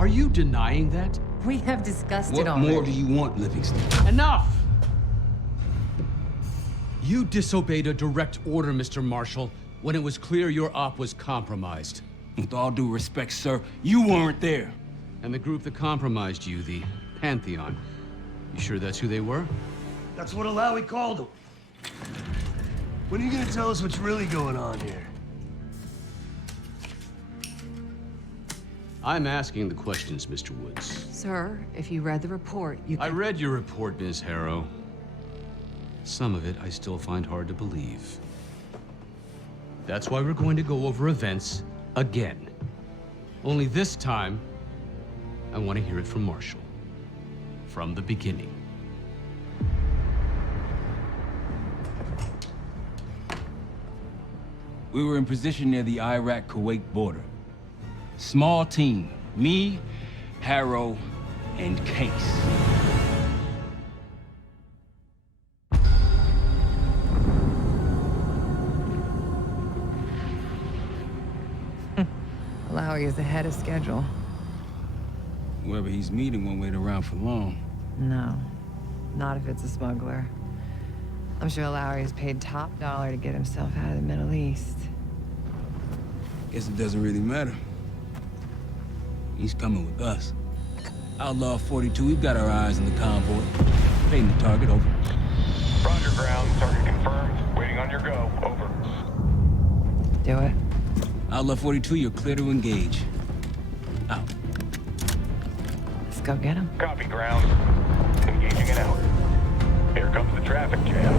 Are you denying that? We have discussed it What already. more do you want, Livingston? Enough! You disobeyed a direct order, Mr. Marshall, when it was clear your op was compromised. With all due respect, sir, you weren't there. And the group that compromised you, the Pantheon, you sure that's who they were? That's what Alawi called them. When are you gonna tell us what's really going on here? I'm asking the questions, Mr. Woods. Sir, if you read the report, you I can... read your report, Ms. Harrow. Some of it I still find hard to believe. That's why we're going to go over events again. Only this time, I want to hear it from Marshall. From the beginning. We were in position near the Iraq-Kuwait border. Small team. Me, Harrow, and Case. Alawi is ahead of schedule. Whoever he's meeting won't wait around for long. No, not if it's a smuggler. I'm sure Alawi is paid top dollar to get himself out of the Middle East. Guess it doesn't really matter. He's coming with us. Outlaw 42, we've got our eyes on the convoy. Paying the target, over. Roger, ground. Target confirmed. Waiting on your go. Over. Do it. Outlaw 42, you're clear to engage. Out. Let's go get him. Copy, ground. Engaging and out. Here comes the traffic jam.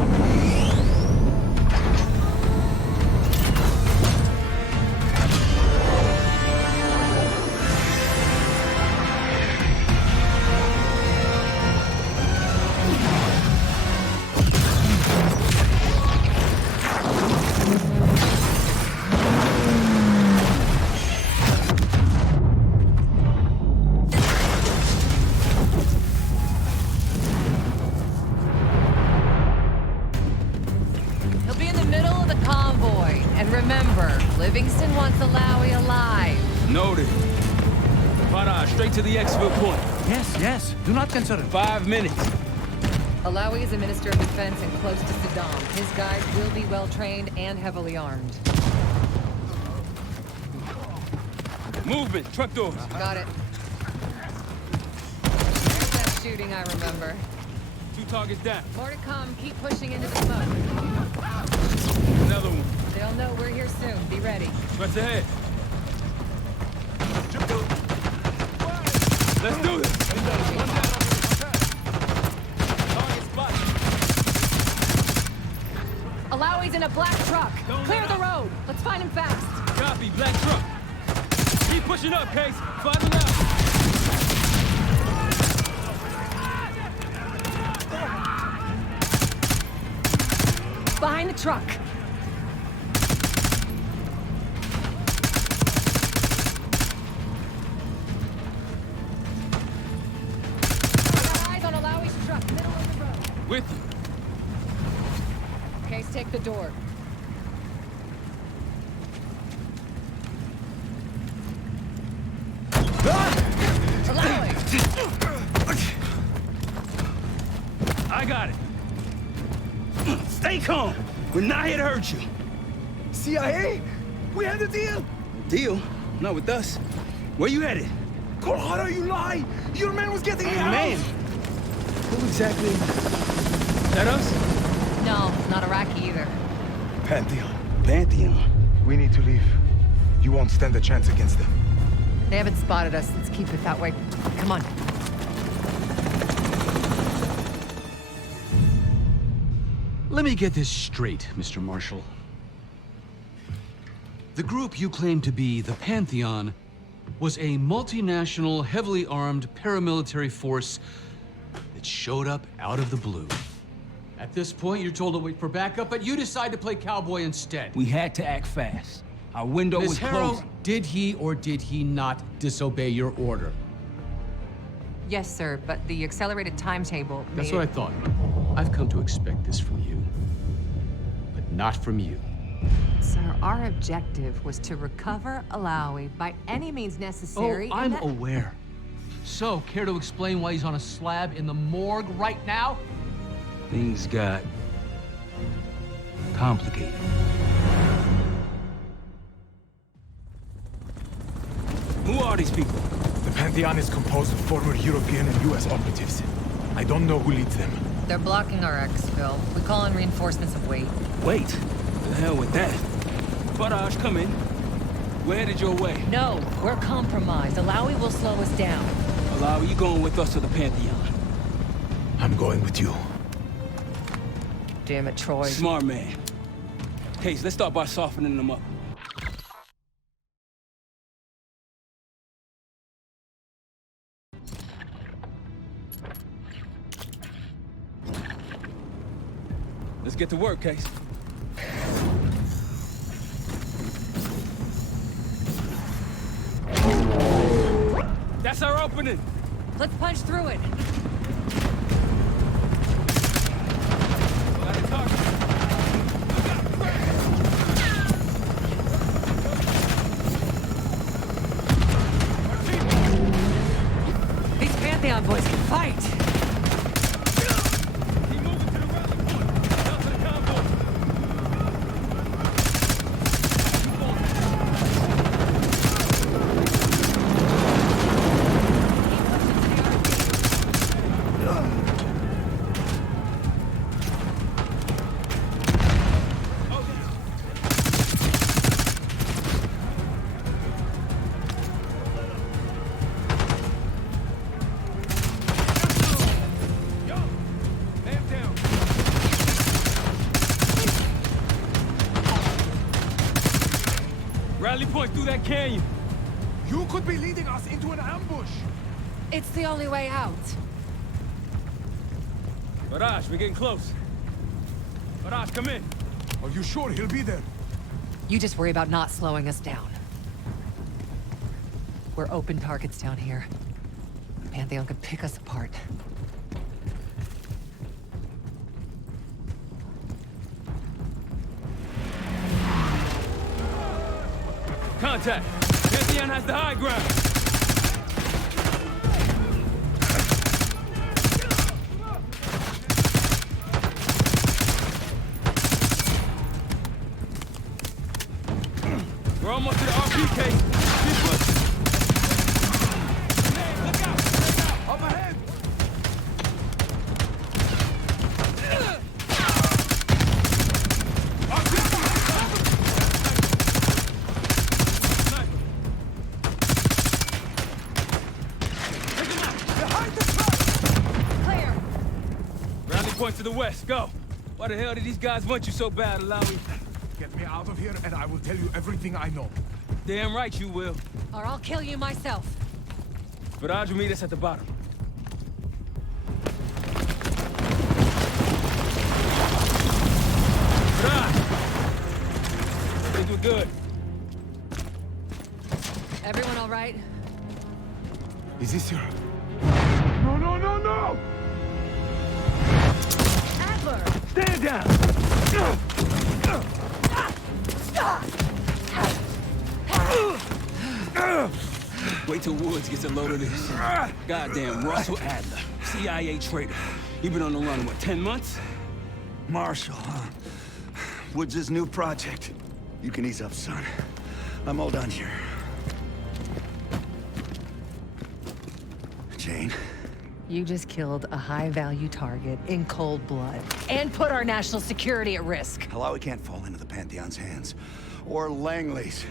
He'll be in the middle of the convoy. And remember, Livingston wants Alawi alive. Noted. Para, straight to the exfil point. Yes, yes. Do not consider. 5 minutes. Alawi is a minister of defense and close to Saddam. His guys will be well-trained and heavily armed. Movement, truck doors. Got it. There's that shooting I remember. 2 targets down. More to come. Keep pushing into the smoke. Another one. They'll know we're here soon. Be ready. What's ahead? Let's do this. Target spot. Alawi's in a black truck. Clear the road. Let's find him fast. Copy, black truck. Keep pushing up, Case. Find him out. Behind the truck. Got eyes on Alawi's truck, middle of the road. With you. Case, take the door. Alawi! I got it. Stay calm. We're not here to hurt you. CIA? We had a deal? Deal? Not with us. Where you headed? Colorado, you lie! Your man was getting me out! Man. Who exactly? That us? No, not Iraqi either. Pantheon. Pantheon. We need to leave. You won't stand a chance against them. They haven't spotted us. Let's keep it that way. Come on. Let me get this straight, Mr. Marshall. The group you claim to be the Pantheon was a multinational, heavily armed paramilitary force that showed up out of the blue. At this point, you're told to wait for backup, but you decide to play cowboy instead. We had to act fast. Our window Ms. was Harrow, closing. did he or did he not disobey your order? Yes, sir, but the accelerated timetable... That's what I thought. I've come to expect this from you, but not from you. Sir, our objective was to recover Alawi by any means necessary. Oh, I'm aware. So, care to explain why he's on a slab in the morgue right now? Things got complicated. Who are these people? The Pantheon is composed of former European and US operatives. I don't know who leads them. They're blocking our exfil. We call in reinforcements and wait. Wait. The hell with that. Fundraiser, come in. We're headed your way. No, we're compromised. Alawi will slow us down. Alawi, you going with us to the Pantheon? I'm going with you. Damn it, Troy. Smart man. Case, let's start by softening them up. Let's get to work, Case. That's our opening. Let's punch through it. Got a target. These Pantheon boys can fight. Keep moving to the rally point. Down to the convoy. Rally point through that canyon. You could be leading us into an ambush. It's the only way out. Barrage, we're getting close. Barrage, come in. Are you sure he'll be there? You just worry about not slowing us down. We're open targets down here. Pantheon could pick us apart. Contact. Pantheon has the high ground. We're almost to the RPK. Keep pushing. Look out! Look out! Up ahead! Clear! Rally point to the west. Go. Why the hell did these guys want you so bad, Alawi? Get me out of here and I will tell you everything I know. Damn right you will. Or I'll kill you myself. Barrage will meet us at the bottom. Barrage! Things were good. Everyone all right? Is this your... No, no, no, no! Adler! Stand down! Wait till Woods gets a load of this. Goddamn Russell Adler, CIA traitor. You've been on the run, what, 10 months? Marshall, huh? Woods' new project. You can ease up, son. I'm all done here. Jane? You just killed a high-value target in cold blood. And put our national security at risk. Alawi can't fall into the Pantheon's hands. Or Langley's.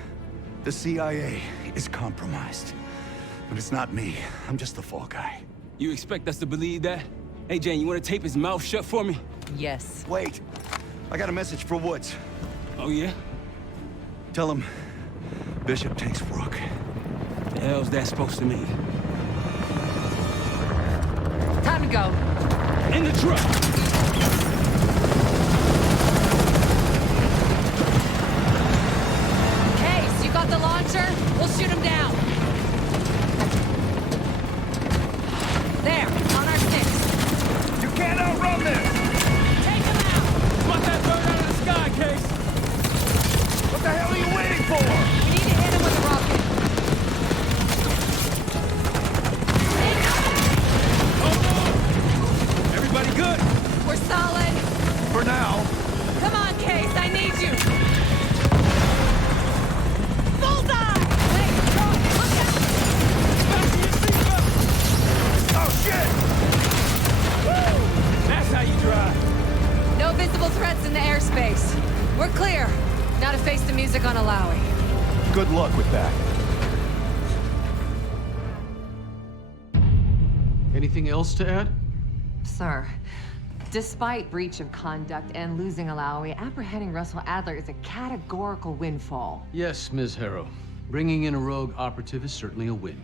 The CIA is compromised. But it's not me. I'm just the fall guy. You expect us to believe that? Hey, Jane, you want to tape his mouth shut for me? Yes. Wait. I got a message for Woods. Oh, yeah? Tell him Bishop takes Rook. The hell's that supposed to mean? Time to go. In the truck! Case, you got the launcher? We'll shoot him down. There, on our six. You can't outrun this! Take him out! Spot that bird out of the sky, Case! What the hell are you waiting for? We need to hit him with a rocket. Take Anything else to add? Sir, despite breach of conduct and losing Alawi, apprehending Russell Adler is a categorical windfall. Yes, Ms. Harrow. Bringing in a rogue operative is certainly a win.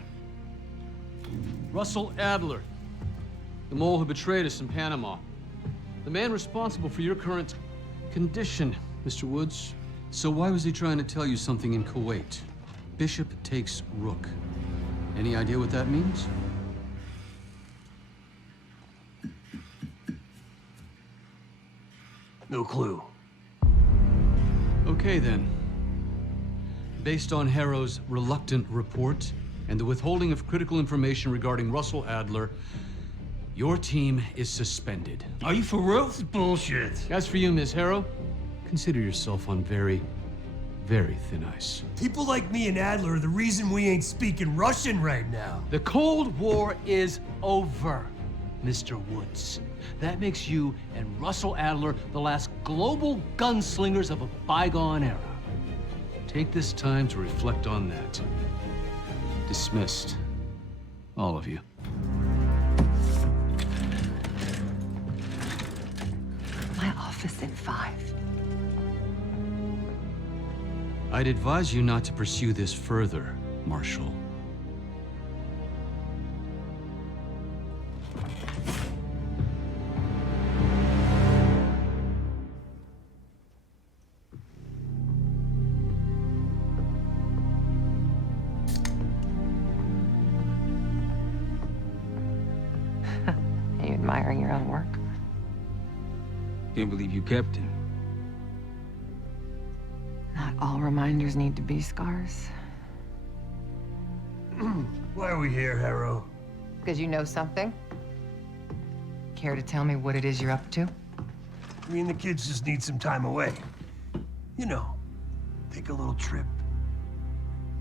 Russell Adler, the mole who betrayed us in Panama. The man responsible for your current condition, Mr. Woods. So why was he trying to tell you something in Kuwait? Bishop takes Rook. Any idea what that means? No clue. Okay, then. Based on Harrow's reluctant report and the withholding of critical information regarding Russell Adler, your team is suspended. Are you for real? This is bullshit. As for you, Ms. Harrow, consider yourself on very, very thin ice. People like me and Adler are the reason we ain't speaking Russian right now. The Cold War is over, Mr. Woods. That makes you and Russell Adler the last global gunslingers of a bygone era. Take this time to reflect on that. Dismissed. All of you. My office in 5. I'd advise you not to pursue this further, Marshal. Are you admiring your own work? Can't believe you kept him. Not all reminders need to be scars. Why are we here, Harrow? Because you know something? Care to tell me what it is you're up to? Me and the kids just need some time away. You know, take a little trip.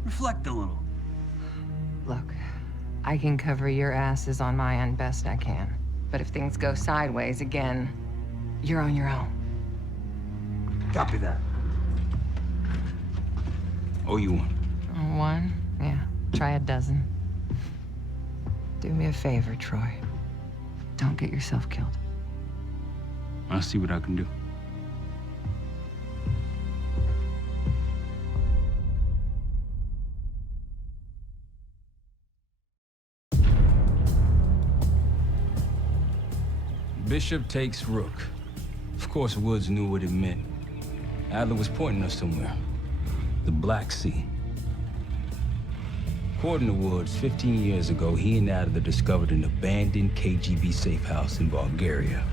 Reflect a little. Look, I can cover your asses on my end best I can. But if things go sideways again, you're on your own. Copy that. Oh, you one. One? Yeah. Try a dozen. Do me a favor, Troy. Don't get yourself killed. I'll see what I can do. Bishop takes Rook. Of course, Woods knew what it meant. Adler was pointing us somewhere. The Black Sea. According to Woods, 15 years ago, he and Adler discovered an abandoned KGB safe house in Bulgaria.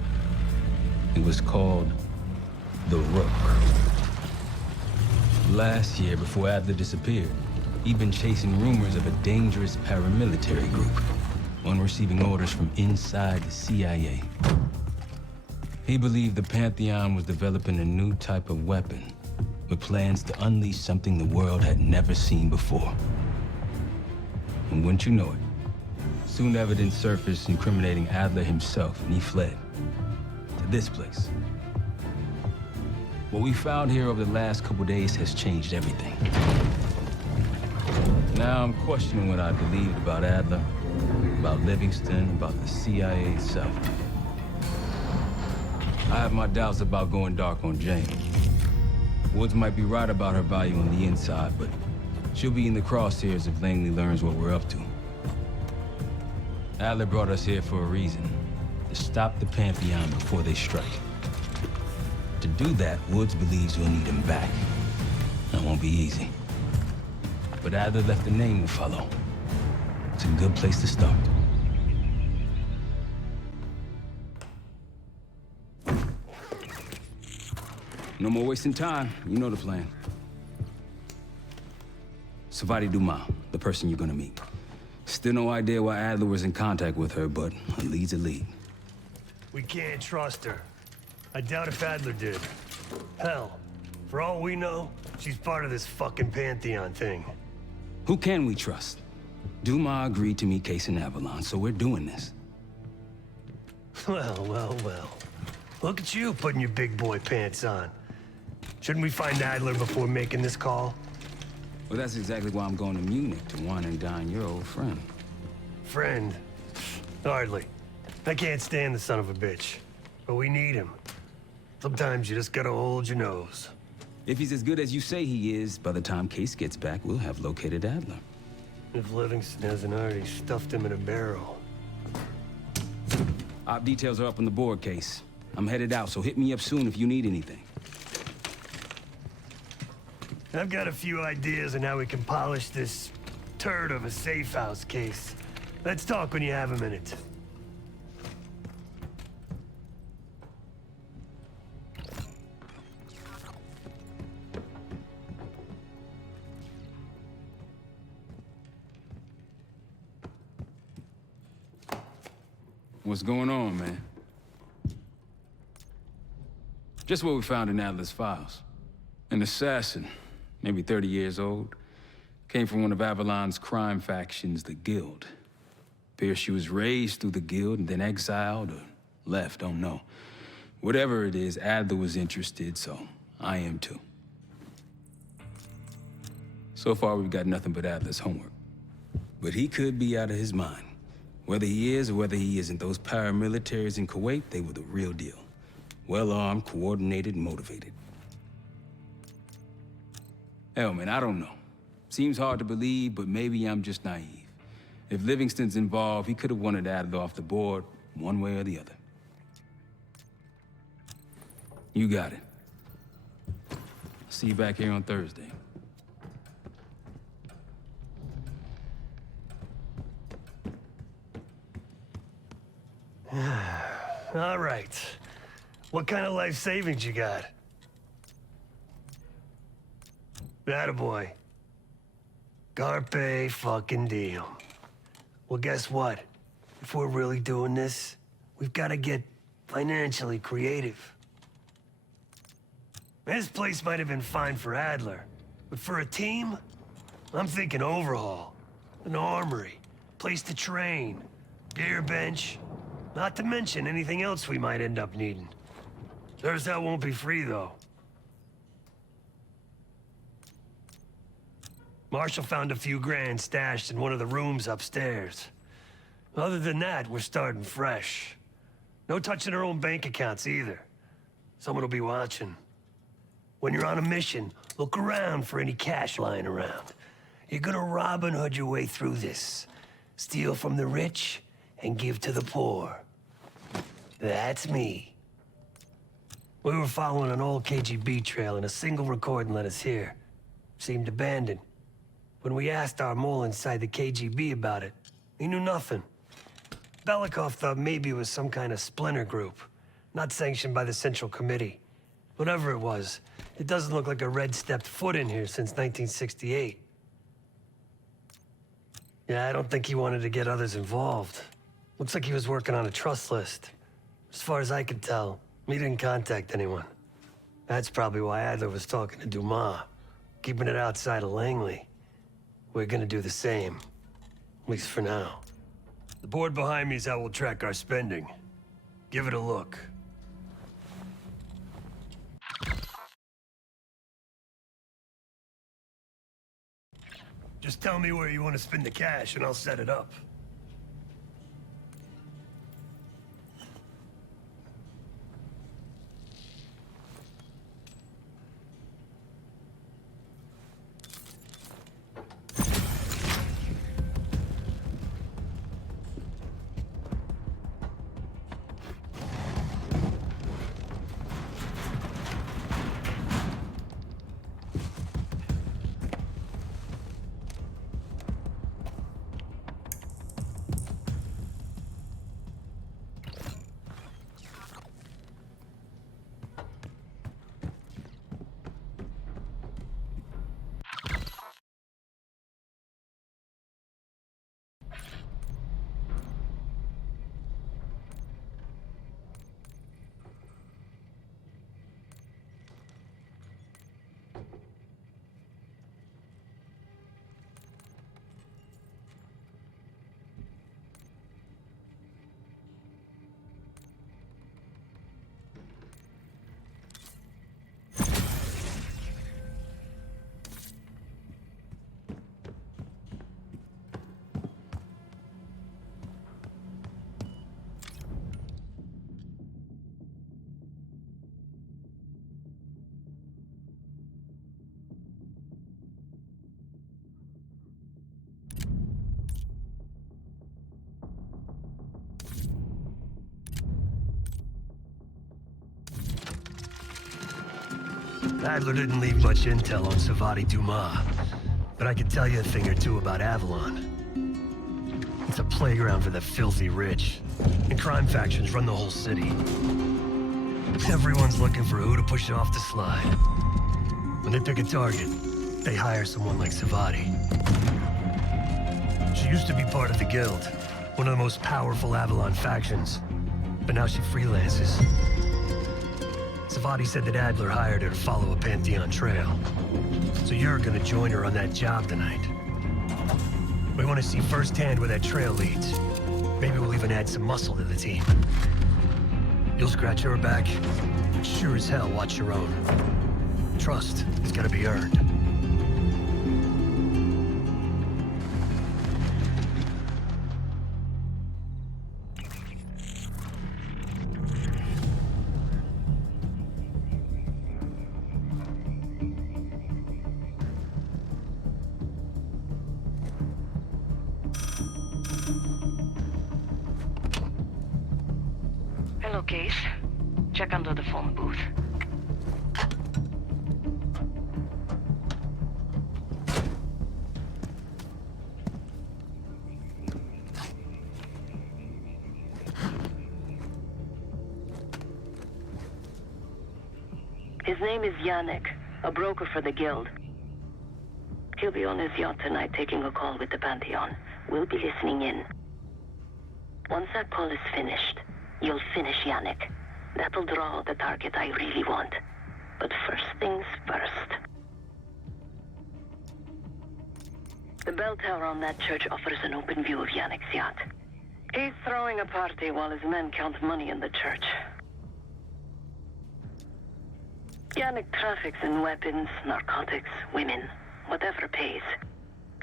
It was called the Rook. Last year, before Adler disappeared, he'd been chasing rumors of a dangerous paramilitary group, one receiving orders from inside the CIA. He believed the Pantheon was developing a new type of weapon, with plans to unleash something the world had never seen before. And wouldn't you know it, soon evidence surfaced incriminating Adler himself, and he fled to this place. What we found here over the last couple days has changed everything. Now I'm questioning what I believed about Adler, about Livingston, about the CIA itself. I have my doubts about going dark on Jane. Woods might be right about her value on the inside, but she'll be in the crosshairs if Langley learns what we're up to. Adler brought us here for a reason, to stop the Pantheon before they strike. To do that, Woods believes we'll need him back. That won't be easy. But Adler left a name to follow. It's a good place to start. No more wasting time. You know the plan. Savati Dumas, the person you're gonna meet. Still no idea why Adler was in contact with her, but a lead's a lead. We can't trust her. I doubt if Adler did. Hell, for all we know, she's part of this fucking Pantheon thing. Who can we trust? Dumas agreed to meet Case in Avalon, so we're doing this. Well, well, well. Look at you putting your big boy pants on. Shouldn't we find Adler before making this call? Well, that's exactly why I'm going to Munich, to wine and dine your old friend. Friend? Hardly. I can't stand the son of a bitch. But we need him. Sometimes you just gotta hold your nose. If he's as good as you say he is, by the time Case gets back, we'll have located Adler. If Livingston hasn't already stuffed him in a barrel. Op details are up on the board, Case. I'm headed out, so hit me up soon if you need anything. I've got a few ideas on how we can polish this turd of a Safehouse case. Let's talk when you have a minute. What's going on, man? Just what we found in Adler's files. An assassin, maybe 30 years old, came from one of Avalon's crime factions, the Guild. Appears she was raised through the Guild and then exiled or left, don't know. Whatever it is, Adler was interested, so I am too. So far, we've got nothing but Adler's homework. But he could be out of his mind. Whether he is or whether he isn't, those paramilitaries in Kuwait, they were the real deal. Well-armed, coordinated, motivated. Hell, man, I don't know. Seems hard to believe, but maybe I'm just naive. If Livingston's involved, he could have wanted Adler off the board, one way or the other. You got it. I'll see you back here on Thursday. All right. What kind of life savings you got? Attaboy. Carpe fucking diem. Well, guess what? If we're really doing this, we've got to get financially creative. This place might have been fine for Adler, but for a team, I'm thinking overhaul, an armory, place to train, gear bench, not to mention anything else we might end up needing. There's that won't be free, though. Marshall found a few grand stashed in one of the rooms upstairs. Other than that, we're starting fresh. No touching our own bank accounts either. Someone will be watching. When you're on a mission, look around for any cash lying around. You're gonna Robin Hood your way through this. Steal from the rich and give to the poor. That's me. We were following an old KGB trail and a single recording led us here. Seemed abandoned. When we asked our mole inside the KGB about it, he knew nothing. Belikov thought maybe it was some kind of splinter group, not sanctioned by the Central Committee. Whatever it was, it doesn't look like a red stepped foot in here since 1968. Yeah, I don't think he wanted to get others involved. Looks like he was working on a trust list. As far as I could tell, he didn't contact anyone. That's probably why Adler was talking to Dumas, keeping it outside of Langley. We're gonna do the same, at least for now. The board behind me is how we'll track our spending. Give it a look. Just tell me where you want to spend the cash and I'll set it up. Adler didn't leave much intel on Savati Dumas, but I could tell you a thing or two about Avalon. It's a playground for the filthy rich, and crime factions run the whole city. Everyone's looking for who to push off the slide. When they pick a target, they hire someone like Savati. She used to be part of the Guild, one of the most powerful Avalon factions, but now she freelances. Savati said that Adler hired her to follow a Pantheon trail. So you're gonna join her on that job tonight. We want to see firsthand where that trail leads. Maybe we'll even add some muscle to the team. You'll scratch her back, but sure as hell watch your own. Trust has gotta be earned. Hello, Case. Check under the phone booth. His name is Yannick, a broker for the Guild. He'll be on his yacht tonight taking a call with the Pantheon. We'll be listening in. Once that call is finished, you'll finish Yannick. That'll draw the target I really want. But first things first. The bell tower on that church offers an open view of Yannick's yacht. He's throwing a party while his men count money in the church. Yannick traffics in weapons, narcotics, women, whatever pays.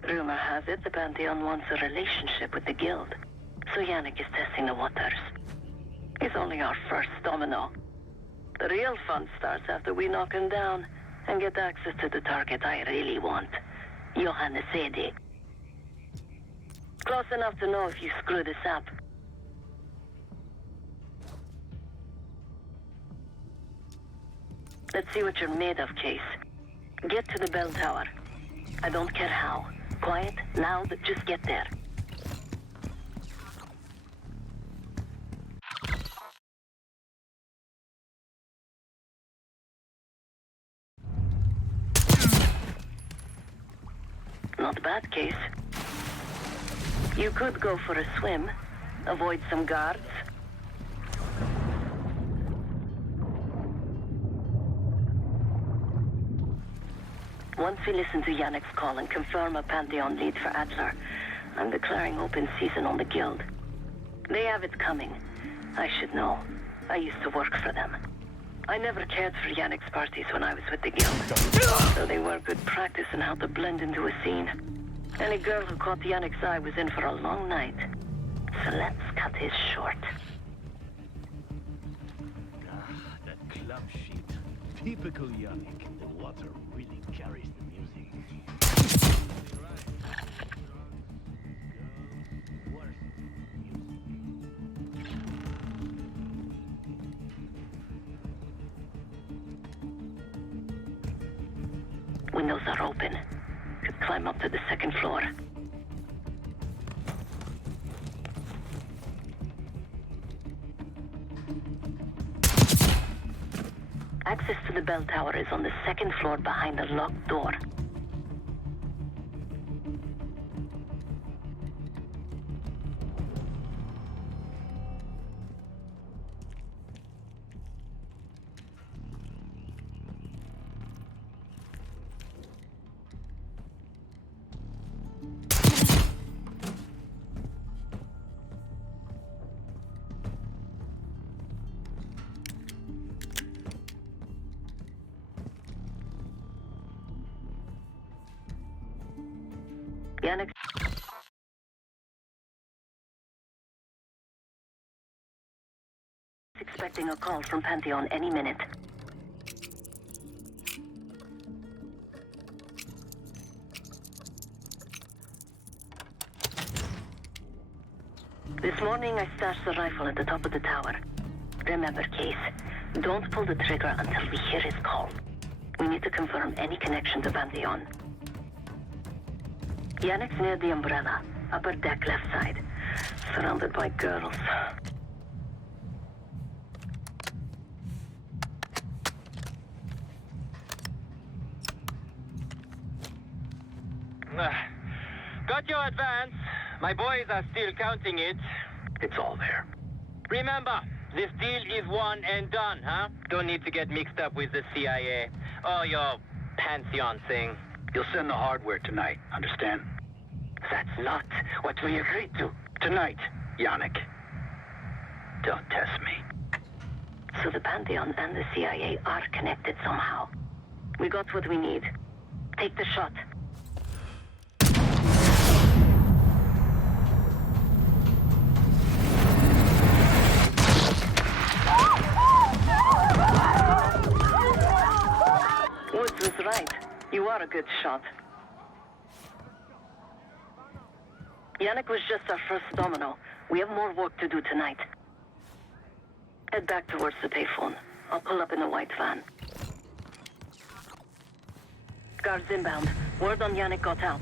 Rumor has it the Pantheon wants a relationship with the Guild, so Yannick is testing the waters. He's only our first domino. The real fun starts after we knock him down and get access to the target I really want, Johannes Edi. Close enough to know if you screw this up. Let's see what you're made of, Case. Get to the bell tower. I don't care how. Quiet, loud, just get there. Not bad, Case. You could go for a swim, avoid some guards. Once we listen to Yannick's call and confirm a Pantheon lead for Adler, I'm declaring open season on the Guild. They have it coming. I should know. I used to work for them. I never cared for Yannick's parties when I was with the Guild, so they were good practice in how to blend into a scene. Any girl who caught Yannick's eye was in for a long night. So let's cut his short. That club shit. Typical Yannick. The water really carries the music. Windows are open. Could climb up to the second floor. Access to the bell tower is on the second floor behind a locked door. Yannick. Expecting a call from Pantheon any minute. This morning I stashed the rifle at the top of the tower. Remember, Case, don't pull the trigger until we hear his call. We need to confirm any connection to Pantheon. Yannick's near the umbrella, upper deck left side, surrounded by girls. Got your advance. My boys are still counting it. It's all there. Remember, this deal is one and done, huh? Don't need to get mixed up with the CIA or your Pantheon thing. You'll send the hardware tonight, understand? That's not what we agreed to. Tonight, Yannick. Don't test me. So the Pantheon and the CIA are connected somehow. We got what we need. Take the shot. Woods was right. You are a good shot. Yannick was just our first domino. We have more work to do tonight. Head back towards the payphone. I'll pull up in a white van. Guards inbound. Word on Yannick got out.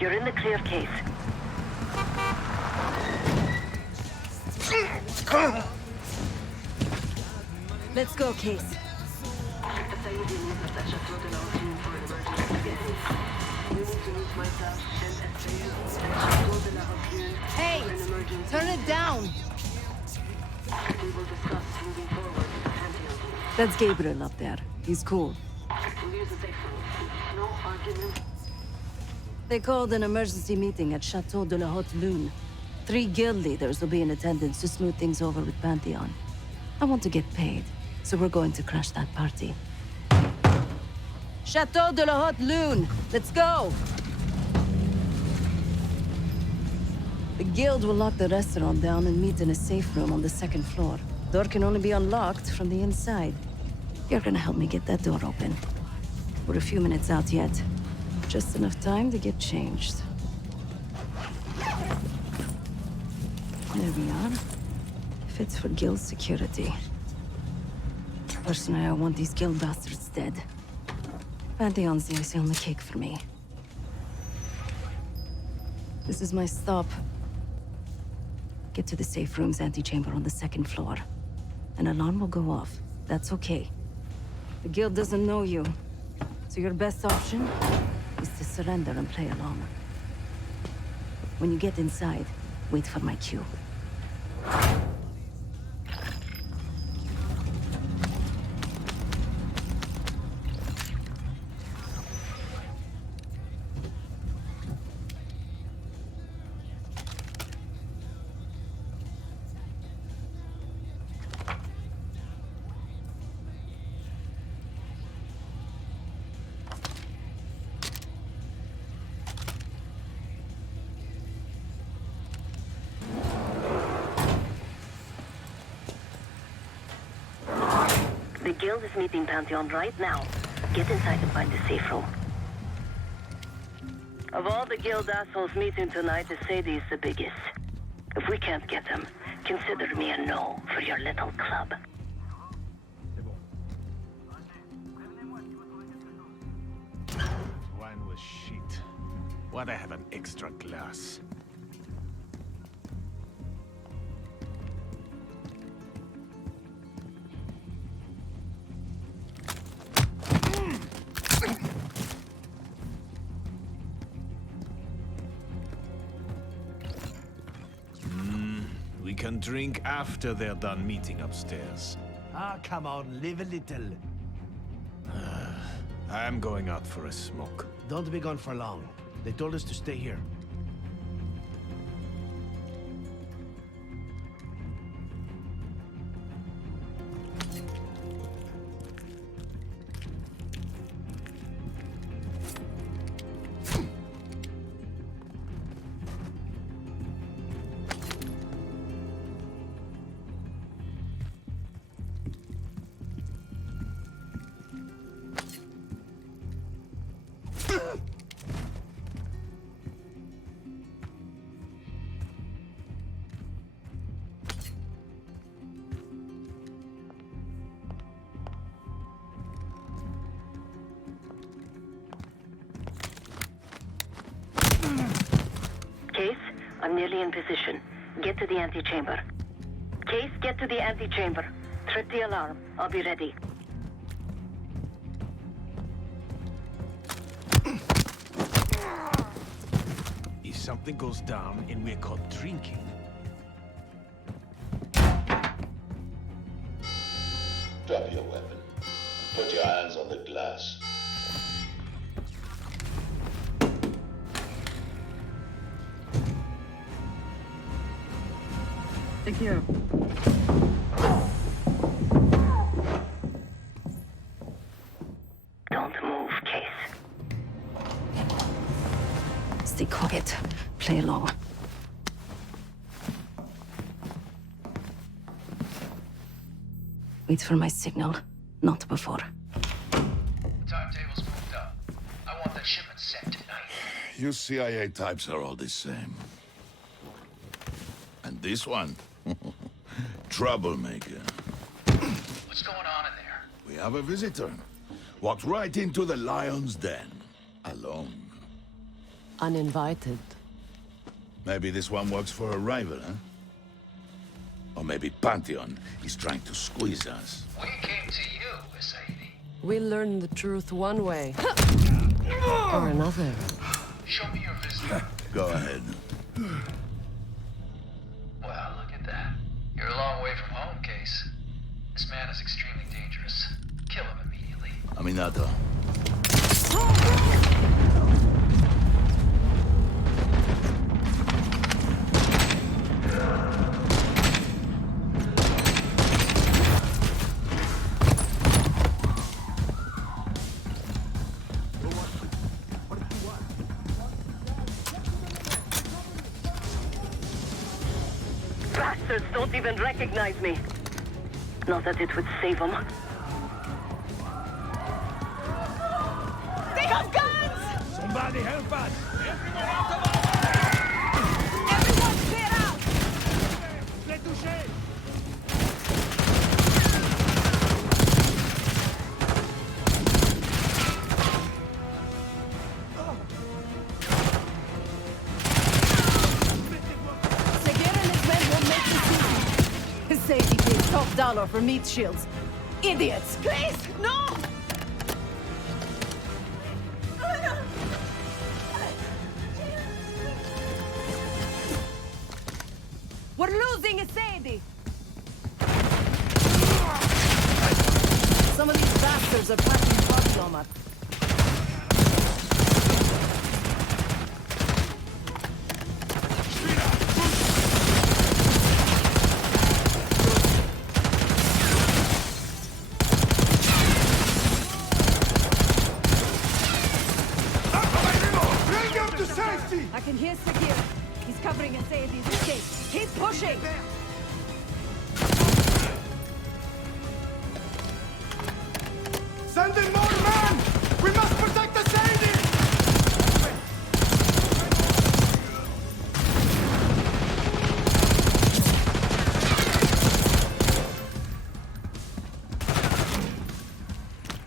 You're in the clear, Case. Let's go, Case. Hey! Turn it down! That's Gabriel up there. He's cool. They called an emergency meeting at Chateau de la Haute Lune. 3 guild leaders will be in attendance to smooth things over with Pantheon. I want to get paid, so we're going to crash that party. Chateau de la Haute Lune! Let's go! The guild will lock the restaurant down and meet in a safe room on the 2nd floor. Door can only be unlocked from the inside. You're gonna help me get that door open. We're a few minutes out yet. Just enough time to get changed. There we are. Fits for guild security. Personally, I want these guild bastards dead. Pantheon's the icing on the cake for me. This is my stop. Get to the safe room's antechamber on the 2nd floor. An alarm will go off. That's okay. The guild doesn't know you, so your best option is to surrender and play along. When you get inside, wait for my cue. The guild is meeting Pantheon right now. Get inside and find the safe room. Of all the guild assholes meeting tonight, the Sadie's the biggest. If we can't get him, consider me a no for your little club. Wine was shit. Why'd I have an extra glass? We can drink after they're done meeting upstairs. Ah, come on, live a little. I'm going out for a smoke. Don't be gone for long. They told us to stay here. I'm nearly in position. Get to the antechamber. Case, get to the antechamber. Trip the alarm. I'll be ready. If something goes down and we're caught drinking... Drop your weapon. Put your hands on the glass. Secure. Don't move, Case. Stay quiet. Play along. Wait for my signal. Not before. Timetable's moved up. I want that shipment sent tonight. You CIA types are all the same. And this one? Troublemaker. What's going on in there? We have a visitor. Walked right into the lion's den. Alone. Uninvited. Maybe this one works for a rival, huh? Or maybe Pantheon is trying to squeeze us. We came to you, Sadie. We learn the truth one way. Or another. Show me your visitor. Go ahead. Well, look at that. You're a long way from home, Case. This man is extremely dangerous. Kill him immediately. Aminata. Bastards don't even recognize me. Not that it would save them. They have guns! Somebody help us! Everyone clear out! Les toucher! Sadie pays top dollar for meat shields. Idiots! Please, no! We're losing a Sadie! Some of these bastards are packing body armor. I can hear Sagir. He's covering a Sadie's escape. Keep pushing! Send in more men! We must protect the Sadie!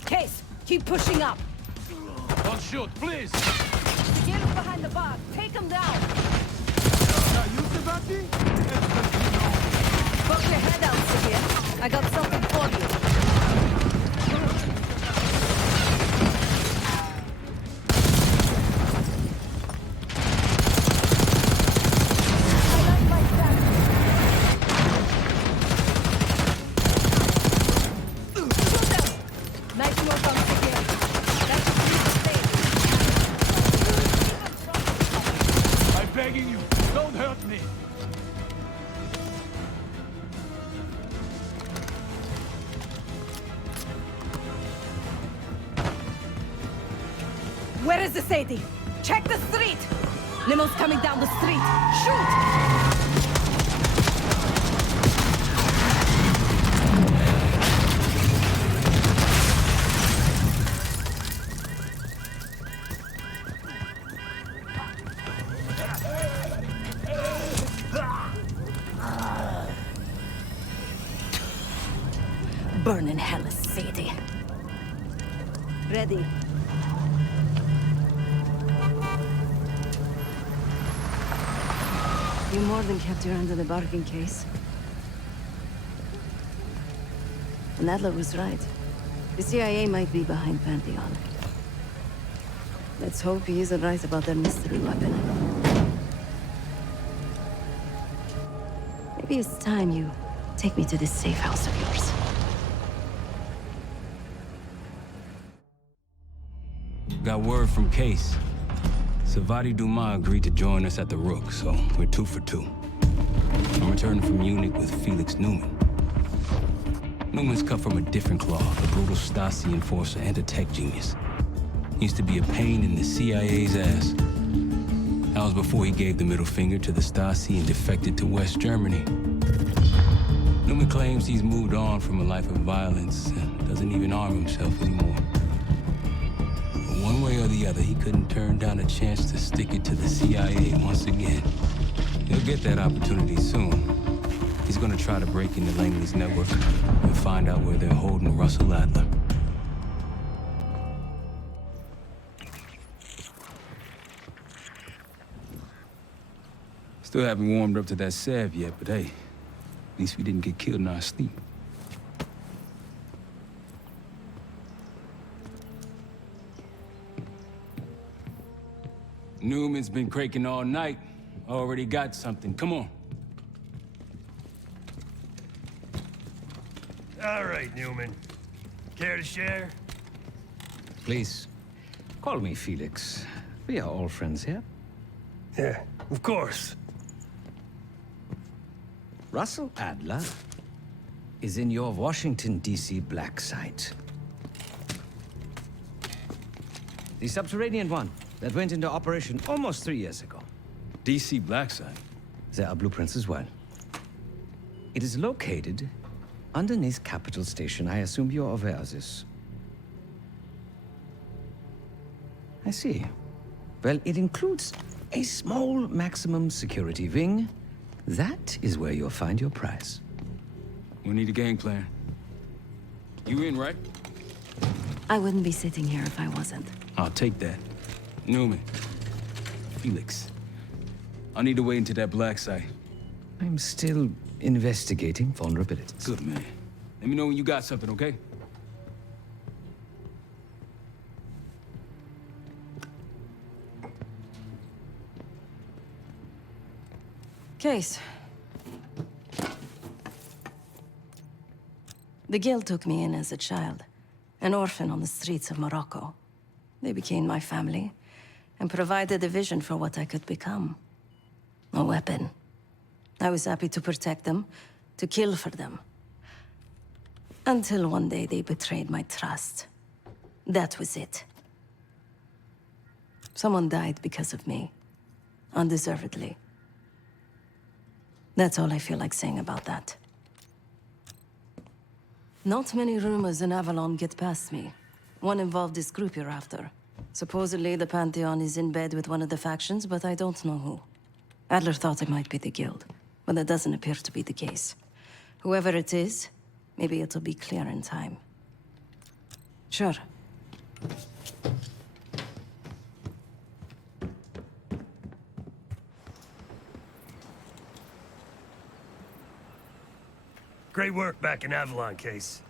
Case, keep pushing up! Don't shoot, please! Sagir is behind the bar. Take him down! Poke your head out, Sagir. I got something for you. Nice work on Sagir. That's I'm begging you, don't hurt me! Where is the Sadie? Check the street! Limo's coming down the street. Shoot! Burn in hell, Sadie. Ready. You more than kept your end of the bargain, Case. And Adler was right. The CIA might be behind Pantheon. Let's hope he isn't right about that mystery weapon. Maybe it's time you take me to this safe house of yours. Got word from Case. Savati Dumas agreed to join us at the Rook, so we're 2 for 2. I'm returning from Munich with Felix Newman. Newman's cut from a different cloth, a brutal Stasi enforcer and a tech genius. He used to be a pain in the CIA's ass. That was before he gave the middle finger to the Stasi and defected to West Germany. Newman claims he's moved on from a life of violence and doesn't even arm himself anymore. But one way or the other, he couldn't turn down a chance to stick it to the CIA once again. He'll get that opportunity soon. He's gonna try to break into Langley's network and find out where they're holding Russell Adler. Still haven't warmed up to that salve yet, but hey, at least we didn't get killed in our sleep. Newman's been cranking all night. Already got something. Come on. All right, Newman. Care to share? Please, call me Felix. We are all friends here. Yeah, of course. Russell Adler is in your Washington, D.C. black site. The subterranean one that went into operation almost 3 years ago. D.C. black site? There are blueprints as well. It is located underneath Capitol Station. I assume you're aware of this. I see. Well, it includes a small maximum security wing. That is where you'll find your prize. We need a game plan. You in, right? I wouldn't be sitting here if I wasn't. I'll take that. Newman. Felix. I need to wait into that black site. I'm still investigating vulnerabilities. Good, man. Let me know when you got something, okay? Case. The Guild took me in as a child, an orphan on the streets of Morocco. They became my family and provided a vision for what I could become. A weapon. I was happy to protect them, to kill for them. Until one day they betrayed my trust. That was it. Someone died because of me. Undeservedly. That's all I feel like saying about that. Not many rumors in Avalon get past me. One involved this group you're after. Supposedly, the Pantheon is in bed with one of the factions, but I don't know who. Adler thought it might be the Guild, but that doesn't appear to be the case. Whoever it is, maybe it'll be clear in time. Sure. Great work back in Avalon, Case.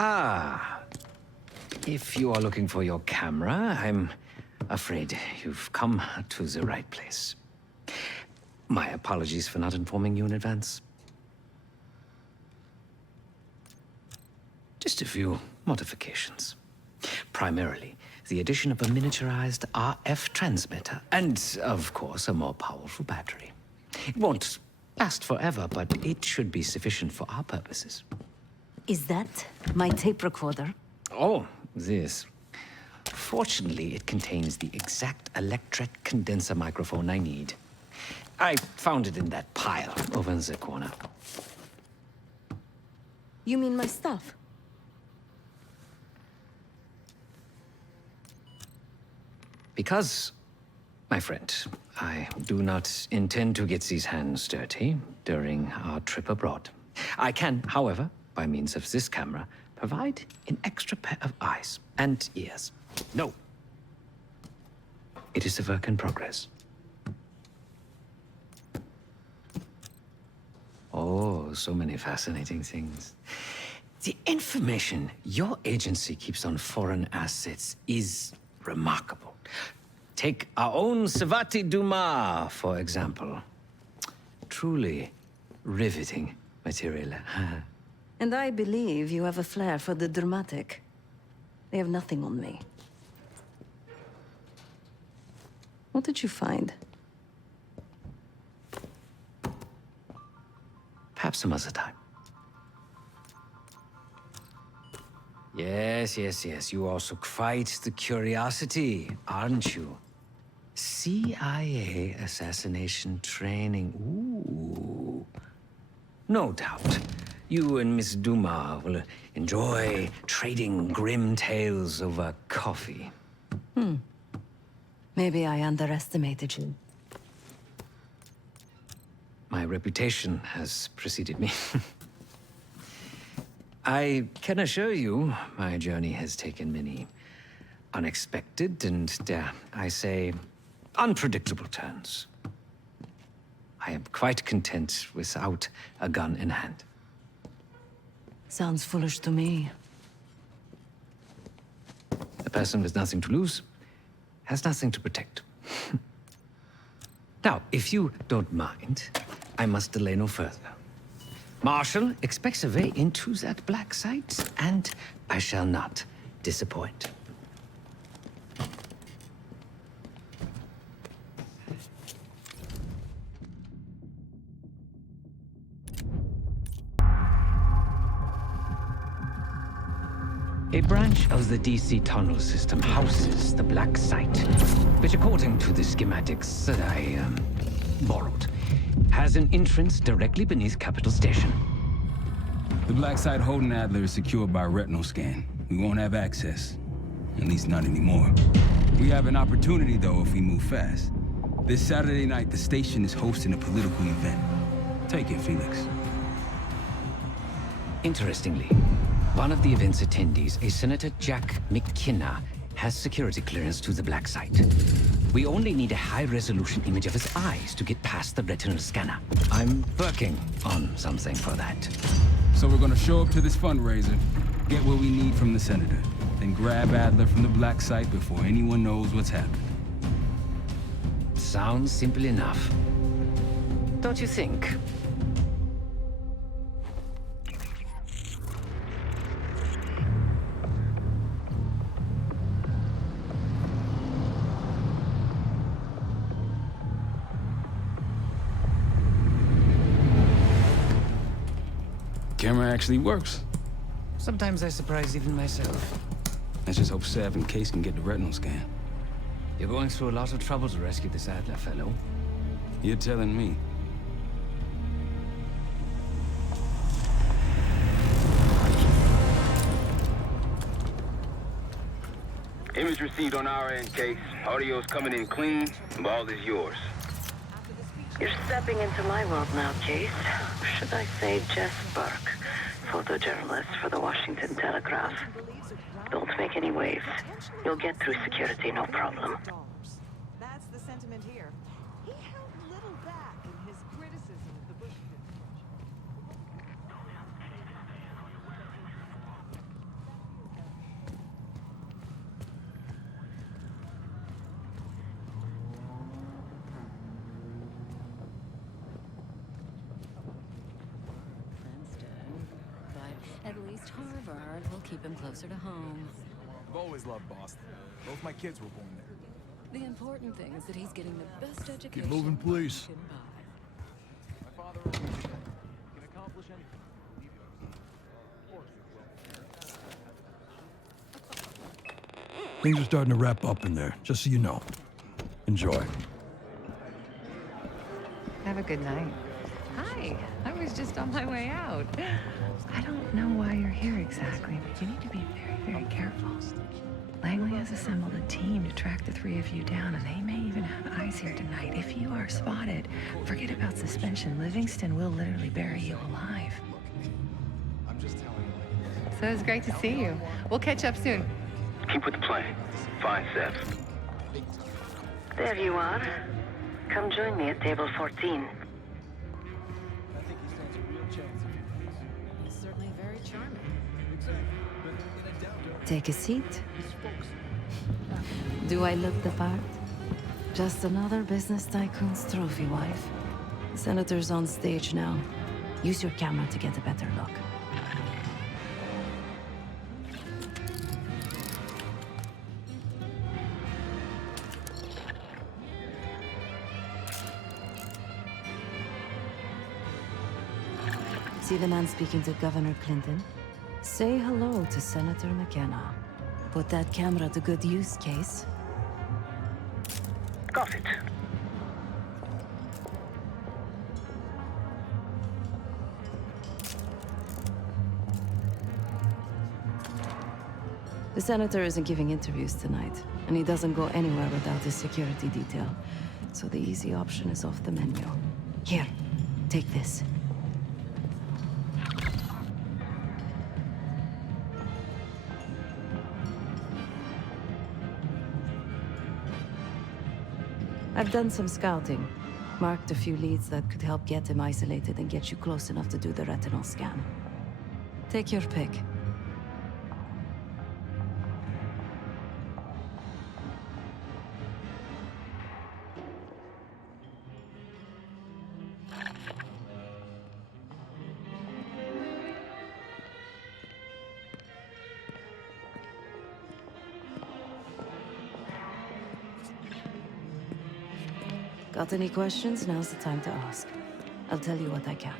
Ah. If you are looking for your camera, I'm afraid you've come to the right place. My apologies for not informing you in advance. Just a few modifications. Primarily, the addition of a miniaturized RF transmitter, and, of course, a more powerful battery. It won't last forever, but it should be sufficient for our purposes. Is that my tape recorder? Oh, this. Fortunately, it contains the exact electret condenser microphone I need. I found it in that pile over in the corner. You mean my stuff? Because, my friend, I do not intend to get these hands dirty during our trip abroad. I can, however, by means of this camera, provide an extra pair of eyes and ears. No. It is a work in progress. Oh, so many fascinating things. The information your agency keeps on foreign assets is remarkable. Take our own Savati Dumas, for example. Truly riveting material. And I believe you have a flair for the dramatic. They have nothing on me. What did you find? Perhaps some other time. Yes, yes, yes. You also quite the curiosity, aren't you? CIA assassination training. Ooh. No doubt. You and Miss Dumas will enjoy trading grim tales over coffee. Maybe I underestimated you. My reputation has preceded me. I can assure you, my journey has taken many unexpected and, dare I say, unpredictable turns. I am quite content without a gun in hand. Sounds foolish to me. A person with nothing to lose has nothing to protect. Now, if you don't mind, I must delay no further. Marshall expects a way into that black site, and I shall not disappoint. A branch of the DC tunnel system houses the black site, which, according to the schematics that I borrowed, has an entrance directly beneath Capital Station. The black site holding Adler is secured by retinal scan. We won't have access. At least not anymore. We have an opportunity, though, if we move fast. This Saturday night, the station is hosting a political event. Take it, Felix. Interestingly, one of the event's attendees, a Senator Jack McKenna, has security clearance to the black site. We only need a high-resolution image of his eyes to get past the retinal scanner. I'm working on something for that. So we're gonna show up to this fundraiser, get what we need from the senator, then grab Adler from the black site before anyone knows what's happened. Sounds simple enough. Don't you think? Camera actually works. Sometimes I surprise even myself. Let's just hope Sav and Case can get the retinal scan. You're going through a lot of trouble to rescue this Adler fellow. You're telling me. Image received on our end, Case. Audio's coming in clean. Ball is yours. You're stepping into my world now, Case. Should I say Jess Burke, photojournalist for the Washington Telegraph. Don't make any waves. You'll get through security, no problem. That's the sentiment here. He held little back in his criticism of the Bush keep him closer to home. I've always loved Boston. Both my kids were born there. The important thing is that he's getting the best education. Keep moving, please. he can buy. My father always said, "You can accomplish anything. Things are starting to wrap up in there, just so you know. Enjoy. Have a good night. Hi, I was just on my way out. I don't know why you're here exactly, but you need to be very, very careful. Langley has assembled a team to track the three of you down, and they may even have eyes here tonight. If you are spotted, forget about suspension. Livingston will literally bury you alive. I'm just telling you. So it's great to see you. We'll catch up soon. Keep with the plan. Fine, Seth. There you are. Come join me at table 14. I think he stands a real chance if he He's certainly very charming. Take a seat. Do I look the part? Just another business tycoon's trophy wife. The senator's on stage now. Use your camera to get a better look. See the man speaking to Governor Clinton? Say hello to Senator McKenna. Put that camera to good use, Case. Got it. The senator isn't giving interviews tonight, and he doesn't go anywhere without his security detail. So the easy option is off the menu. Here, take this. I've done some scouting. Marked a few leads that could help get him isolated and get you close enough to do the retinal scan. Take your pick. Got any questions? Now's the time to ask. I'll tell you what I can.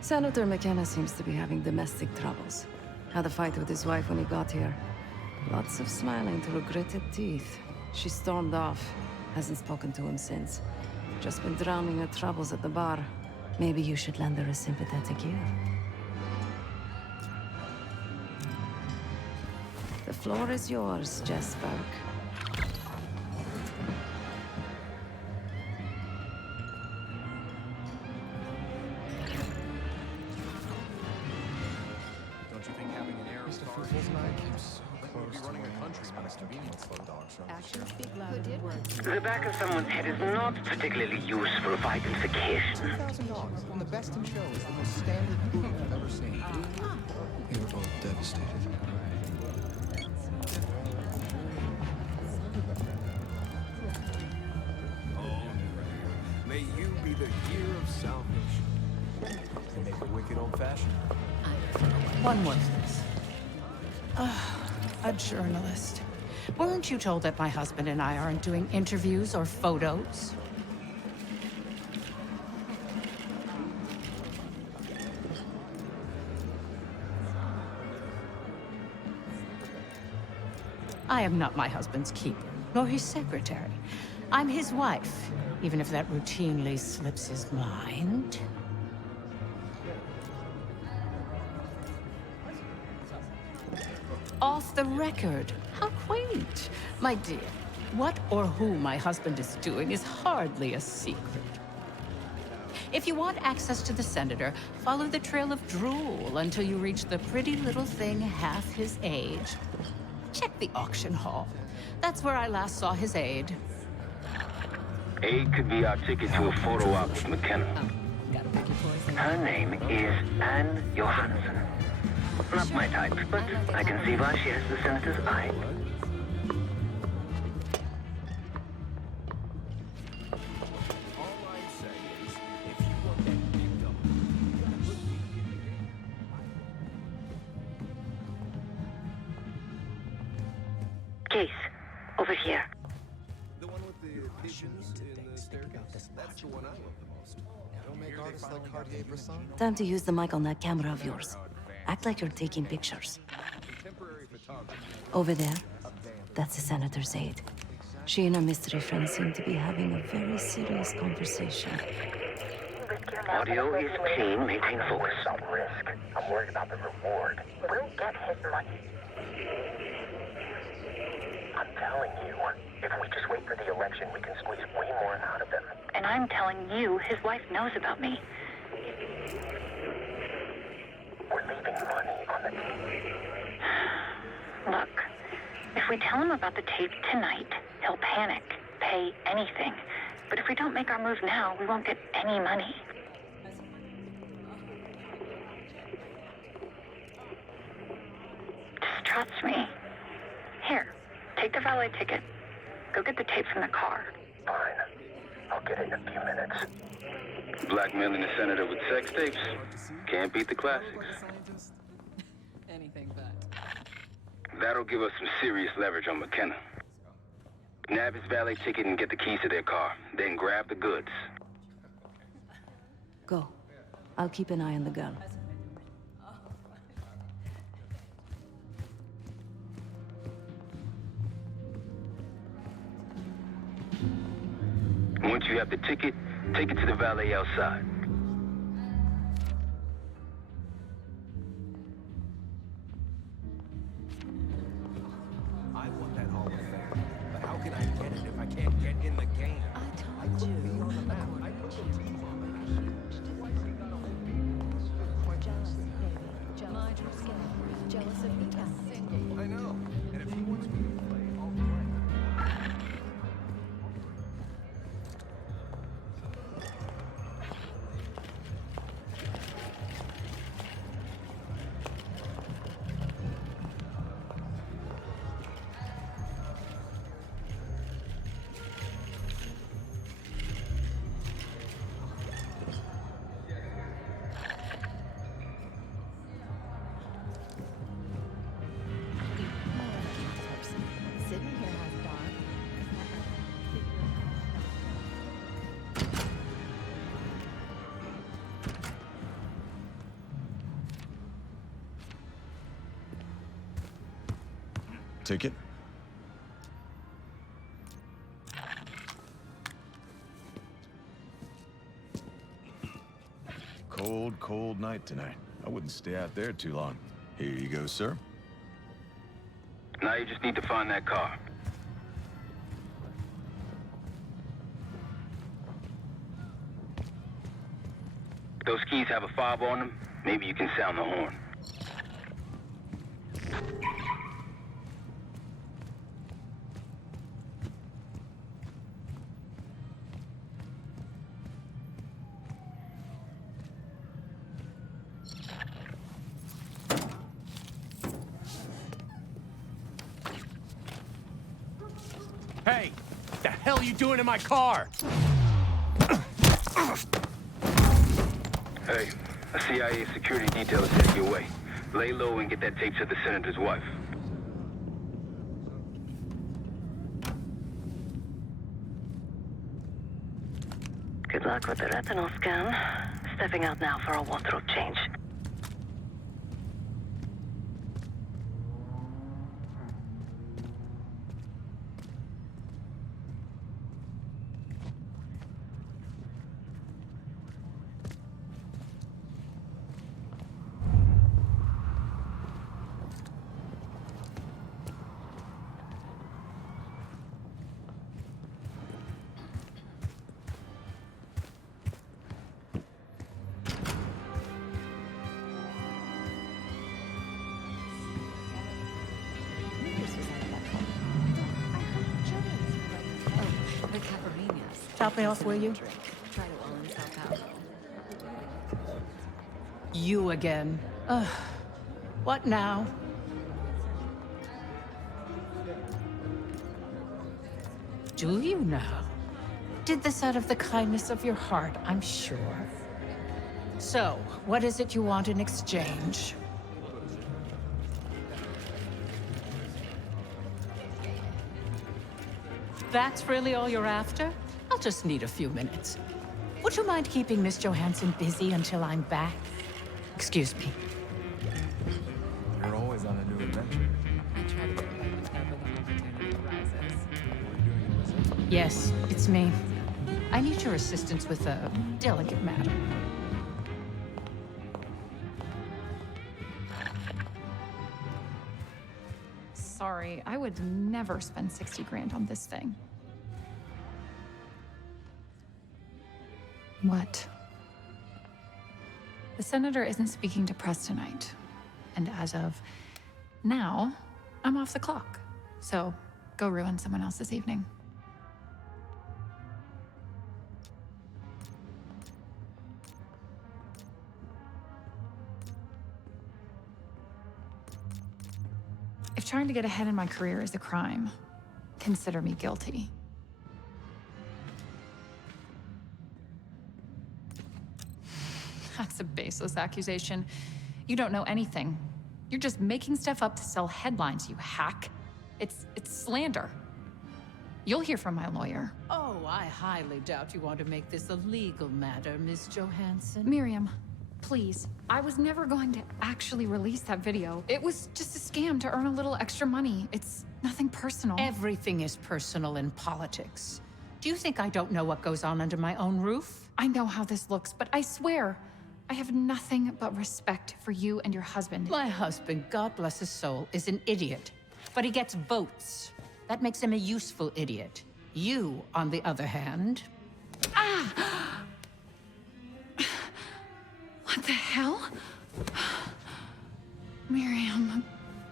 Senator McKenna seems to be having domestic troubles. Had a fight with his wife when he got here. Lots of smiling through gritted teeth. She stormed off. Hasn't spoken to him since. Just been drowning her troubles at the bar. Maybe you should lend her a sympathetic ear. The floor is yours, Jess Burke. Don't you think having an air of authority keeps we'll be running a country, not a convenience store dog show? Actions speak louder than words. The back of someone's head is not particularly used for identification. $2,000 on the best in show is the most standard boot I've ever seen. We were both devastated. May you be the year of salvation. To make a wicked old-fashioned. One more, please. A journalist. Weren't you told that my husband and I aren't doing interviews or photos? I am not my husband's keeper, nor his secretary. I'm his wife, even if that routinely slips his mind. Off the record. How quaint. My dear, what or who my husband is doing is hardly a secret. If you want access to the senator, follow the trail of drool until you reach the pretty little thing half his age. Check the auction hall. That's where I last saw his aide. Aid could be our ticket to a photo op with McKenna. Her name is Anne Johansson. Not my type, but I can see why she has the senator's eye. All I'd say is, if Case. Over here. The one with the pigeons in the staircase? That's the one I love the most. Don't make artists like Cartier-Bresson. Time to use the mic on that camera of yours. Act like you're taking pictures. Over there, that's the senator's aide. She and her mystery friend seem to be having a very serious conversation. Audio is clean. Maintain focus. About risk. I'm worried about the reward. We'll get his money. I'm telling you, if we just wait for the election, we can squeeze way more out of them. And I'm telling you, his wife knows about me. We're leaving money on the table. Look, if we tell him about the tape tonight, he'll panic, pay anything. But if we don't make our move now, we won't get any money. Just trust me. Here, take the valet ticket. Go get the tape from the car. Fine. I'll get it in a few minutes. Blackmailing the senator with sex tapes? Can't beat the classics. Anything but. That'll give us some serious leverage on McKenna. Nab his valet ticket and get the keys to their car. Then grab the goods. Go. I'll keep an eye on the girl. Once you have the ticket, take it to the valet outside. I want that Hall of Fame. But how can I get it if I can't get in the game? I put me on the map. I put the team on the map. Jealous of me, I know. And if he wants me to play, I'll play. Sydney here has a dog. Ticket? Cold, cold night tonight. I wouldn't stay out there too long. Here you go, sir. Now you just need to find that car. Those keys have a fob on them. Maybe you can sound the horn. Hey! What the hell are you doing in my car? Hey, a CIA security detail is heading your way. Lay low and get that tape to the senator's wife. Good luck with the retinal scan. Stepping out now for a wardrobe change. Top me off, will you? Try to always help out. You again. Ugh. What now? Do you now? Did this out of the kindness of your heart, I'm sure. So, what is it you want in exchange? that's really all you're after, I'll just need a few minutes. Would you mind keeping Miss Johansson busy until I'm back? Excuse me. You're always on a new adventure. I try to get away with that when the opportunity arises. Yes, it's me. I need your assistance with a delicate matter. Sorry, I would never spend 60 grand on this thing. What? The senator isn't speaking to press tonight. And as of now, I'm off the clock. So go ruin someone else's evening. If trying to get ahead in my career is a crime, consider me guilty. That's a baseless accusation. You don't know anything. You're just making stuff up to sell headlines, you hack. It's slander. You'll hear from my lawyer. Oh, I highly doubt you want to make this a legal matter, Miss Johansson. Miriam, please. I was never going to actually release that video. It was just a scam to earn a little extra money. It's nothing personal. Everything is personal in politics. Do you think I don't know what goes on under my own roof? I know how this looks, but I swear, I have nothing but respect for you and your husband. My husband, God bless his soul, is an idiot. But he gets votes. That makes him a useful idiot. You, on the other hand... Ah! What the hell? Miriam,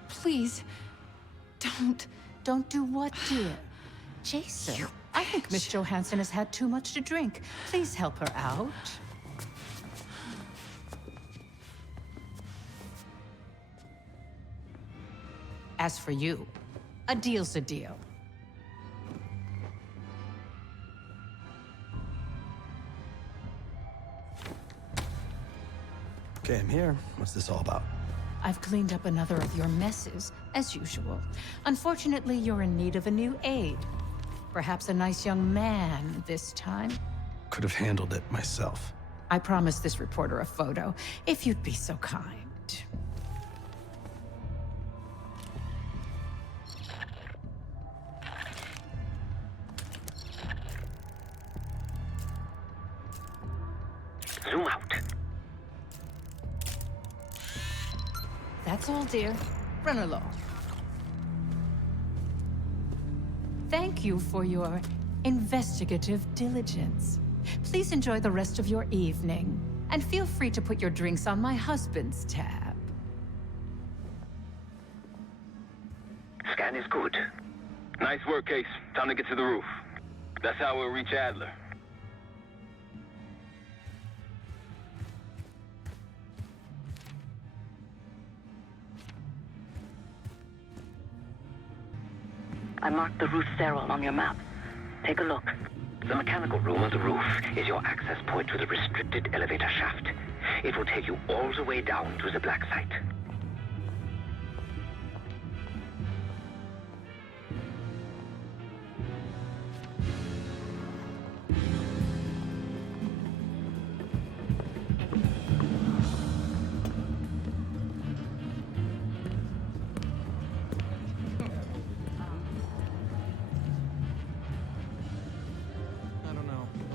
please, don't... Don't do what, dear? Jason, I think Miss Johansson has had too much to drink. Please help her out. As for you, a deal's a deal. Okay, I'm here. What's this all about? I've cleaned up another of your messes, as usual. Unfortunately, you're in need of a new aide. Perhaps a nice young man this time. Could have handled it myself. I promised this reporter a photo, if you'd be so kind. Zoom out. That's all, dear. Run along. Thank you for your investigative diligence. Please enjoy the rest of your evening, and feel free to put your drinks on my husband's tab. Scan is good. Nice work, Case. Time to get to the roof. That's how we'll reach Adler. I marked the roof sterile on your map. Take a look. The mechanical room on the roof is your access point to the restricted elevator shaft. It will take you all the way down to the black site.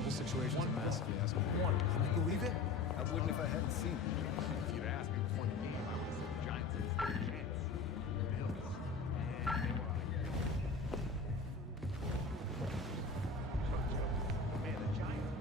Situation's a mess, if you ask me. One, can you believe it? I wouldn't if I hadn't seen it. If you'd asked me before the game, I would have said the Giants had a chance. Bills. And they were on a man, the Giants.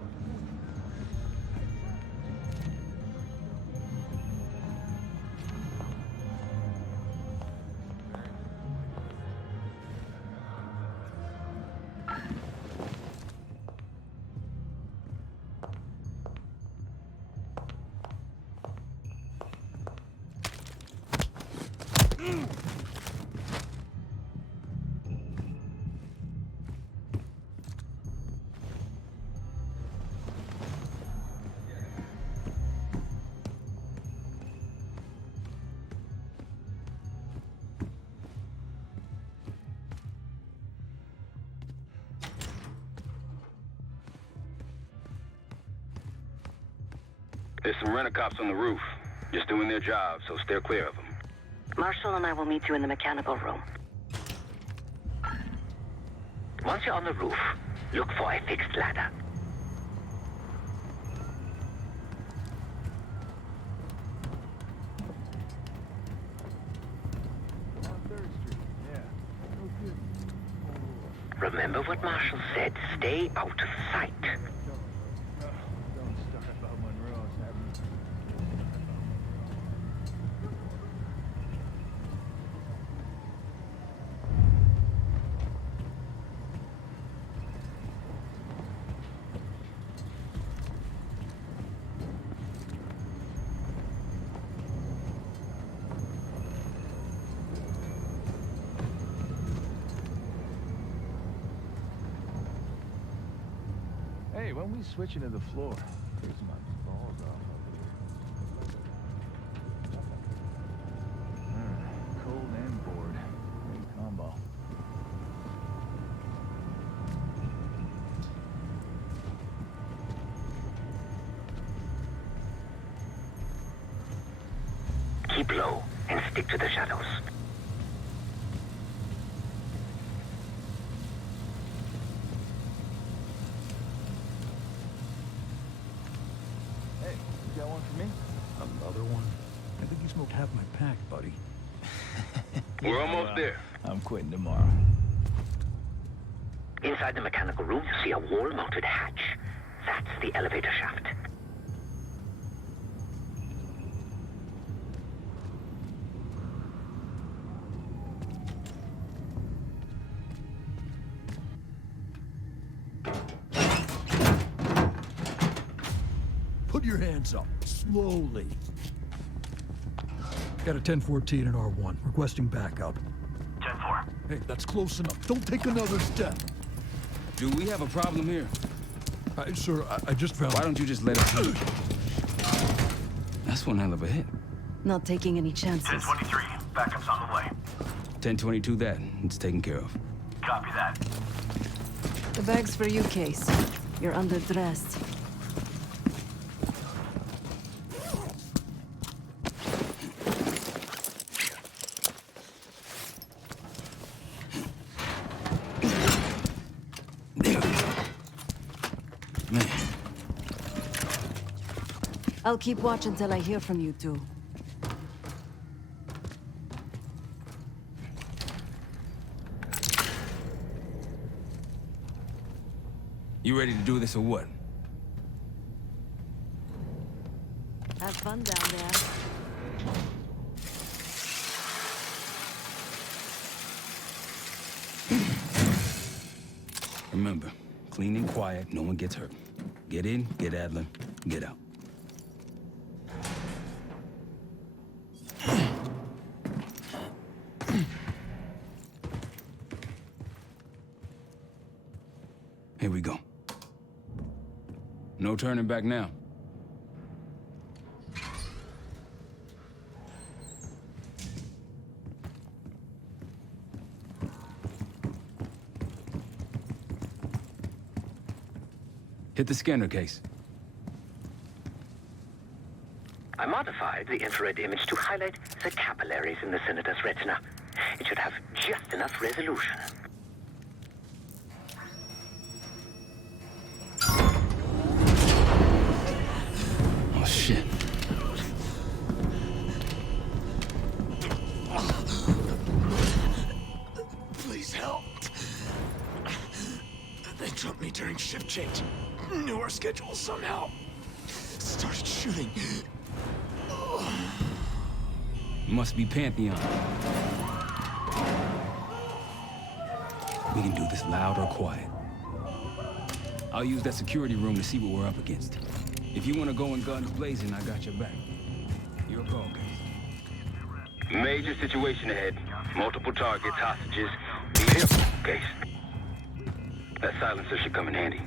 There's some rent-a-cops on the roof. Just doing their job, so steer clear of them. Marshall and I will meet you in the mechanical room. Once you're on the roof, look for a fixed ladder. Remember what Marshall said, stay out of sight. Hey, when we switch into the floor, takes my balls off up here. Cold and bored. Great combo. Keep low and stick to the shadows. Hey, you got one for me? Another one? I think you smoked half my pack, buddy. We're almost there. I'm quitting tomorrow. Inside the mechanical room, you see a wall-mounted hatch. That's the elevator shaft. Put your hands up, slowly. Got a 1014 and R1, requesting backup. 10-4. Hey, that's close enough. Don't take another step. Do we have a problem here? Sir, I just found... Why don't you just let us... That's one hell of a hit. Not taking any chances. 1023. Backup's on the way. 1022 that. It's taken care of. Copy that. The bag's for you, Case. You're underdressed. I'll keep watch until I hear from you two. You ready to do this or what? Have fun down there. Remember, clean and quiet, no one gets hurt. Get in, get Adler, get out. Here we go. No turning back now. Hit the scanner, Case. I modified the infrared image to highlight the capillaries in the Senator's retina. It should have just enough resolution. Oh, shit. Please help. They jumped me during shift change. Knew our schedule somehow. Started shooting. Must be Pantheon. We can do this loud or quiet. I'll use that security room to see what we're up against. If you want to go in guns blazing, I got your back. Your call, Case. Major situation ahead. Multiple targets, hostages. Need help, Case. That silencer should come in handy.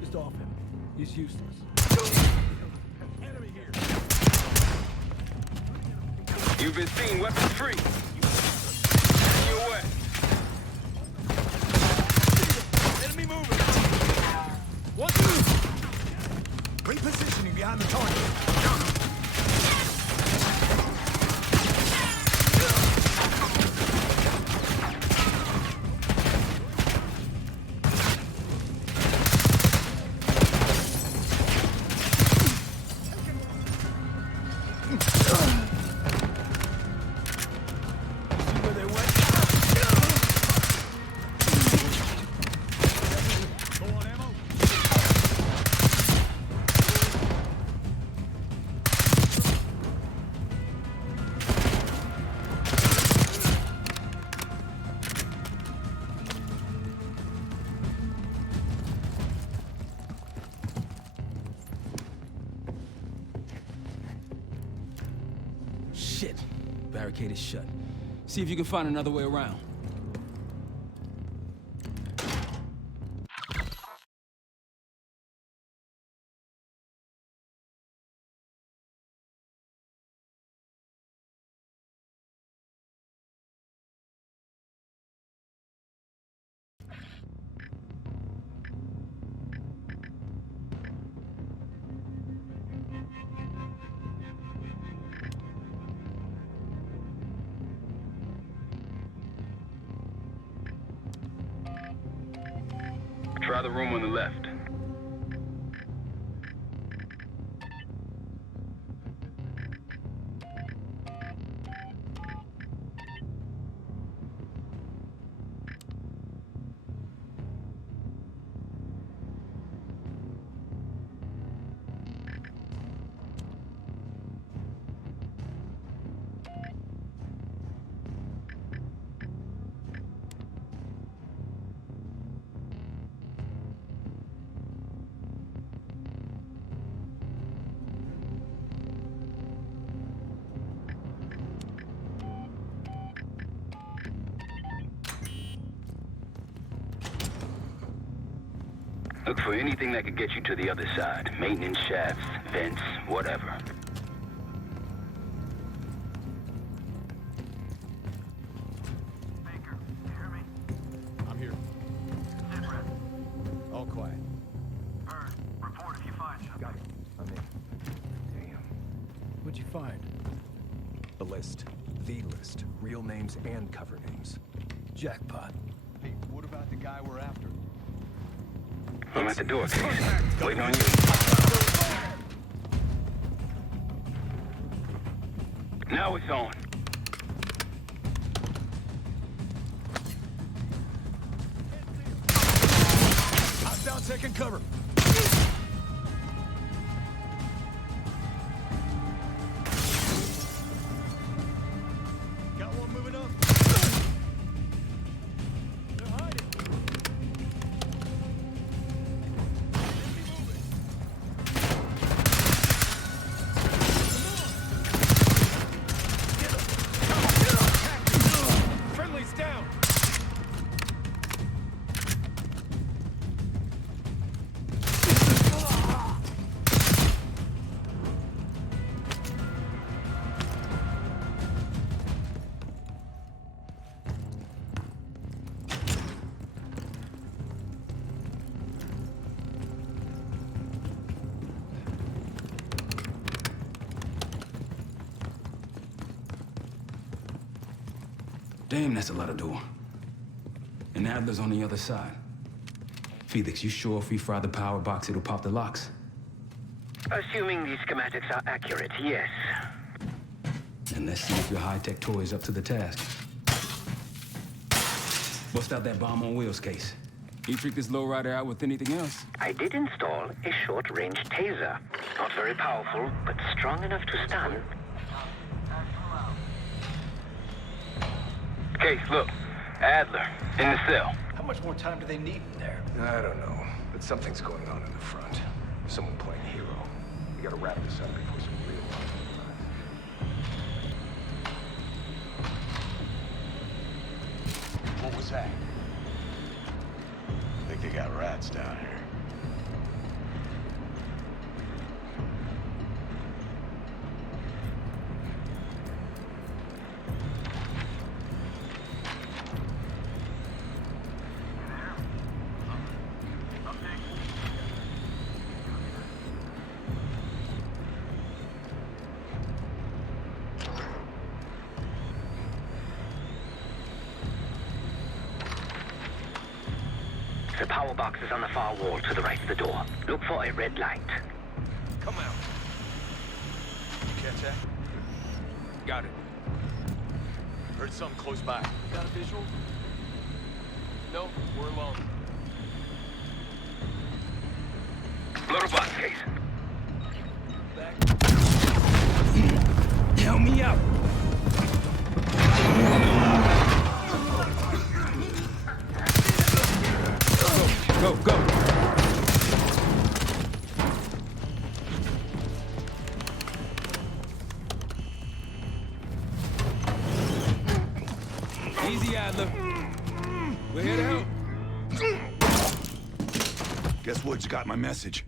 Just off him. He's useless. Enemy here. You've been seen, weapons free. Your way. Enemy moving. behind the target. Shit. Barricade is shut. See if you can find another way around. Try the room on the left. Look for anything that could get you to the other side. Maintenance shafts, vents, whatever. Baker, you hear me? I'm here. Sit rep. All quiet. Bird, report if you find something. Got it. I'm in. Damn. What'd you find? The list. The list. Real names and cover names. Jackpot. Hey, what about the guy we're after? I'm at the door, Case. Waiting on you. Now it's on. Hostile taking cover. Got one moving up. They're hiding. Friendly's down. Damn, that's a lot of door. And Adler's on the other side. Felix, you sure if we fry the power box, it'll pop the locks? Assuming these schematics are accurate, yes. And let's see if your high-tech toy is up to the task. Bust out that bomb on wheels, Case. You trick this lowrider out with anything else? I did install a short-range taser. Not very powerful, but strong enough to stun. Case, look. Adler, in the cell. How much more time do they need in there? I don't know, but something's going on in the front. Someone playing hero. We gotta wrap this up before some real life. What was that? I think they got rats down here. The power box is on the far wall to the right of the door. Look for a red light. Come out. Catch that? Got it. Heard something close by. Got a visual? No, we're alone. Loader box case. Help me out. Go, go. Easy, Adler. We're here to help. Guess Wood's got my message.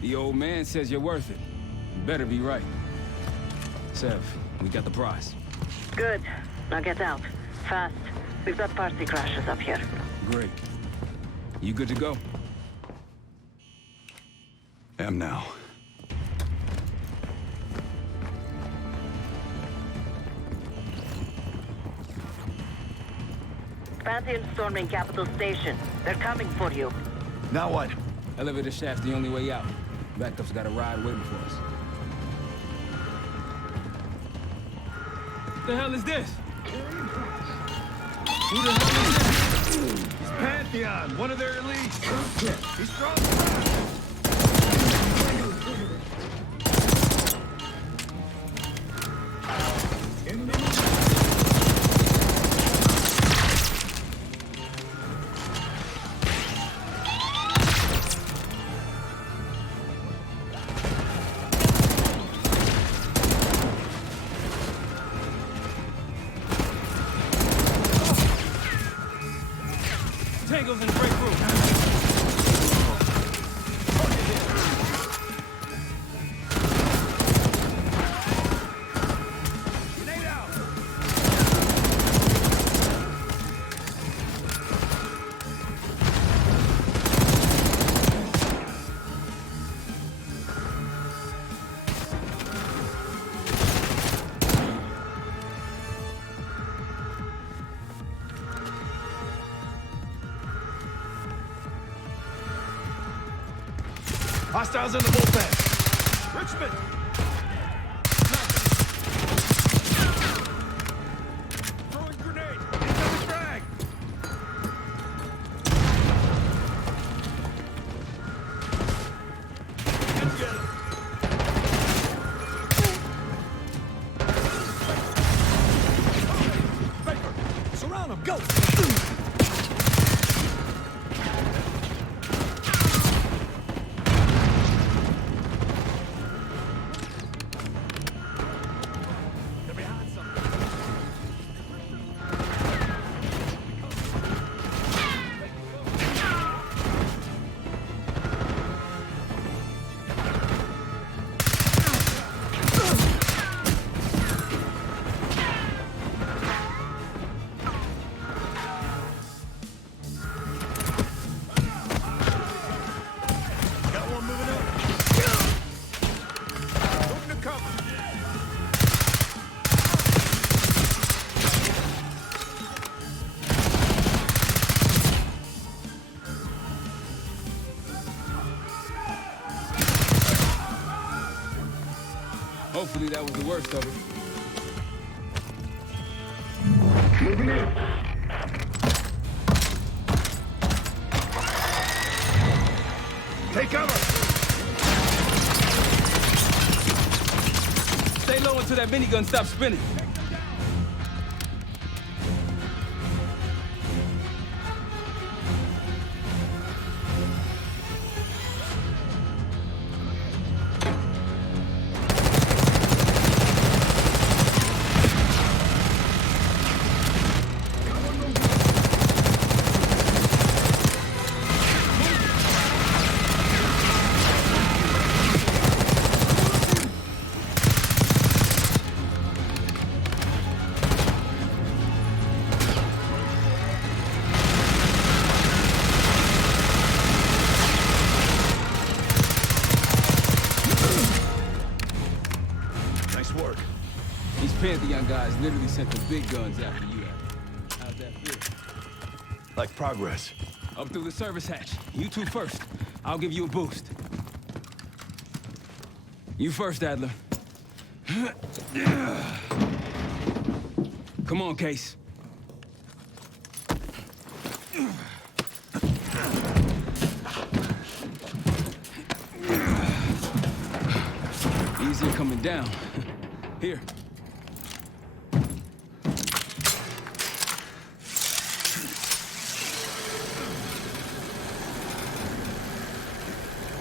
The old man says you're worth it. You better be right. Sev, we got the prize. Good. Now get out. Fast. We've got party crashes up here. Great. You good to go? Am now. Pantheon storming Capital Station. They're coming for you. Now what? Elevator shaft's the only way out. Backup's got a ride waiting for us. What the hell is this? Who the hell is this? It's Pantheon, one of their elites. He's strong. Tangles in the break room. Grenade out. Hostiles in the bullpen. Richmond! Throwing grenade! Incoming frag! Get together! Vapor! Surround them! Go! Hopefully that was the worst of it. Moving in. Take cover! Stay low until that minigun stops spinning. Pantheon guys literally sent the big guns after you. How's that feel? Like progress. Up through the service hatch. You two first. I'll give you a boost. You first, Adler. Come on, Case. Easier coming down. Here.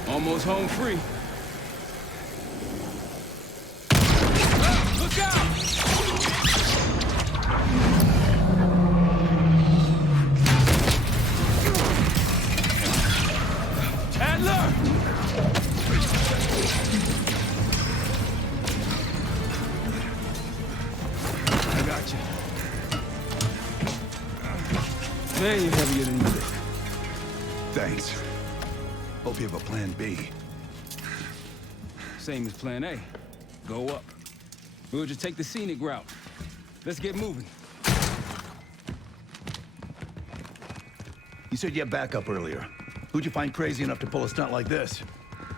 Almost home free. Look out! Adler! I got you. Man, you're heavier than you think. Thanks. Hope you have a plan B. Same as plan A. Go up. We'll just take the scenic route. Let's get moving. You said you had backup earlier. Who'd you find crazy enough to pull a stunt like this?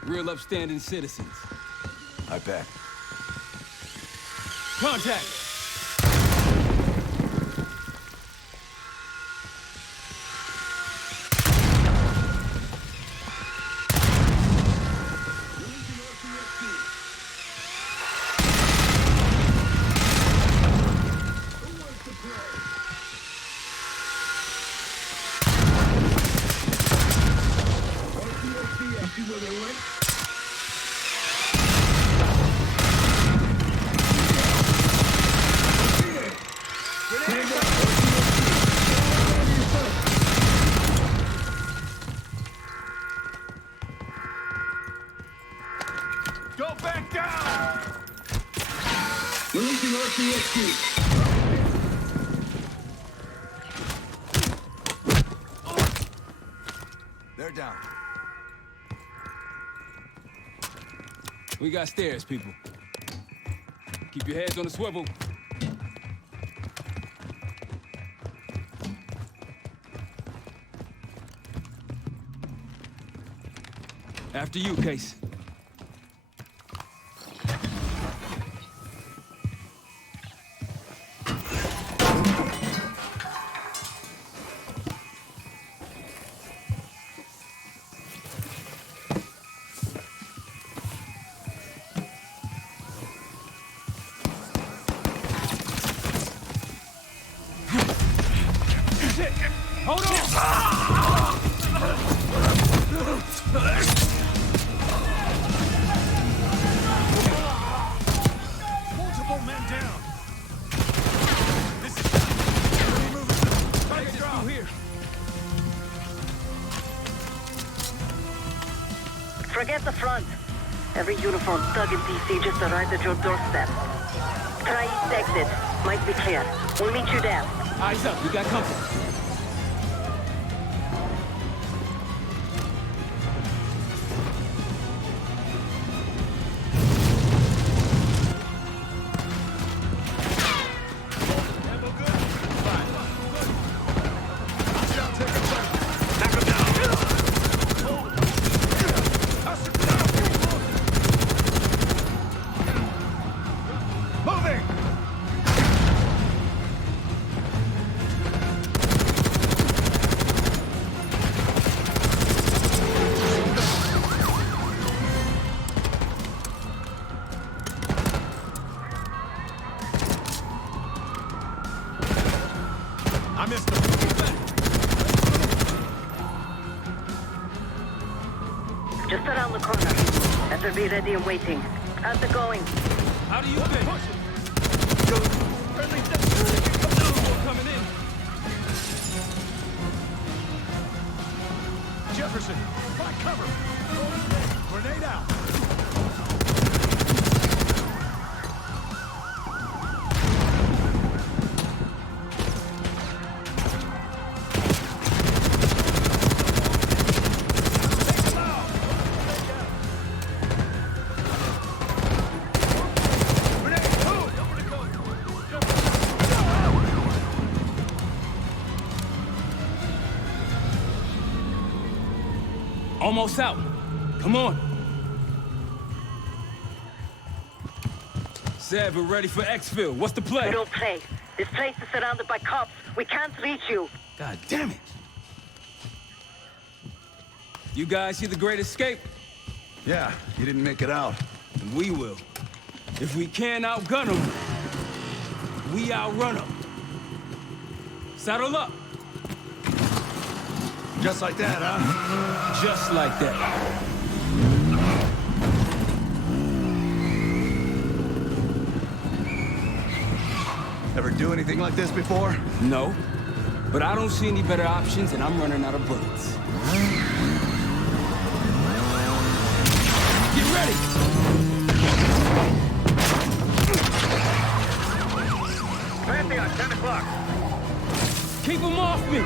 Real upstanding citizens. I bet. Contact! Go back down! Releasing RCXD. They're down. We got stairs, people. Keep your heads on the swivel. After you, Case. Hold on! Multiple men down! This is... moving. Target drop. Here. Forget the front. Every uniformed thug in DC just arrived at your doorstep. Try east exit. Might be clear. We'll meet you there. Eyes up, we got company. I missed him. Just around the corner. Better be ready and waiting. How's it going? How do you think? Friendly coming in. Jefferson, find cover. Grenade out. Almost out. Come on. Sav, we're ready for exfil. What's the play? We don't play. This place is surrounded by cops. We can't reach you. God damn it. You guys see the Great Escape? Yeah, you didn't make it out. And we will. If we can't outgun them, we outrun them. Saddle up. Just like that, huh? Just like that. Ever do anything like this before? No. But I don't see any better options, and I'm running out of bullets. Get ready! Pantheon, 10 o'clock. Keep them off me!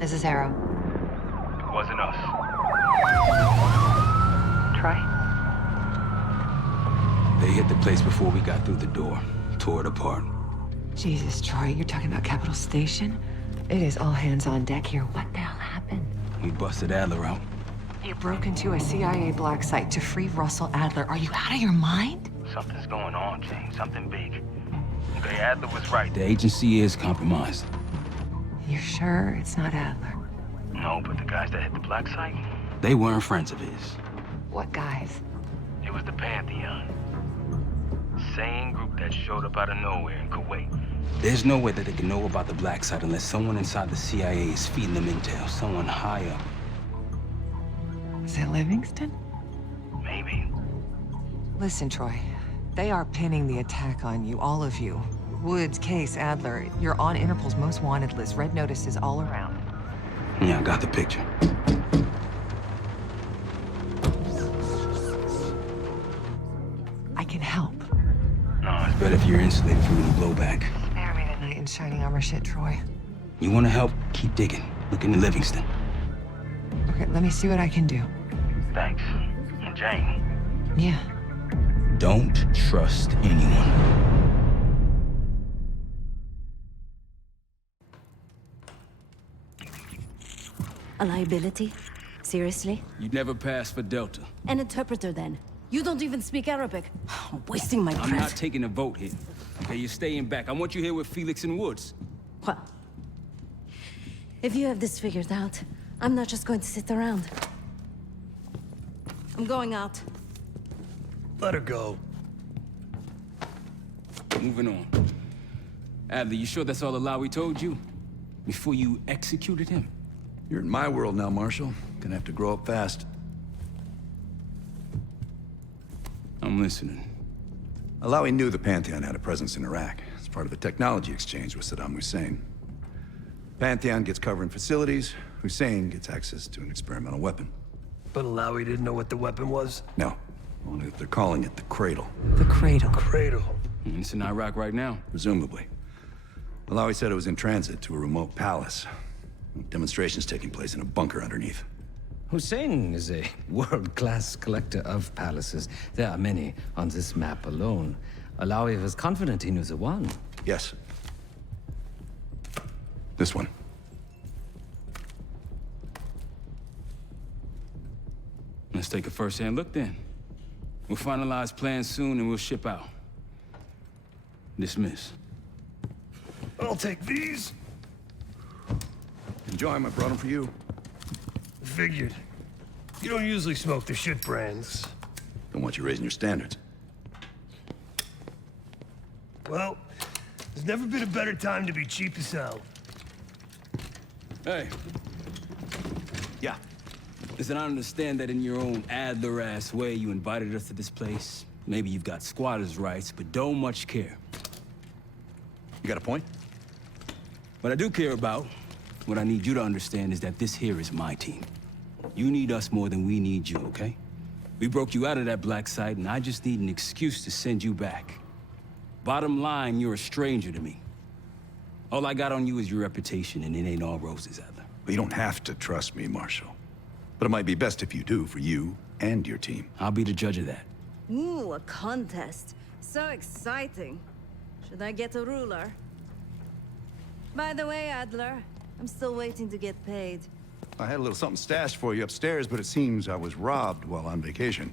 This is Arrow. Wasn't us. Troy? They hit the place before we got through the door. Tore it apart. Jesus, Troy, you're talking about Capital Station? It is all hands on deck here. What the hell happened? We busted Adler out. You broke into a CIA black site to free Russell Adler. Are you out of your mind? Something's going on, James. Something big. Okay, Adler was right. The agency is compromised. You're sure it's not Adler? No, but the guys that hit the black site? They weren't friends of his. What guys? It was the Pantheon. Same group that showed up out of nowhere in Kuwait. There's no way that they can know about the black site unless someone inside the CIA is feeding them intel. Someone high up. Is it Livingston? Maybe. Listen, Troy. They are pinning the attack on you, all of you. Woods, Case, Adler. You're on Interpol's most wanted list. Red notices all around. Yeah, I got the picture. I can help. No, it's better if you're insulated from any blowback. Spare me tonight in shining armor shit, Troy. You want to help? Keep digging. Look into Livingston. Okay, let me see what I can do. Thanks. And Jane. Yeah. Don't trust anyone. A liability? Seriously? You'd never pass for Delta. An interpreter, then. You don't even speak Arabic. I'm wasting my breath. I'm not taking a vote here. Okay, you're staying back. I want you here with Felix and Woods. Well, if you have this figured out, I'm not just going to sit around. I'm going out. Let her go. Moving on. Adler, you sure that's all the lie we told you? Before you executed him? You're in my world now, Marshal. Gonna have to grow up fast. I'm listening. Alawi knew the Pantheon had a presence in Iraq. It's part of a technology exchange with Saddam Hussein. Pantheon gets cover in facilities. Hussein gets access to an experimental weapon. But Alawi didn't know what the weapon was? No. Only that they're calling it the Cradle. The Cradle? Cradle. It's in Iraq right now. Presumably. Alawi said it was in transit to a remote palace. Demonstrations taking place in a bunker underneath. Hussein is a world-class collector of palaces. There are many on this map alone. Alawi was confident he knew the one. Yes. This one. Let's take a first-hand look then. We'll finalize plans soon and we'll ship out. Dismiss. I'll take these. Enjoy them, I brought them for you. Figured. You don't usually smoke the shit brands. Don't want you raising your standards. Well, there's never been a better time to be cheap as hell. Hey. Yeah. Listen, I understand that in your own Adler-ass way, you invited us to this place. Maybe you've got squatters' rights, but don't much care. You got a point? What I do care about, what I need you to understand is that this here is my team. You need us more than we need you, okay? We broke you out of that black site, and I just need an excuse to send you back. Bottom line, you're a stranger to me. All I got on you is your reputation, and it ain't all roses, Adler. But you don't have to trust me, Marshal. But it might be best if you do, for you and your team. I'll be the judge of that. Ooh, a contest. So exciting. Should I get a ruler? By the way, Adler, I'm still waiting to get paid. I had a little something stashed for you upstairs, but it seems I was robbed while on vacation.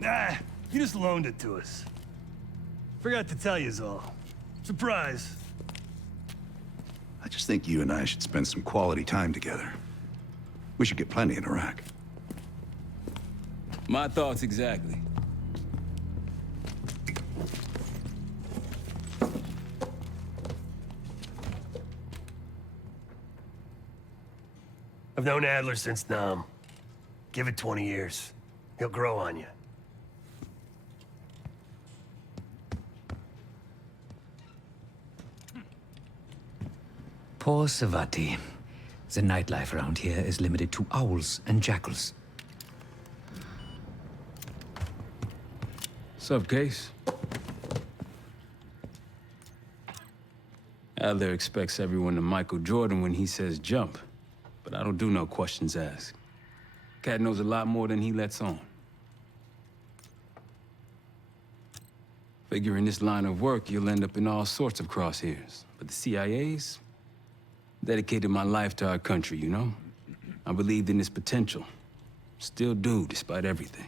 Nah, you just loaned it to us. Forgot to tell yous all. Surprise. I just think you and I should spend some quality time together. We should get plenty in Iraq. My thoughts exactly. I've known Adler since Nam. Give it 20 years. He'll grow on you. Poor Savati. The nightlife around here is limited to owls and jackals. Sup, Case? Adler expects everyone to Michael Jordan when he says jump, but I don't do no questions asked. Cat knows a lot more than he lets on. Figure in this line of work, you'll end up in all sorts of crosshairs. But the CIA's dedicated my life to our country, you know? I believed in its potential. Still do, despite everything.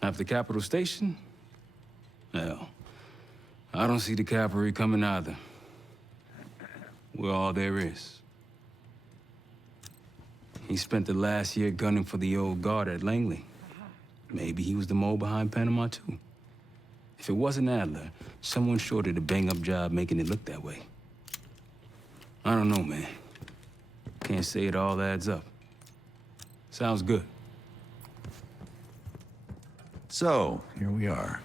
After Capital Station? Hell, I don't see the cavalry coming either. We're all there is. He spent the last year gunning for the old guard at Langley. Maybe he was the mole behind Panama, too. If it wasn't Adler, someone sure did a bang-up job making it look that way. I don't know, man. Can't say it all adds up. Sounds good. So, here we are.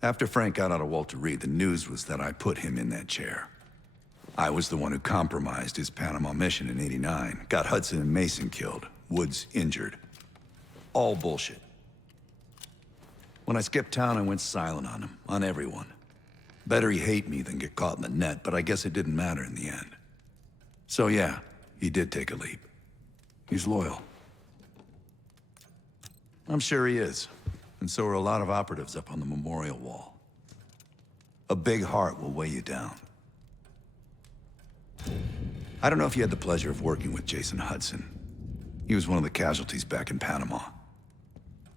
After Frank got out of Walter Reed, the news was that I put him in that chair. I was the one who compromised his Panama mission in '89, got Hudson and Mason killed, Woods injured. All bullshit. When I skipped town, I went silent on him, on everyone. Better he hate me than get caught in the net, but I guess it didn't matter in the end. So yeah, he did take a leap. He's loyal. I'm sure he is. And so are a lot of operatives up on the memorial wall. A big heart will weigh you down. I don't know if you had the pleasure of working with Jason Hudson. He was one of the casualties back in Panama.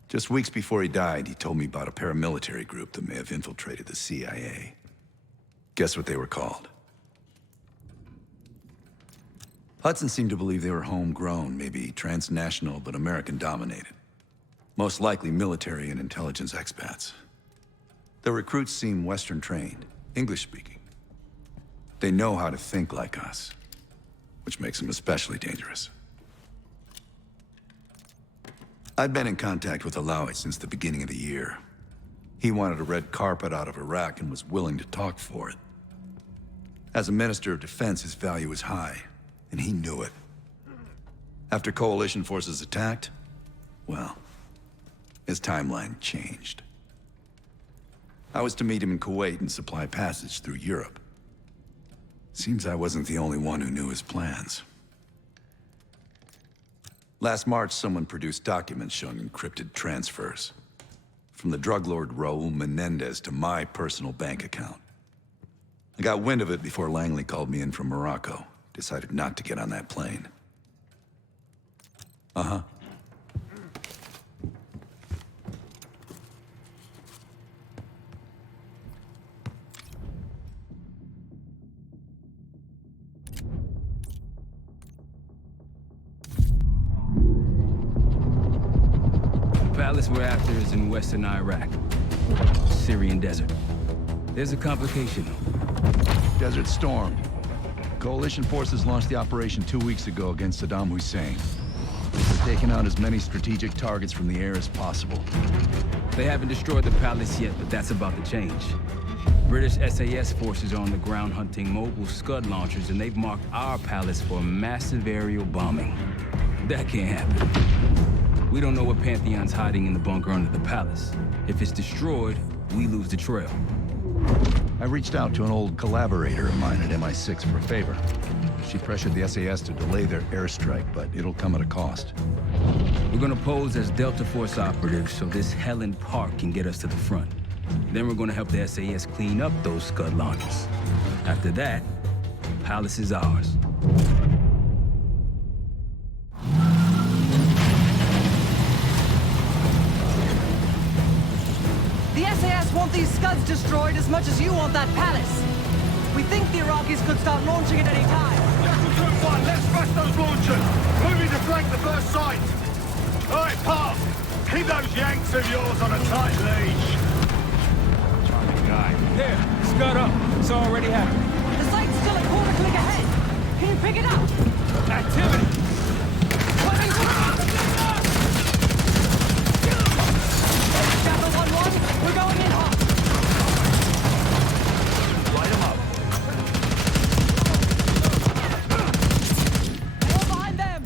Just weeks before he died, he told me about a paramilitary group that may have infiltrated the CIA. Guess what they were called? Hudson seemed to believe they were homegrown, maybe transnational, but American-dominated. Most likely military and intelligence expats. The recruits seem Western-trained, English-speaking. They know how to think like us, which makes them especially dangerous. I'd been in contact with Alawi since the beginning of the year. He wanted a red carpet out of Iraq and was willing to talk for it. As a Minister of Defense, his value was high, and he knew it. After coalition forces attacked, well, his timeline changed. I was to meet him in Kuwait and supply passage through Europe. Seems I wasn't the only one who knew his plans. Last March, someone produced documents showing encrypted transfers. From the drug lord Raul Menendez to my personal bank account. I got wind of it before Langley called me in from Morocco. Decided not to get on that plane. Uh-huh. palace we're after is in western Iraq. Syrian desert. There's a complication, though. Desert Storm. Coalition forces launched the operation 2 weeks ago against Saddam Hussein. They're taking out as many strategic targets from the air as possible. They haven't destroyed the palace yet, but that's about to change. British SAS forces are on the ground hunting mobile Scud launchers, and they've marked our palace for massive aerial bombing. That can't happen. We don't know what Pantheon's hiding in the bunker under the palace. If it's destroyed, we lose the trail. I reached out to an old collaborator of mine at MI6 for a favor. She pressured the SAS to delay their airstrike, but it'll come at a cost. We're gonna pose as Delta Force operatives so this Helen Park can get us to the front. Then we're gonna help the SAS clean up those Scud launchers. After that, palace is ours. The SAS want these Scuds destroyed as much as you want that palace. We think the Iraqis could start launching at any time. Jackal 2-1, let's smash those launchers! Moving to flank the first site! Alright, Park! Keep those Yanks of yours on a tight leash! Charming guy. There, Scud up. It's already happening. The site's still a quarter click ahead. Can you pick it up? Activity! Jackal 1-1, we're going in hot. Light them up. More behind them.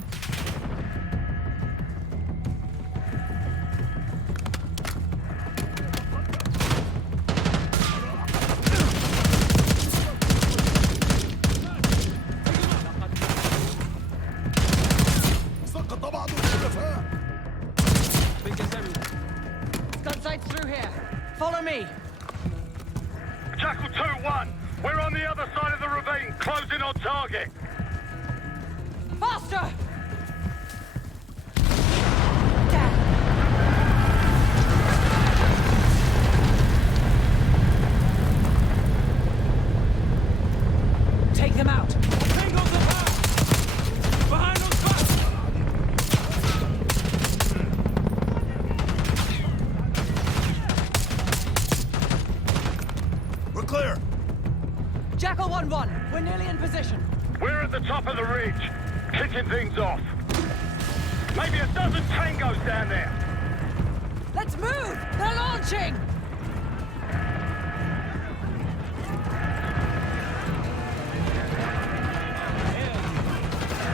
Scud site's through here. Follow me. Jackal 2-1, we're on the other side of the ravine, closing on target. Faster! Take them out. Behind those trucks! We're clear. Jackal 1-1, we're nearly in position. We're at the top of the ridge, kicking things off. Maybe a dozen tangos down there. Let's move! They're launching!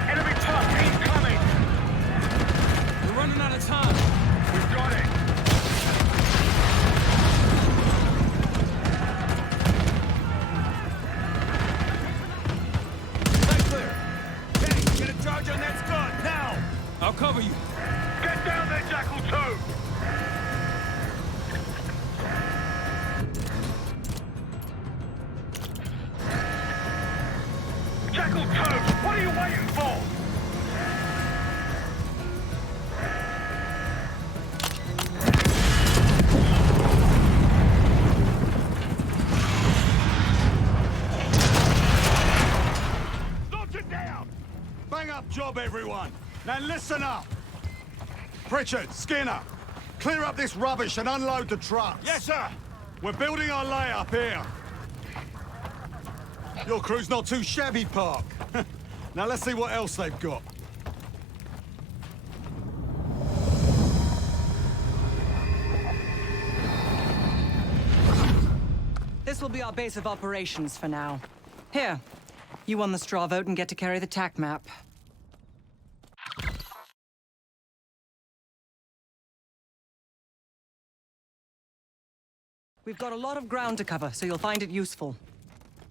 Enemy truck incoming. We're running out of time. We've got it. Stay clear. Hey, get a charge on that Scud, now! I'll cover you. Get down there, Jackal 2! Jackal 2, what are you waiting for? Launch it down! Bang up job, everyone! Now listen up! Pritchard, Skinner, clear up this rubbish and unload the trucks. Yes, sir! We're building our layup here. Your crew's not too shabby, Park. Now let's see what else they've got. This will be our base of operations for now. Here, you won the straw vote and get to carry the TAC map. We've got a lot of ground to cover, so you'll find it useful.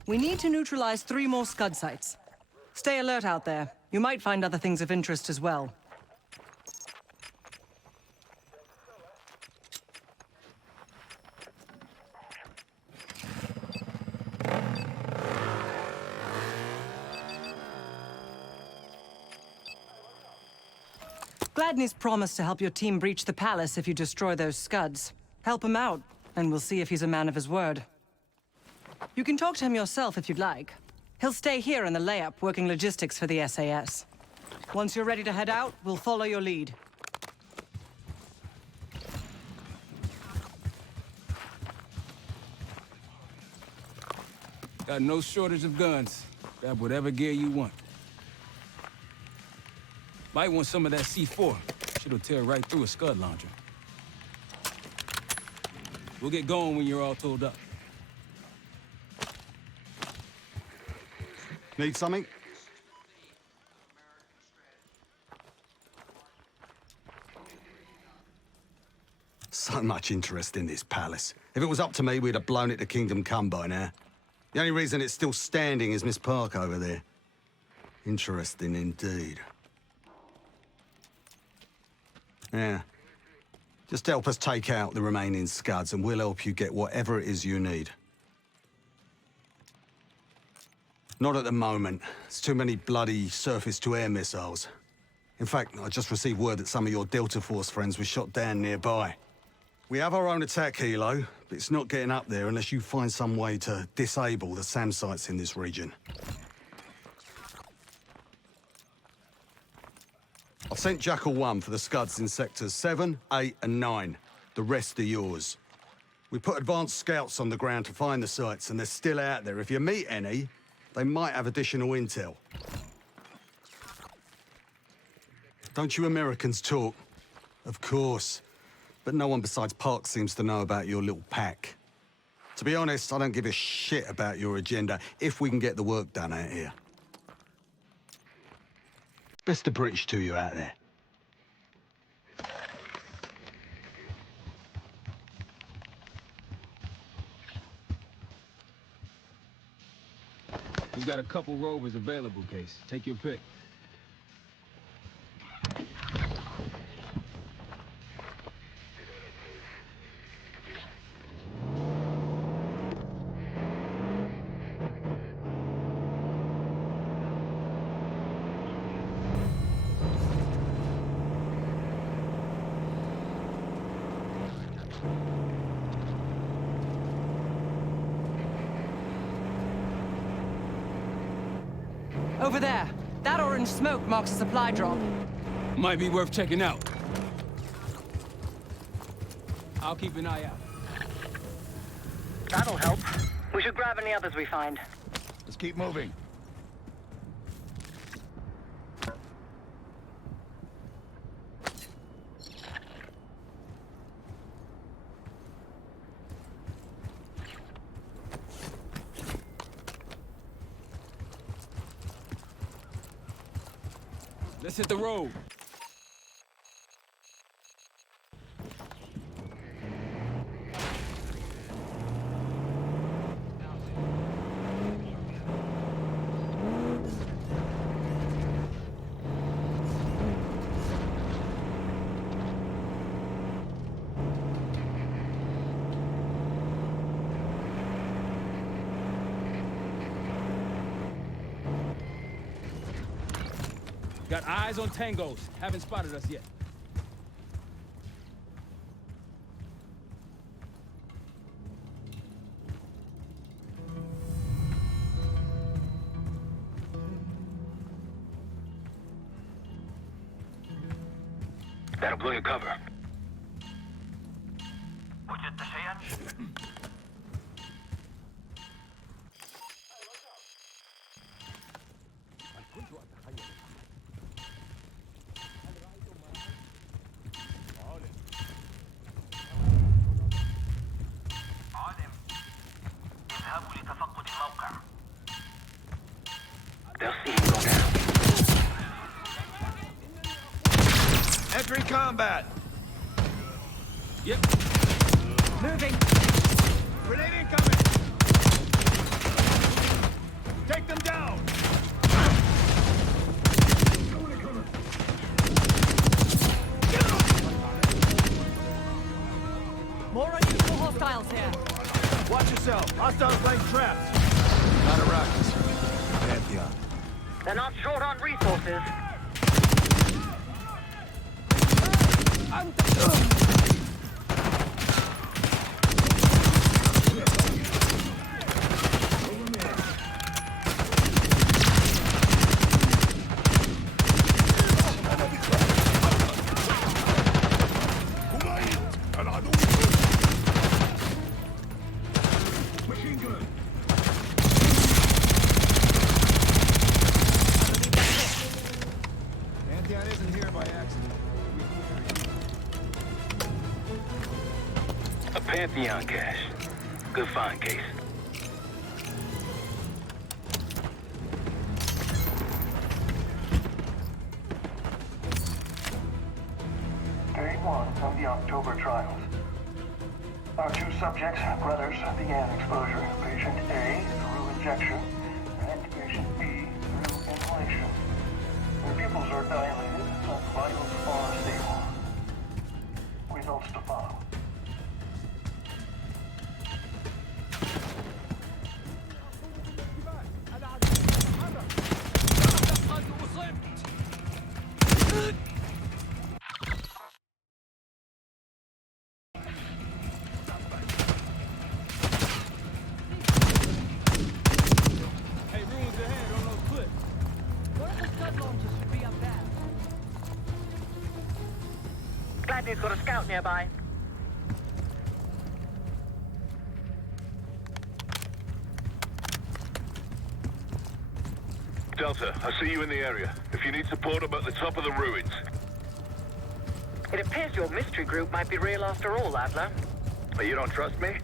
We need to neutralize 3 more Scud sites. Stay alert out there. You might find other things of interest as well. Gladney's promised to help your team breach the palace if you destroy those Scuds. Help him out, and we'll see if he's a man of his word. You can talk to him yourself if you'd like. He'll stay here in the layup, working logistics for the SAS. Once you're ready to head out, we'll follow your lead. Got no shortage of guns. Grab whatever gear you want. Might want some of that C4. Shit'll tear right through a scud launcher. We'll get going when you're all tooled up. Need something? So much interest in this palace. If it was up to me, we'd have blown it to Kingdom Come by now. The only reason it's still standing is Miss Park over there. Interesting indeed. Yeah. Just help us take out the remaining scuds and we'll help you get whatever it is you need. Not at the moment. It's too many bloody surface-to-air missiles. In fact, I just received word that some of your Delta Force friends were shot down nearby. We have our own attack helo, but it's not getting up there unless you find some way to disable the SAM sites in this region. I've sent Jackal 1 for the scuds in sectors 7, 8, and 9. The rest are yours. We put advanced scouts on the ground to find the sites, and they're still out there. If you meet any, they might have additional intel. Don't you Americans talk? Of course. But no one besides Park seems to know about your little pack. To be honest, I don't give a shit about your agenda if we can get the work done out here. Best of British to you out there. We've got a couple rovers available, Case. Take your pick. Over there. That orange smoke marks a supply drop. Might be worth checking out. I'll keep an eye out. That'll help. We should grab any others we find. Let's keep moving. Let's hit the road. Got eyes on tangos. Haven't spotted us yet. That'll blow your cover. They'll see you go down. Entry combat! Yep. Moving. Grenade incoming! Take them down! More unusual hostiles here. Watch yourself. Hostiles laying traps. Not Iraqis. Pantheon. They're not short on resources. Pantheon cache. Good find, Case. Day 1 of the October trials. Our two subjects, brothers, began exposure. Patient A through injection, and patient B through inhalation. Their pupils are dilated, but vitals are stable. Results to follow. Gladney's got a scout nearby. Delta, I see you in the area. If you need support, I'm at the top of the ruins. It appears your mystery group might be real after all, Adler. But you don't trust me?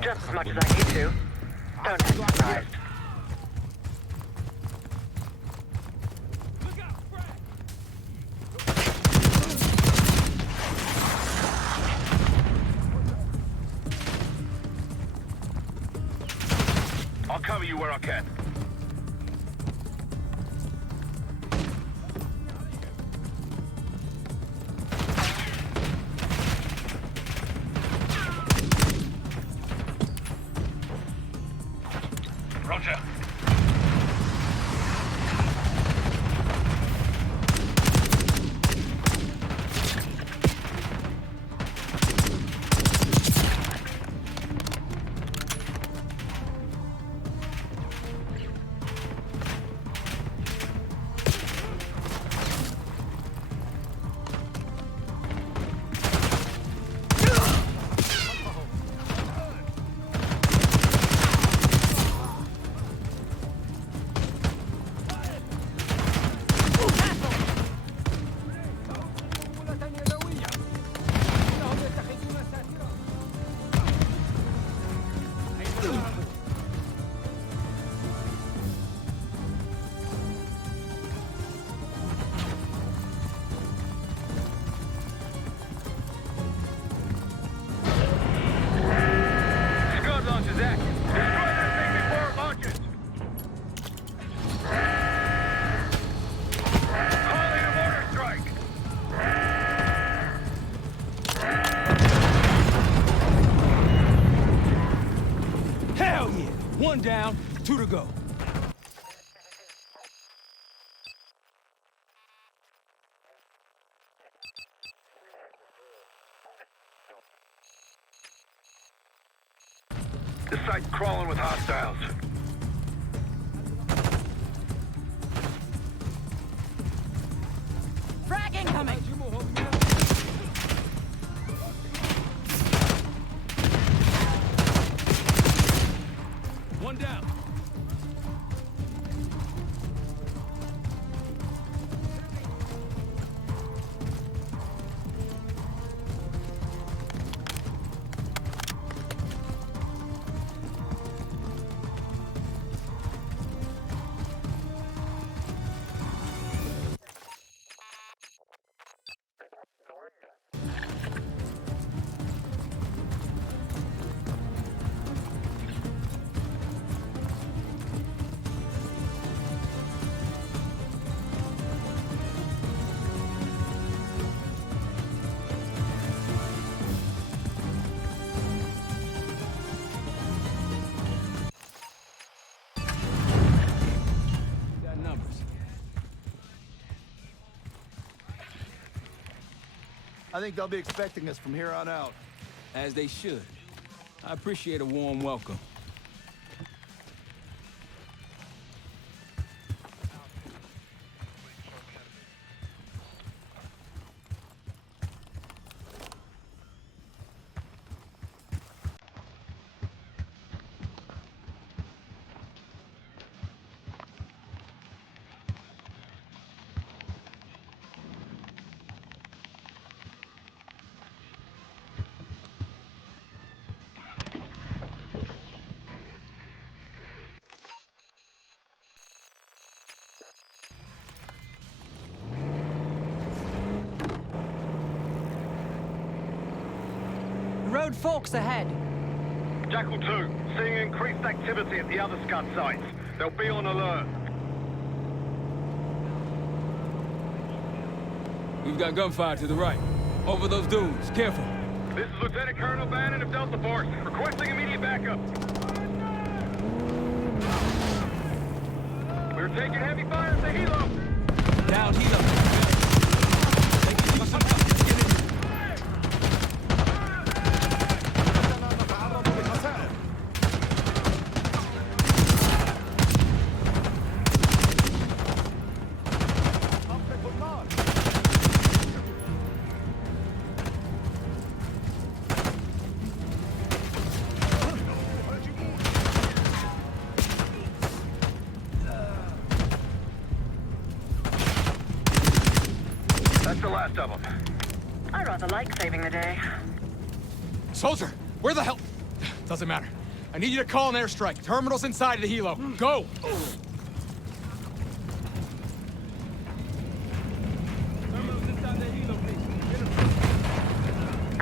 Just as much as I need to. Don't act surprised. I'll cover you where I can. Roger. One down, 2 to go. The site's crawling with hostiles. Frag incoming! One down. I think they'll be expecting us from here on out. As they should. I appreciate a warm welcome. road forks ahead. Jackal 2, seeing increased activity at the other Scud sites. They'll be on alert. We've got gunfire to the right. Over those dunes. Careful. This is Lieutenant Colonel Bannon of Delta Force, requesting immediate backup. We're taking heavy fire at the helo. Down helo. That's the last of them. I rather like saving the day. Soldier, where the hell? Doesn't matter. I need you to call an airstrike. Terminal's inside of the helo. Go!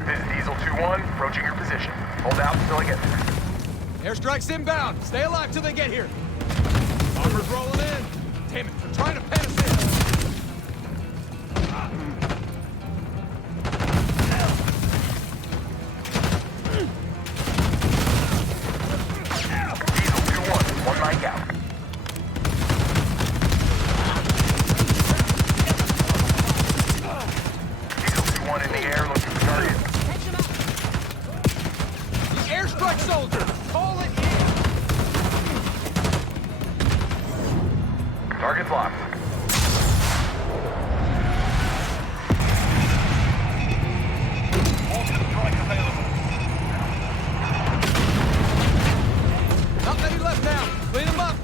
This is Diesel 2-1, approaching your position. Hold out until I get there. Airstrike's inbound. Stay alive till they get here. Armor's rolling in. Damn it, they're trying to pen us in. One mic out. Diesel 2-1 in the air, looking for target. The airstrike soldier! Call it in! Target's locked. Not many left now. Clean them up.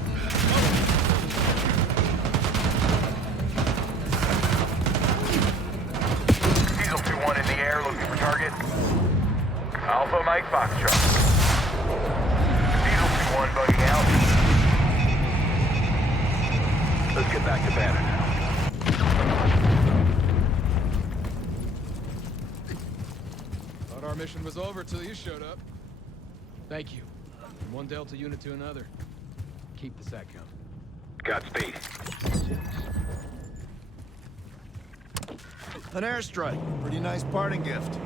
Diesel 2-1 in the air, looking for target. Alpha Mike Foxtrot. Diesel 2-1 bugging out. Let's get back to Banner now. Thought our mission was over till you showed up. Thank you. From one Delta unit to another. Keep the sat count. Godspeed. An airstrike. Pretty nice parting gift.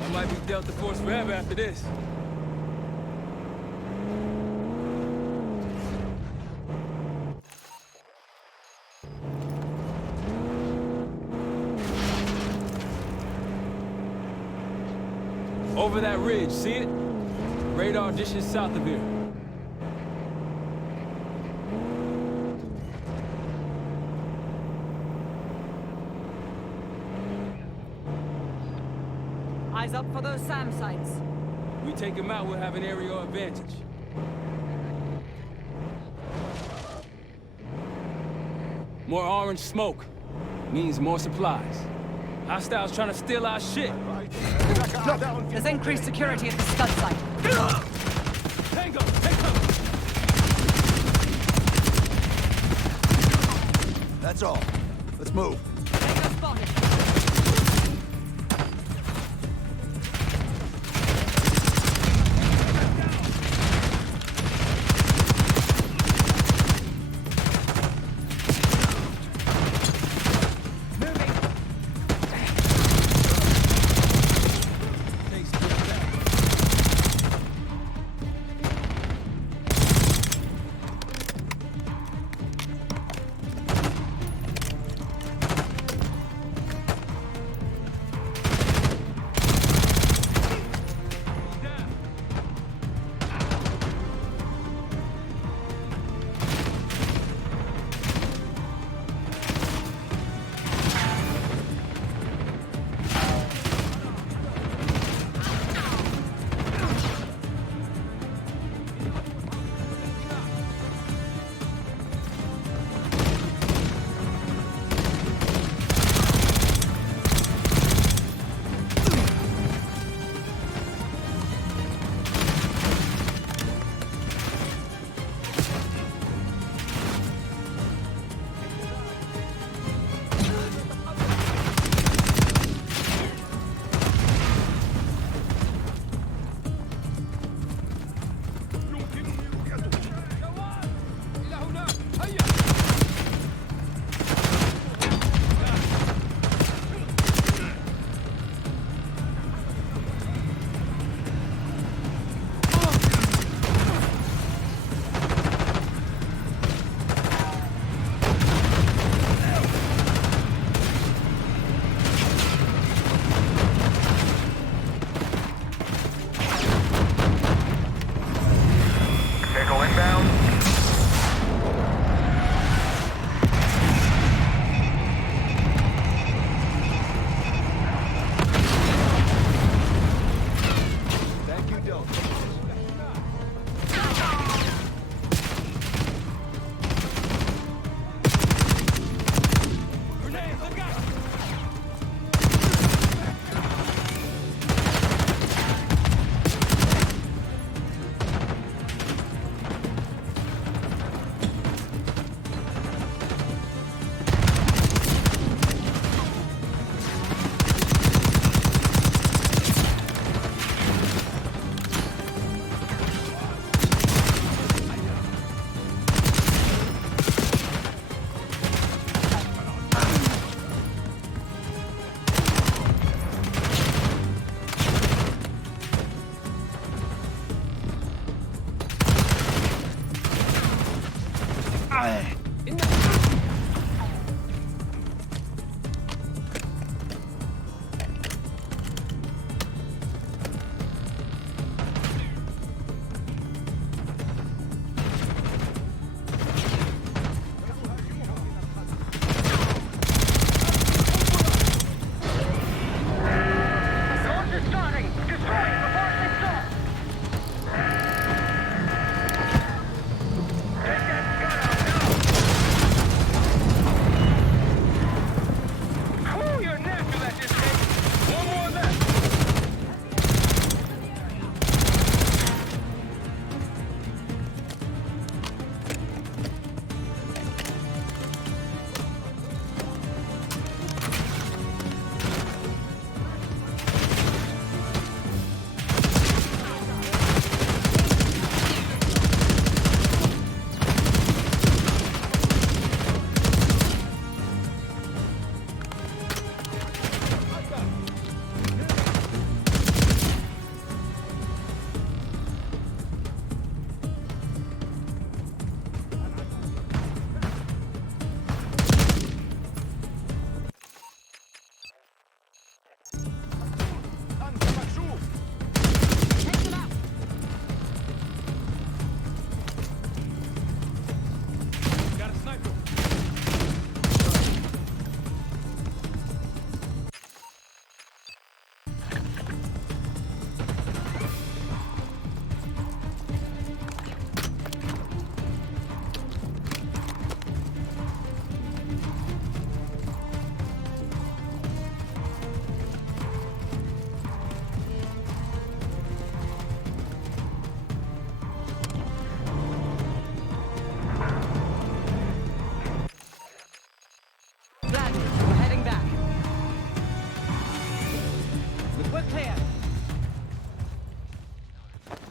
I might be Delta Force forever after this. Over that ridge, see it? Radar dishes south of here. Eyes up for those SAM sites. We take them out, we'll have an aerial advantage. More orange smoke means more supplies. Hostiles trying to steal our shit. There's increased security at the Scud site. Tango, tango. That's all. Let's move. Tango spotted.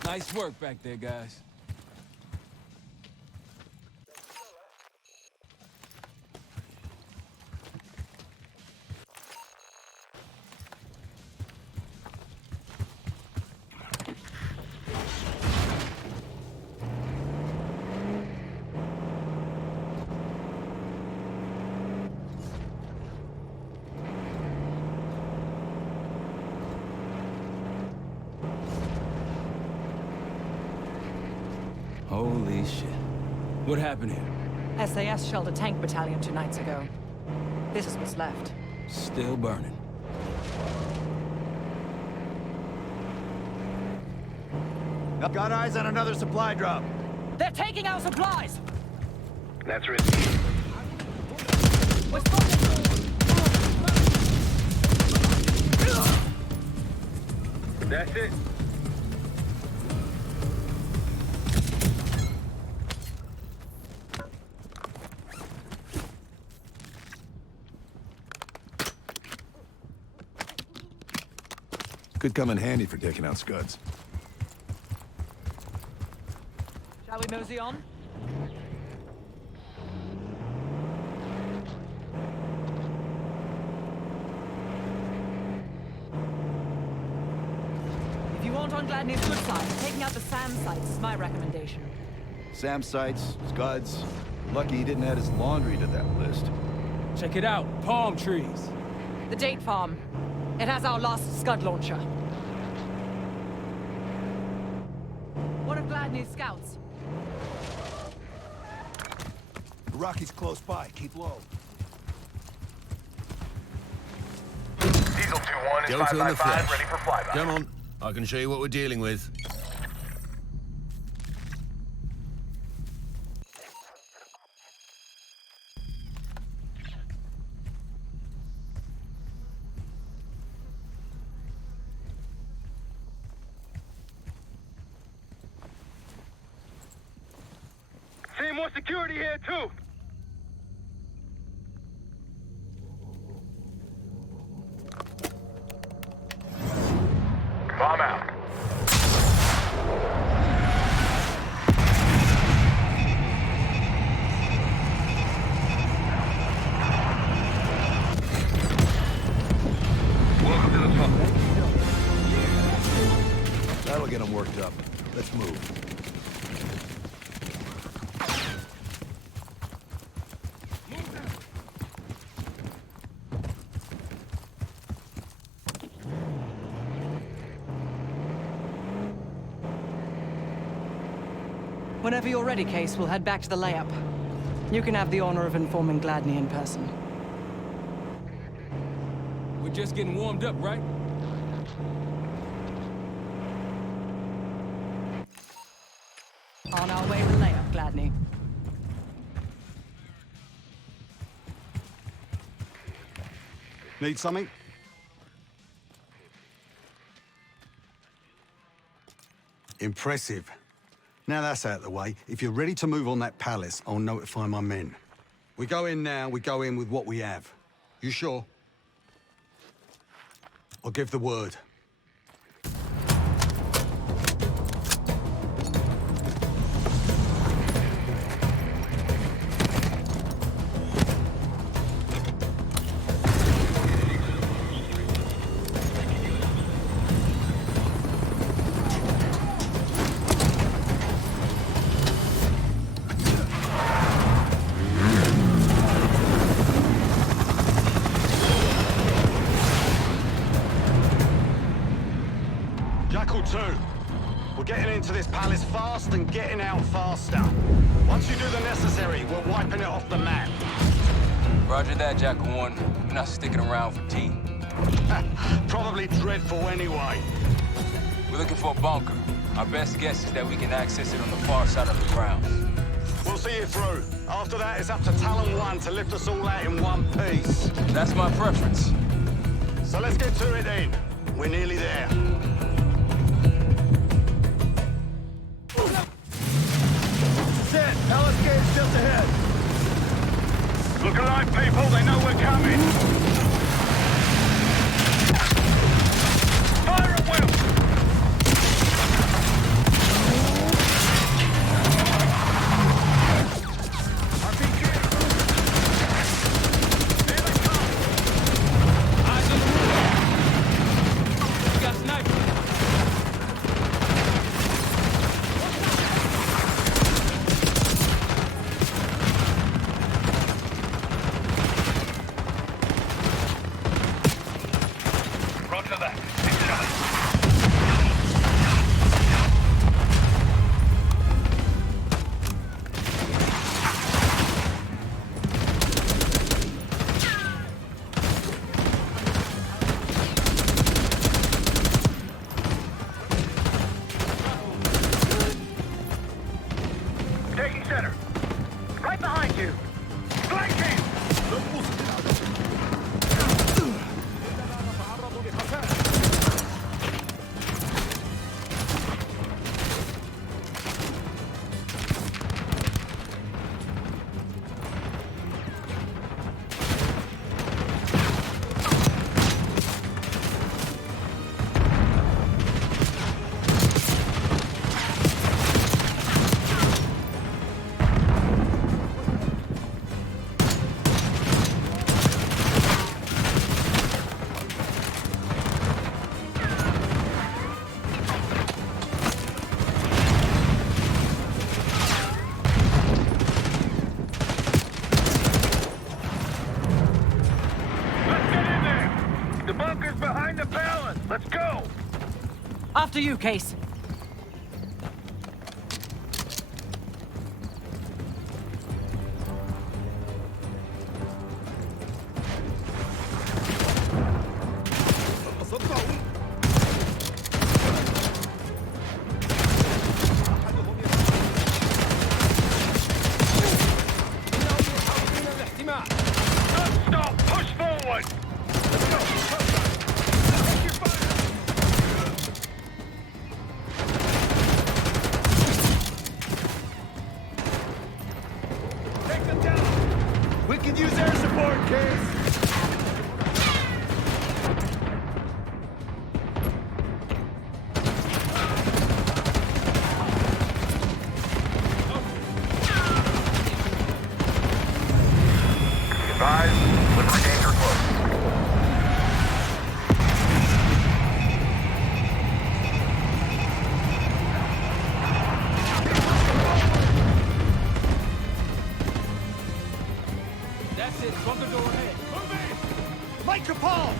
Nice work back there, guys. Holy shit. What happened here? SAS shelled a tank battalion 2 nights ago. This is what's left. Still burning. Got eyes on another supply drop. They're taking our supplies! That's risky. We're spotted! That's it. Could come in handy for taking out Scuds. Shall we mosey on? If you want on Gladney's good side, taking out the SAM sites is my recommendation. SAM sites, Scuds. Lucky he didn't add his laundry to that list. Check it out. Palm trees. The date farm. It has our last Scud launcher. One of Gladney's scouts. The Rocky's close by. Keep low. Diesel 2-1 is Delta in the 555, flesh. ready for flyby. Come on. I can show you what we're dealing with. Seeing more security here, too. Bomb out. Welcome to the top. That'll get him worked up. Let's move. Whenever you're ready, Case, we'll head back to the layup. You can have the honor of informing Gladney in person. We're just getting warmed up, right? On our way to the layup, Gladney. Need something? Impressive. Now that's out of the way, if you're ready to move on that palace, I'll notify my men. We go in now, we go in with what we have. You sure? I'll give the word. We're getting into this palace fast and getting out faster. Once you do the necessary, we're wiping it off the map. Roger that, Jackal 1. We're not sticking around for tea. Probably dreadful anyway. We're looking for a bunker. Our best guess is that we can access it on the far side of the grounds. We'll see you through. After that, it's up to Talon 1 to lift us all out in one piece. That's my preference. So let's get to it then. We're nearly there. Set! Palace gate's just ahead. Look alive, people. They know we're coming. Fire at will! After you, Case. Stop! Push forward! Take them down! We can use air support, Case! Advise, liquid danger close. That's it. Bunker door ahead. Move in! Make a pole!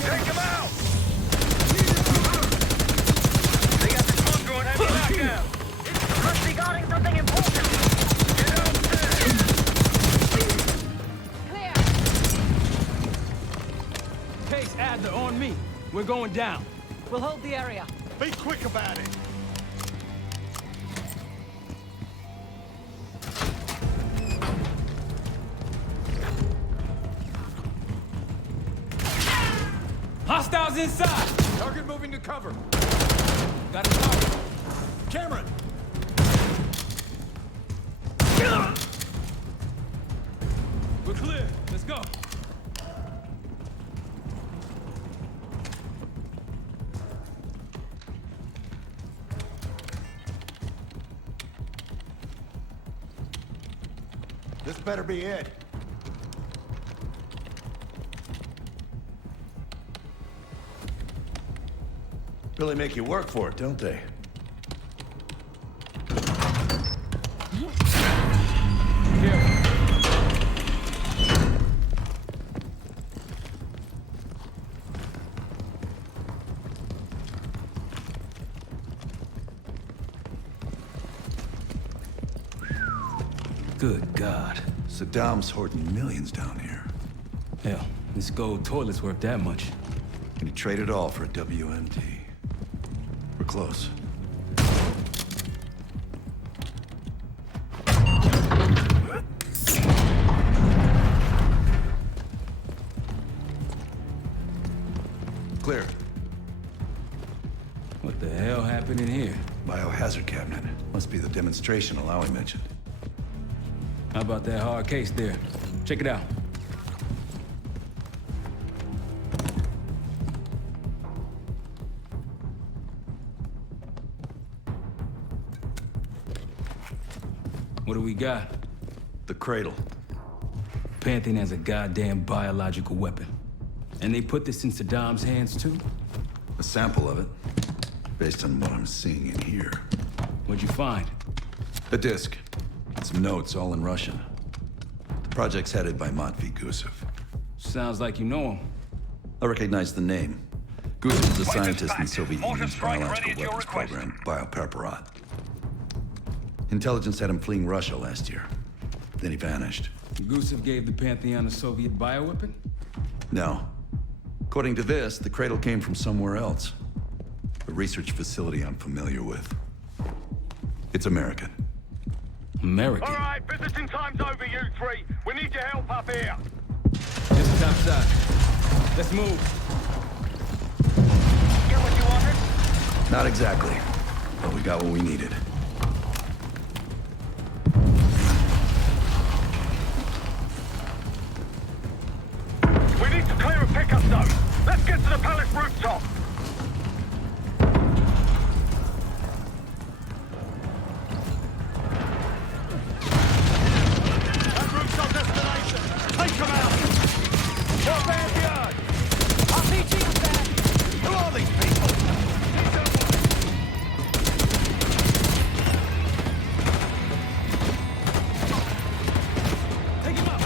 Take him out! They got this bunker on heavy lockdown. Must be guarding something important. Get out there! Case Adler on me. We're going down. We'll hold the area. Be quick about it! Hostiles inside! Target moving to cover. Got a target. Cameron! We're clear. Let's go. This better be it. Really make you work for it, don't they? Good God. Saddam's hoarding millions down here. Hell, this gold toilet's worth that much. And he traded all for a WMD. We're close. Clear. What the hell happened in here? Biohazard cabinet. Must be the demonstration Alawi mentioned. How about that hard case there? Check it out. What do we got? The cradle. Pantheon has a goddamn biological weapon. And they put this in Saddam's hands too? A sample of it, based on what I'm seeing in here. What'd you find? A disc. Some notes, all in Russian. The project's headed by Matvey Gusev. Sounds like you know him. I recognize the name. Gusev was a scientist in the Soviet Union's biological weapons program, Biopreparat. Intelligence had him fleeing Russia last year. Then he vanished. Gusev gave the Pantheon a Soviet bioweapon? No. According to this, the cradle came from somewhere else. A research facility I'm familiar with. It's American. American? All right, visiting time's over, you three. We need your help up here. Just topside. Let's move. Get what you wanted? Not exactly. But we got what we needed. We need to clear a pickup zone. Let's get to the palace rooftop. That route's our destination! Take them out! What backyard? RPG is there! Who are these people? Take him up!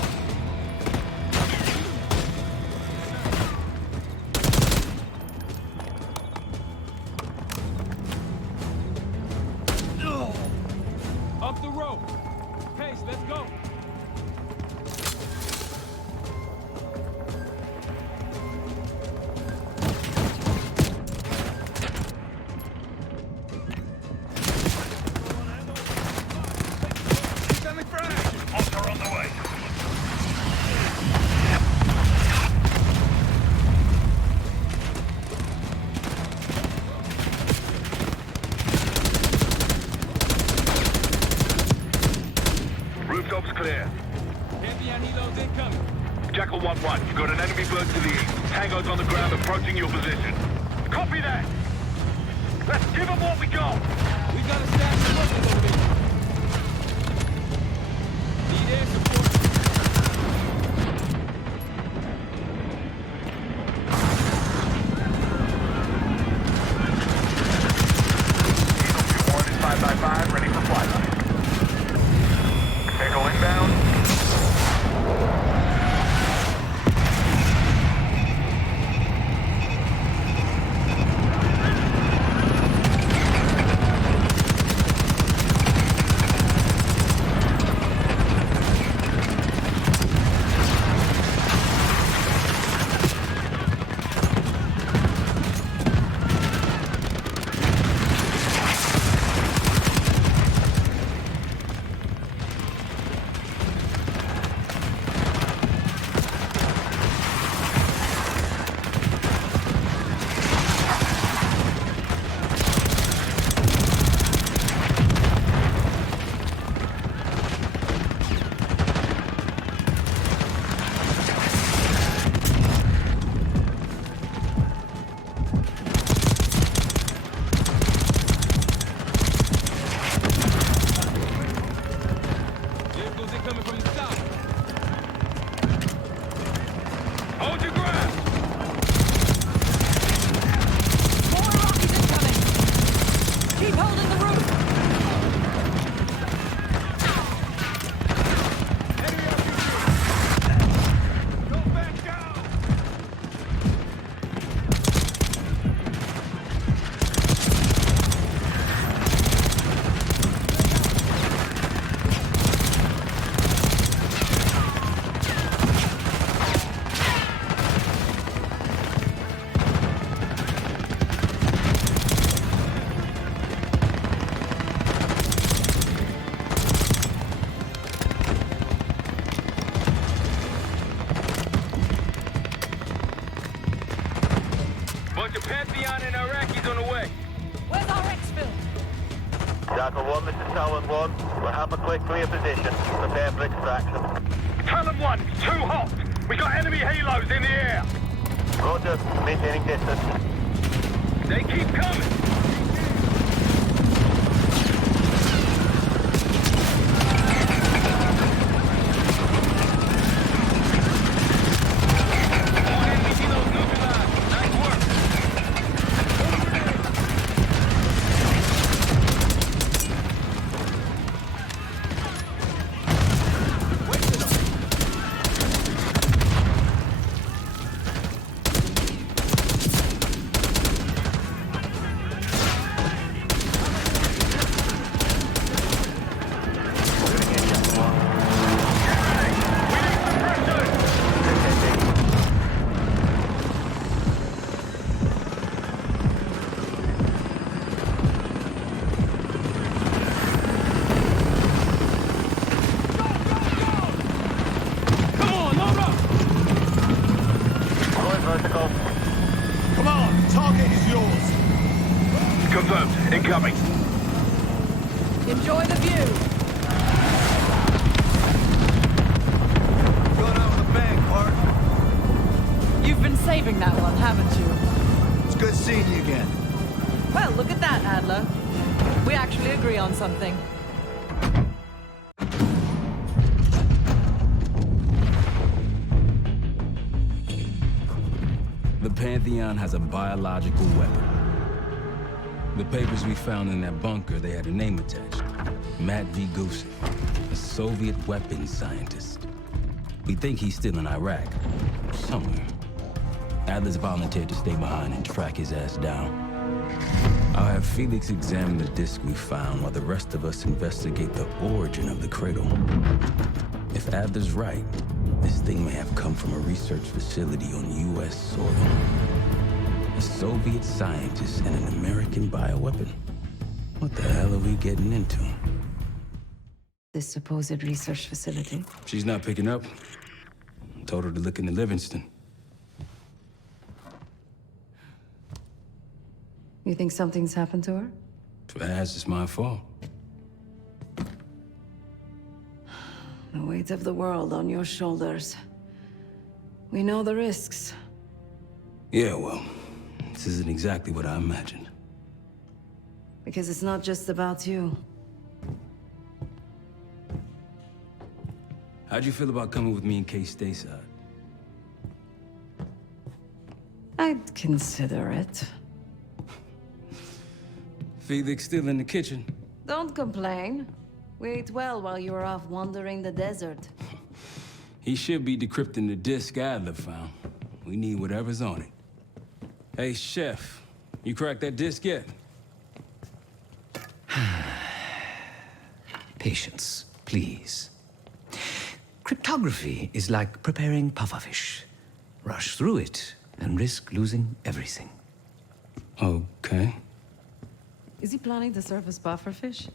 your position. Copy that. Let's give them what we got. We got a stash of weapons over there. Need air support. Eagle 2-1 is 5x5, ready for flyby. Echo inbound. Hold your ground! More Rockies incoming! Keep holding the roof! Go back down! Bunch of Pantheon and Iraqis on the way. Where's our exfil? Jackal 1, this is Talon 1. We'll have a quick clear position. Prepare for extraction. Talon 1, it's too hot! We got enemy halos in the air! Roger, maintaining distance. They keep coming! Come on, target is yours. Confirmed. Incoming. Enjoy the view! Going out with a bang, Hart. You've been saving that one, haven't you? It's good seeing you again. Well, look at that, Adler. We actually agree on something. The Pantheon has a biological weapon. The papers we found in that bunker, they had a name attached. Matt V. Gusev, a Soviet weapons scientist. We think he's still in Iraq, somewhere. Adler's volunteered to stay behind and track his ass down. I'll have Felix examine the disc we found while the rest of us investigate the origin of the cradle. If Adler's right, this thing may have come from a research facility on U.S. soil. A Soviet scientist and an American bioweapon. What the hell are we getting into? This supposed research facility. She's not picking up. Told her to look into Livingston. You think something's happened to her? If it has, it's my fault. The weight of the world on your shoulders. We know the risks. Yeah, well, isn't exactly what I imagined. Because it's not just about you. How'd you feel about coming with me in case stateside? I'd consider it. Felix still in the kitchen. Don't complain. We ate well while you were off wandering the desert. He should be decrypting the disk Adler found. We need whatever's on it. Hey, Chef, you cracked that disk yet? Patience, please. Cryptography is like preparing pufferfish. Rush through it and risk losing everything. Okay. Is he planning to serve us pufferfish?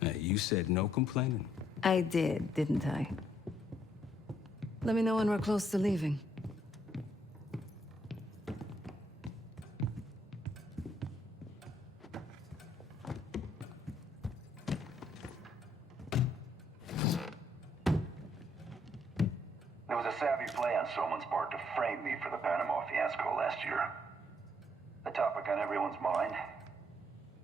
Hey, you said no complaining. I did, didn't I? Let me know when we're close to leaving. There was a savvy play on someone's part to frame me for the Panama fiasco last year. The topic on everyone's mind.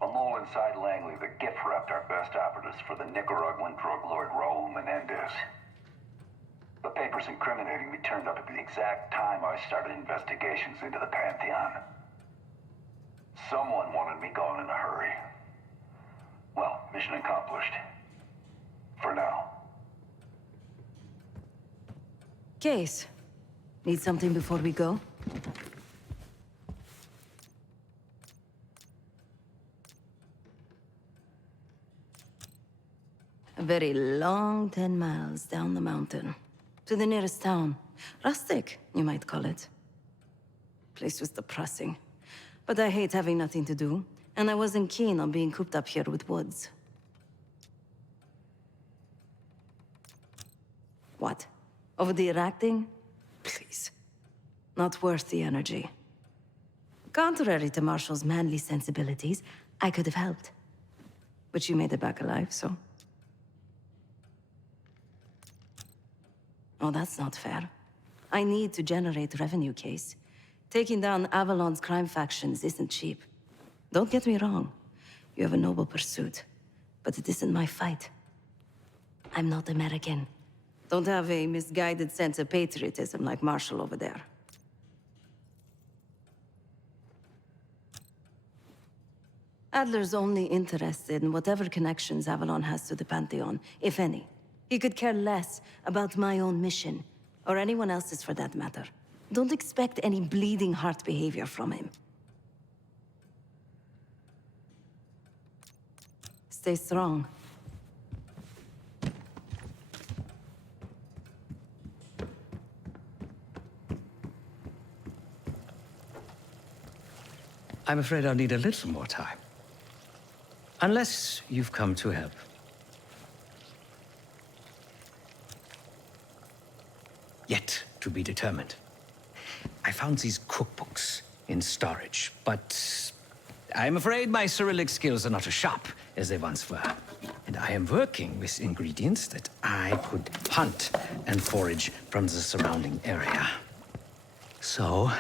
A mole inside Langley that gift-wrapped our best operatives for the Nicaraguan drug lord Raul Menendez. The papers incriminating me turned up at the exact time I started investigations into the Pantheon. Someone wanted me gone in a hurry. Well, mission accomplished. For now. Case. Need something before we go? A very long 10 miles down the mountain. To the nearest town. Rustic, you might call it. Place was depressing. But I hate having nothing to do, and I wasn't keen on being cooped up here with Woods. What? Over the acting? Please. Not worth the energy. Contrary to Marshall's manly sensibilities, I could have helped. But you made it back alive, so... Oh, that's not fair. I need to generate revenue, Case. Taking down Avalon's crime factions isn't cheap. Don't get me wrong. You have a noble pursuit. But it isn't my fight. I'm not American. Don't have a misguided sense of patriotism like Marshall over there. Adler's only interested in whatever connections Avalon has to the Pantheon, if any. He could care less about my own mission, or anyone else's for that matter. Don't expect any bleeding heart behavior from him. Stay strong. I'm afraid I'll need a little more time. Unless you've come to help. Yet to be determined. I found these cookbooks in storage, but I'm afraid my Cyrillic skills are not as sharp as they once were. And I am working with ingredients that I could hunt and forage from the surrounding area. So,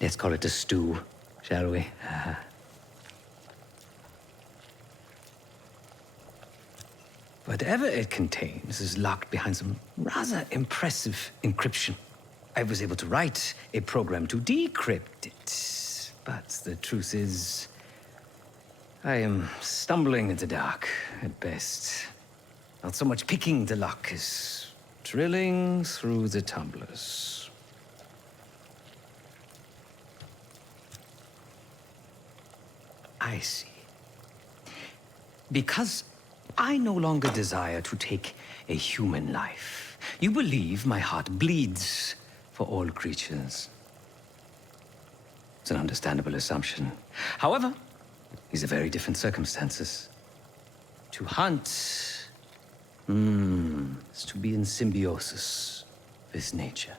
let's call it a stew, shall we? Whatever it contains is locked behind some rather impressive encryption. I was able to write a program to decrypt it, but the truth is, I am stumbling in the dark at best. Not so much picking the lock as drilling through the tumblers. I see. Because I no longer desire to take a human life. You believe my heart bleeds for all creatures. It's an understandable assumption. However, these are very different circumstances. To hunt is to be in symbiosis with nature.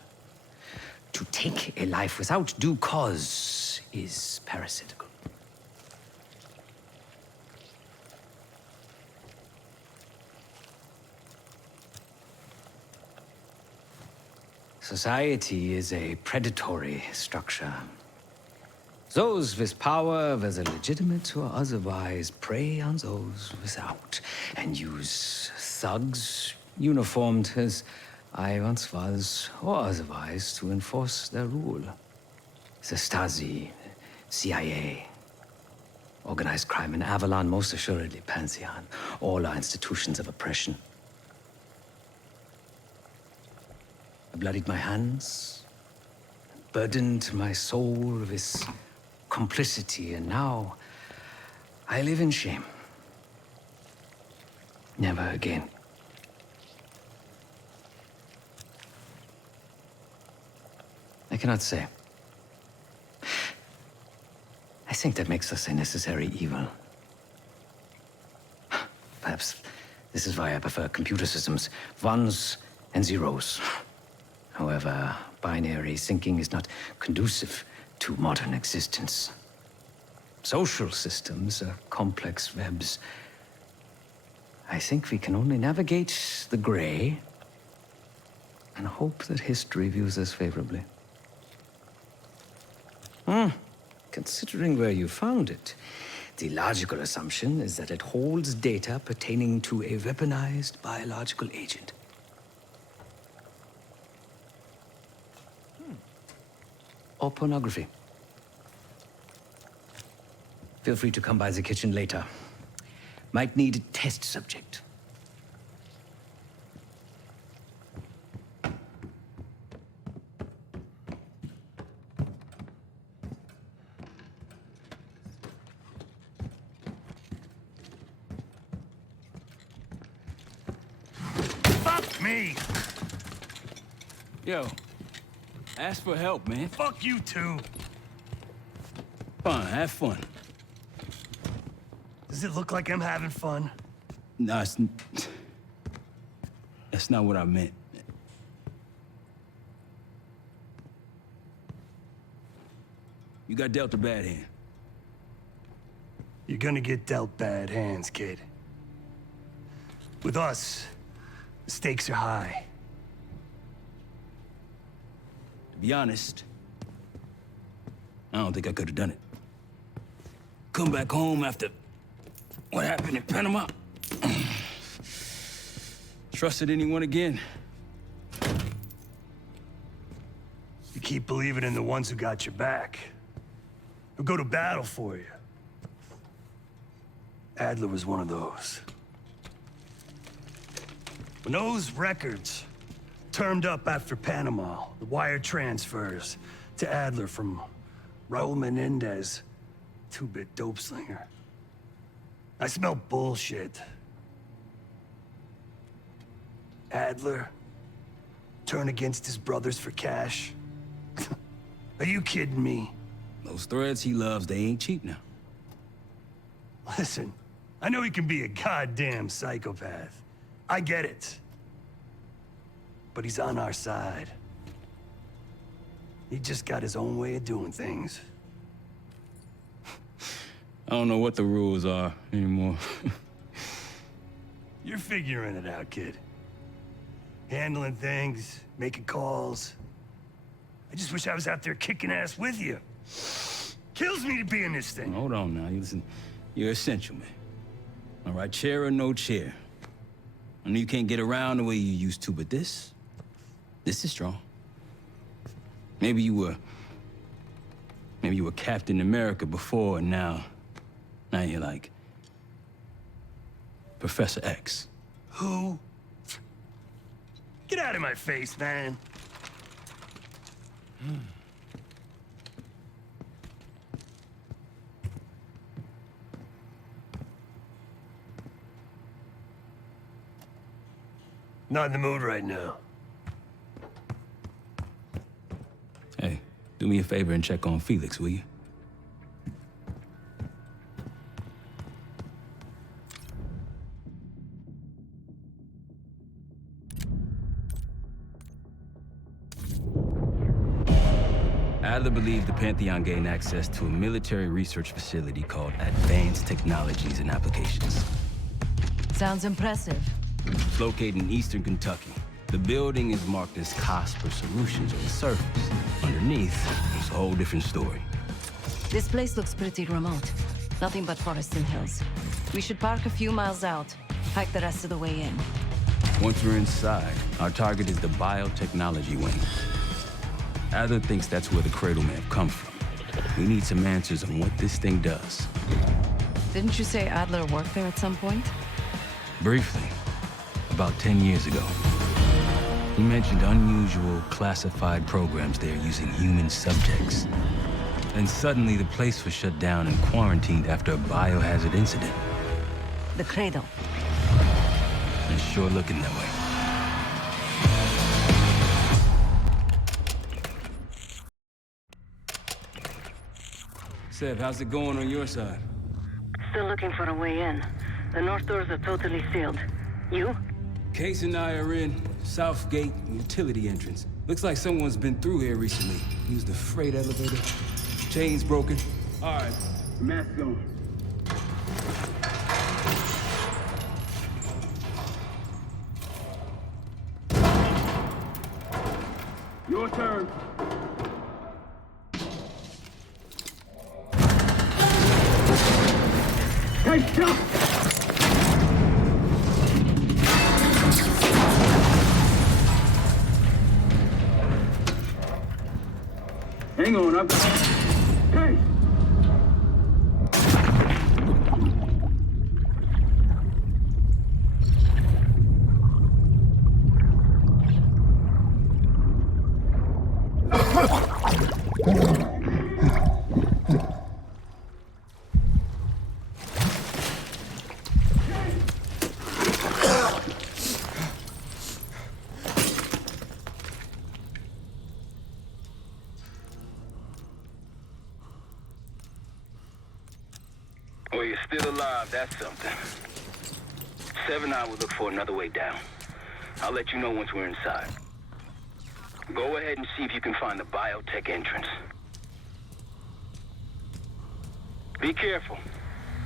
To take a life without due cause is parasitical. Society is a predatory structure. Those with power, whether legitimate or otherwise, prey on those without, and use thugs, uniformed as I once was, or otherwise, to enforce their rule. The Stasi, CIA, organized crime in Avalon, most assuredly Pantheon. All are institutions of oppression. I bloodied my hands, burdened my soul with complicity, and now I live in shame. Never again. I cannot say. I think that makes us a necessary evil. Perhaps this is why I prefer computer systems, ones and zeros. However, binary thinking is not conducive to modern existence. Social systems are complex webs. I think we can only navigate the gray and hope that history views us favorably. Considering where you found it, the logical assumption is that it holds data pertaining to a weaponized biological agent. Or pornography. Feel free to come by the kitchen later. Might need a test subject. Fuck me! Yo, ask for help, man. Fuck you too. Fine, have fun. Does it look like I'm having fun? No, that's not what I meant. You got dealt a bad hand. You're gonna get dealt bad hands, kid. With us, the stakes are high. To be honest, I don't think I could have done it. Come back home after what happened in Panama. Trusted anyone again? You keep believing in the ones who got your back. Who go to battle for you. Adler was one of those. When those records turned up after Panama, the wire transfers to Adler from Raul Menendez, two-bit dope slinger. I smelled bullshit. Adler turn against his brothers for cash? Are you kidding me? Those threads he loves, they ain't cheap now. Listen, I know he can be a goddamn psychopath. I get it. But he's on our side. He just got his own way of doing things. I don't know what the rules are anymore. You're figuring it out, kid. Handling things, making calls. I just wish I was out there kicking ass with you. Kills me to be in this thing. Hold on now, you listen. You're essential, man. All right, chair or no chair. I know you can't get around the way you used to, but this is strong. Maybe you were Captain America before, and now you're like Professor X. Who? Get out of my face, man. Not in the mood right now. Hey, do me a favor and check on Felix, will you? Adler believed the Pantheon gained access to a military research facility called Advanced Technologies and Applications. Sounds impressive. It's located in eastern Kentucky, The building is marked as Cosper Solutions on the surface. Underneath, it's a whole different story. This place looks pretty remote. Nothing but forests and hills. We should park a few miles out, hike the rest of the way in. Once we're inside, our target is the biotechnology wing. Adler thinks that's where the cradle may have come from. We need some answers on what this thing does. Didn't you say Adler worked there at some point? Briefly, about 10 years ago. He mentioned unusual, classified programs there using human subjects. And suddenly the place was shut down and quarantined after a biohazard incident. The cradle. It's sure looking that way. Seb, how's it going on your side? Still looking for a way in. The north doors are totally sealed. You? Case and I are in South Gate utility entrance. Looks like someone's been through here recently. Used the freight elevator. Chains broken. All right, mask on. Your turn. Hey, stop! Hang on, I've got... Hey! Well, you're still alive, that's something. 7 I will look for another way down. I'll let you know once we're inside. Go ahead and see if you can find the biotech entrance. Be careful.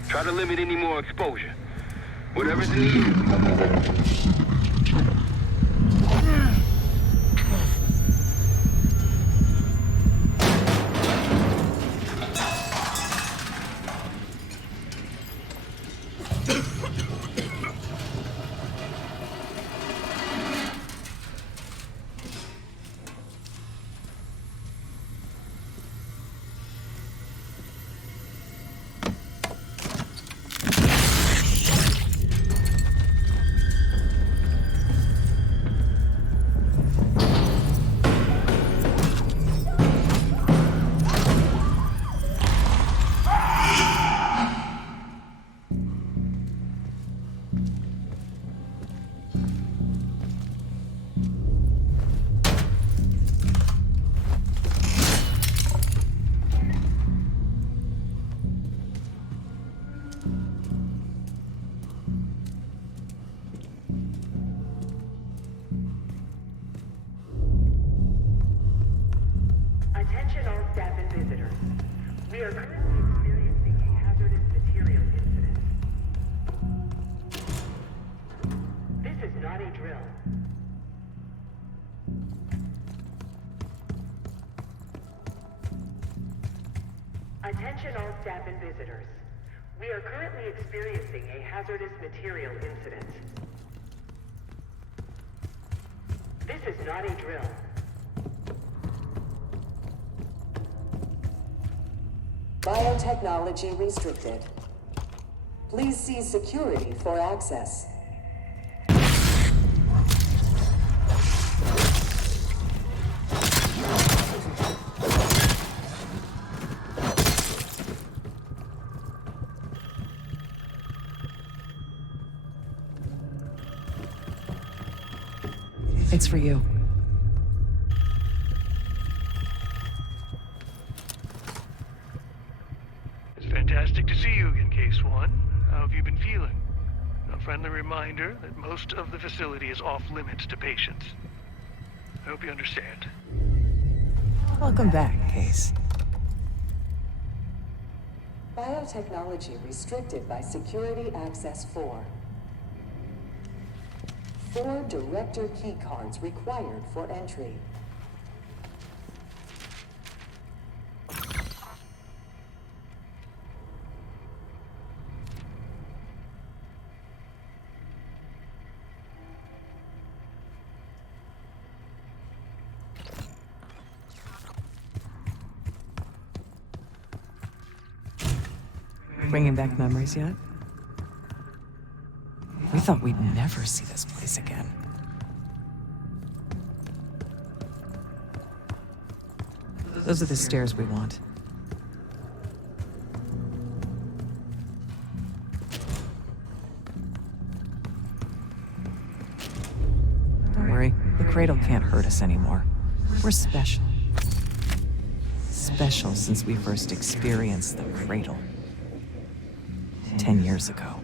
Try to limit any more exposure. Whatever's needed. Attention all staff and visitors. We are currently experiencing a hazardous material incident. This is not a drill. Attention all staff and visitors. We are currently experiencing a hazardous material incident. This is not a drill. Biotechnology restricted. Please see security for access. It's for you. It's fantastic to see you again, Case 1. How have you been feeling? A friendly reminder that most of the facility is off limits to patients. I hope you understand. Welcome back, Case. Biotechnology restricted by Security Access 4. 4 director keycards required for entry. Bringing back memories yet? We thought we'd never see this place again. Those are the stairs we want. Don't worry, the cradle can't hurt us anymore. We're special. Special since we first experienced the cradle. 10 years ago.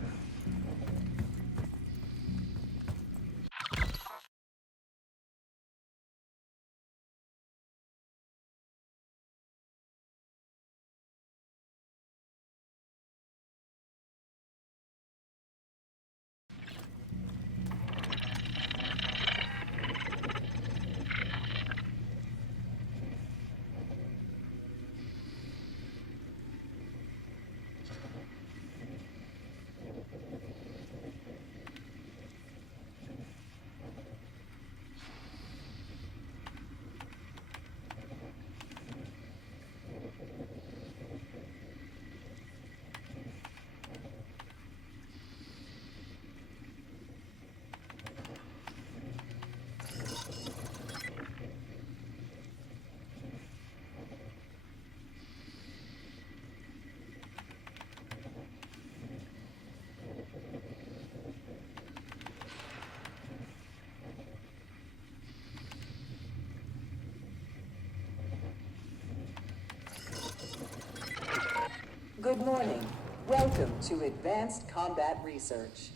Good morning. Welcome to Advanced Combat Research.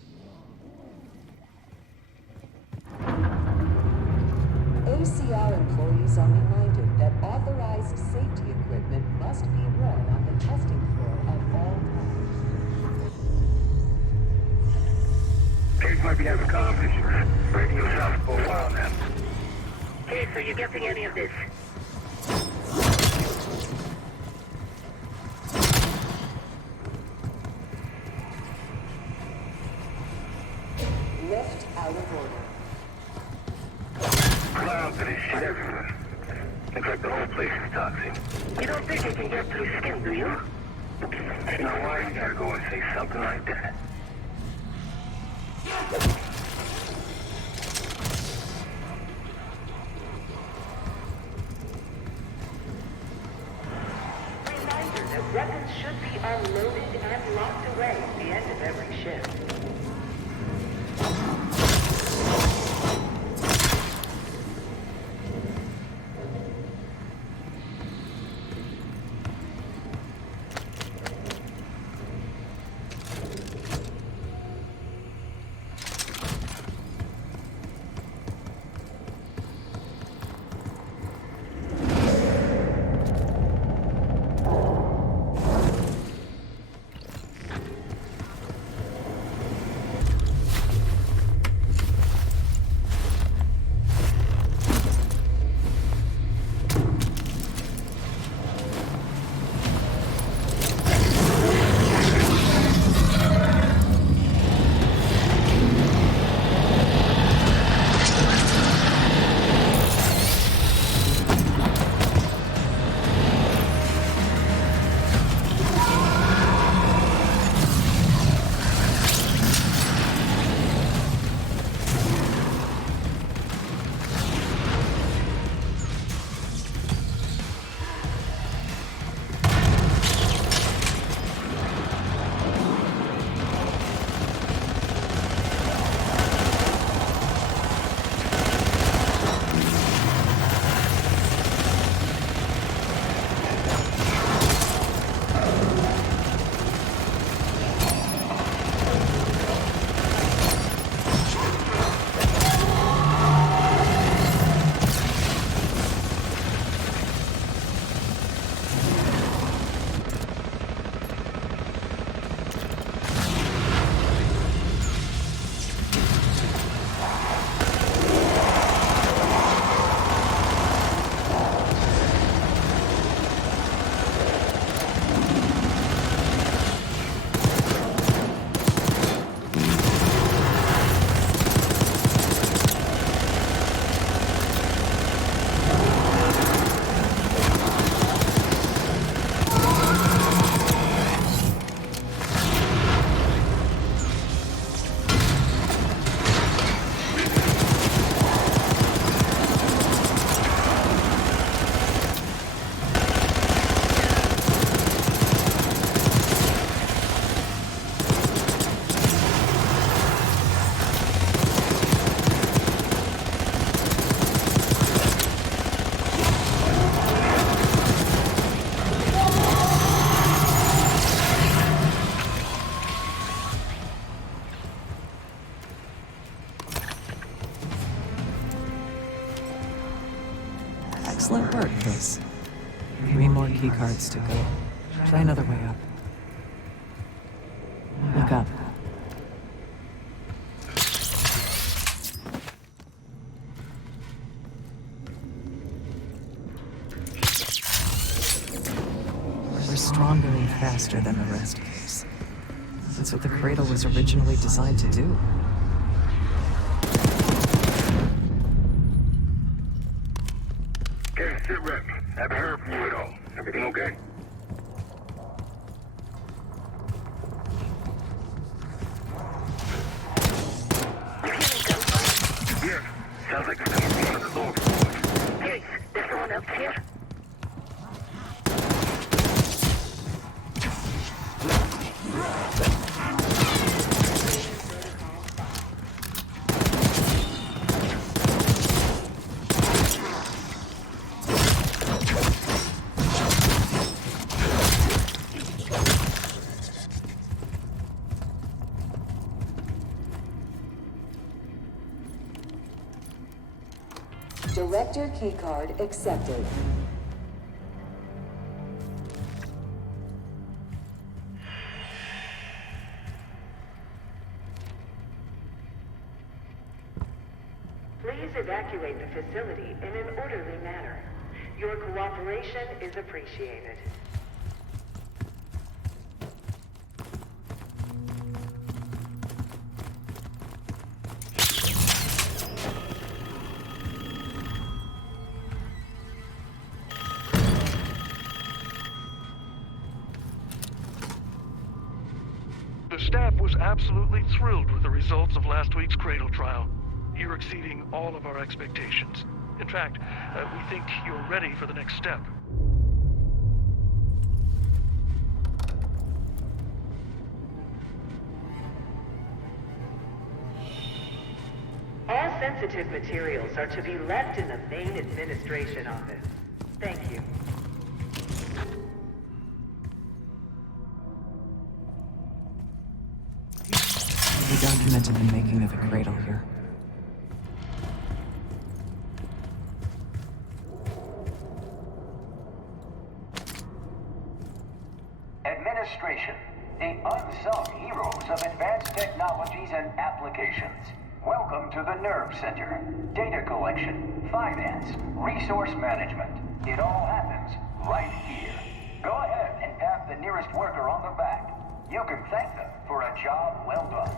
ACR employees are reminded that authorized safety equipment must be worn on the testing floor at all times. Case might be having conflict. Radio south for a while now. Case, are you getting any of this? Left out of order. Clouds of this shit everywhere. Looks like the whole place is toxic. You don't think it can get through skin, do you? You know why you gotta go and say something like that? Reminder that weapons should be unloaded and locked away at the end of every shift. Excellent work, Case. 3 more keycards to go. Try another way up. Look up. We're stronger and faster than the rest, Case. That's what the Cradle was originally designed to do. Okay, sit rep. Haven't heard from you at all. Everything okay? Yes. Sounds like there's someone on the lower floor. Hey, there's someone else here? Director keycard accepted. Please evacuate the facility in an orderly manner. Your cooperation is appreciated. The staff was absolutely thrilled with the results of last week's Cradle trial. You're exceeding all of our expectations. In fact, we think you're ready for the next step. All sensitive materials are to be left in the main administration office. Thank you. We documented the making of the Cradle here. Administration, the unsung heroes of advanced technologies and applications. Welcome to the Nerve Center. Data collection, finance, resource management. It all happens right here. Go ahead and tap the nearest worker on the back. You can thank them for a job well done.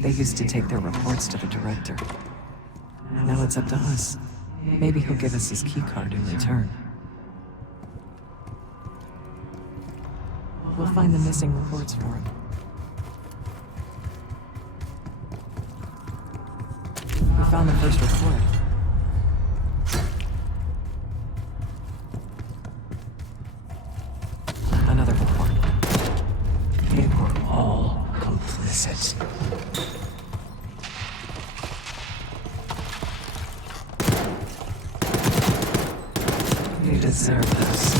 They used to take their reports to the director. Now it's up to us. Maybe he'll give us his keycard in return. We'll find the missing reports for him. We found the first report. Another report. They were all complicit. You deserve this.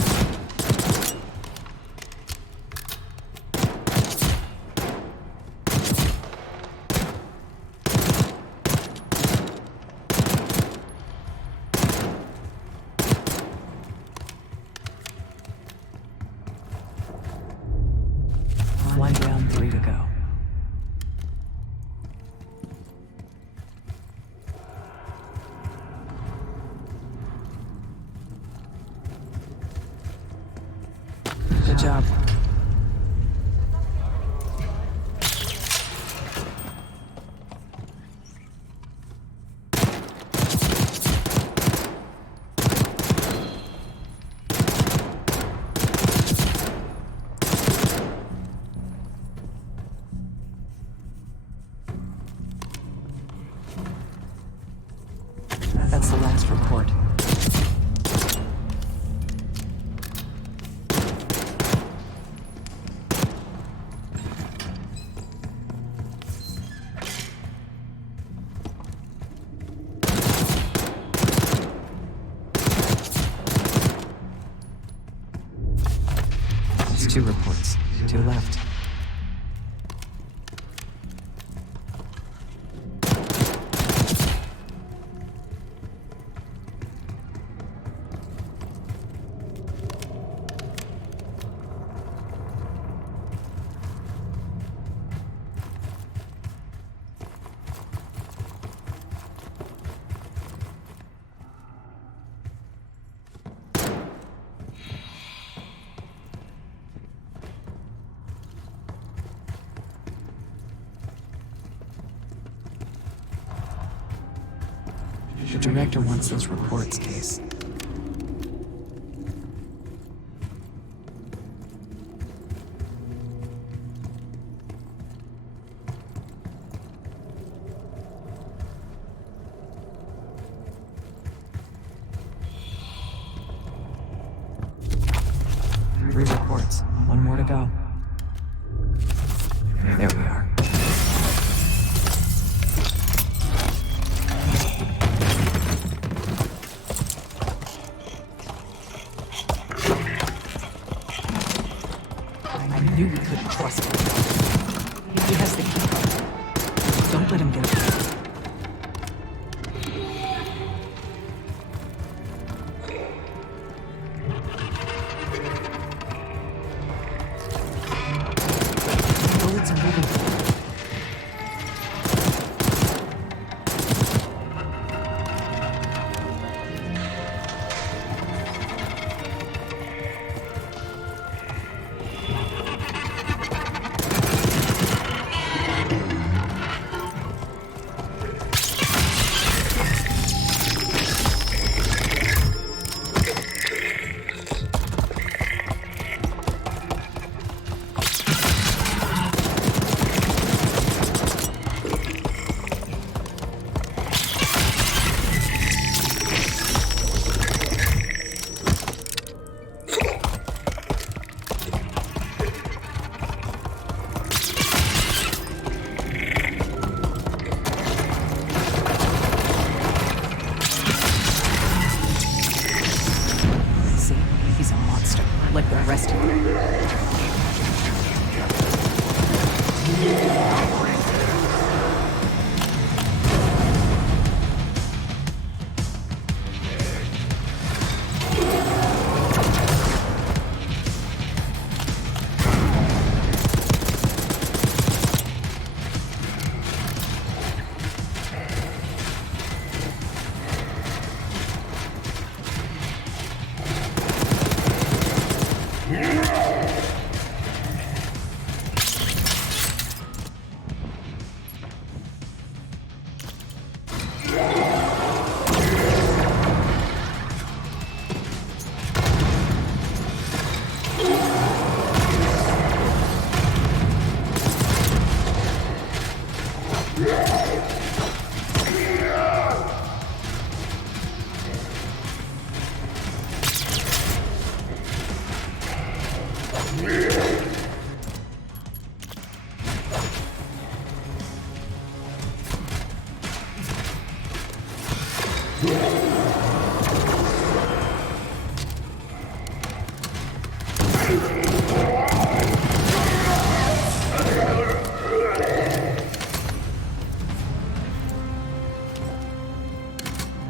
One down, 3 to go. Good job. 2 reports. 2 left. The director wants those reports, Case. Three reports. 1 more to go. There we are. I knew we couldn't trust him. He has the key card. Don't let him get away. Bullets are moving. Like the rest of them.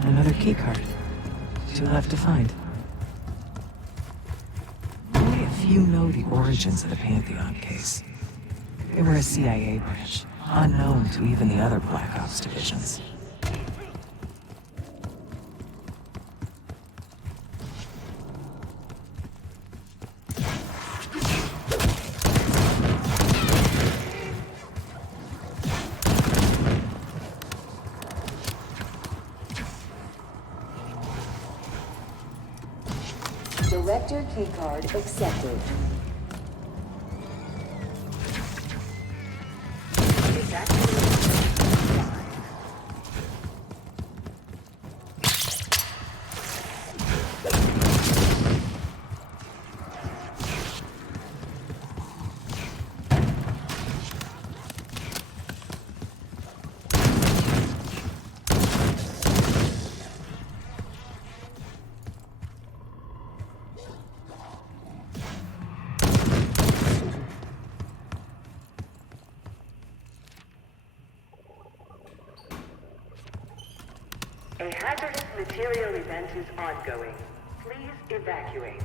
Another keycard. 2 left to find. Only a few know the origins of the Pantheon case. They were a CIA branch, unknown to even the other Black Ops divisions. Director keycard accepted. A hazardous material event is ongoing. Please evacuate.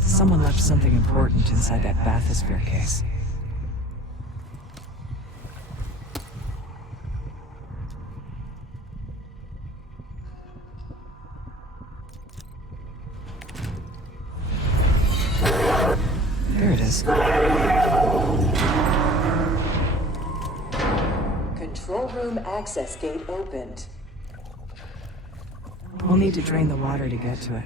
Someone left something important inside that bathysphere case. There it is. Control room access gate opened. We'll need to drain the water to get to it.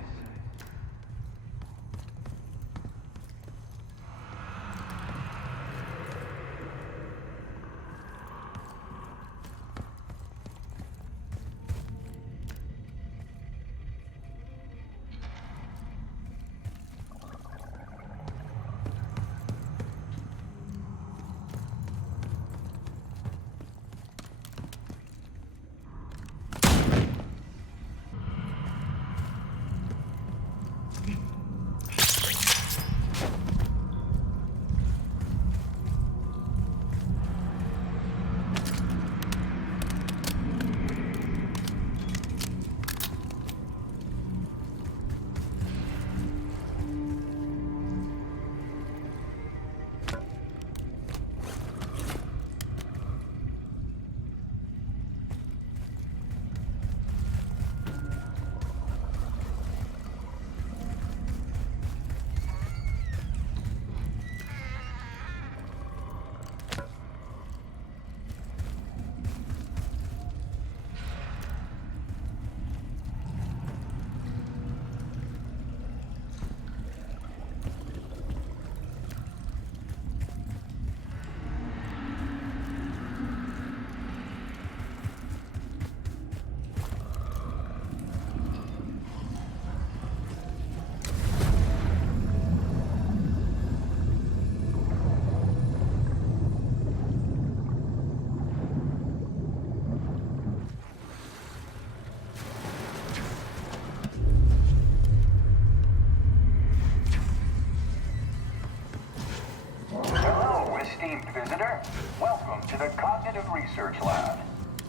Welcome to the Cognitive Research Lab.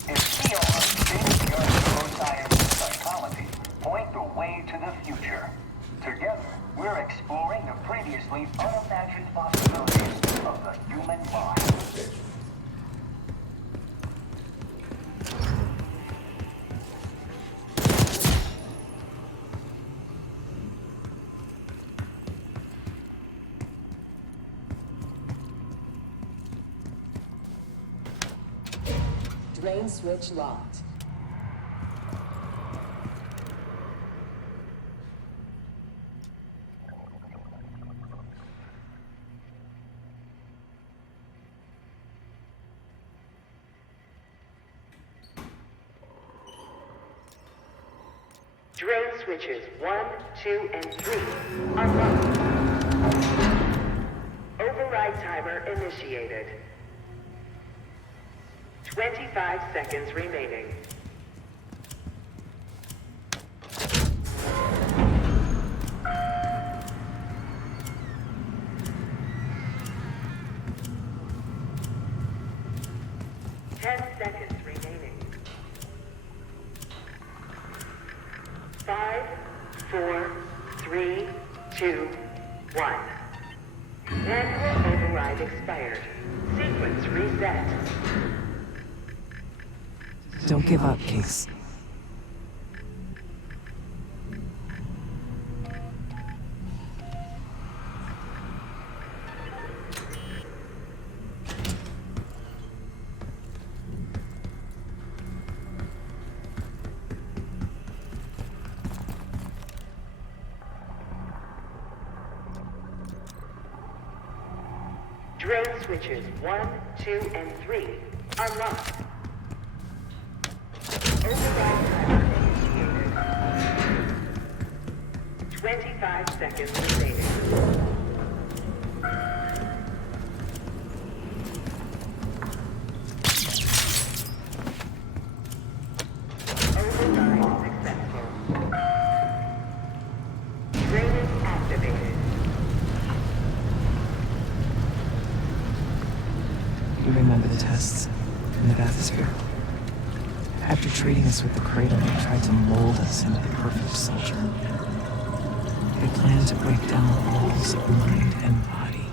If Theon's state-of-the-art neuroscience and psychology point the way to the future. Together, we're exploring the previously unimagined possibilities of the human mind. Drain switch locked. Drain switches 1, 2, and 3 are locked. Override timer initiated. 25 seconds remaining. Five, four, three, two, one. Manual override expired. Sequence reset. Don't give up, Case. Drain switches 1, 2, and 3 are locked. Override timer initiated. 25 seconds remaining. After treating us with the cradle, they tried to mold us into the perfect soldier. They planned to break down the walls of mind and body.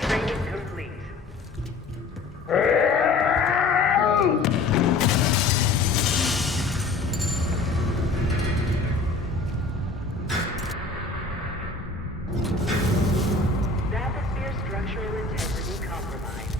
Training complete. Bathysphere structural integrity compromised.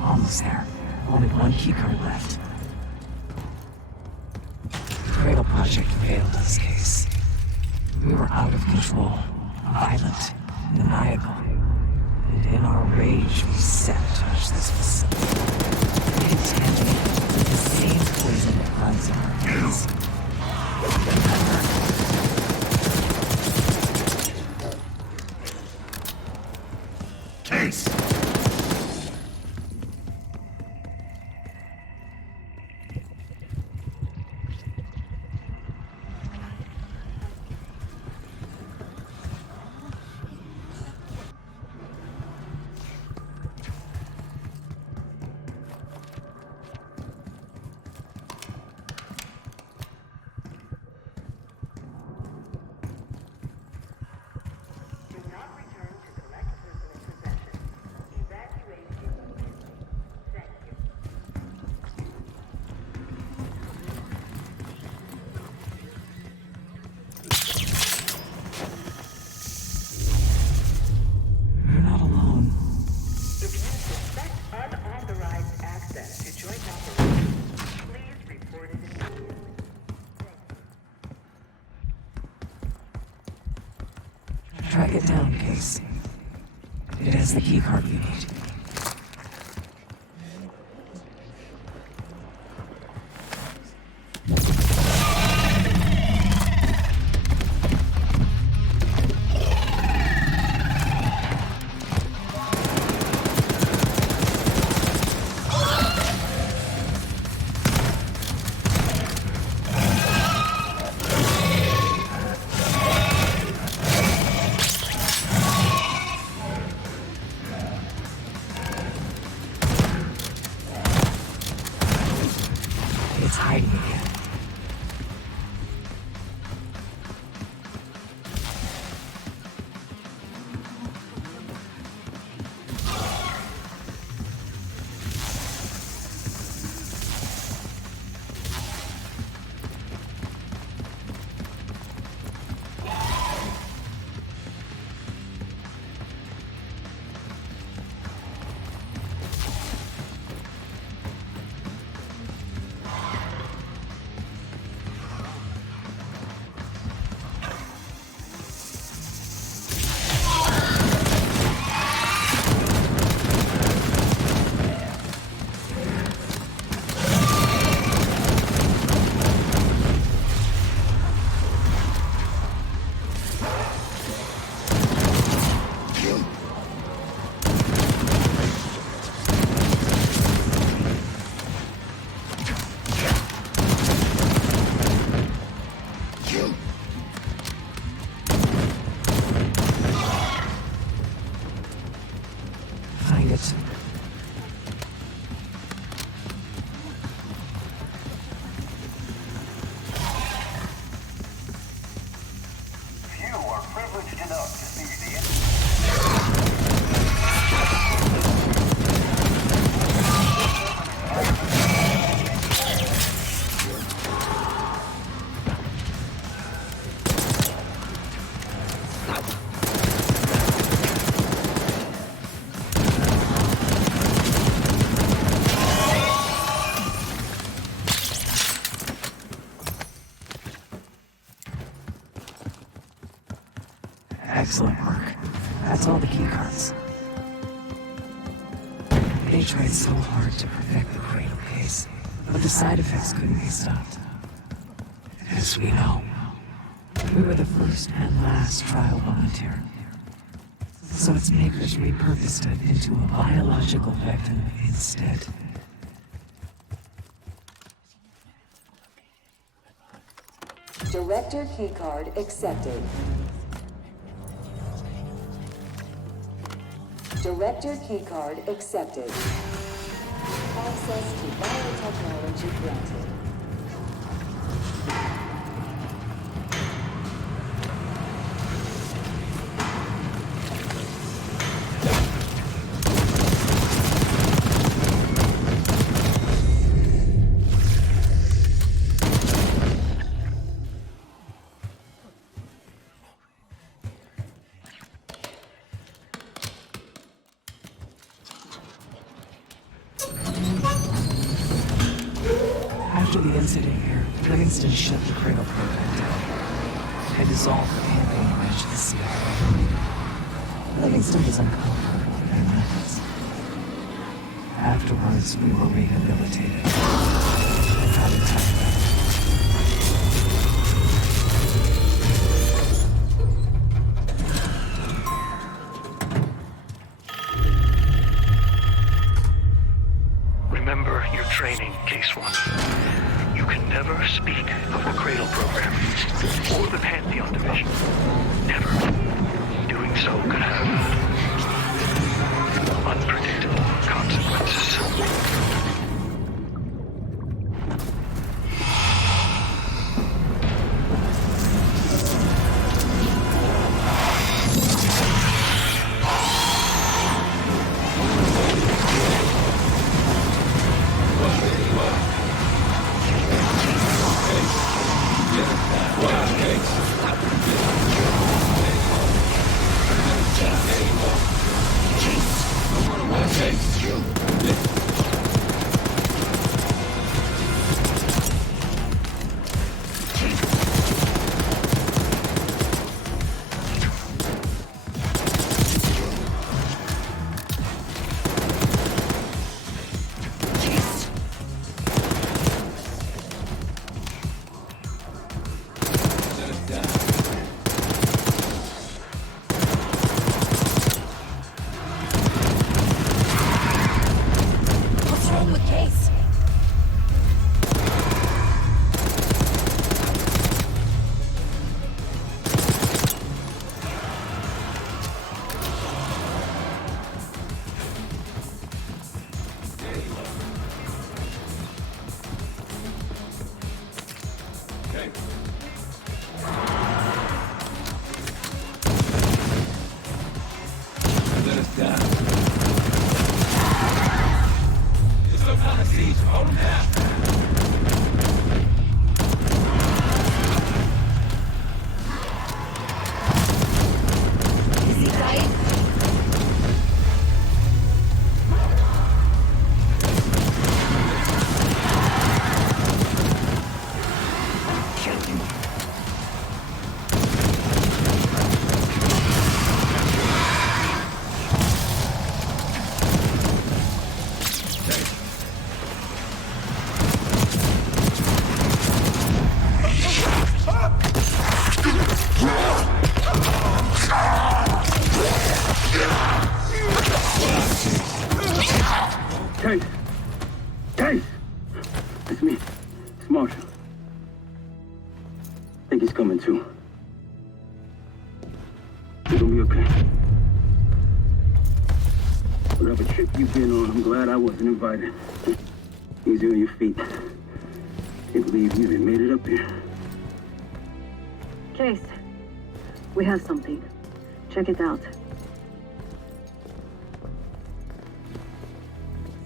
Almost there. Only one keycard left. The Cradle Project failed this case. We were out of control, violent, maniacal. And in our rage, we sabotaged this facility. Contaminated with the same poison that runs in our veins. Case! Track it down, Case. It has the keycard you need. enough. Just needed the Excellent work. That's all the keycards. They tried so hard to perfect the Cradle case, but the side effects couldn't be stopped. As we know, we were the first and last trial volunteer. So its makers repurposed it into a biological weapon instead. Director keycard accepted. Director keycard accepted. Access to biotechnology granted. After the incident here, Livingston shut the Cradle program down and dissolved the campaign branch of the CIA. Livingston was uncomfortable with their methods. Afterwards, we were rehabilitated. How to tell that? Remember your training, Case 1. You can never speak of the Cradle program or the Pantheon division. Never. Doing so could have unpredictable consequences. Case! Case! It's me. It's Marshall. I think he's coming too. You're gonna be okay. Whatever trip you've been on, I'm glad I wasn't invited. Easy on your feet. Can't believe you even made it up here. Case, we have something. Check it out.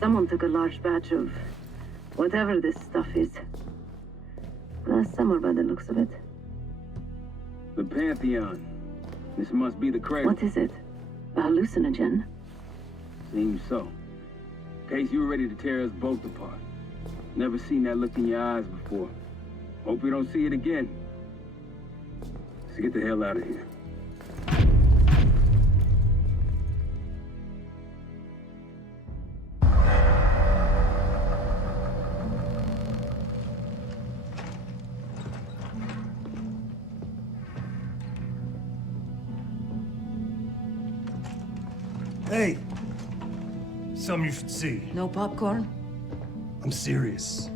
Someone took a large batch of whatever this stuff is. Last summer, by the looks of it. The Pantheon. This must be the cradle. What is it? A hallucinogen? Seems so. In case you were ready to tear us both apart. Never seen that look in your eyes before. Hope we don't see it again. Let's get the hell out of here. Hey, something you should see. No popcorn? I'm serious.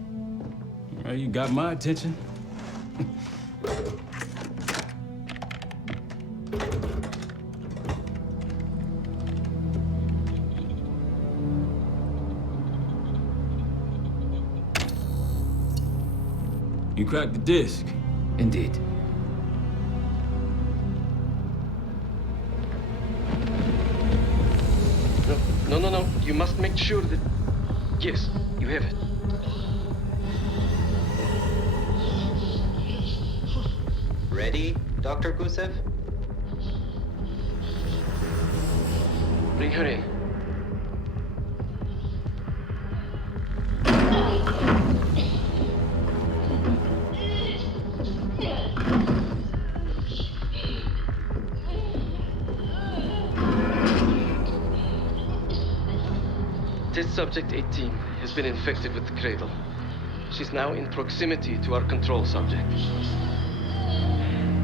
Well, you got my attention. You cracked the disc. Indeed. No. You must make sure that... Yes, you have it. Ready, Dr. Gusev? Bring her in. Test subject 18 has been infected with the cradle. She's now in proximity to our control subject.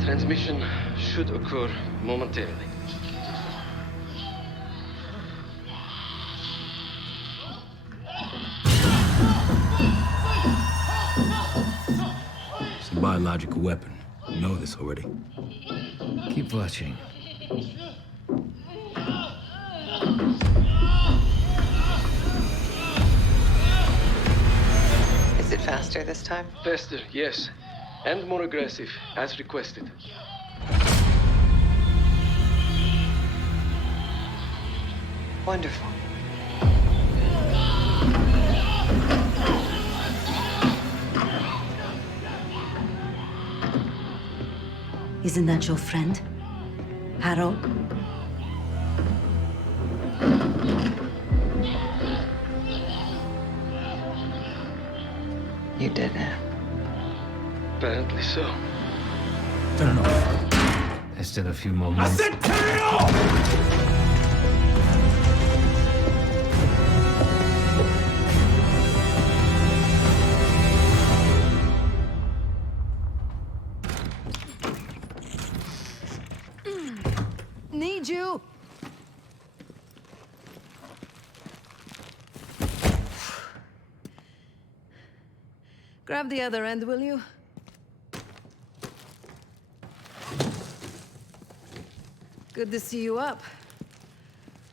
Transmission should occur momentarily. It's a biological weapon. You know this already. Keep watching. Is it faster this time? Faster, yes. And more aggressive, as requested. Wonderful. Isn't that your friend? Harrow? You did it. Apparently so. Turn it off. There's still a few more moments. I said turn it off! Need you! Grab the other end, will you? Good to see you up.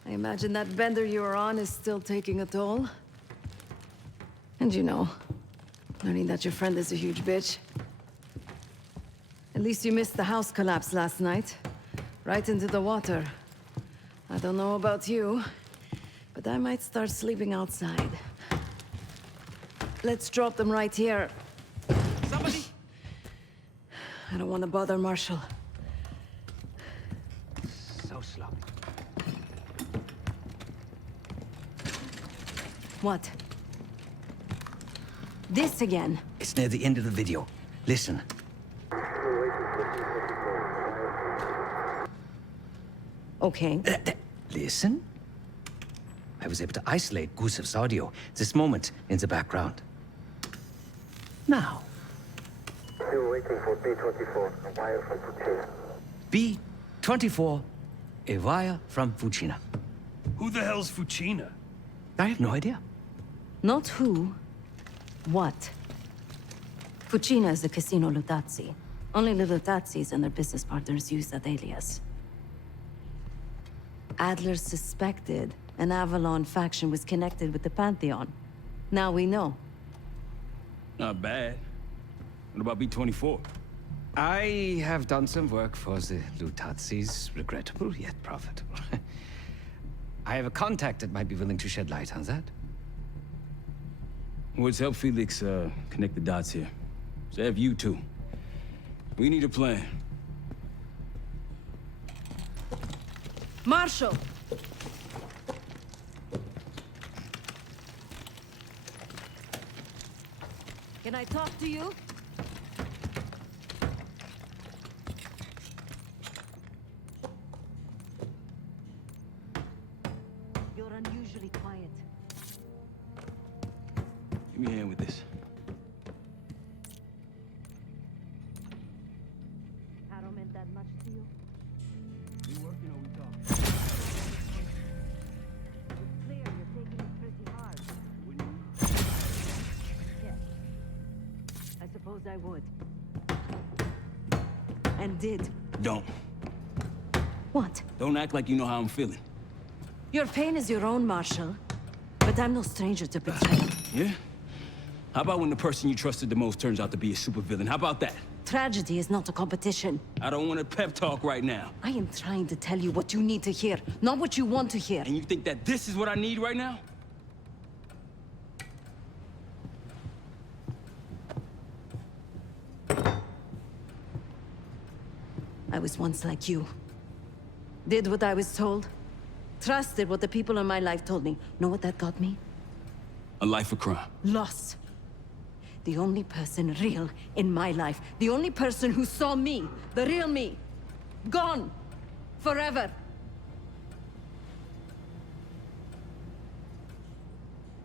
I imagine that bender you were on is still taking a toll. And you know, learning that your friend is a huge bitch. At least you missed the house collapse last night. Right into the water. I don't know about you, but I might start sleeping outside. Let's drop them right here. Somebody! I don't want to bother Marshall. So slow. What? This again? It's near the end of the video. Listen. Okay. Listen? I was able to isolate Gusev's audio this moment in the background. Now. Still waiting for B-24, a wire from Fucina. B-24, a wire from Fucina. Who the hell's Fucina? I have no idea. Not who, what. Fucina is the Casino Lutazzi. Only the Lutazzis and their business partners use that alias. Adler suspected an Avalon faction was connected with the Pantheon. Now we know. Not bad. What about B-24? I have done some work for the Lutazis, regrettable yet profitable. I have a contact that might be willing to shed light on that. Let's help Felix connect the dots here. So have you two. We need a plan. Marshal! Can I talk to you? You're unusually quiet. Give me a hand with this. Harrow meant that much to you? We working or we talking? It's clear you're taking it pretty hard. Yes. I suppose I would. And did. Don't. What? Don't act like you know how I'm feeling. Your pain is your own, Marshal. But I'm no stranger to betrayal. Yeah? How about when the person you trusted the most turns out to be a supervillain? How about that? Tragedy is not a competition. I don't want a pep talk right now. I am trying to tell you what you need to hear, not what you want to hear. And you think that this is what I need right now? I was once like you. Did what I was told. Trusted what the people in my life told me. Know what that got me? A life of crime. Lost. The only person real in my life. The only person who saw me. The real me. Gone. Forever.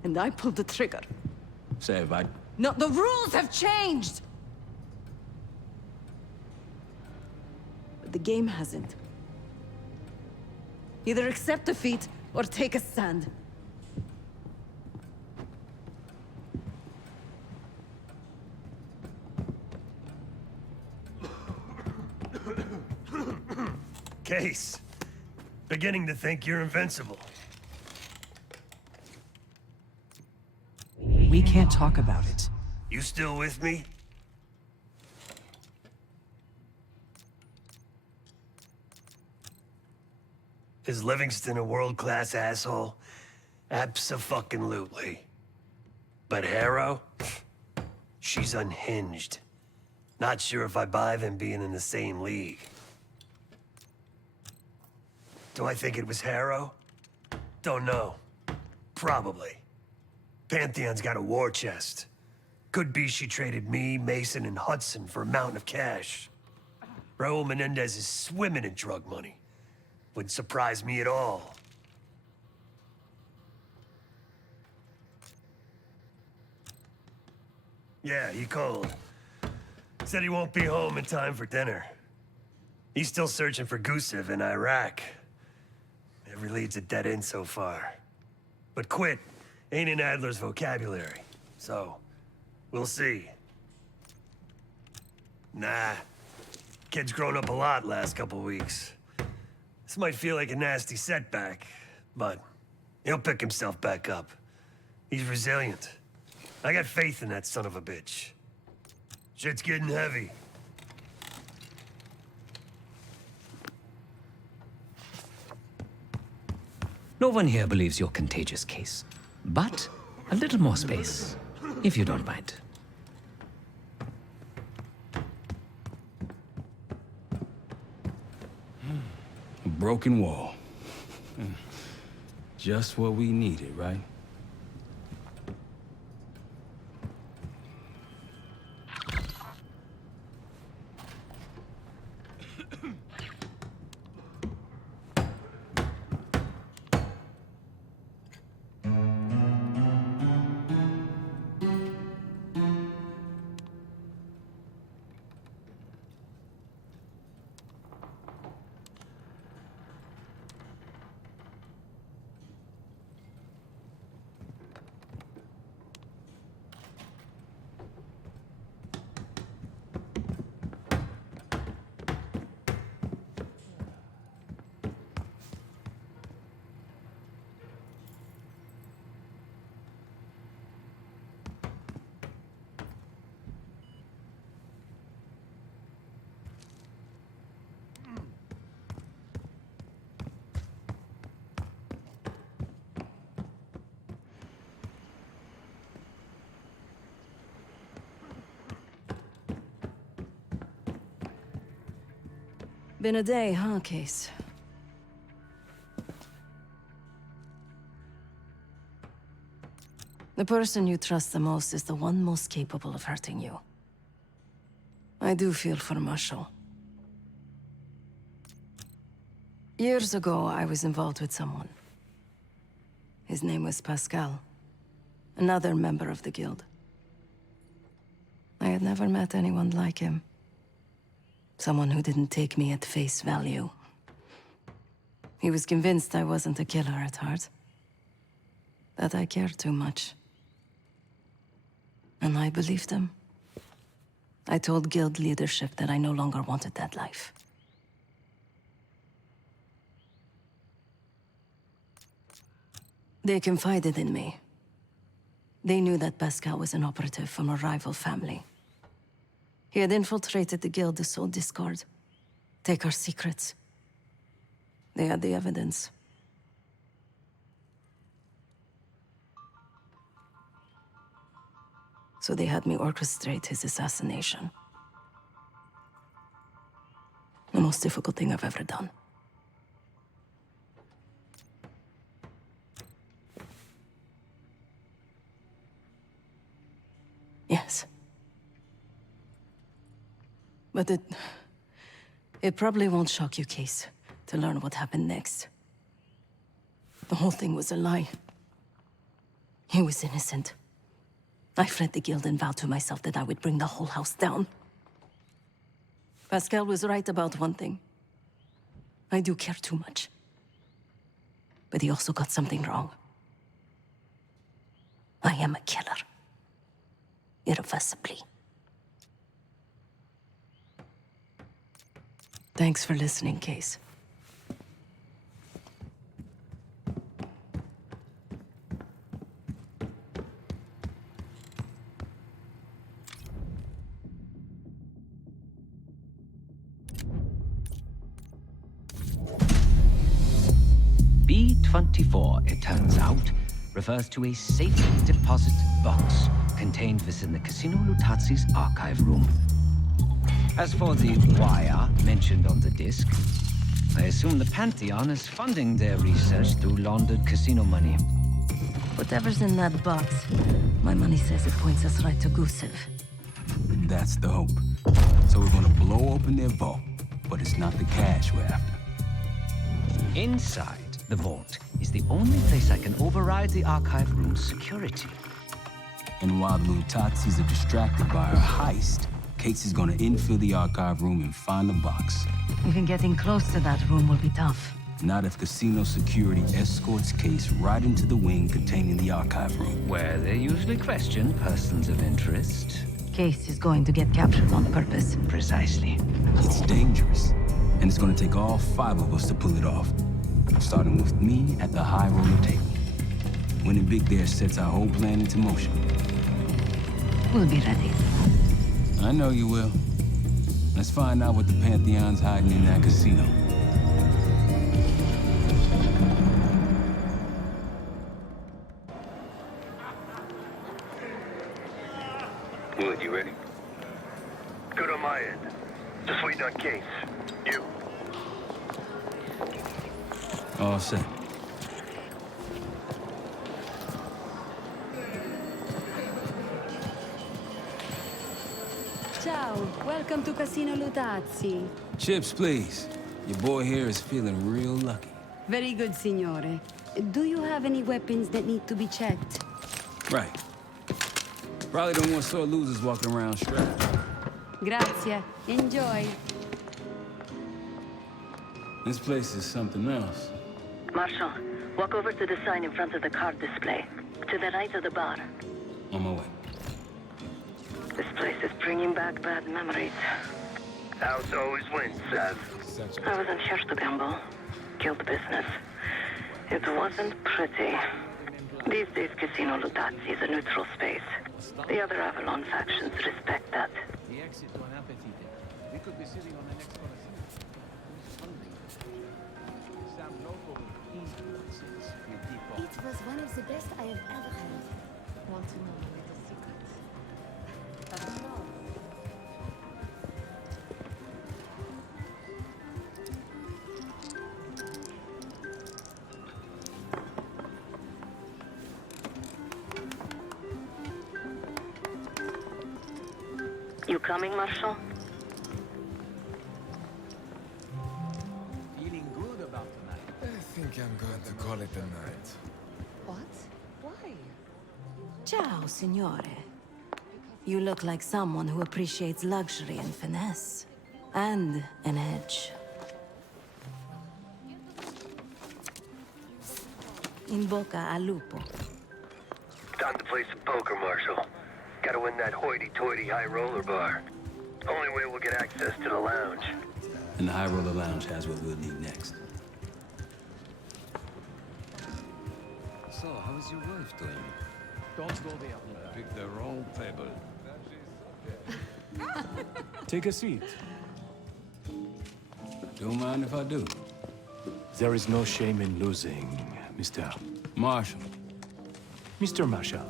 And I pulled the trigger. Sav, No, the rules have changed! But the game hasn't. Either accept defeat, or take a stand. Case. Beginning to think you're invincible. We can't talk about it. You still with me? Is Livingston a world-class asshole? Abso-fucking-lutely. But Harrow? She's unhinged. Not sure if I buy them being in the same league. Do I think it was Harrow? Don't know. Probably. Pantheon's got a war chest. Could be she traded me, Mason, and Hudson for a mountain of cash. Raul Menendez is swimming in drug money. Wouldn't surprise me at all. Yeah, he called. Said he won't be home in time for dinner. He's still searching for Gusev in Iraq. Every lead's a dead end so far. But quit ain't in Adler's vocabulary, so we'll see. Nah, kid's grown up a lot last couple weeks. This might feel like a nasty setback, but he'll pick himself back up. He's resilient. I got faith in that son of a bitch. Shit's getting heavy. No one here believes you're contagious, Case. But a little more space, if you don't mind. A broken wall. Just what we needed, right? Been a day, huh, Case? The person you trust the most is the one most capable of hurting you. I do feel for Marshall. Years ago, I was involved with someone. His name was Pascal, another member of the guild. I had never met anyone like him. Someone who didn't take me at face value. He was convinced I wasn't a killer at heart. That I cared too much. And I believed him. I told guild leadership that I no longer wanted that life. They confided in me. They knew that Pascal was an operative from a rival family. He had infiltrated the guild to sow discord, take our secrets. They had the evidence. So they had me orchestrate his assassination. The most difficult thing I've ever done. Yes. But it probably won't shock you, Case, to learn what happened next. The whole thing was a lie. He was innocent. I fled the guild and vowed to myself that I would bring the whole house down. Pascal was right about one thing. I do care too much. But he also got something wrong. I am a killer. Irreversibly. Thanks for listening, Case. B-24, it turns out, refers to a safe deposit box contained within the Casino Lutazzi's archive room. As for the wire mentioned on the disc, I assume the Pantheon is funding their research through laundered casino money. Whatever's in that box, my money says it points us right to Gusev. That's the hope. So we're gonna blow open their vault, but it's not the cash we're after. Inside the vault is the only place I can override the archive room's security. And while the Lutazzis are distracted by our heist, Case is gonna infill the archive room and find the box. Even getting close to that room will be tough. Not if casino security escorts Case right into the wing containing the archive room. Where they usually question persons of interest. Case is going to get captured on purpose. Precisely. It's dangerous, and it's gonna take all 5 of us to pull it off. Starting with me at the high roller table. Winning big there sets our whole plan into motion. We'll be ready. I know you will. Let's find out what the Pantheon's hiding in that casino. Wood, you ready? Good on my end. Just waiting on Case. You? All set. Ciao, welcome to Casino Lutazzi. Chips, please. Your boy here is feeling real lucky. Very good, signore. Do you have any weapons that need to be checked? Right. Probably don't want sore losers walking around strapped. Grazie. Enjoy. This place is something else. Marshall, walk over to the sign in front of the card display. To the right of the bar. On my way. This place is bringing back bad memories. House always wins, Sav. I wasn't here to gamble. Guild business. It wasn't pretty. These days, Casino Lutazzi is a neutral space. The other Avalon factions respect that. The exit to an amphitheater. We could be sitting on the next Colosseum. It was one of the best I have ever had. Want to know my little secret? You coming, Marshal? Feeling good about tonight? I think I'm going to call it a night. What? Why? Ciao, signore. You look like someone who appreciates luxury and finesse. And an edge. In bocca al lupo. Time to play some poker, Marshal. Gotta win that hoity-toity high roller bar. Only way we'll get access to the lounge. And the High Roller Lounge has what we'll need next. So, how is your wife doing? Don't go there. Pick the wrong table. Take a seat. Don't mind if I do. There is no shame in losing, Mr. Marshal. Mr. Marshal.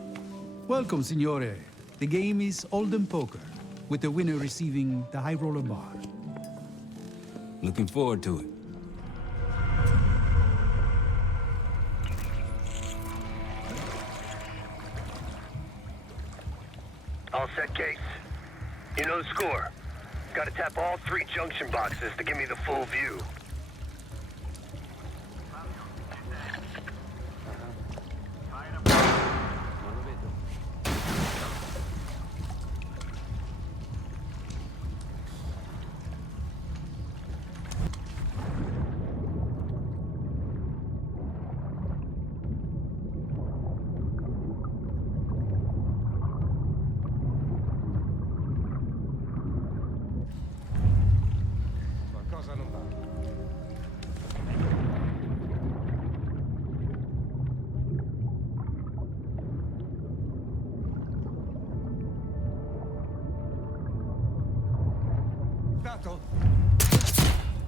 Welcome, Signore. The game is Hold'em Poker, with the winner receiving the High Roller Bar. Looking forward to it. All set, Case. You know the score. Gotta tap all 3 junction boxes to give me the full view.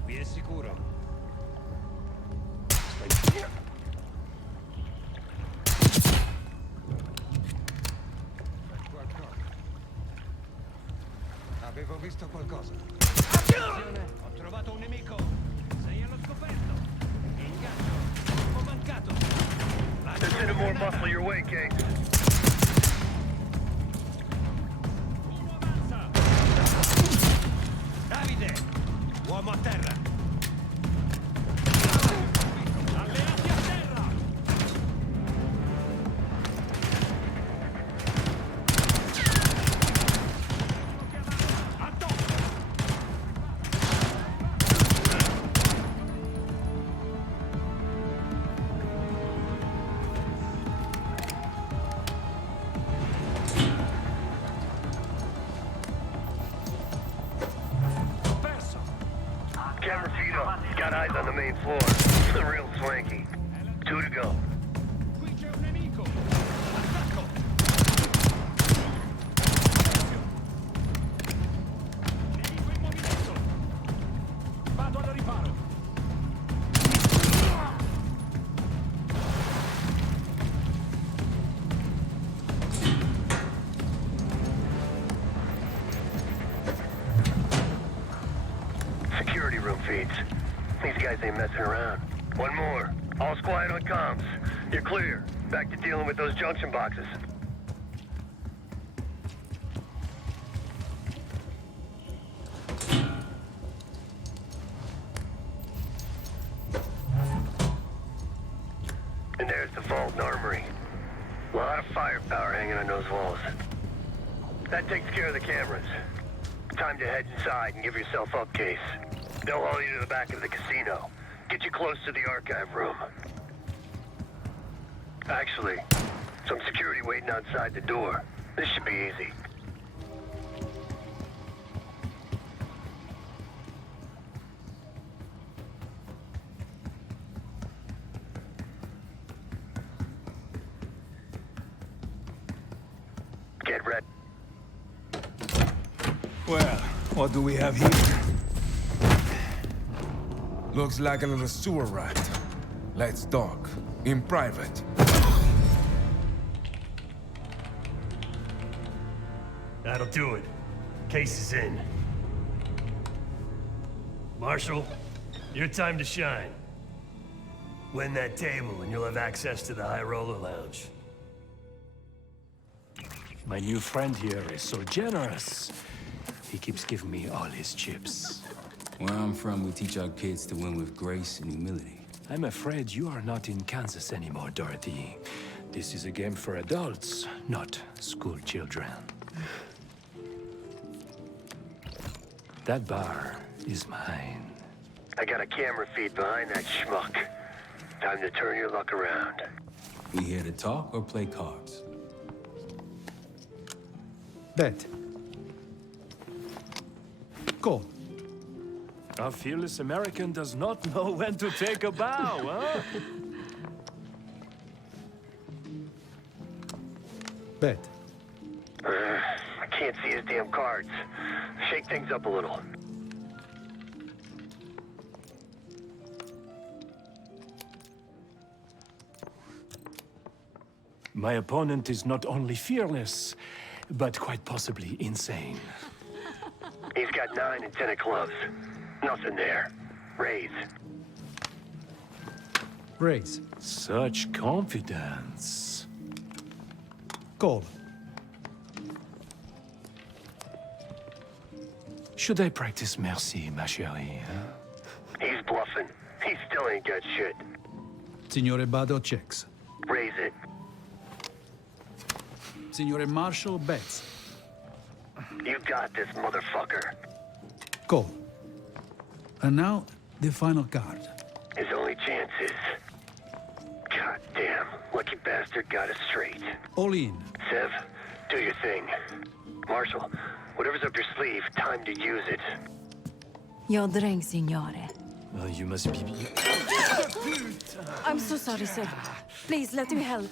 Vi è sicuro? Avevo visto qualcosa. Ho trovato un nemico. Sei allo scoperto. Ingaggio. Ho mancato. They're sending more muscle your way, Case. Davide! Uomo a terra! Alleati a terra! Camera feed up. Got eyes on the main floor. Real swanky. 2 to go. Qui c'è un nemico! Attacco! Nemico in movimento! Vado al riparo! Security room feeds. These guys ain't messing around. One more. All's quiet on comms. You're clear. Back to dealing with those junction boxes. And there's the vault and armory. A lot of firepower hanging on those walls. That takes care of the cameras. Time to head inside and give yourself up, Case. They'll haul you to the back of the casino. Get you close to the archive room. Actually, some security waiting outside the door. This should be easy. Get ready. Well, what do we have here? Looks like a little sewer rat. Let's talk. In private. That'll do it. Case is in. Marshal, your time to shine. Win that table and you'll have access to the High Roller Lounge. My new friend here is so generous. He keeps giving me all his chips. Where I'm from, we teach our kids to win with grace and humility. I'm afraid you are not in Kansas anymore, Dorothy. This is a game for adults, not school children. That bar is mine. I got a camera feed behind that schmuck. Time to turn your luck around. We here to talk or play cards? Bet. Call. A fearless American does not know when to take a bow, huh? Bet. I can't see his damn cards. Shake things up a little. My opponent is not only fearless, but quite possibly insane. He's got 9 and 10 of clubs. Nothing there. Raise. Raise. Such confidence. Call. Should I practice merci, ma chérie, huh? He's bluffing. He still ain't got shit. Signore Bado checks. Raise it. Signore Marshall bets. You got this, motherfucker. Call. And now, the final card. His only chance is... God damn, lucky bastard got us straight. All in. Sev, do your thing. Marshall, whatever's up your sleeve, time to use it. Your drink, signore. You must be... I'm so sorry, sir. Please, let me help.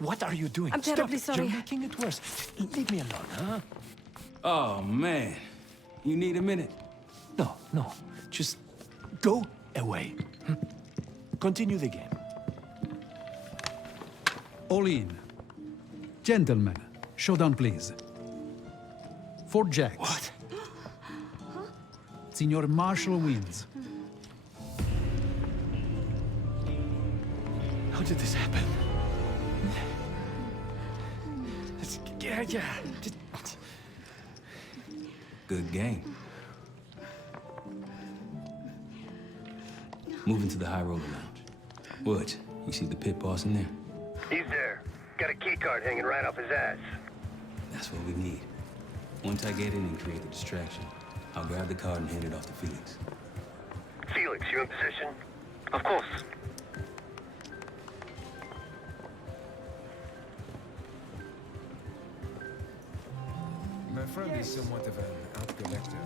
What are you doing? I'm terribly Stop. sorry. You're making it worse. Leave me alone, huh? Oh, man. You need a minute? No. Just go away. Continue the game. All in. Gentlemen, showdown, please. 4 jacks. What? Signor Marshall wins. How did this happen? Yeah. Good game. Moving to the high roller lounge. What? You see the pit boss in there? He's there. Got a key card hanging right off his ass. That's what we need. Once I get in and create the distraction, I'll grab the card and hand it off to Felix. Felix, you in position? Of course. My friend is somewhat of an art collector.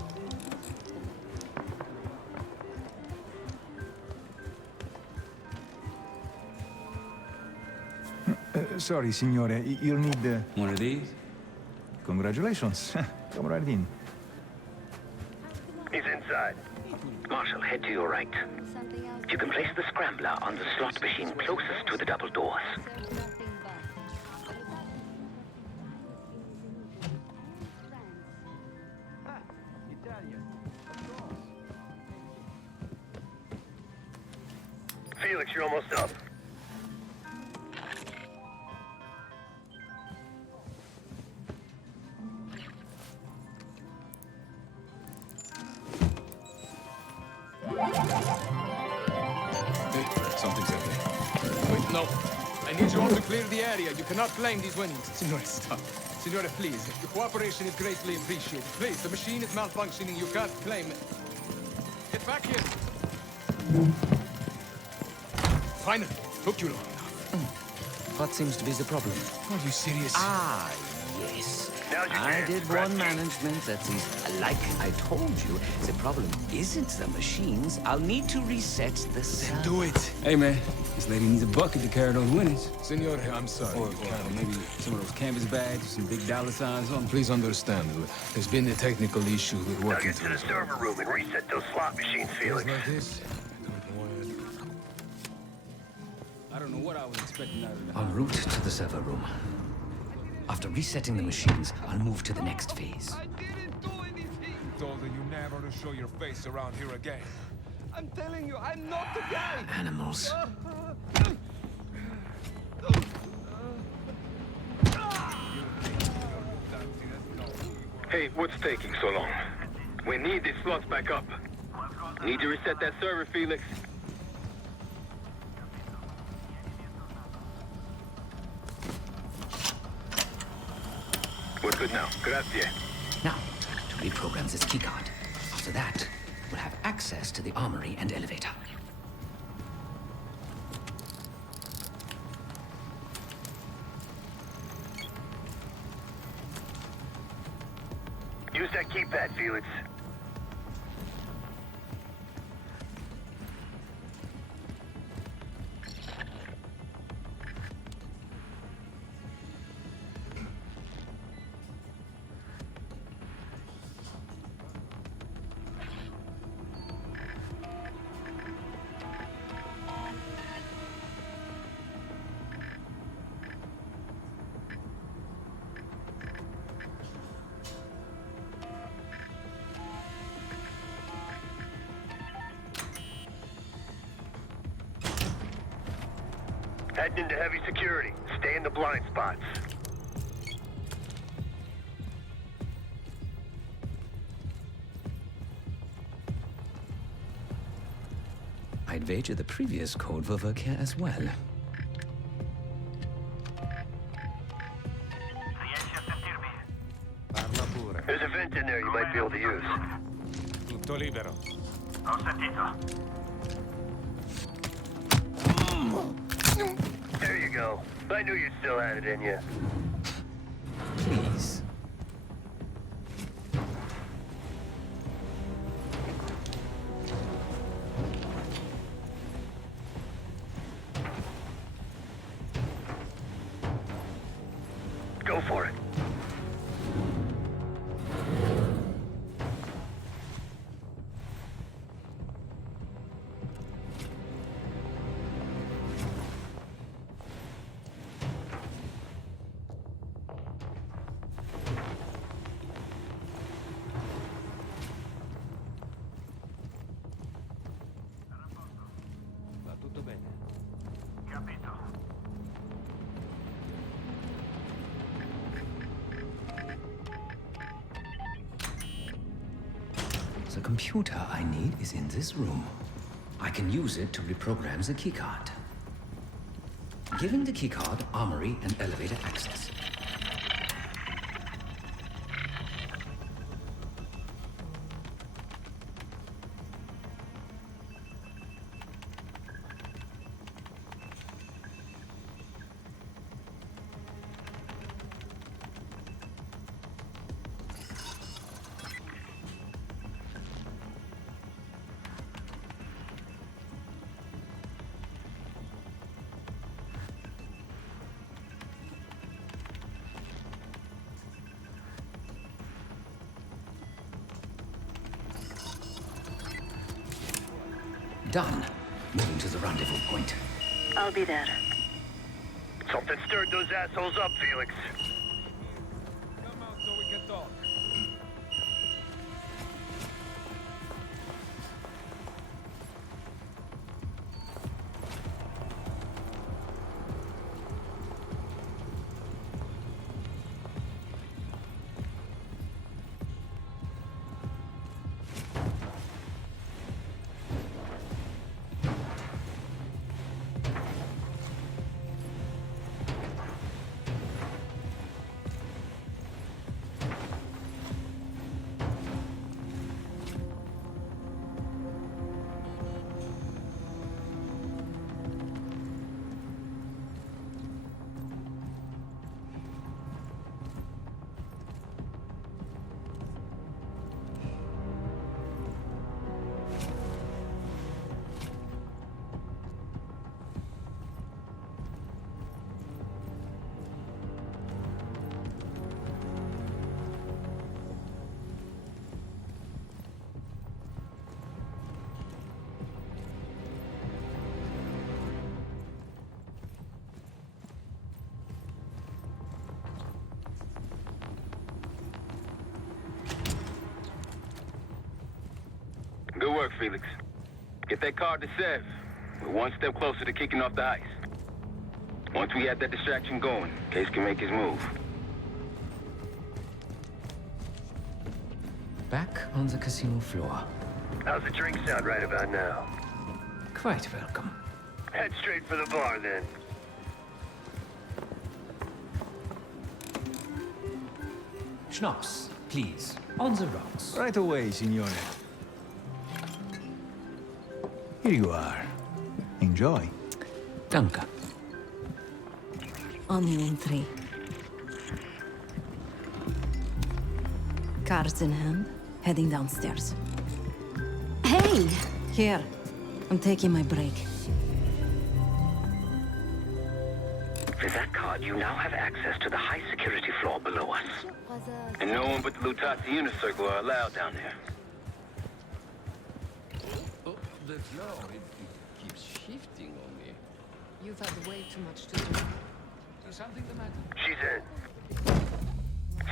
Sorry, signore. You'll need... One of these? Congratulations. Come right in. He's inside. Marshall, head to your right. You can place the scrambler on the slot machine closest to the double doors. Felix, you're almost up. Something's okay. Wait, no. I need you all to clear the area. You cannot claim these winnings. Signore, stop. Signore, please. Your cooperation is greatly appreciated. Please, the machine is malfunctioning. You can't claim it. Get back here. Finally. Took you long enough. What seems to be the problem? Are you serious? Ah, yes. I did warn management that these, like I told you, the problem isn't the machines. I'll need to reset the sun. Do it. Hey, man. This lady needs a bucket to carry those winnings. Signore, I'm sorry. Or maybe some of those canvas bags with some big dollar signs on them. Please understand, there's been a technical issue with Now working get to the server room and reset those slot machines, Felix. Like this? I don't know what I was expecting out of that. En route to the server room. After resetting the machines, I'll move to the next phase. I told her you never to show your face around here again. I'm telling you, I'm not the guy! Animals. Hey, what's taking so long? We need these slots back up. Need to reset that server, Felix. We're good now. Grazie. Now, to reprogram this keycard. After that, we'll have access to the armory and elevator. Use that keypad, Felix. Heading into heavy security. Stay in the blind spots. I'd wager the previous code will work here as well. Parla pure. There's a vent in there you might be able to use. Tutto libero. Ho sentito. There you go. I knew you still had it in you. Please. Go for it. Va tutto bene. Capito. The computer I need is in this room. I can use it to reprogram the keycard. Giving the keycard armory and elevator access. Done. Moving to the rendezvous point. I'll be there. Something stirred those assholes up, Felix. Come out so we can talk. Good work, Felix. Get that card to Sev. We're one step closer to kicking off the heist. Once we have that distraction going, Case can make his move. back on the casino floor. How's the drink sound right about now? Quite welcome. Head straight for the bar, then. Schnapps, please. On the rocks. Right away, signore. Here you are. Enjoy. Danke. On you in 3. Cards in hand, heading downstairs. Hey! Here. I'm taking my break. With that card, you now have access to the high-security floor below us. And no one but the Lutazzi Unit Circle are allowed down there. Oh, the floor, it keeps shifting on me. You've had way too much to do. Is something the matter? She's in.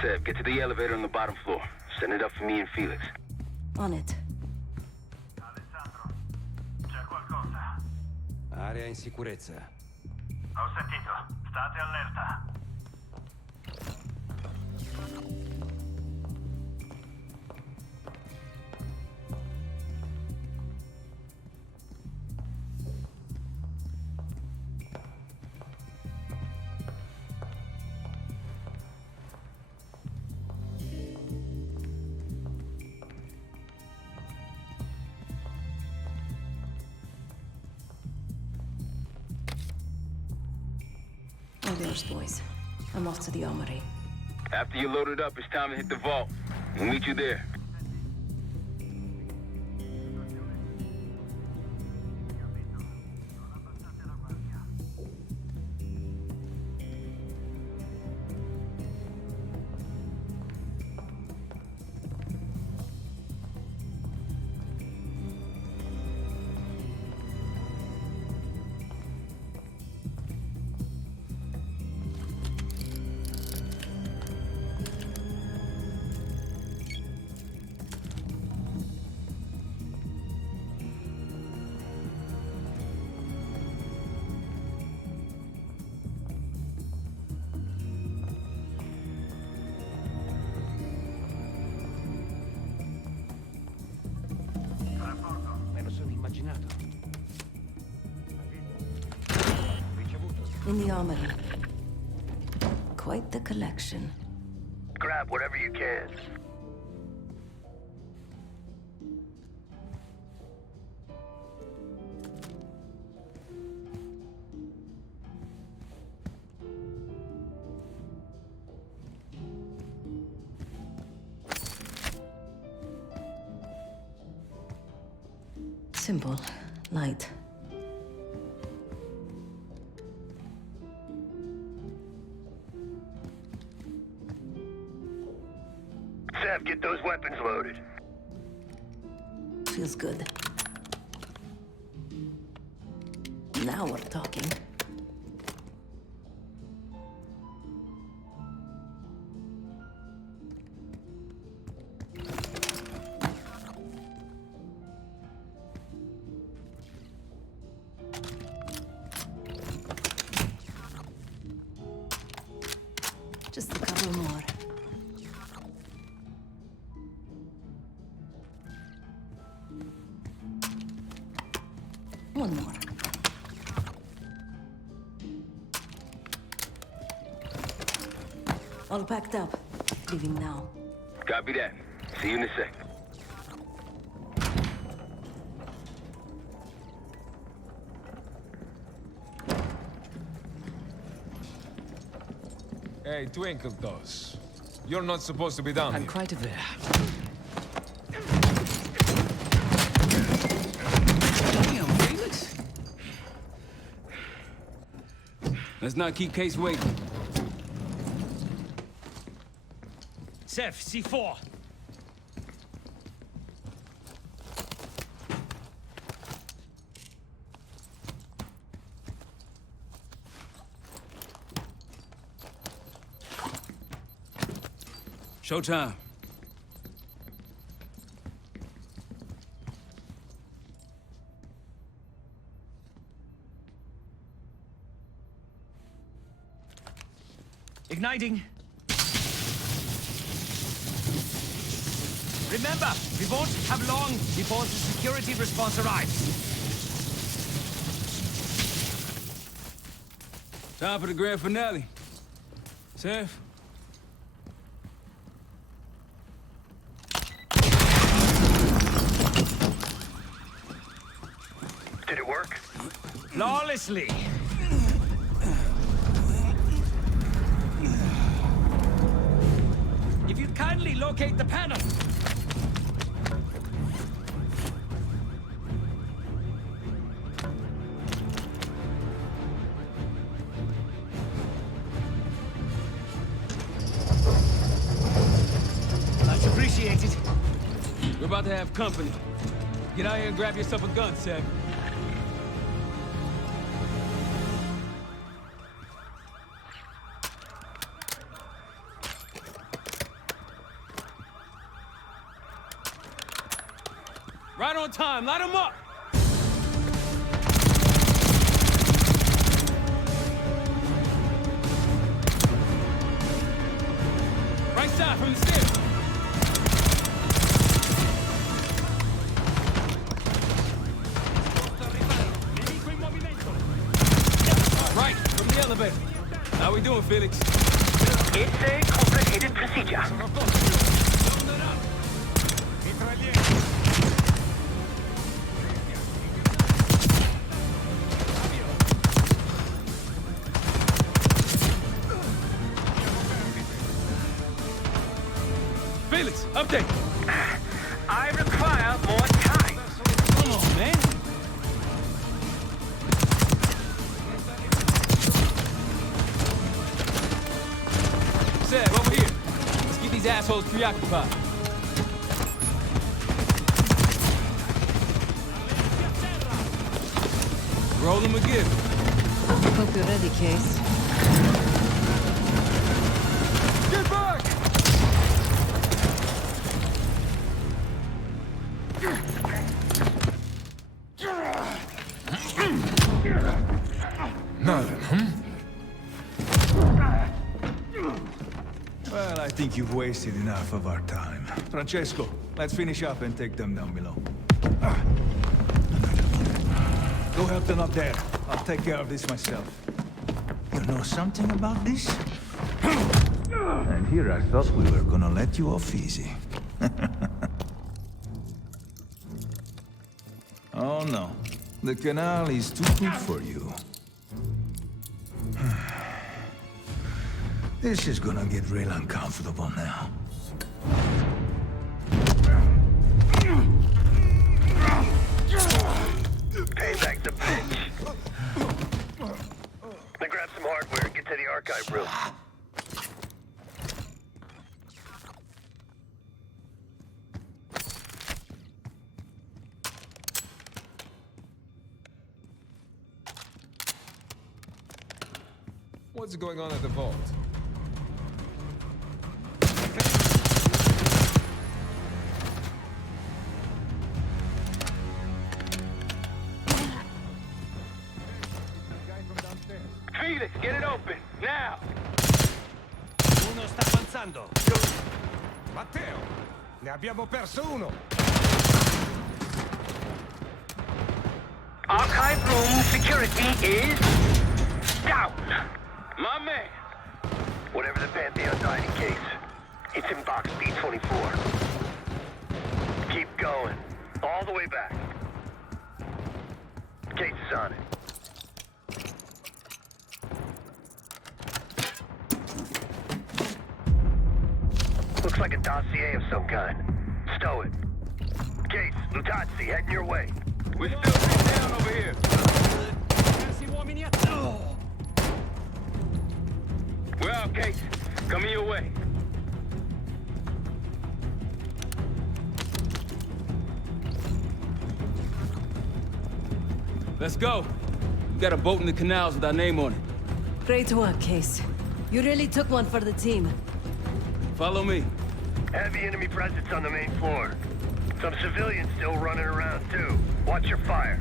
Seb, get to the elevator on the bottom floor. Send it up for me and Felix. On it. Area in sicurezza. Ho sentito. State allerta. Adios, boys. I'm off to the armory. After you load it up, it's time to hit the vault. We'll meet you there. In the armory. Quite the collection. Grab whatever you can. Simple. Light. Sev, get those weapons loaded. Feels good. Now we're talking. Just a couple more. One more. All packed up. Leaving now. Copy that. See you in a sec. Hey, Twinkle Toes. You're not supposed to be down I'm here. quite aware. Damn, Felix. Let's not keep Case waiting. Sev, C4. Showtime. Igniting. Remember, we won't have long before the security response arrives. Time for the grand finale. Safe? Did it work? Flawlessly. If you'd kindly locate the panel. Much appreciated. We're about to have company. Get out here and grab yourself a gun, Seb. Right on time, light 'em up! Right side from the stairs. Right, from the elevator. How we doing, Felix? It's a complicated procedure. Felix, update! I require more time. Come on, man. Seb, over here. Let's get these assholes preoccupied. Roll them again. Hope you're ready, Case. Get back! Nothing, huh? Well, I think you've wasted enough of our time. Francesco, let's finish up and take them down below. Go help them up there. I'll take care of this myself. You know something about this? And here I thought we were gonna let you off easy. Oh no. The canal is too good for you. This is gonna get real uncomfortable now. Payback's a bitch. Now grab some hardware and get to the archive room. What's going on at the vault? Felix, get it open, now! Uno sta avanzando. Matteo, ne abbiamo perso uno. Archive room security is down. My man. Whatever the Pantheon's hiding case, it's in box B24. Keep going, all the way back. Case is on it. Looks like a dossier of some kind. Stow it. Case, Lutazzi, heading your way. We're still pinned down over here. We're out, Case. Coming your way. Let's go. We got a boat in the canals with our name on it. Great work, Case. You really took one for the team. Follow me. Heavy enemy presence on the main floor. Some civilians still running around, too. Watch your fire.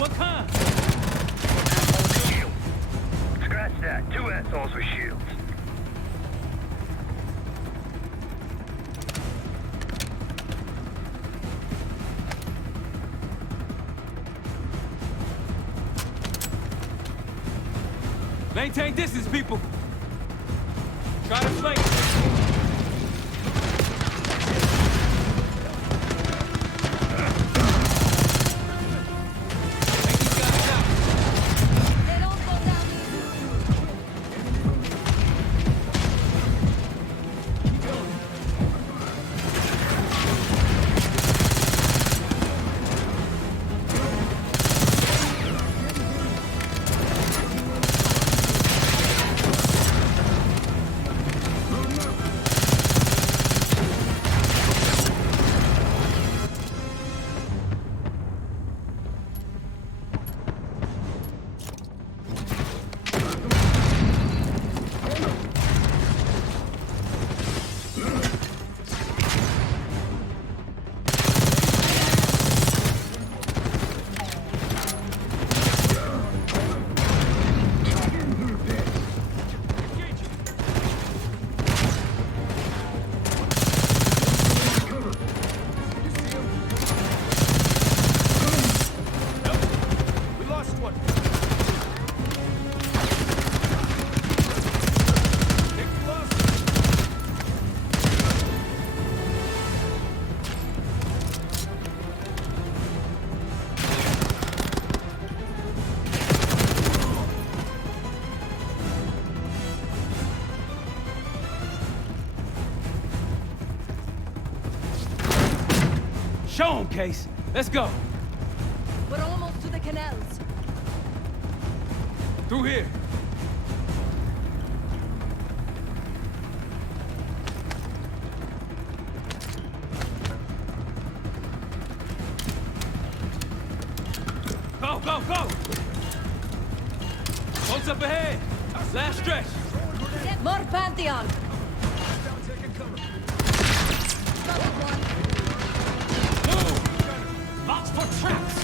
What kind? Shield. Scratch that. 2 assholes with shields. Maintain distance, people. Try to flank. Show 'em, Case. Let's go. We're almost to the canals. Through here. Go, go, go! Boats up ahead. Last stretch. More Pantheon. Box for traps!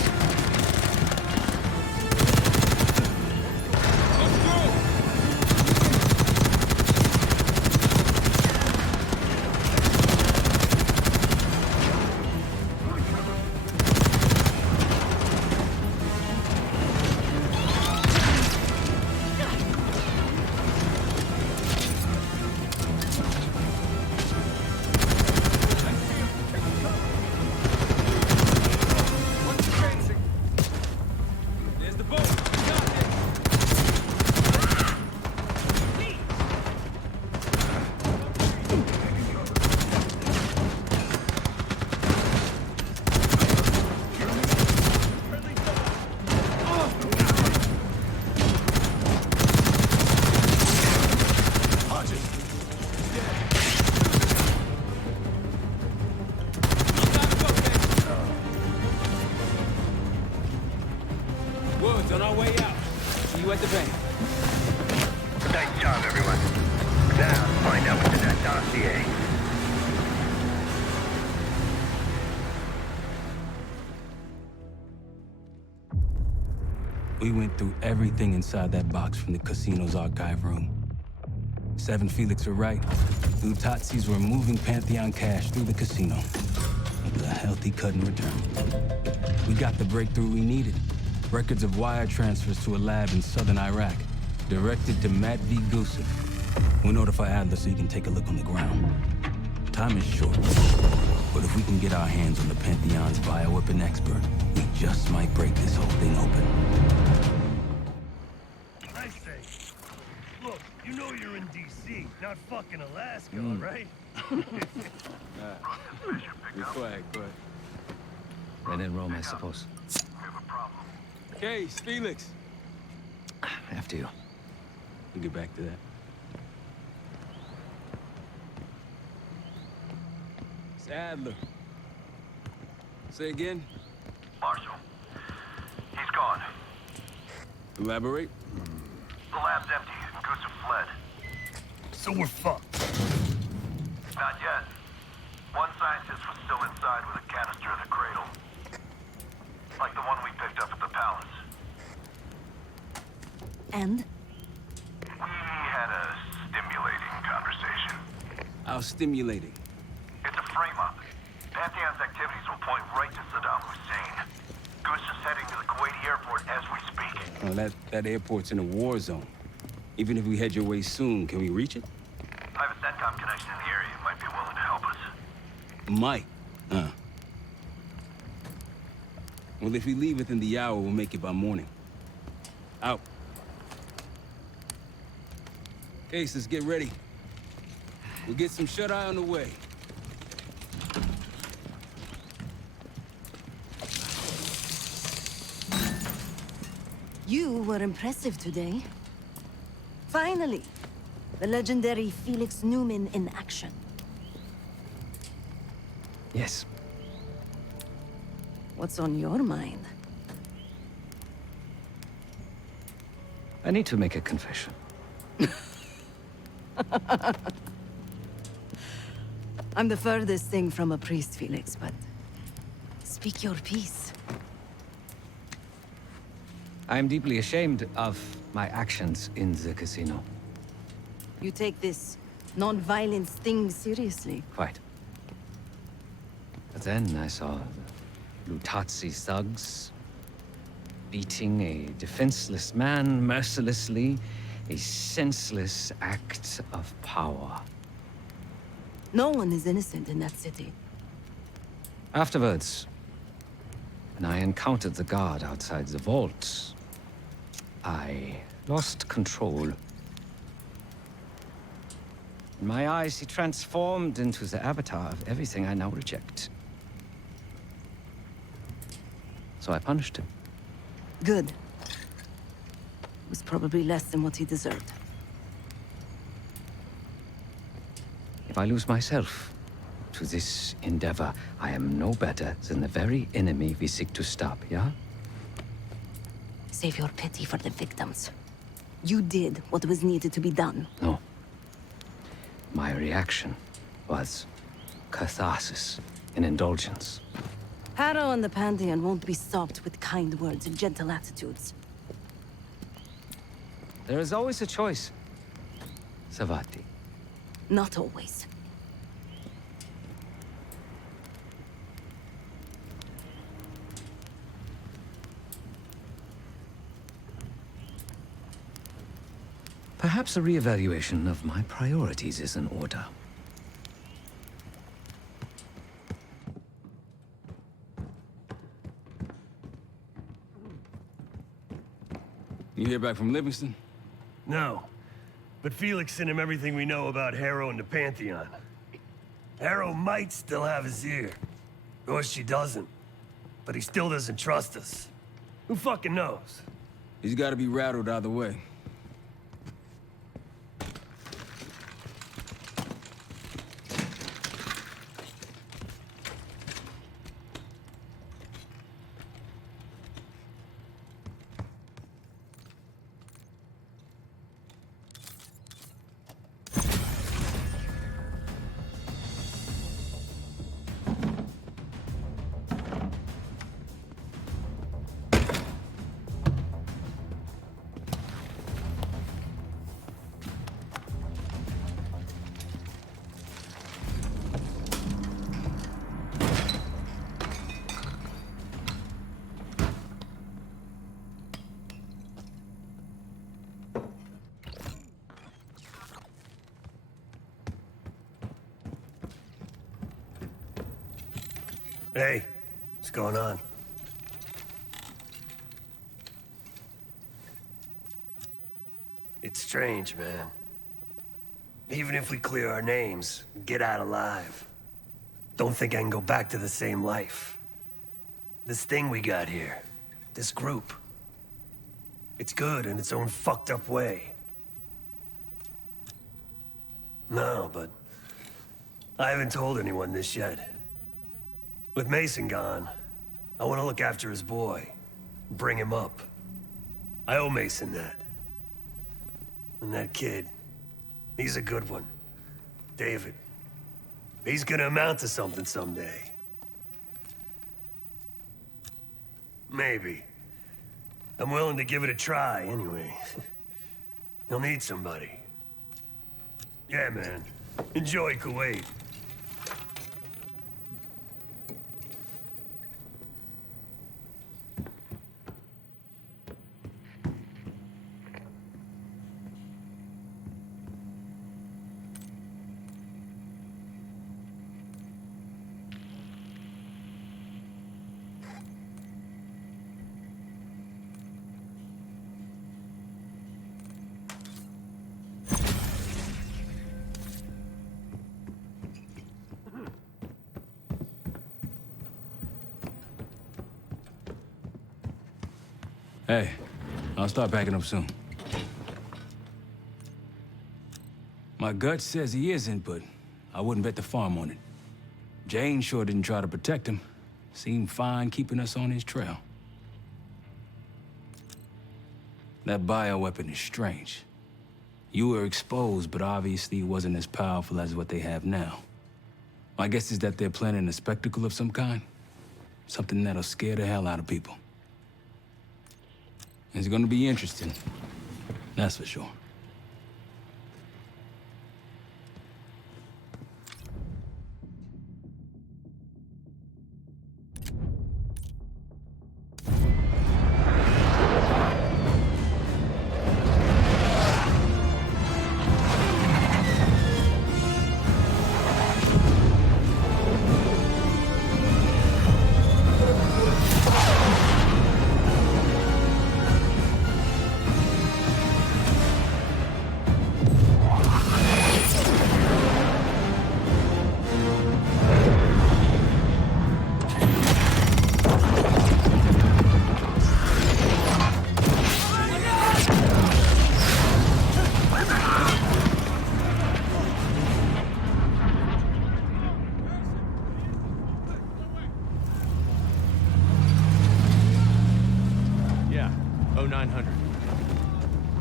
On our way out. See you at the bank. Nice job, everyone. Now, find out what's in that dossier. We went through everything inside that box from the casino's archive room. 7 Felix were right. Lutazis were moving Pantheon cash through the casino. It was a healthy cut in return. We got the breakthrough we needed. Records of wire transfers to a lab in southern Iraq, directed to Matt V. Gusev. We'll notify Adler so he can take a look on the ground. Time is short, but if we can get our hands on the Pantheon's bioweapon expert, we just might break this whole thing open. I say, look, you know you're in D.C., not fucking Alaska, right? Be quiet, quiet. When in Rome, I suppose. Case, Felix. After you. We'll get back to that. It's Adler. Say again? Marshal. He's gone. Elaborate? The lab's empty. Gusev fled. So we're fucked. Not yet. One scientist was still inside with a canister in the cradle. Like the one we picked up at the palace. And? We had a stimulating conversation. How stimulating? It's a frame-up. Pantheon's activities will point right to Saddam Hussein. Goose is heading to the Kuwaiti airport as we speak. Well, that airport's in a war zone. Even if we head your way soon, can we reach it? I have a SATCOM connection in the area. Might be willing to help us. Might. Well, if we leave within the hour, we'll make it by morning. Out. Case, let's get ready. We'll get some shut-eye on the way. You were impressive today. Finally, the legendary Felix Newman in action. Yes. What's on your mind? I need to make a confession. I'm the furthest thing from a priest, Felix, but speak your piece. I am deeply ashamed of my actions in the casino. You take this non-violence thing seriously. Quite. But then I saw the Lutazzi thugs beating a defenseless man mercilessly, a senseless act of power. No one is innocent in that city. Afterwards, when I encountered the guard outside the vault, I lost control. In my eyes, he transformed into the avatar of everything I now reject. So I punished him. Good. It was probably less than what he deserved. If I lose myself to this endeavor, I am no better than the very enemy we seek to stop, yeah? Save your pity for the victims. You did what was needed to be done. No. My reaction was catharsis and indulgence. Harrow and the Pantheon won't be stopped with kind words and gentle attitudes. There is always a choice, Savati. Not always. Perhaps a reevaluation of my priorities is in order. You hear back from Livingston? No. But Felix sent him everything we know about Harrow and the Pantheon. Harrow might still have his ear. Or she doesn't. But he still doesn't trust us. Who fucking knows? He's gotta be rattled either way. Hey, what's going on? It's strange, man. Even if we clear our names, get out alive, don't think I can go back to the same life. This thing we got here, this group, it's good in its own fucked up way. No, but I haven't told anyone this yet. With Mason gone, I want to look after his boy, bring him up. I owe Mason that. And that kid, he's a good one. David. He's gonna amount to something someday. Maybe. I'm willing to give it a try, anyway. You'll need somebody. Yeah, man. Enjoy Kuwait. Hey, I'll start packing up soon. My gut says he isn't, but I wouldn't bet the farm on it. Jane sure didn't try to protect him. Seemed fine keeping us on his trail. That bioweapon is strange. You were exposed, but obviously it wasn't as powerful as what they have now. My guess is that they're planning a spectacle of some kind. Something that'll scare the hell out of people. It's gonna be interesting, that's for sure.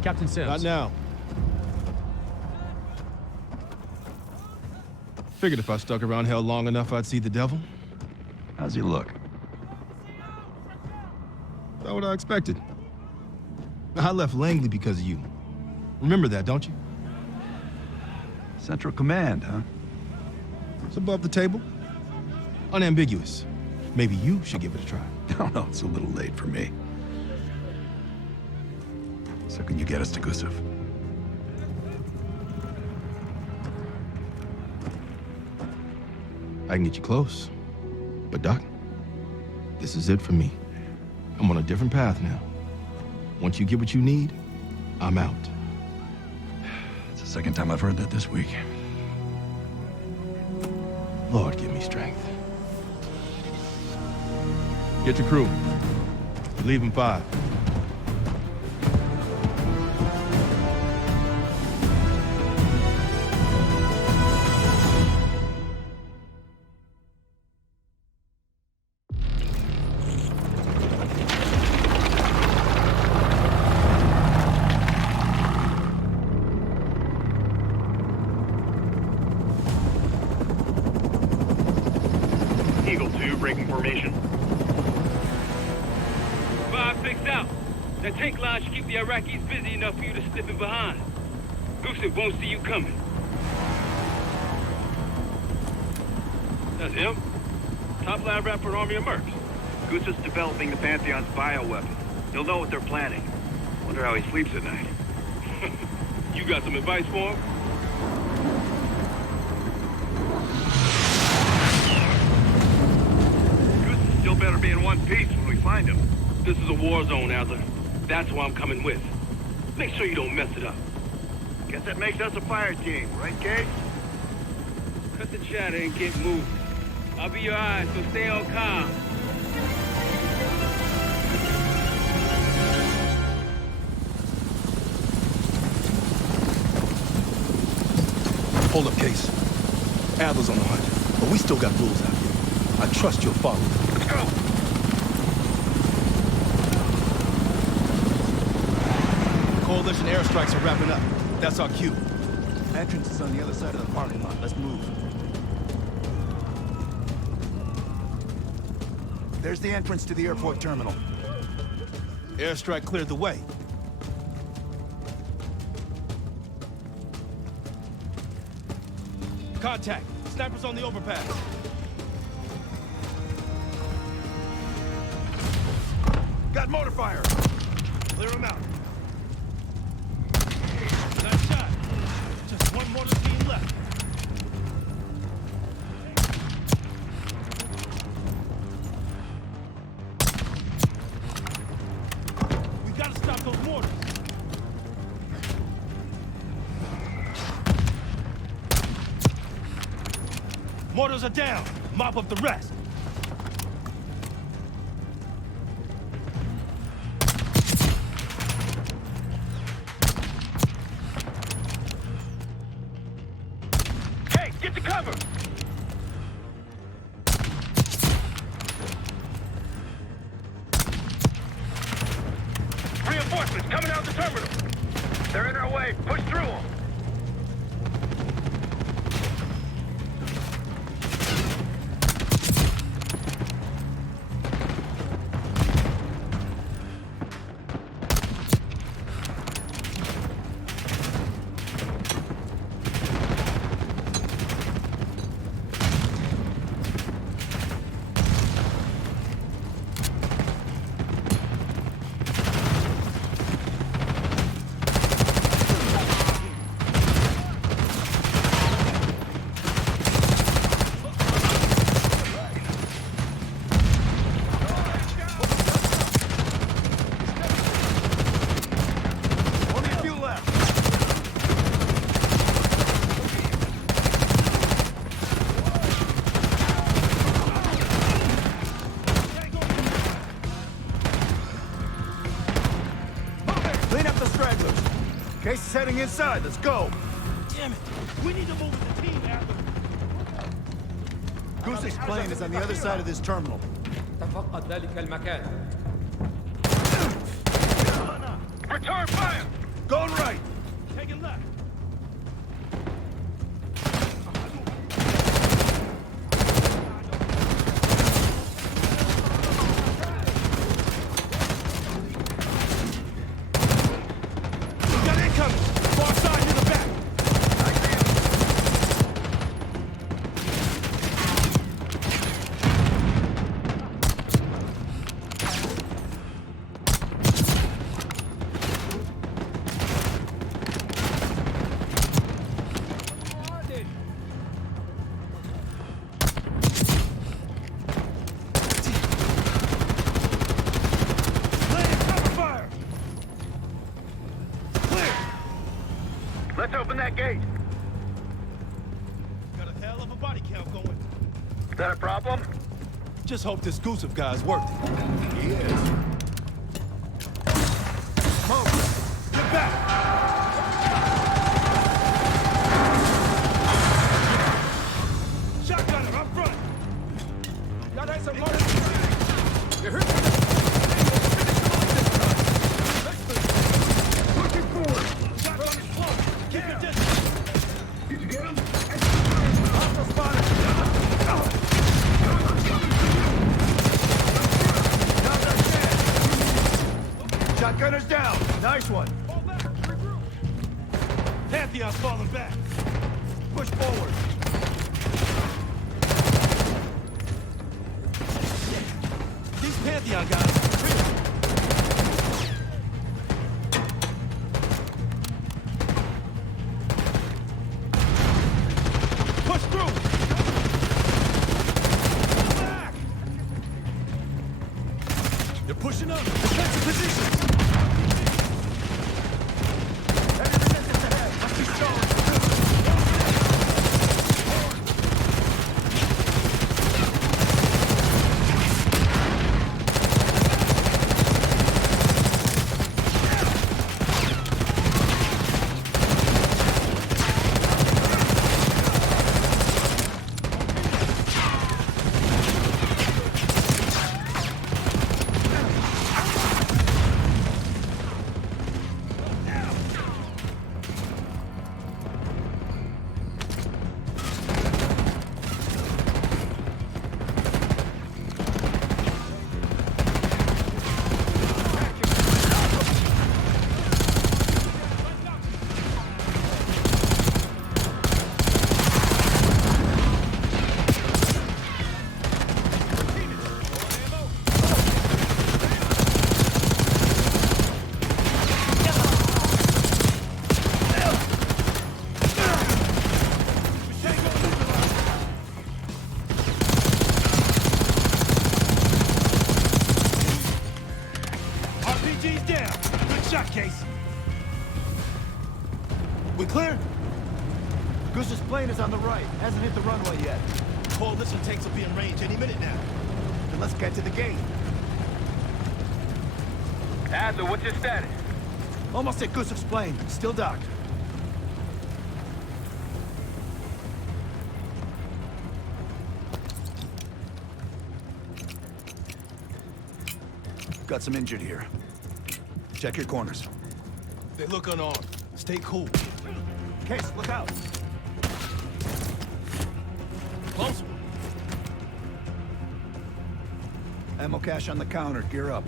Captain Sims. Not now. Figured if I stuck around hell long enough, I'd see the devil. How's he look? About what I expected. I left Langley because of you. Remember that, don't you? Central Command, huh? It's above the table. Unambiguous. Maybe you should give it a try. No, no, it's a little late for me. So can you get us to Gusev? I can get you close. But Doc, this is it for me. I'm on a different path now. Once you get what you need, I'm out. It's the second time I've heard that this week. Lord, give me strength. Get your crew. Leave in 5. Eagle 2, breaking formation. 5-6 out. That tank line should keep the Iraqis busy enough for you to slip in behind. Gusev won't see you coming. That's him. Top lab rat for an army of mercs. Gusev's developing the Pantheon's bioweapon. He'll know what they're planning. Wonder how he sleeps at night. You got some advice for him? Gusev still better be in one piece when we find him. This is a war zone, Adler. That's why I'm coming with. Make sure you don't mess it up. Guess that makes us a fire team, right, Case? Cut the chatter and get moving. I'll be your eyes, so stay on calm. Hold up, Case. Adler's on the hunt, but we still got rules out here. I trust you'll follow them. Let's go! Coalition airstrikes are wrapping up. That's our cue. Entrance is on the other side of the parking lot. Let's move. There's the entrance to the airport terminal. Airstrike cleared the way. Contact. Snipers on the overpass. Got mortar fire. Clear him out. Nice shot. Just one mortar team left. We gotta stop those mortars. Mortars are down. Mop up the rest. Hey, get to cover! Reinforcements coming out of the terminal. They're in our way. Push through them. Clean up the stragglers. Case is heading inside. Let's go. Damn it. We need to move with the team, Adler. Goosey's plane is on the other side of this terminal. تفقد ذلك المكان. Return fire! Going right. Taking left. We got incoming. Far side near the back. Let's open that gate. Got a hell of a body count going. Is that a problem? Just hope this Gusev guy's worth it. He is. Smoke! Get back! Shotgunner, up front! Y'all had some mortar. You heard me? Pushing forward! Shotgunner's close! Keep your distance! Did you get him? Hostile spotted! Shotgunner's down. Nice one. Pantheon's falling back. Push forward. These Pantheon guys are real. Push through. Back. They're pushing up. Defensive position. shot, Case. We clear? Goose's plane is on the right. Hasn't hit the runway yet. Coalition tanks will be in range any minute now. Then let's get to the gate. Adler, what's your status? Almost at Goose's plane. Still docked. Got some injured here. Check your corners. They look unarmed. Stay cool. Case, look out! Close! Ammo cache on the counter. Gear up.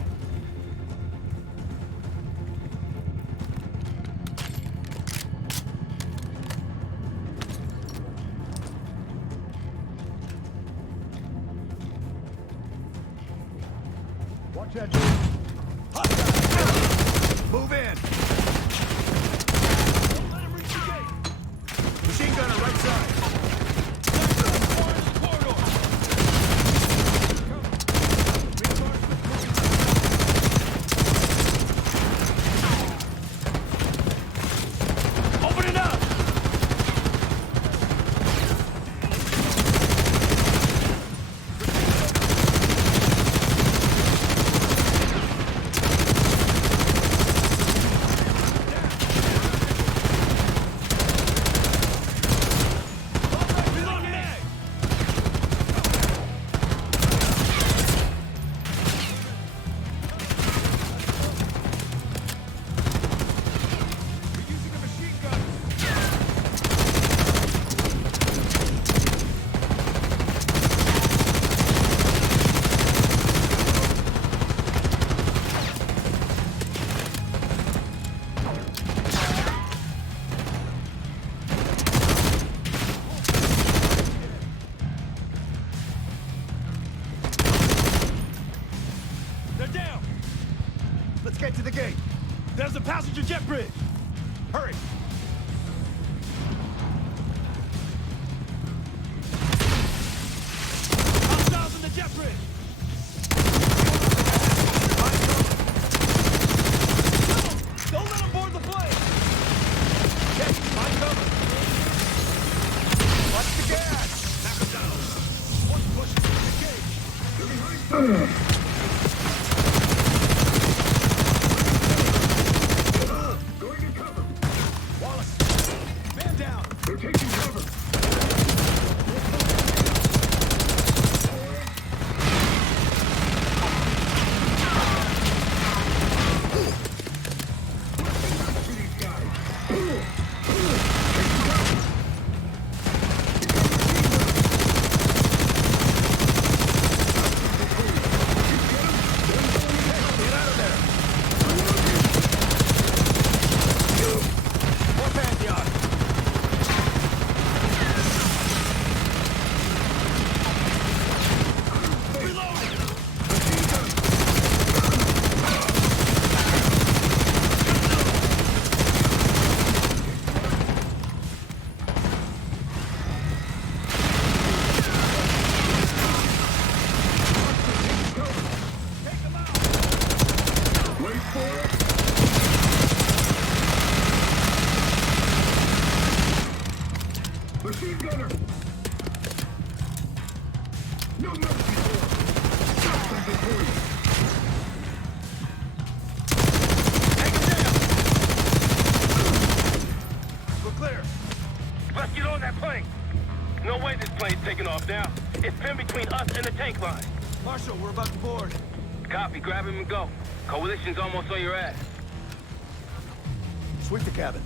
Watch that, dude. Move in! Don't let him reach the gate! Machine gunner, right side. Open it up! Let's get to the gate. There's a passenger jet bridge. Hurry. Hostiles in the jet bridge. Don't let them board the plane. Okay, find cover. Watch the gas. Knock them down. One pushes through the gate. Taking off now. It's pinned between us and the tank line. Marshal, we're about to board. Copy, grab him and go. Coalition's almost on your ass. Sweep the cabin.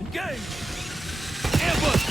Engage! Ambush!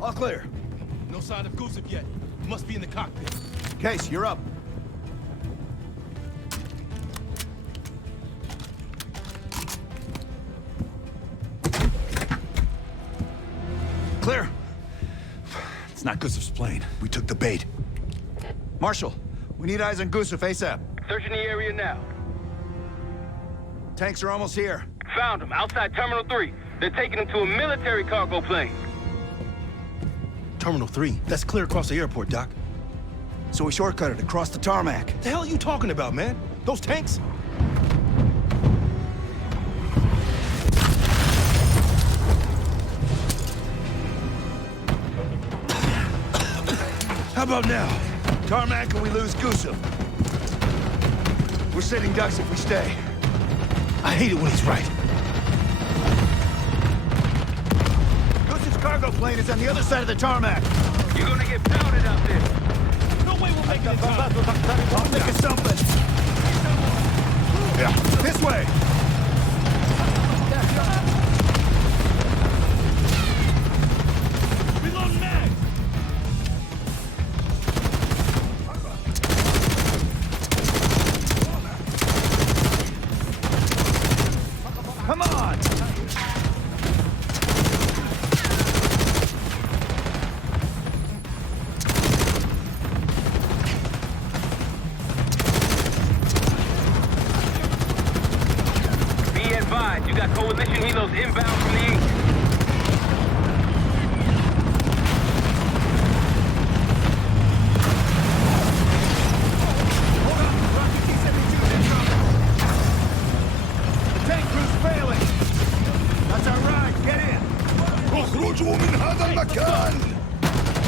All clear. No sign of Gusev yet. Must be in the cockpit. Case, you're up. Clear. It's not Gusev's plane. We took the bait. Marshal, we need eyes on Gusev ASAP. Searching the area now. Tanks are almost here. Found him, outside Terminal 3. They're taking him to a military cargo plane. Terminal 3. That's clear across the airport, Doc. So we shortcutted across the tarmac. The hell are you talking about, man? Those tanks? How about now? Tarmac and we lose Gusev. We're sitting ducks if we stay. I hate it when he's right. Gusev's cargo plane is on the other side of the tarmac. You're gonna get pounded out there. No way we'll make it in time. I'll think of something. Yeah, this way. Reload mag! Come on! Be advised, you got coalition helos inbound from the east. The tank crew's failing. That's our ride. Get in. اخرجوا من هذا المكان!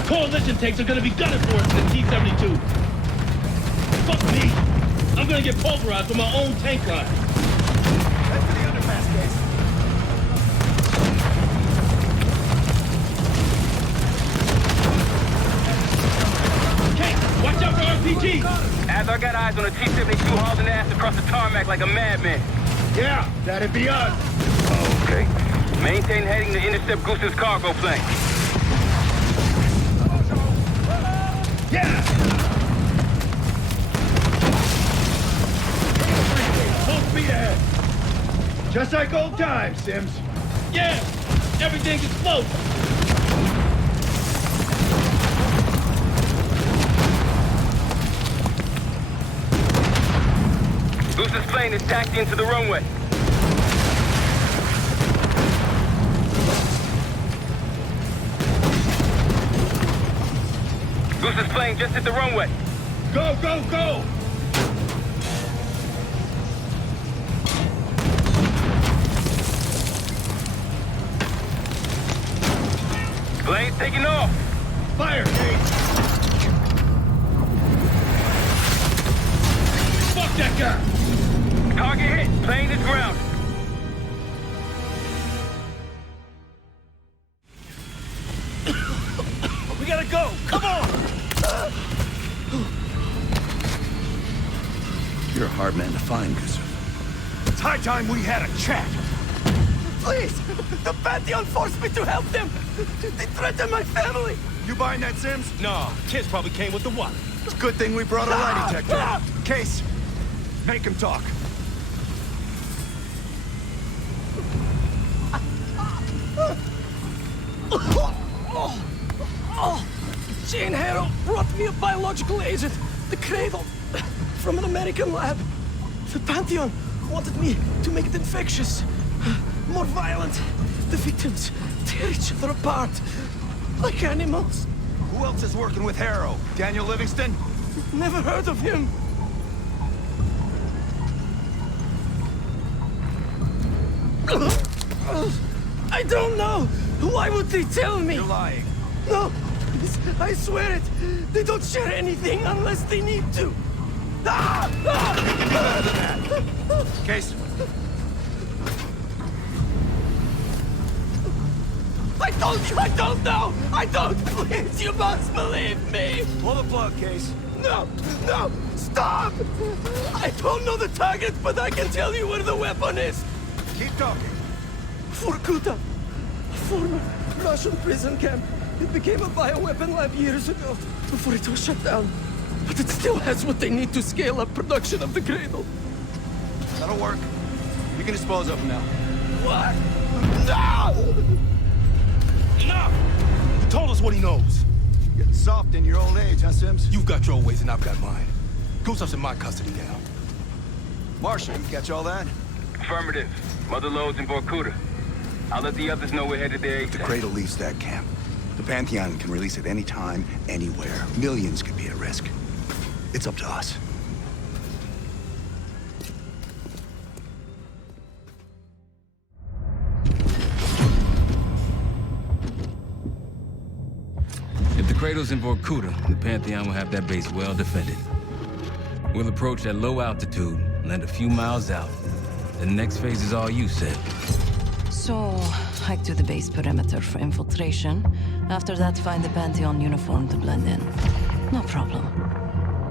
Coalition tanks are gonna be gunning for us in the T-72. Fuck me! I'm gonna get pulverized with my own tank car. Head for the underpass, Case. Kate, watch out for RPGs! Adler got eyes on a T-72 hauling ass across the tarmac like a madman. Yeah, that'd be us. Okay. Maintain heading to intercept Gusev's cargo plane. Yeah! Full speed ahead! Just like old times, Sims. Yeah! Everything is float! Gusev's plane is tacked into the runway. Gusev's plane just hit the runway. Go, go, go! Plane's taking off. Fire, Kate! Fuck that guy! Target hit. Plane is grounded. We gotta go! Come on! You're a hard man to find, Gusev. It's high time we had a chat. Please! The Pantheon forced me to help them! They threatened my family! You buying that, Sims? Nah, kids probably came with the what? It's a good thing we brought a lie detector. Case, make him talk. Jane Harrow brought me a biological agent, the Cradle, from an American lab. The Pantheon wanted me to make it infectious, more violent. The victims tear each other apart, like animals. Who else is working with Harrow? Daniel Livingston? Never heard of him. I don't know. Why would they tell me? You're lying. No! I swear it! They don't share anything unless they need to! Ah! Ah! Case. I told you I don't know! I don't! Please, you must believe me! Pull the plug, Case. No! No! Stop! I don't know the target, but I can tell you where the weapon is! Keep talking. Vorkuta! A former Russian prison camp. It became a bioweapon lab years ago, before it was shut down. But it still has what they need to scale up production of the Cradle. That'll work. You can dispose of him now. What? No! Enough! He told us what he knows. Getting soft in your old age, huh, Sims? You've got your ways and I've got mine. Gustav's in my custody now. Marshall, you catch all that? Affirmative. Mother loads in Vorkuta. I'll let the others know we're headed there. If the Cradle leaves that camp, the Pantheon can release it any time, anywhere. Millions could be at risk. It's up to us. If the Cradle's in Vorkuta, the Pantheon will have that base well defended. We'll approach at low altitude, land a few miles out. The next phase is all you, Seb. So, hike to the base perimeter for infiltration. After that, find the Pantheon uniform to blend in. No problem.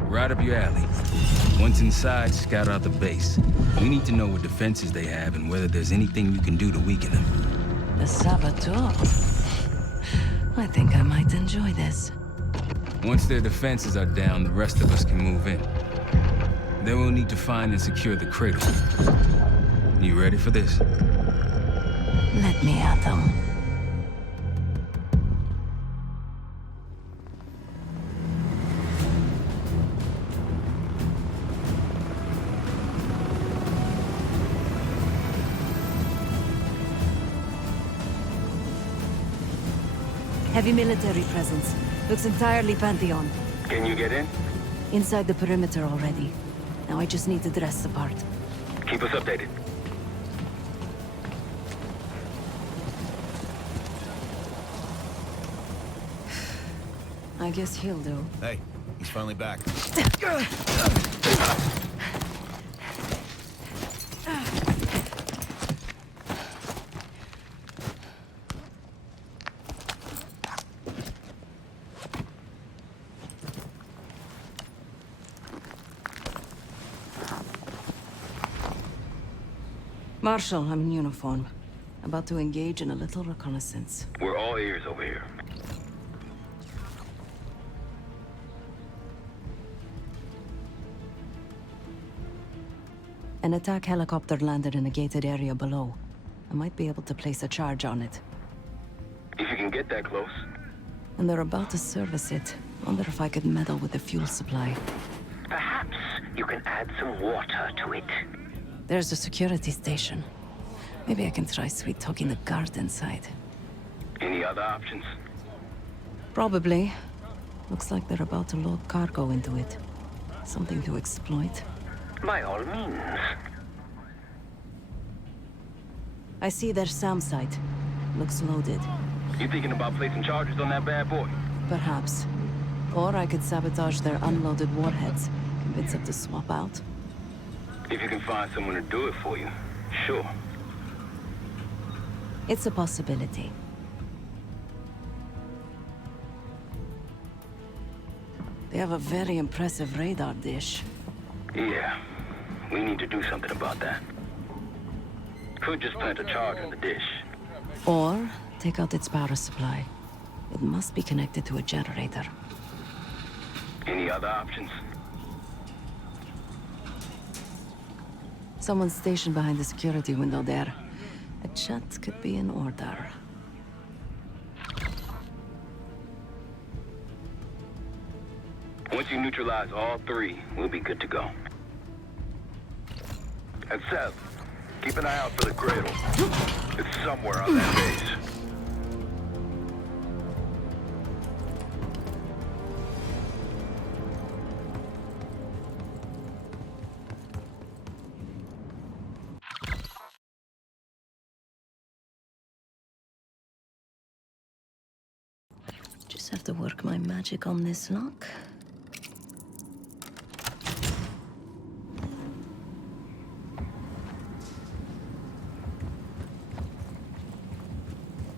Right up your alley. Once inside, scout out the base. We need to know what defenses they have and whether there's anything you can do to weaken them. The saboteur. I think I might enjoy this. Once their defenses are down, the rest of us can move in. Then we'll need to find and secure the Cradle. You ready for this? Let me at them. Heavy military presence. Looks entirely Pantheon. Can you get in? Inside the perimeter already. Now I just need to dress the part. Keep us updated. I guess he'll do. Hey, he's finally back. Marshal, I'm in uniform. About to engage in a little reconnaissance. We're all ears over here. An attack helicopter landed in a gated area below. I might be able to place a charge on it. If you can get that close. And they're about to service it. Wonder if I could meddle with the fuel supply. Perhaps you can add some water to it. There's a security station. Maybe I can try sweet-talking the guard inside. Any other options? Probably. Looks like they're about to load cargo into it. Something to exploit. By all means. I see their SAM site. Looks loaded. You thinking about placing charges on that bad boy? Perhaps. Or I could sabotage their unloaded warheads. Convince them to swap out. If you can find someone to do it for you, sure. It's a possibility. They have a very impressive radar dish. Yeah, we need to do something about that. Could just plant a charge on the dish. Or take out its power supply. It must be connected to a generator. Any other options? Someone's stationed behind the security window there. A chat could be in order. Once you neutralize all three, we'll be good to go. And Seth, keep an eye out for the Cradle. It's somewhere on that base. Just have to work my magic on this lock.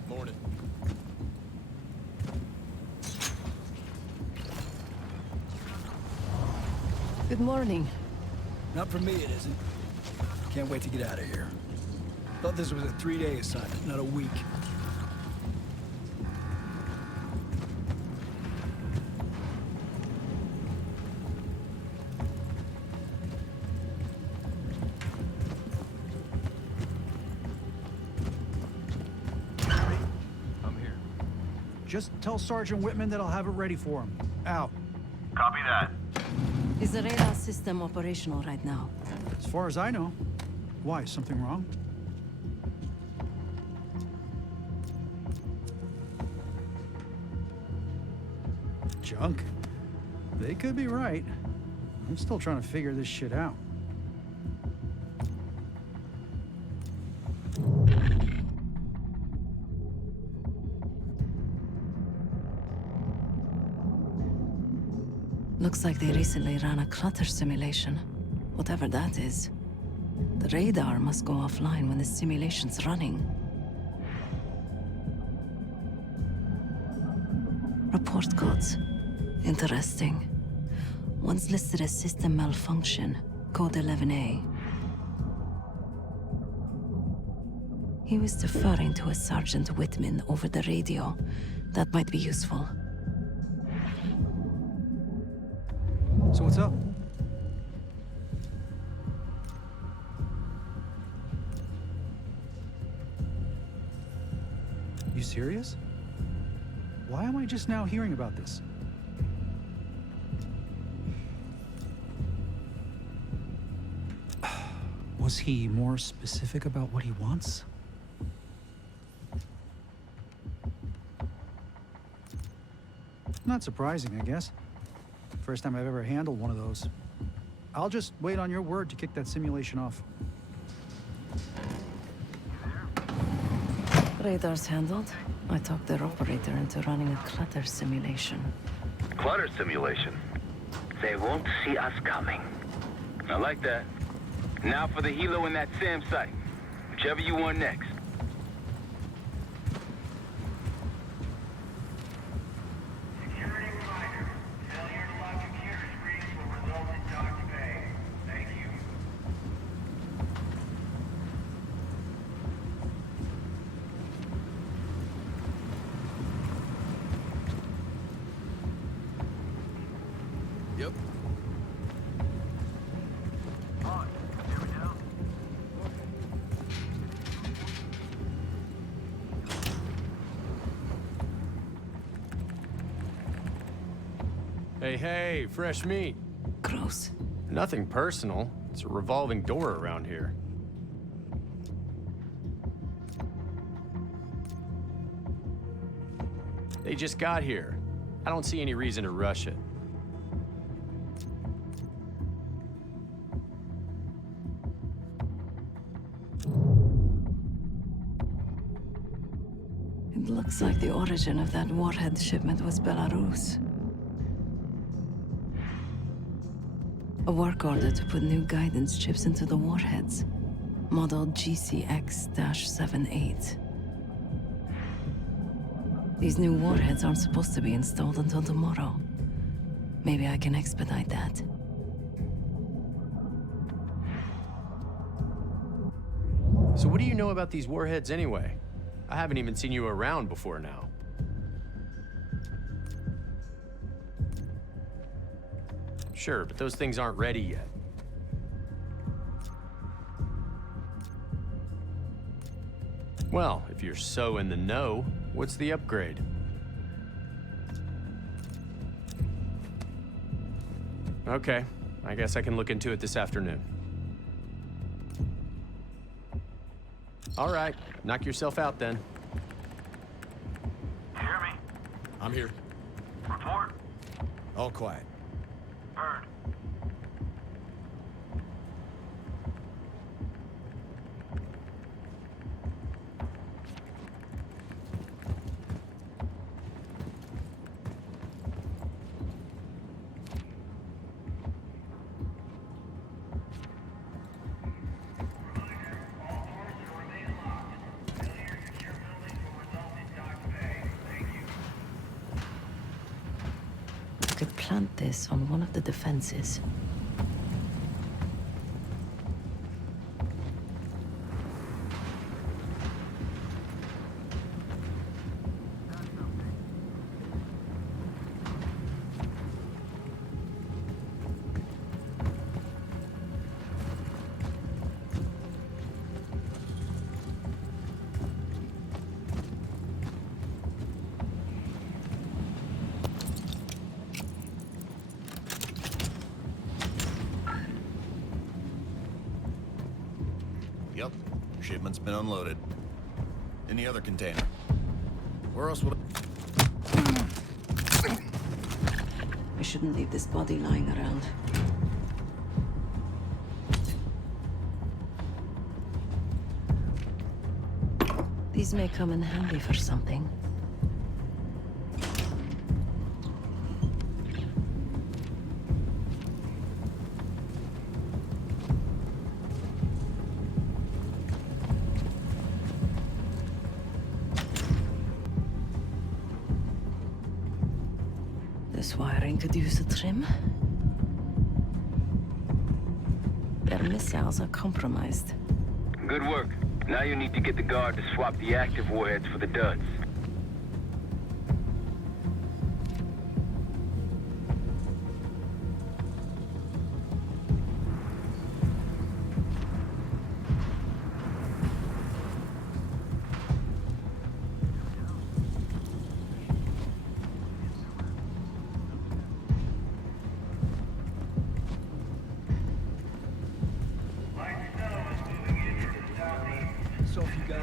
Morning. Good morning. Not for me, it isn't. Can't wait to get out of here. Thought this was a 3-day assignment, not a week. I'm here. Just tell Sergeant Whitman that I'll have it ready for him. Out. Copy that. Is the radar system operational right now? As far as I know. Why, something wrong? Junk? They could be right. I'm still trying to figure this shit out. Looks like they recently ran a clutter simulation. Whatever that is. The radar must go offline when the simulation's running. Report codes. Interesting. One's listed as system malfunction, code 11A. He was deferring to a Sergeant Whitman over the radio. That might be useful. So what's up? You serious? Why am I just now hearing about this? Was he more specific about what he wants? Not surprising, I guess. First time I've ever handled one of those. I'll just wait on your word to kick that simulation off. Radar's handled. I talked their operator into running a clutter simulation. Clutter simulation. They won't see us coming. I like that. Now for the helo in that SAM site. Whichever you want next. Security reminder. Failure to lock computer screens will result in dock pay. Thank you. Yep. On. Here we go. Hey, hey, fresh meat. Gross. Nothing personal. It's a revolving door around here. They just got here. I don't see any reason to rush it. It looks like the origin of that warhead shipment was Belarus. A work order to put new guidance chips into the warheads. Model GCX-78. These new warheads aren't supposed to be installed until tomorrow. Maybe I can expedite that. So what do you know about these warheads anyway? I haven't even seen you around before now. Sure, but those things aren't ready yet. Well, if you're so in the know, what's the upgrade? Okay, I guess I can look into it this afternoon. All right, knock yourself out then. You hear me? I'm here. Report. All quiet. Heard. plant this on one of the defenses. Yep, shipment's been unloaded. In the other container. Where else would I shouldn't leave this body lying around. These may come in handy for something. This wiring could use a trim. Their missiles are compromised. Good work. Now you need to get the guard to swap the active warheads for the duds. So if you guys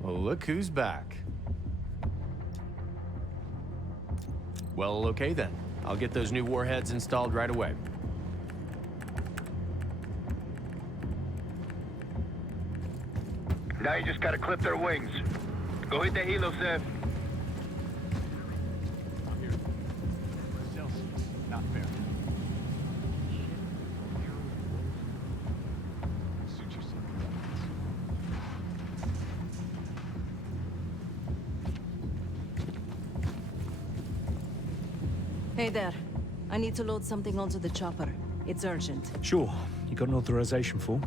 Well, look who's back. Well, okay then. I'll get those new warheads installed right away. Now you just gotta clip their wings. Go hit the helo, Seth. not fair. Hey there. I need to load something onto the chopper. It's urgent. Sure. You got an authorization form?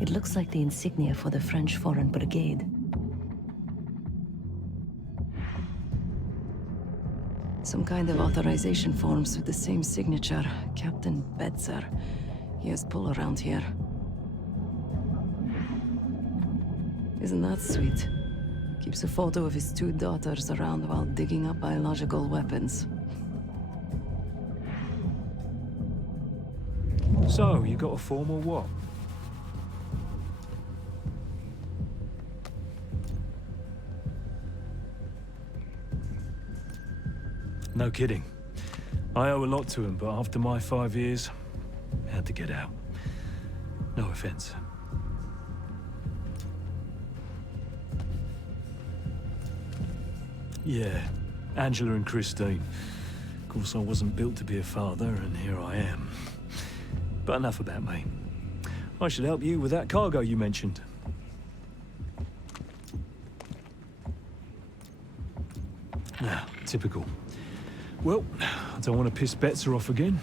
It looks like the insignia for the French Foreign Brigade. Some kind of authorization forms with the same signature. Captain Betzer. He has pull around here. Isn't that sweet? Keeps a photo of his two daughters around while digging up biological weapons. So, you got a form or what? No kidding. I owe a lot to him, but after my 5 years, I had to get out. No offense. Yeah, Angela and Christine. Of course, I wasn't built to be a father, and here I am. But enough about me. I should help you with that cargo you mentioned. Ah, typical. Well, I don't want to piss Betzer off again.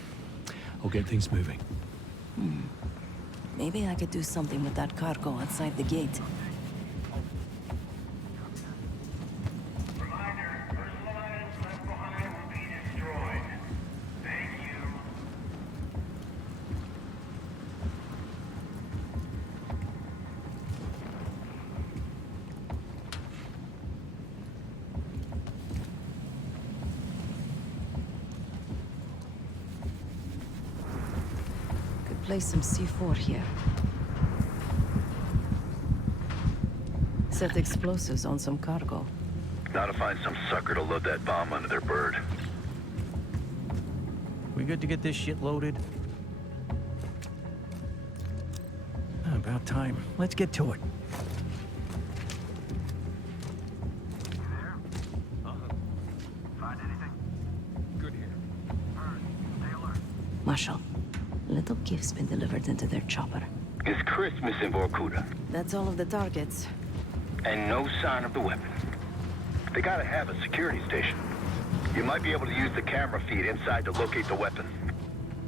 I'll get things moving. Maybe I could do something with that cargo outside the gate. Place some C4 here. Set explosives on some cargo. Now to find some sucker to load that bomb under their bird. We good to get this shit loaded? About time. Let's get to it. Marshal, little gift's been delivered into their chopper. Is Christmas in Vorkuta? That's all of the targets. And no sign of the weapon. They gotta have a security station. You might be able to use the camera feed inside to locate the weapon.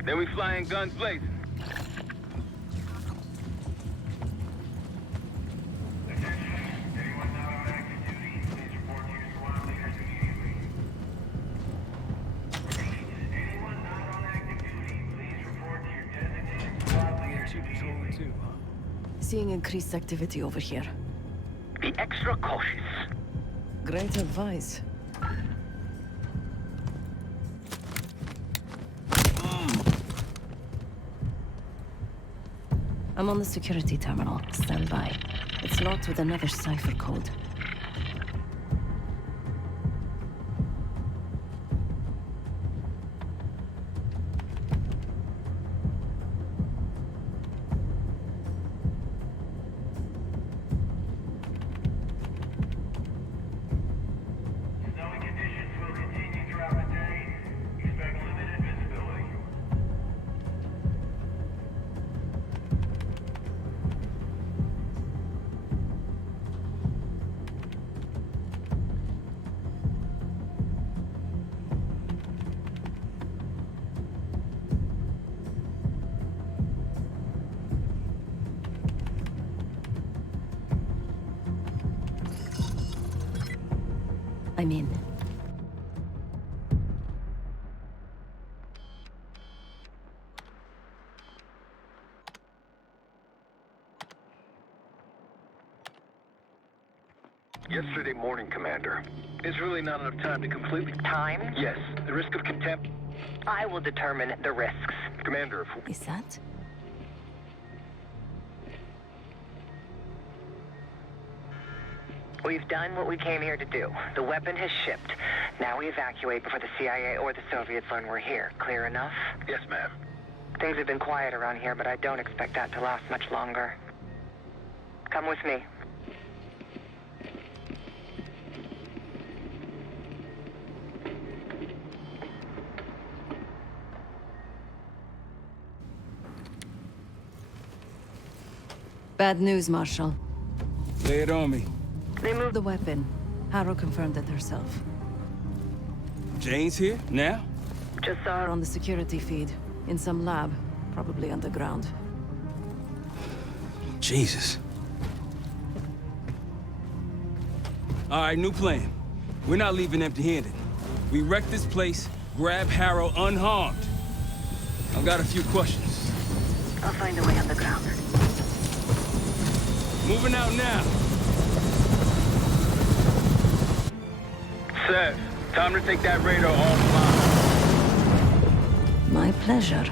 Then we fly in guns blazing. Seeing increased activity over here. Be extra cautious. Great advice. I'm on the security terminal. Stand by. It's locked with another cipher code. I'm in. Yesterday morning, Commander. There's really not enough time to completely... Time? Yes. The risk of contempt... I will determine the risks. Commander, if... Is that? We've done what we came here to do. The weapon has shipped. Now we evacuate before the CIA or the Soviets learn we're here. Clear enough? Yes, ma'am. Things have been quiet around here, but I don't expect that to last much longer. Come with me. Bad news, Marshal. Lay it on me. They moved the weapon. Harrow confirmed it herself. Jane's here? Now? Just saw her on the security feed. In some lab. Probably underground. Jesus. All right, new plan. We're not leaving empty-handed. We wreck this place, grab Harrow unharmed. I've got a few questions. I'll find a way underground. Moving out now. Seth, time to take that radar offline. My pleasure.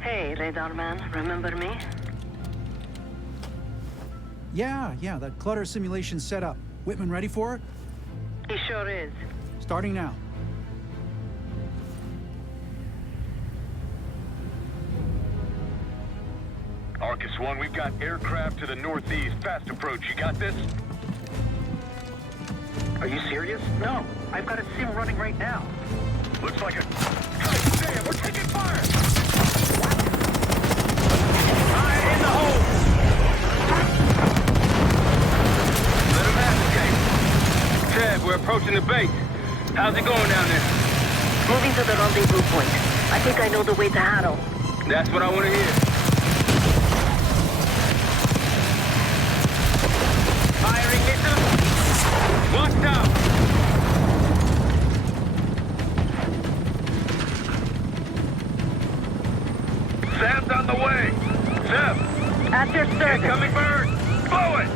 Hey, radar man, remember me? Yeah, that clutter simulation's set up. Whitman ready for it? He sure is. Starting now. Arcus 1, we've got aircraft to the northeast. Fast approach. You got this? Are you serious? No. I've got a sim running right now. Looks like a... God damn, we're taking fire! Fire in the hole! Let him have it, Ted, we're approaching the base. How's it going down there? Moving to the rendezvous point. I think I know the way to Harrow. That's what I want to hear. Firing missiles. Watch out! Sam's on the way! Sam! At your service. Incoming bird! Blow it!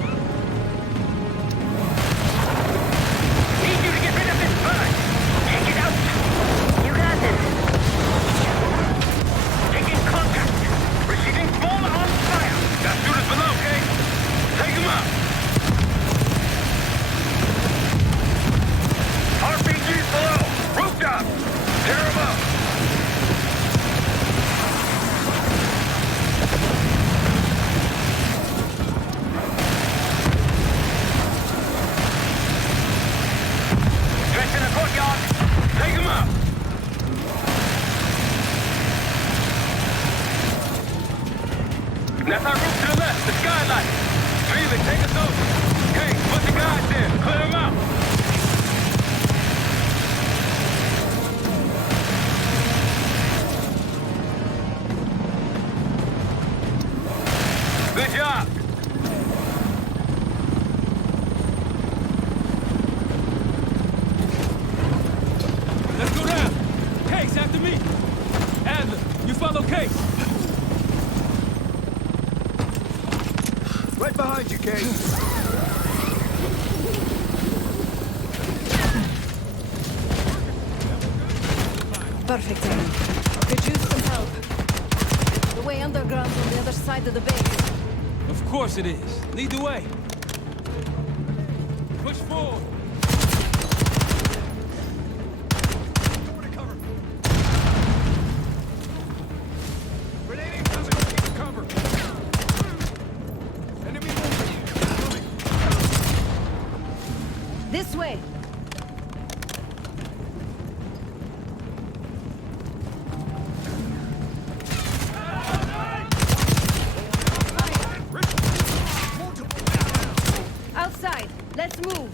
Need you to get rid of this bird. Take it out. You got this. Taking contact. Receiving small arms fire. Got shooters below, okay? Take them out. RPG's below! Rooftop! Tear them up! That's our route to the left, the skylight. Felix, take us over. Hey, put the guys there. Clear them out. Good job. Let's go down. Case, after me. Adler, you follow Case. Right behind you, Case. Perfect timing. Could use some help. The way underground's on the other side of the base. Of course it is. Lead the way. Push forward. This way. Outside. Let's move.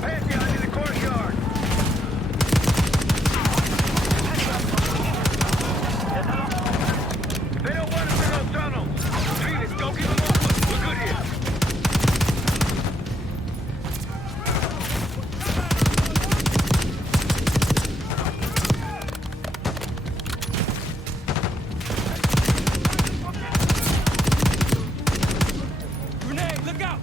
Pantheon in the courtyard. They don't want us in those tunnels. Felix, go keep them open. We're good here. Grenade, look out!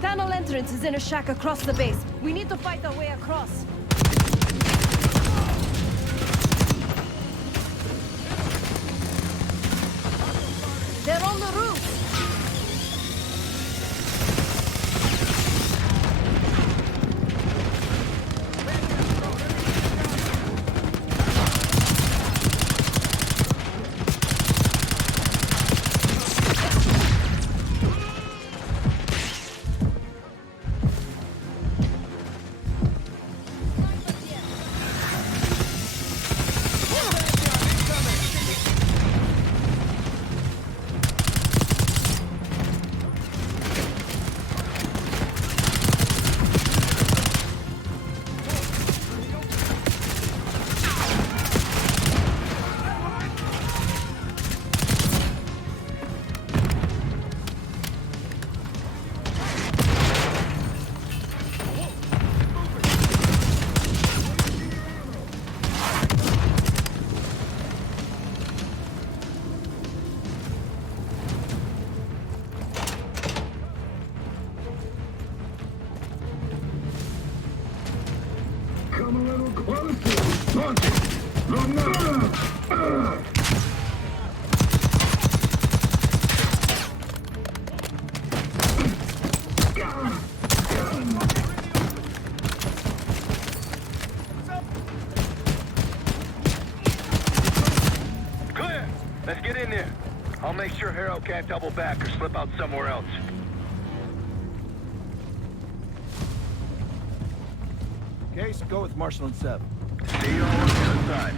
Tunnel entrance is in a shack across the base. We need to fight our way across. They're on the roof. Come a little closer. Launch it. Clear. Let's get in there. I'll make sure Harrow can't double back or slip out somewhere else. Case, go with Marshall and Seb. See you all on the other side.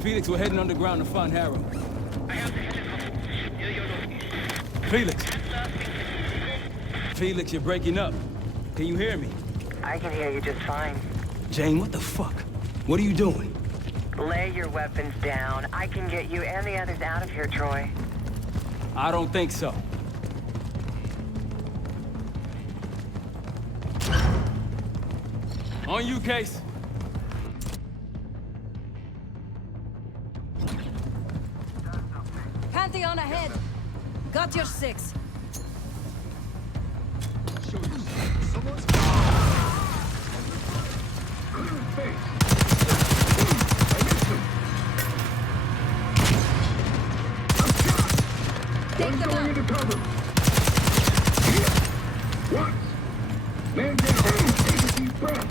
Felix, we're heading underground to find Harrow. Felix! Felix, you're breaking up. Can you hear me? I can hear you just fine. Jane, what the fuck? What are you doing? Lay your weapons down. I can get you and the others out of here, Troy. I don't think so. On you, Case. Pantheon ahead. Got your 6. Take them out. Into cover. Here. Once. Man down. Take a deep breath.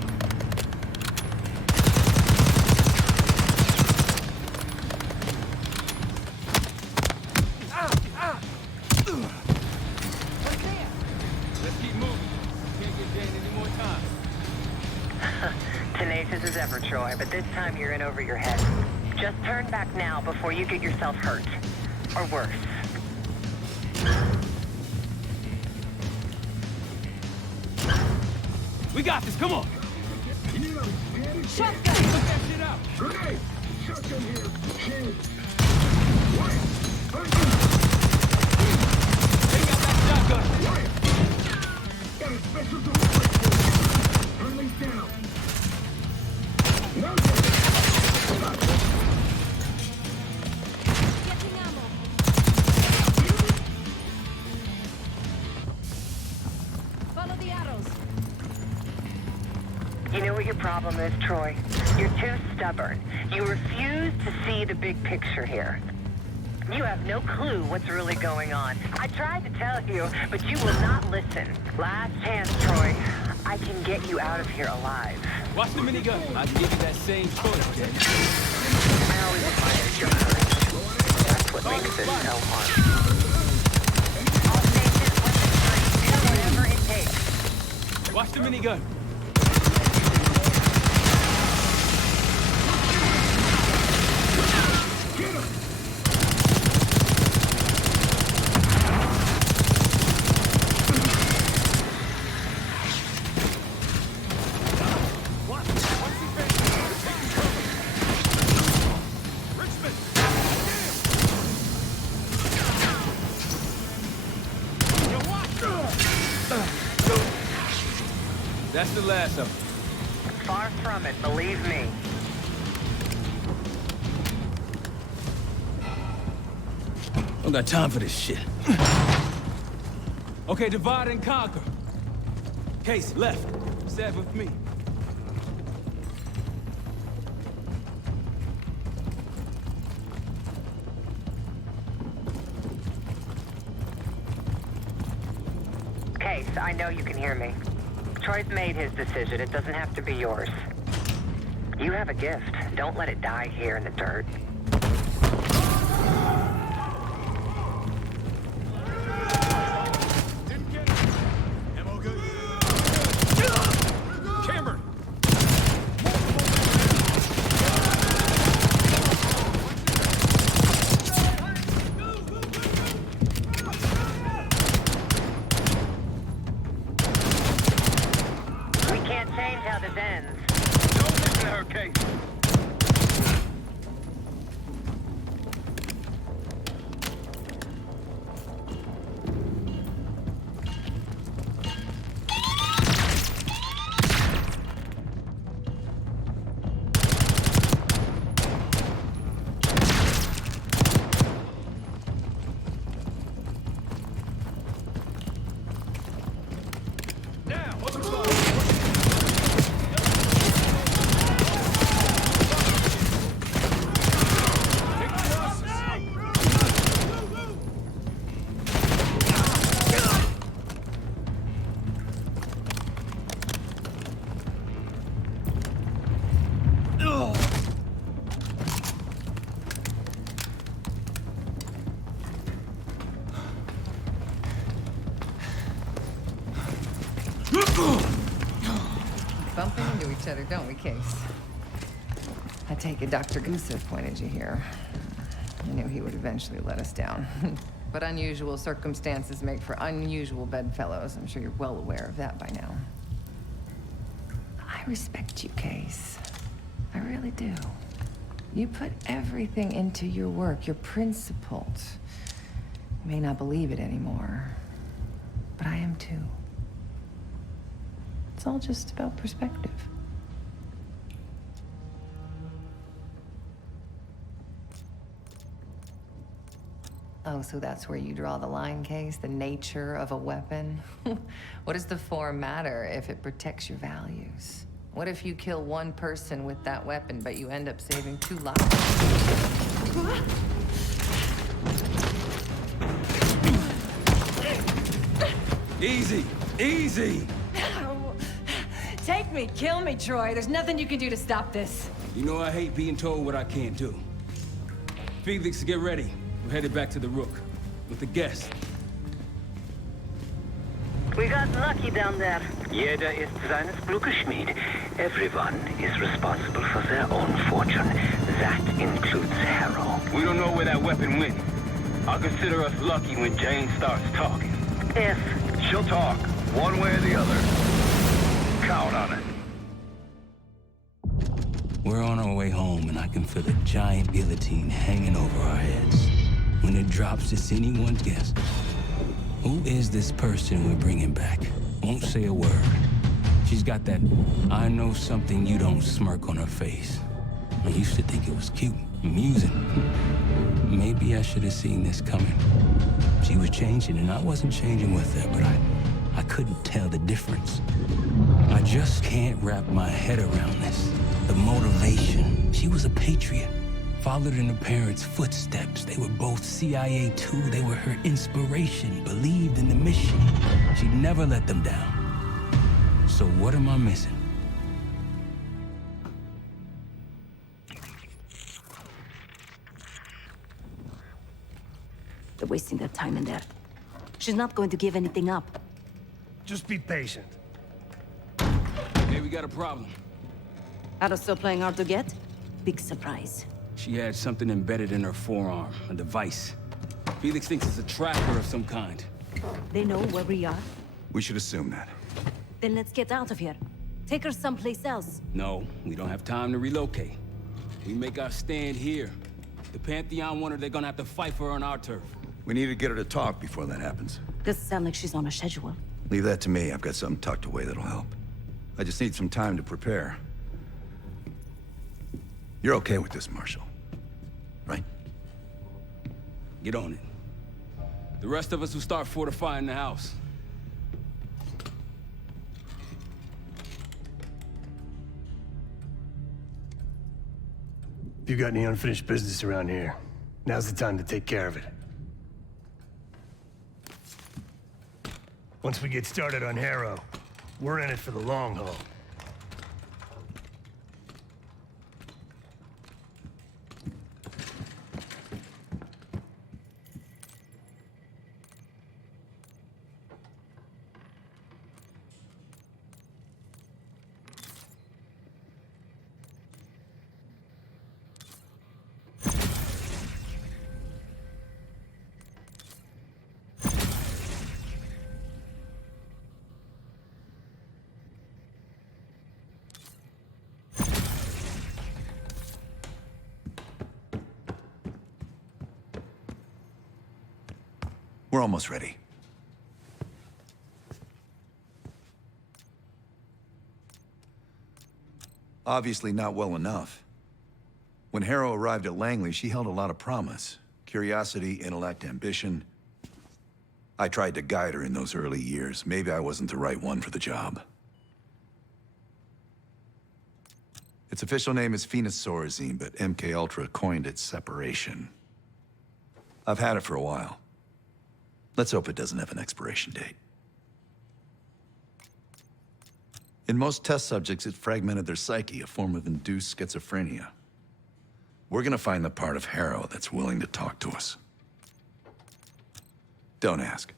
whatever, Troy, but this time you're in over your head. Just turn back now before you get yourself hurt. Or worse. We got this, come on! Shotgun! Put that shit out! Grenade! Shotgun here! Shield! Take out that shotgun! Got a special delivery! Friendly's down! No Getting ammo. Follow the arrows. You know what your problem is, Troy? You're too stubborn. You refuse to see the big picture here. You have no clue what's really going on. I tried to tell you, but you will not listen. Last chance, Troy. I can get you out of here alive. Watch the minigun. I'll give you that same choice, Daddy. I always admired your courage. That's what makes this so hard. All stations, weapons free. Do whatever it takes. Watch the minigun. That's the last of them. Far from it, believe me. Don't got time for this shit. Okay, divide and conquer. Case, left. Sat with me. Case, I know you can hear me. Troy's made his decision. It doesn't have to be yours. You have a gift. Don't let it die here in the dirt. Cameron! We can't change how this ends. Don't listen to her, Case. Bumping into each other, don't we, Case? I take it Dr. Gusso appointed you here. I knew he would eventually let us down. But unusual circumstances make for unusual bedfellows. I'm sure you're well aware of that by now. I respect you, Case. I really do. You put everything into your work. You're principled. You may not believe it anymore, but I am too. It's all just about perspective. Oh, so that's where you draw the line, Case? The nature of a weapon? What does the form matter if it protects your values? What if you kill one person with that weapon, but you end up saving 2 lives? Easy, easy! Take me, kill me, Troy. There's nothing you can do to stop this. You know I hate being told what I can't do. Felix, get ready. We're headed back to the Rook with the guest. We got lucky down there. Jeder ist seines Glückes Schmied. Everyone is responsible for their own fortune. That includes Harrow. We don't know where that weapon went. I'll consider us lucky when Jane starts talking. If she'll talk, one way or the other. Count on it. We're on our way home, and I can feel a giant guillotine hanging over our heads. When it drops, it's anyone's guess. Who is this person we're bringing back? Won't say a word. She's got that I know something you don't smirk on her face. I used to think it was cute, amusing. Maybe I should have seen this coming. She was changing, and I wasn't changing with her, but I couldn't tell the difference. I just can't wrap my head around this. The motivation. She was a patriot. Followed in her parents' footsteps. They were both CIA too. They were her inspiration. Believed in the mission. She'd never let them down. So what am I missing? They're wasting their time in there. She's not going to give anything up. Just be patient. Hey, we got a problem. Ada still playing hard to get? Big surprise. She had something embedded in her forearm, a device. Felix thinks it's a tracker of some kind. They know where we are? We should assume that. Then let's get out of here. Take her someplace else. No, we don't have time to relocate. We make our stand here. The Pantheon want her, they're gonna have to fight for her on our turf. We need to get her to talk before that happens. Doesn't sound like she's on a schedule. Leave that to me. I've got something tucked away that'll help. I just need some time to prepare. You're okay with this, Marshal, right? Get on it. The rest of us will start fortifying the house. If you got any unfinished business around here, now's the time to take care of it. Once we get started on Harrow, we're in it for the long haul. We're almost ready. Obviously not well enough. When Harrow arrived at Langley, she held a lot of promise. Curiosity, intellect, ambition. I tried to guide her in those early years. Maybe I wasn't the right one for the job. Its official name is phosphorescine, but MK Ultra coined it separation. I've had it for a while. Let's hope it doesn't have an expiration date. In most test subjects, it fragmented their psyche, a form of induced schizophrenia. We're gonna find the part of Harrow that's willing to talk to us. Don't ask.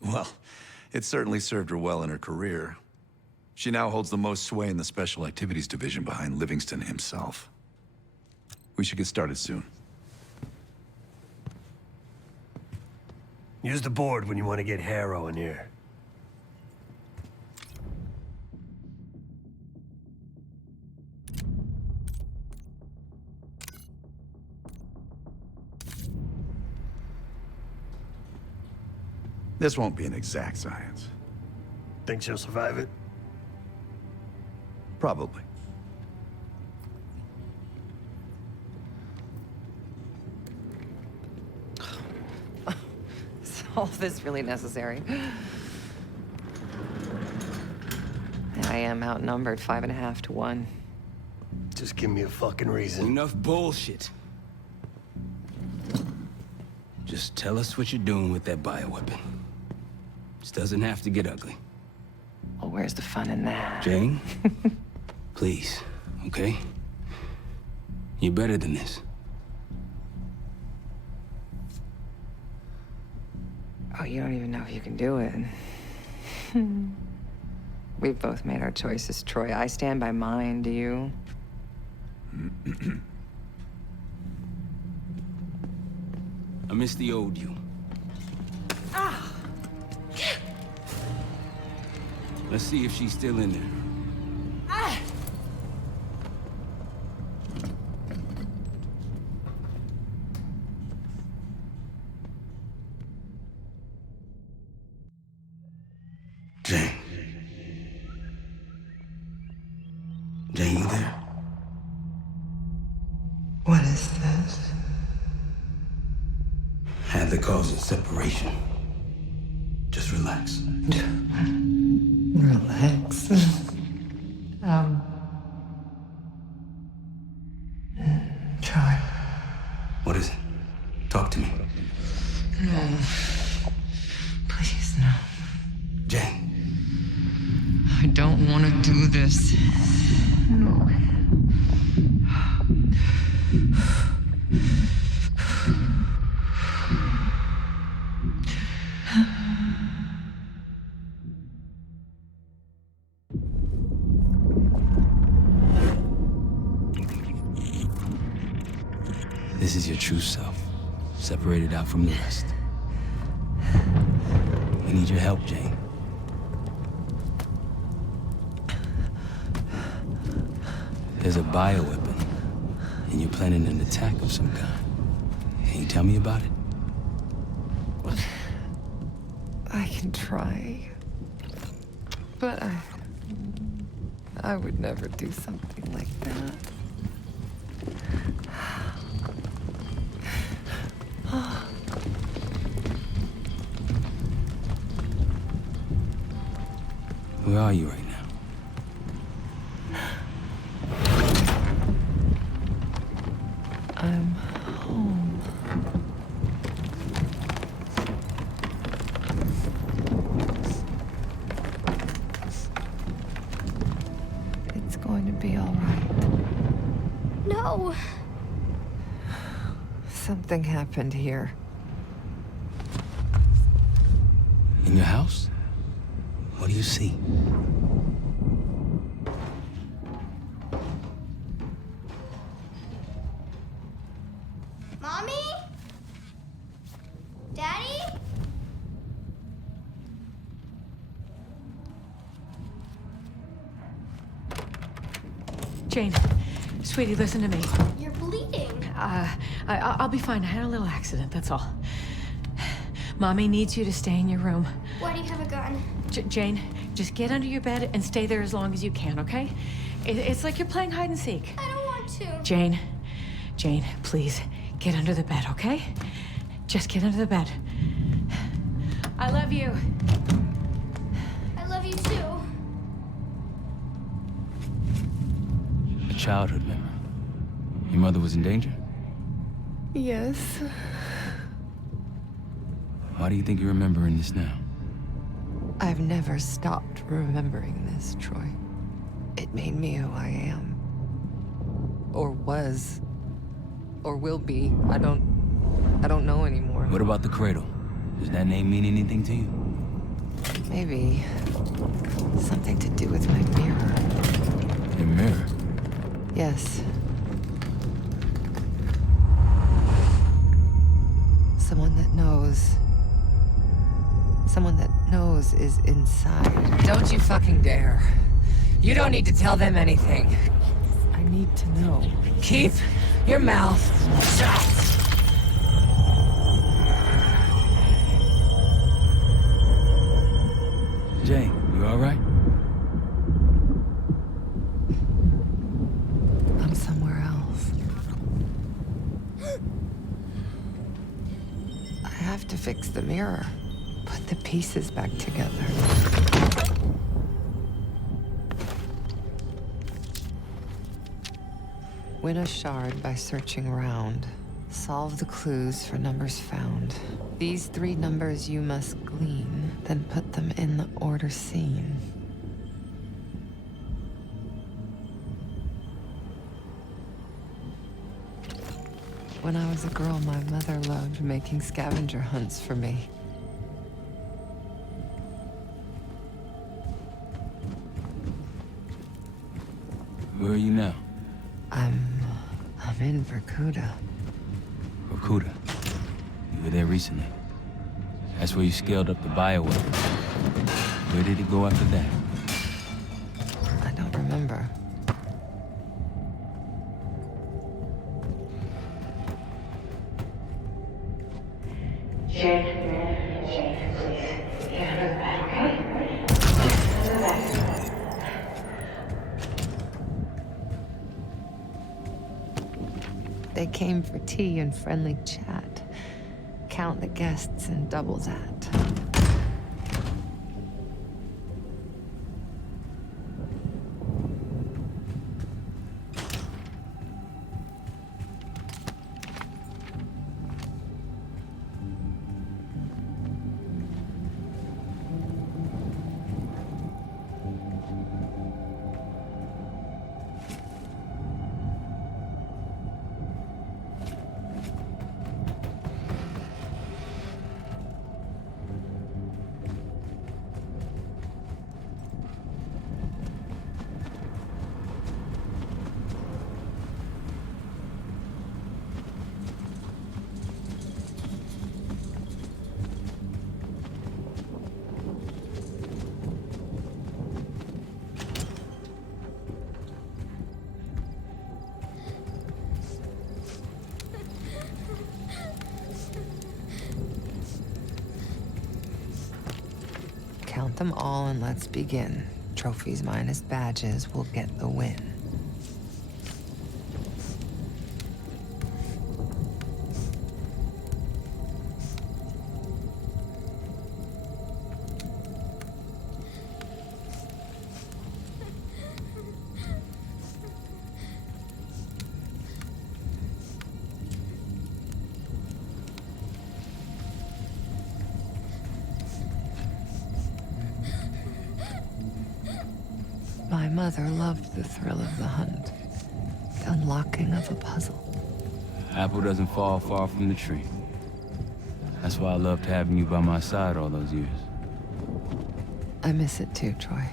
Well, it certainly served her well in her career. She now holds the most sway in the Special Activities Division behind Livingston himself. We should get started soon. Use the board when you want to get Harrow in here. This won't be an exact science. Think she'll survive it? Probably. Is all this really necessary? I am outnumbered 5.5 to 1. Just give me a fucking reason. Enough bullshit. Just tell us what you're doing with that bioweapon. This doesn't have to get ugly. Well, where's the fun in that? Jane? Please, okay? You're better than this. Oh, you don't even know if you can do it. We've both made our choices, Troy. I stand by mine, do you? I miss the old you. Ah! Let's see if she's still in there. Ah! Jane. Jane, you there? What is this? Adler calls it separation. Just relax. Relax. Try. What is it? Talk to me. No. Please, no. Jane. I don't want to do this. No. This is your true self, separated out from the rest. I need your help, Jane. There's a bioweapon, and you're planning an attack of some kind. Can you tell me about it? I can try. But I would never do something like that. Where are you right now? I'm home. It's going to be all right. No! Something happened here. In your house? What do you see? Mommy? Daddy? Jane, sweetie, listen to me. You're bleeding. I'll be fine. I had a little accident, that's all. Mommy needs you to stay in your room. Why do you have a gun? Jane, just get under your bed and stay there as long as you can, okay? It's like you're playing hide and seek. I don't want to. Jane, please, get under the bed, okay? Just get under the bed. I love you. I love you too. A childhood memory. Your mother was in danger? Yes. Why do you think you're remembering this now? I've never stopped remembering this, Troy. It made me who I am. Or was. Or will be. I don't know anymore. What about the cradle? Does that name mean anything to you? Maybe something to do with my mirror. Your mirror? Yes. Someone that knows. Someone that knows is inside. Don't you fucking dare. You don't need to tell them anything. I need to know. Keep your mouth shut. Jane, you all right? I'm somewhere else. I have to fix the mirror. Put the pieces back together. Win a shard by searching around. Solve the clues for numbers found. These 3 numbers you must glean, then put them in the order seen. When I was a girl, my mother loved making scavenger hunts for me. Where are you now? I'm in Vorkuta. Vorkuta. You were there recently. That's where you scaled up the bioweapon. Where did it go after that? I don't remember. Jake, please. Get under the bed, okay? They came for tea and friendly chat. Count the guests and double that. Count them all and let's begin. Trophies minus badges will get the win. My mother loved the thrill of the hunt, the unlocking of a puzzle. Apple doesn't fall far from the tree. That's why I loved having you by my side all those years. I miss it too, Troy.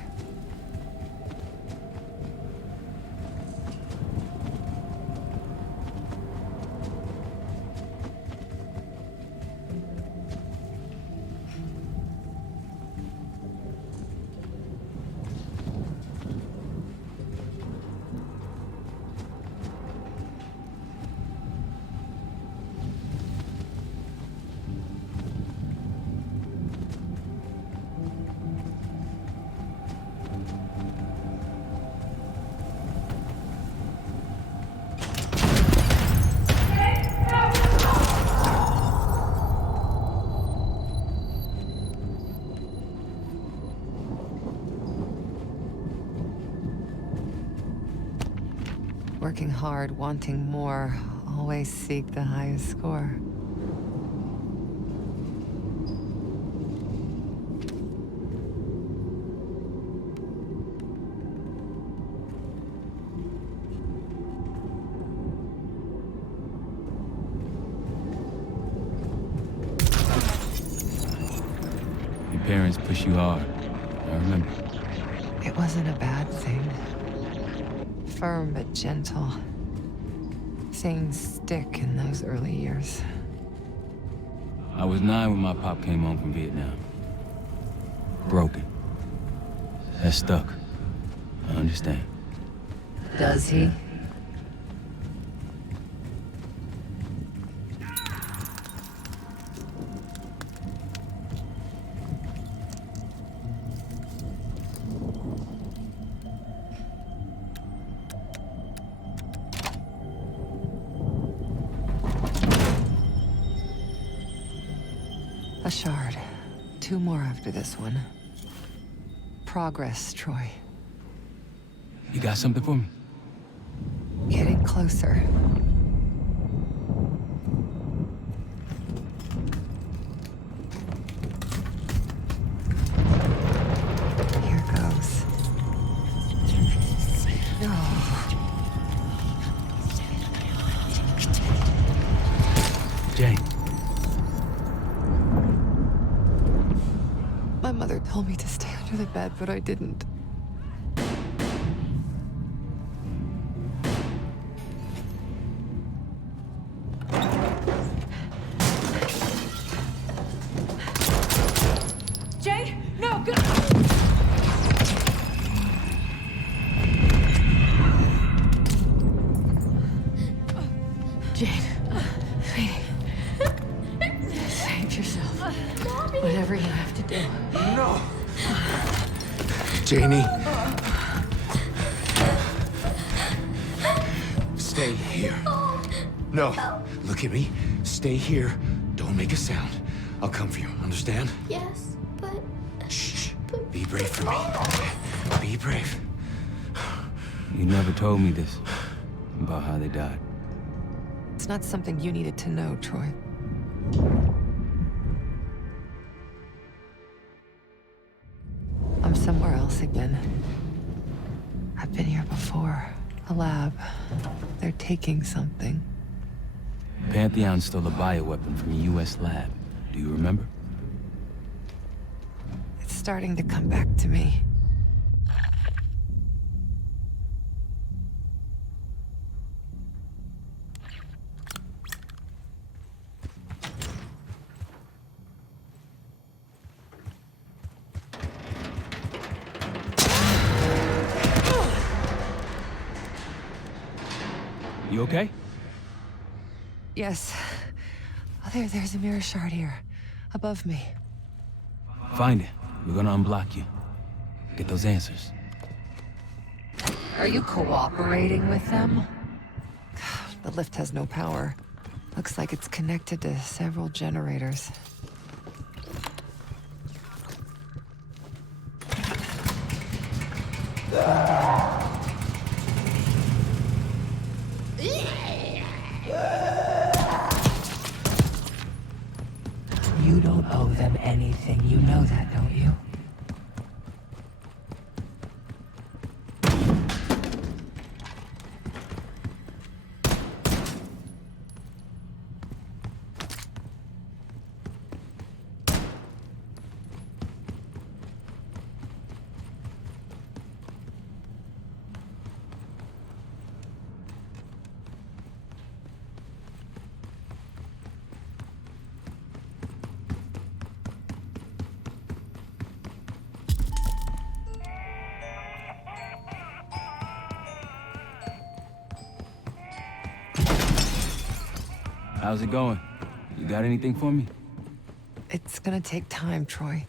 Working hard, wanting more, always seek the highest score. Your parents push you hard. I remember. It wasn't a bad thing. Firm but gentle. Things stick in those early years. I was 9 when my pop came home from Vietnam. Broken. That stuck. I understand. Does he? A shard. 2 more after this one. Progress, Troy. You got something for me? Getting closer. Here goes. No. Jane. My mother told me to stay under the bed, but I didn't. Sweetie. Save yourself. Mommy. Whatever you have to do. No! Janie. Stay here. No. Look at me. Stay here. Don't make a sound. I'll come for you. Understand? Yes, but... Shh. Be brave for me. Be brave. You never told me this, about how they died. It's not something you needed to know, Troy. I'm somewhere else again. I've been here before. A lab. They're taking something. Pantheon stole a bioweapon from a U.S. lab. Do you remember? It's starting to come back to me. You okay? Yes. Oh, there's a mirror shard here. Above me. Find it. We're gonna unblock you. Get those answers. Are you cooperating with them? The lift has no power. Looks like it's connected to several generators. You don't owe them anything. You know that, don't you? How's it going? You got anything for me? It's gonna take time, Troy.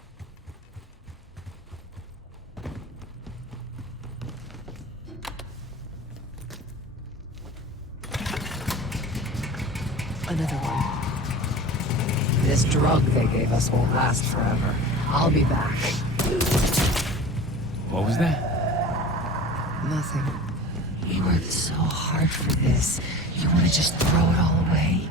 Another one. This drug they gave us won't last forever. I'll be back. What was that? Nothing. You worked so hard for this. You want to just throw it all away?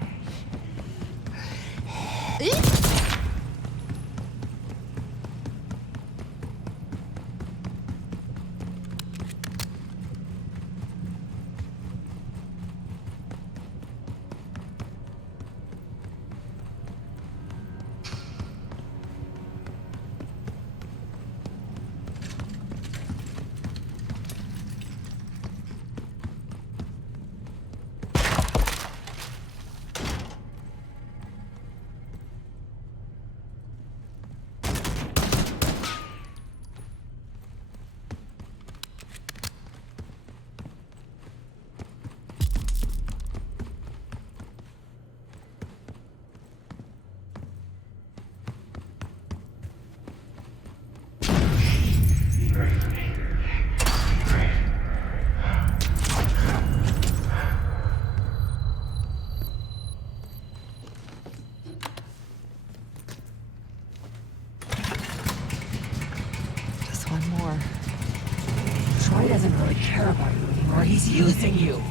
One more. Troy doesn't really care about you anymore. He's using you.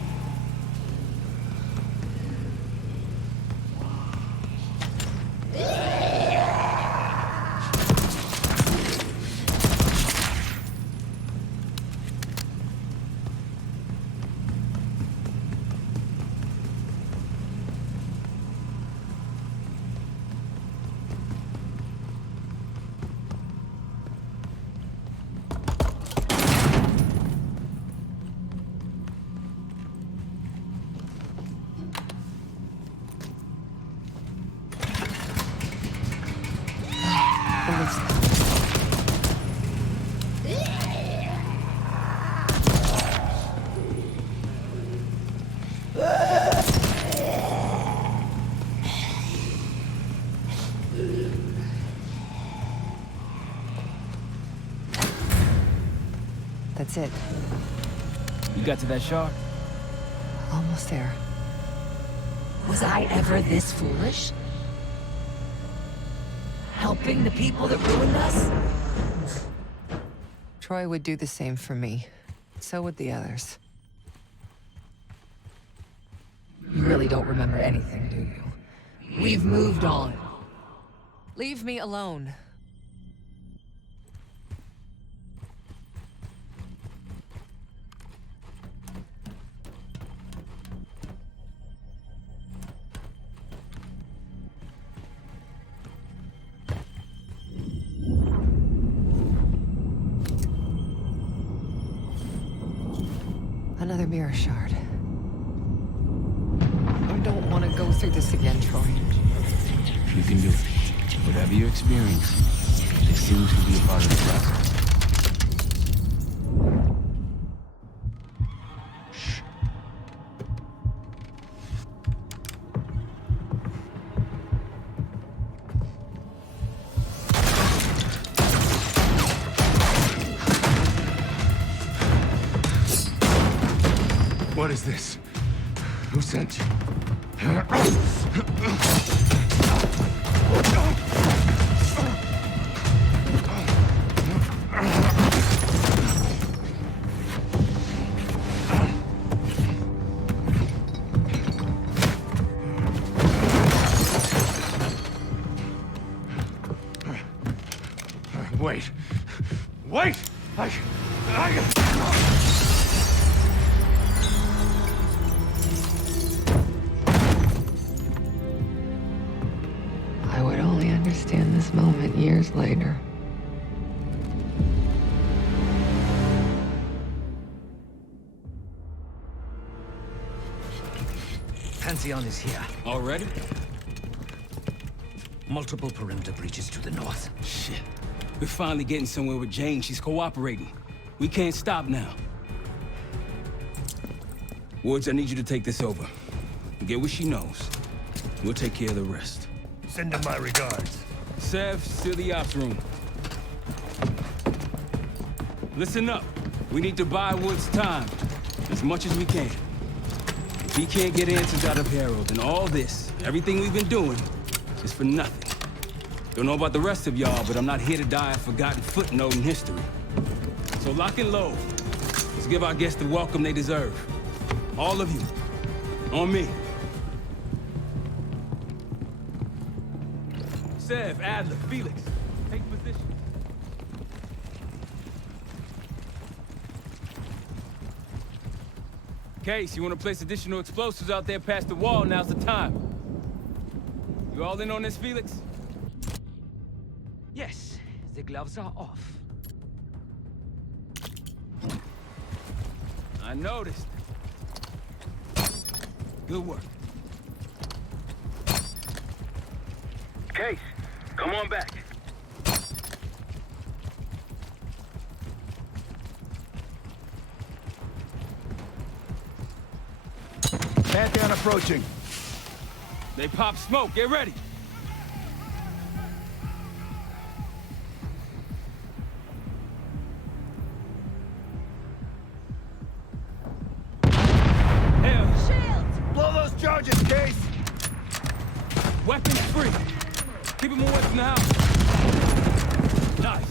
That's it. You got to that shark? Almost there. Was I ever this foolish? Helping the people that ruined us? Troy would do the same for me. So would the others. You really don't remember anything, do you? We've moved on. Leave me alone. Another mirror shard. I don't want to go through this again, Troy. You can do it. Whatever you experience, it seems to be a part of the process. What is this? Who sent you? Wait. Wait! I would only understand this moment years later. Pantheon is here. Already? Multiple perimeter breaches to the north. Shit. We're finally getting somewhere with Jane. She's cooperating. We can't stop now. Woods, I need you to take this over. Get what she knows. We'll take care of the rest. Send him my regards. Sev, seal the ops room. Listen up. We need to buy Woods time. As much as we can. If he can't get answers out of Harrow, then all this, everything we've been doing, is for nothing. Don't know about the rest of y'all, but I'm not here to die a forgotten footnote in history. So lock and load. Let's give our guests the welcome they deserve. All of you. On me. Sev, Adler, Felix, take position. Case, you want to place additional explosives out there past the wall, now's the time. You all in on this, Felix? Yes, the gloves are off. I noticed. Good work. Case, come on back. Pantheon approaching. They pop smoke, get ready. Blow those charges, Case! Weapons free. Keep them away from the house. Nice.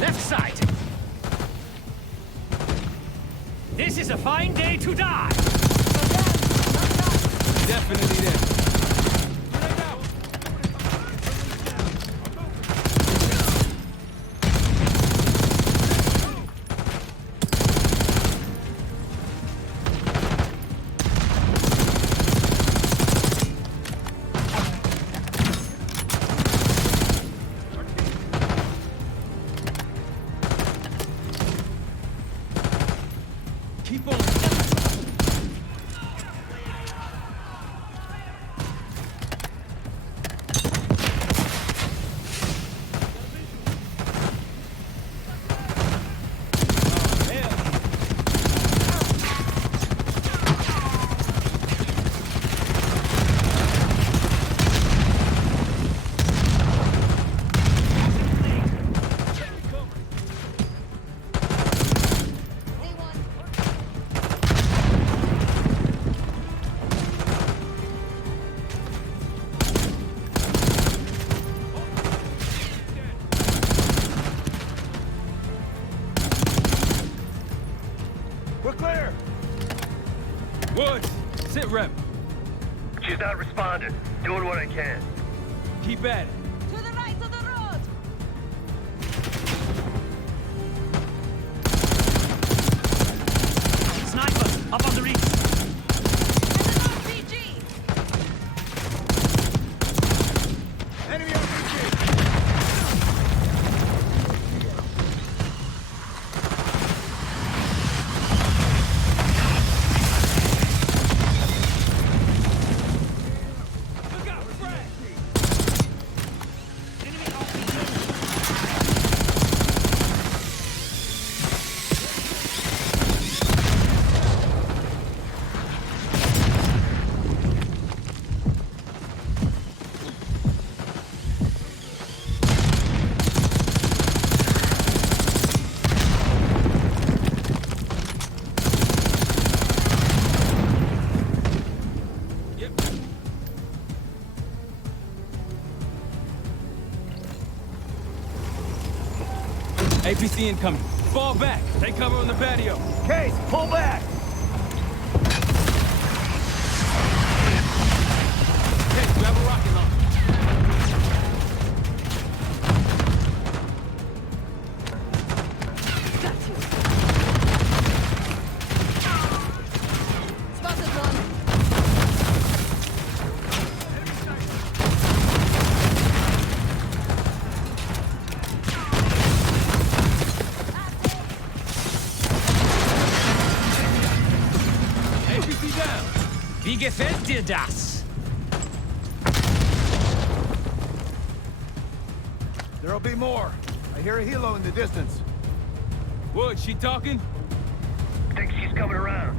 Left side! This is a fine day to die! Definitely there. She's not responding. Doing what I can. Keep at it. To the right of the road! Sniper, up on the reef. Enemy RPG! APC incoming. Fall back. Take cover on the patio. Case, pull back! Case, we have a rocket launcher. Spotted one. APC down. Wie gefällt dir das? There'll be more. I hear a helo in the distance. Wood, she talking? Think she's coming around.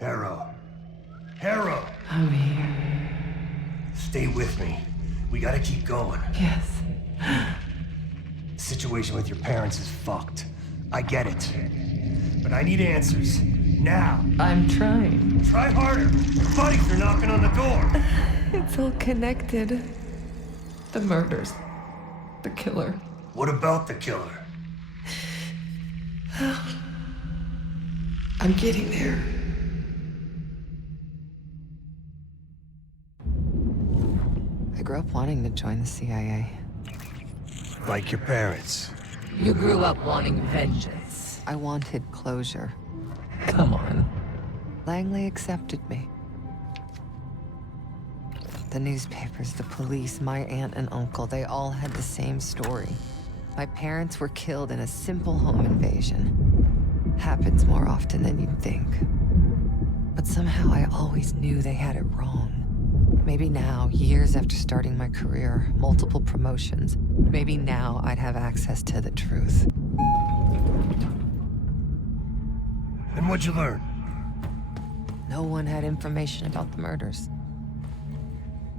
Harrow. Harrow! I'm here. Stay with me. We gotta keep going. Yes. The situation with your parents is fucked. I get it. But I need answers. Now. I'm trying. Try harder. Your buddies are knocking on the door. It's all connected. The murders. The killer. What about the killer? I'm getting there. I grew up wanting to join the CIA. Like your parents. You grew up wanting vengeance. I wanted closure. Come on. Langley accepted me. The newspapers, the police, my aunt and uncle, they all had the same story. My parents were killed in a simple home invasion. Happens more often than you'd think. But somehow I always knew they had it wrong. Maybe now, years after starting my career, multiple promotions, maybe now I'd have access to the truth. And what'd you learn? No one had information about the murders.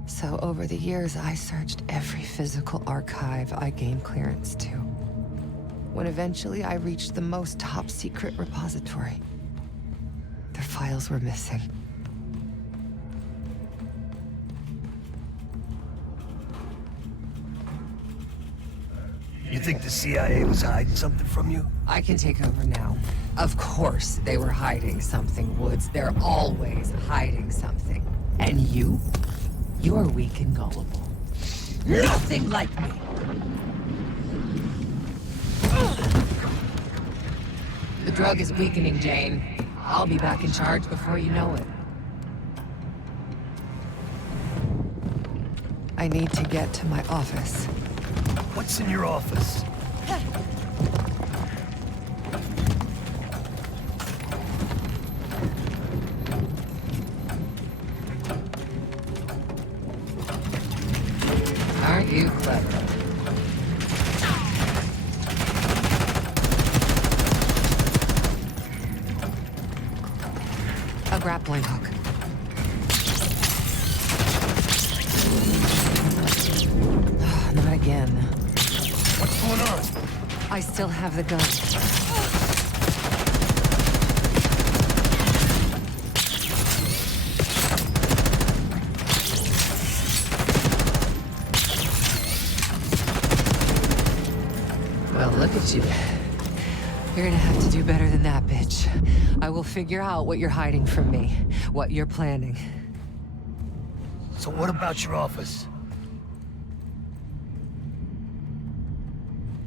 So over the years, I searched every physical archive I gained clearance to. When eventually I reached the most top-secret repository, their files were missing. You think the CIA was hiding something from you? I can take over now. Of course they were hiding something, Woods. They're always hiding something. And you? You are weak and gullible. Nothing like me. The drug is weakening, Jane. I'll be back in charge before you know it. I need to get to my office. What's in your office? Aren't you clever? A grappling hook. Not again. What's going on? I still have the gun. Well, look at you. You're gonna have to do better than that, bitch. I will figure out what you're hiding from me, what you're planning. So what about your office?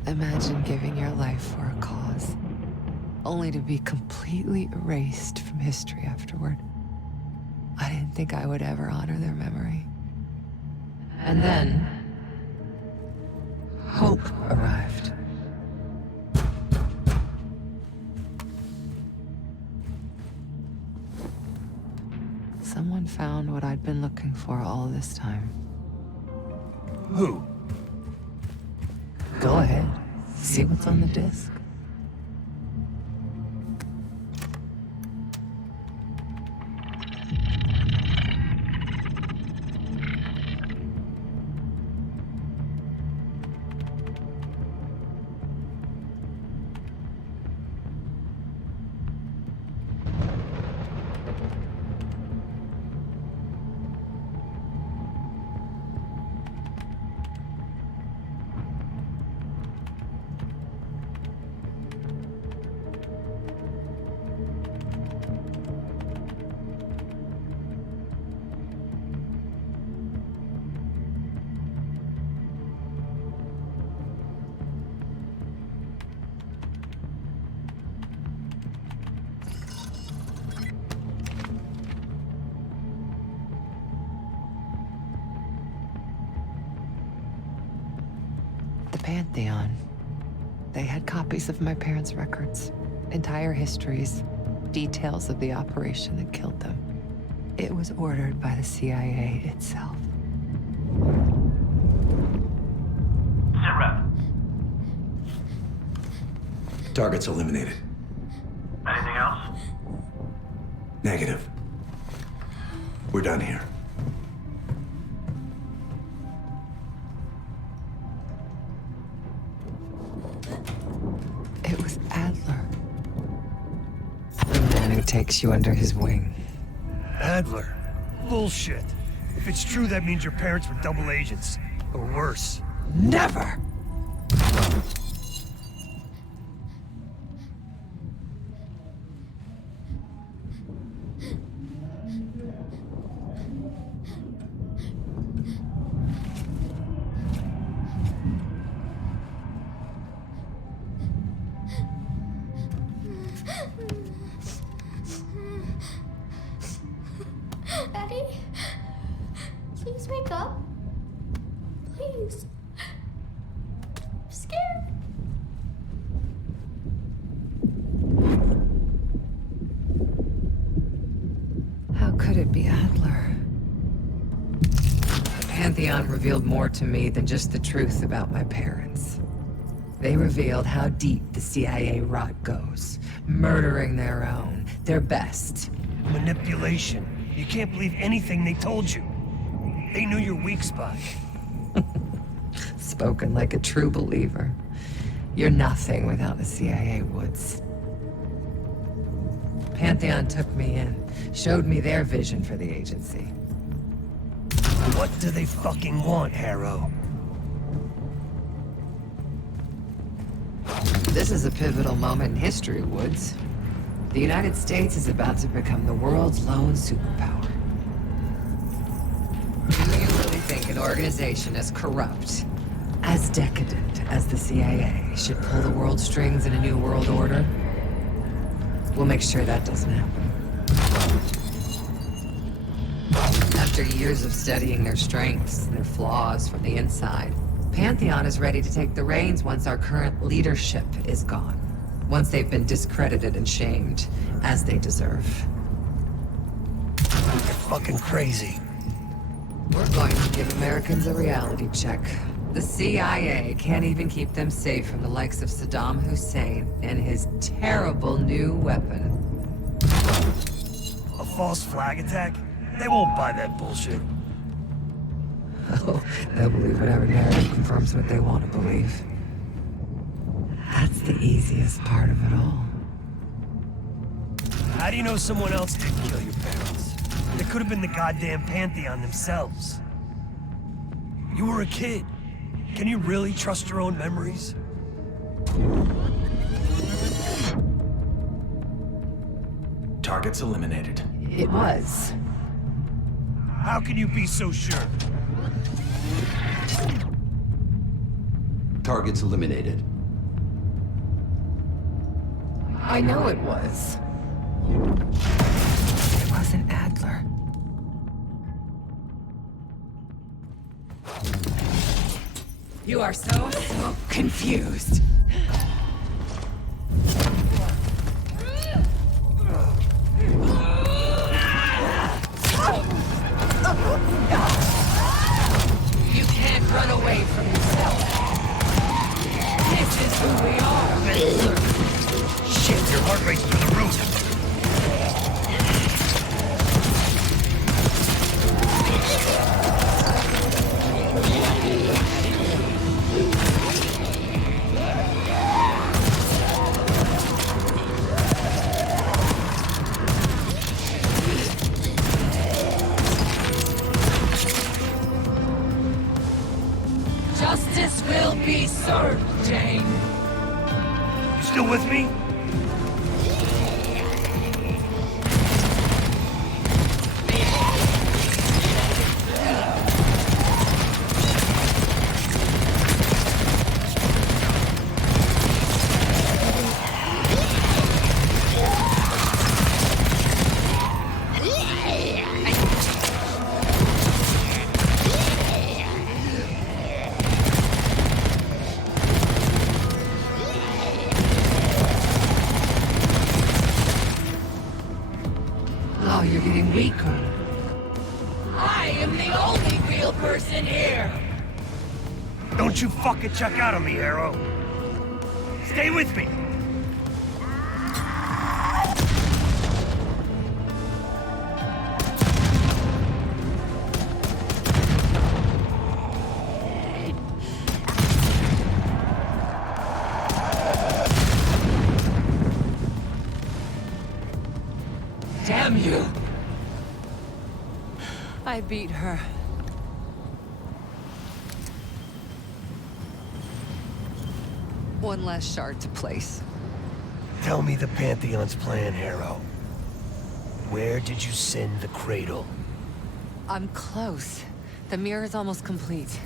Imagine giving your life for a cause, only to be completely erased from history afterward. I didn't think I would ever honor their memory. And then, hope arrived. Someone found what I'd been looking for all this time. Who? Go ahead. See what's on the disc. Pantheon. They had copies of my parents' records, entire histories, details of the operation that killed them. It was ordered by the CIA itself. Sit rep. Target's eliminated. Anything else? Negative. We're done here. It was Adler. The man who takes you under his wing. Adler? Bullshit. If it's true, that means your parents were double agents. Or worse. Never! Daddy? Please wake up. Please. I'm scared. How could it be Adler? The Pantheon revealed more to me than just the truth about my parents. They revealed how deep the CIA rot goes, murdering their own, their best. Manipulation. You can't believe anything they told you. They knew your weak spot. Spoken like a true believer. You're nothing without the CIA Woods. Pantheon took me in, showed me their vision for the agency. What do they fucking want, Harrow? This is a pivotal moment in history, Woods. The United States is about to become the world's lone superpower. Do you really think an organization as corrupt, as decadent as the CIA should pull the world strings in a new world order? We'll make sure that doesn't happen. After years of studying their strengths, their flaws from the inside, Pantheon is ready to take the reins once our current leadership is gone. Once they've been discredited and shamed, as they deserve. You're fucking crazy. We're going to give Americans a reality check. The CIA can't even keep them safe from the likes of Saddam Hussein and his terrible new weapon. A false flag attack? They won't buy that bullshit. Oh, they'll believe whatever narrative confirms what they want to believe. That's the easiest part of it all. How do you know someone else didn't kill your parents? It could have been the goddamn Pantheon themselves. You were a kid. Can you really trust your own memories? Target's eliminated. It was. How can you be so sure? Target's eliminated. I know it was. It wasn't Adler. You are so confused. You can't run away from yourself. This is who we are. Shit, your heart rate's through the roof. Justice will be served, Jane. You still with me? Oh, you're getting weaker. I am the only real person here. Don't you fucking check out on me, Harrow. Stay with me. Damn you! I beat her. One last shard to place. Tell me the Pantheon's plan, Harrow. Where did you send the cradle? I'm close. The mirror's almost complete.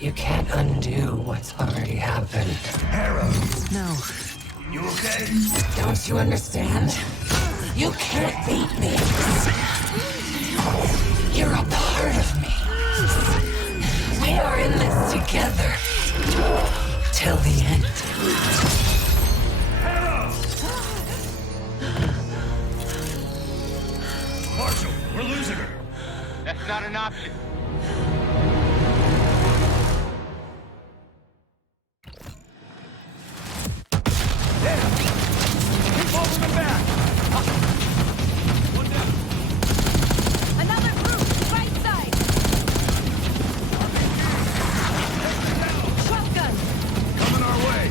You can't undo what's already happened. Harrow! No. You okay? Don't you understand? You can't beat me. You're a part of me. We are in this together. Till the end. Harrow! Marshal, we're losing her. That's not an option. Another group, right side. Shotgun. Coming our way.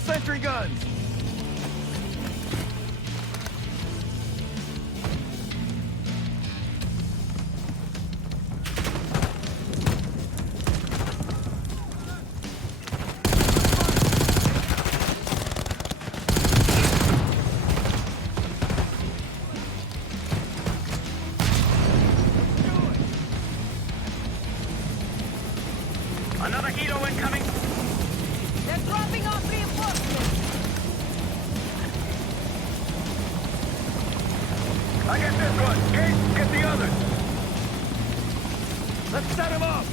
sentry guns! Another helo incoming. They're dropping off reinforcements. I get this one. Case, get the others. Let's set him up!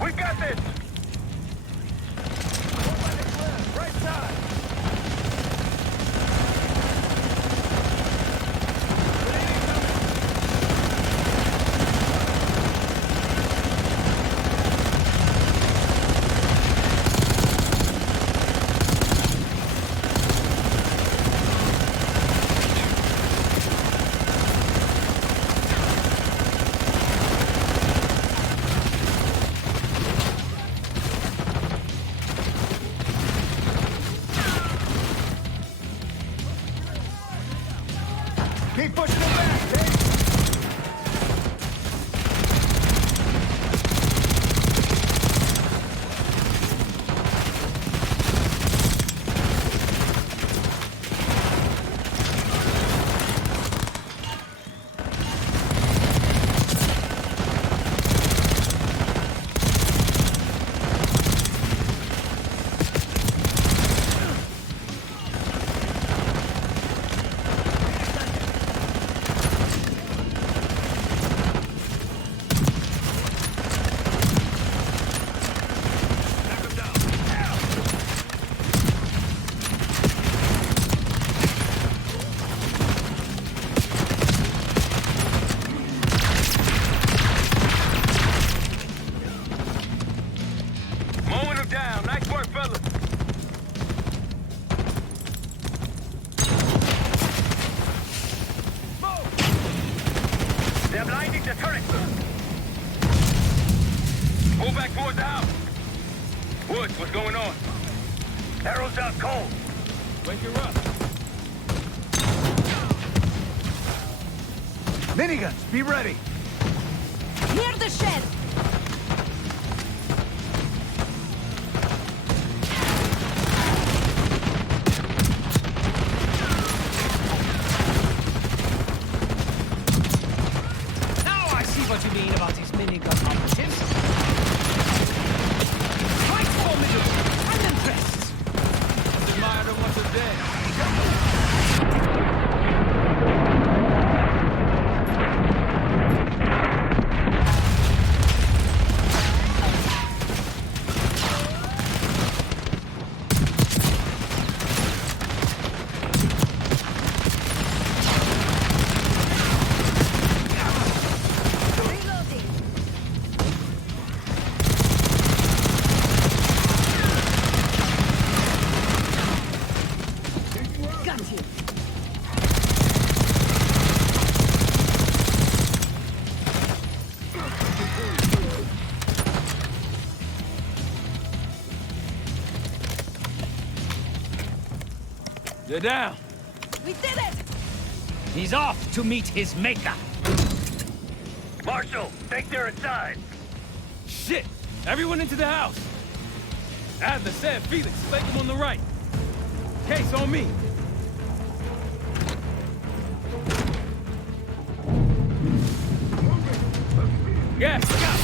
We got this! Right side! Keep pushing them back, Dave! Mowing them down. Nice work, fellas. Move! They're blinding the turret. Move back towards the house. Woods, what's going on? Arrows out cold. Wake her up! Miniguns, be ready. Near the shed! Now I see what you mean about these minigun operatives. Quite formidable. I'm impressed. Admire them once a day. Got you. You're down. We did it! He's off to meet his maker. Marshal, think they're inside. Shit! Everyone into the house! Adler said Felix, flank him on the right. Case on me. Yes, look out!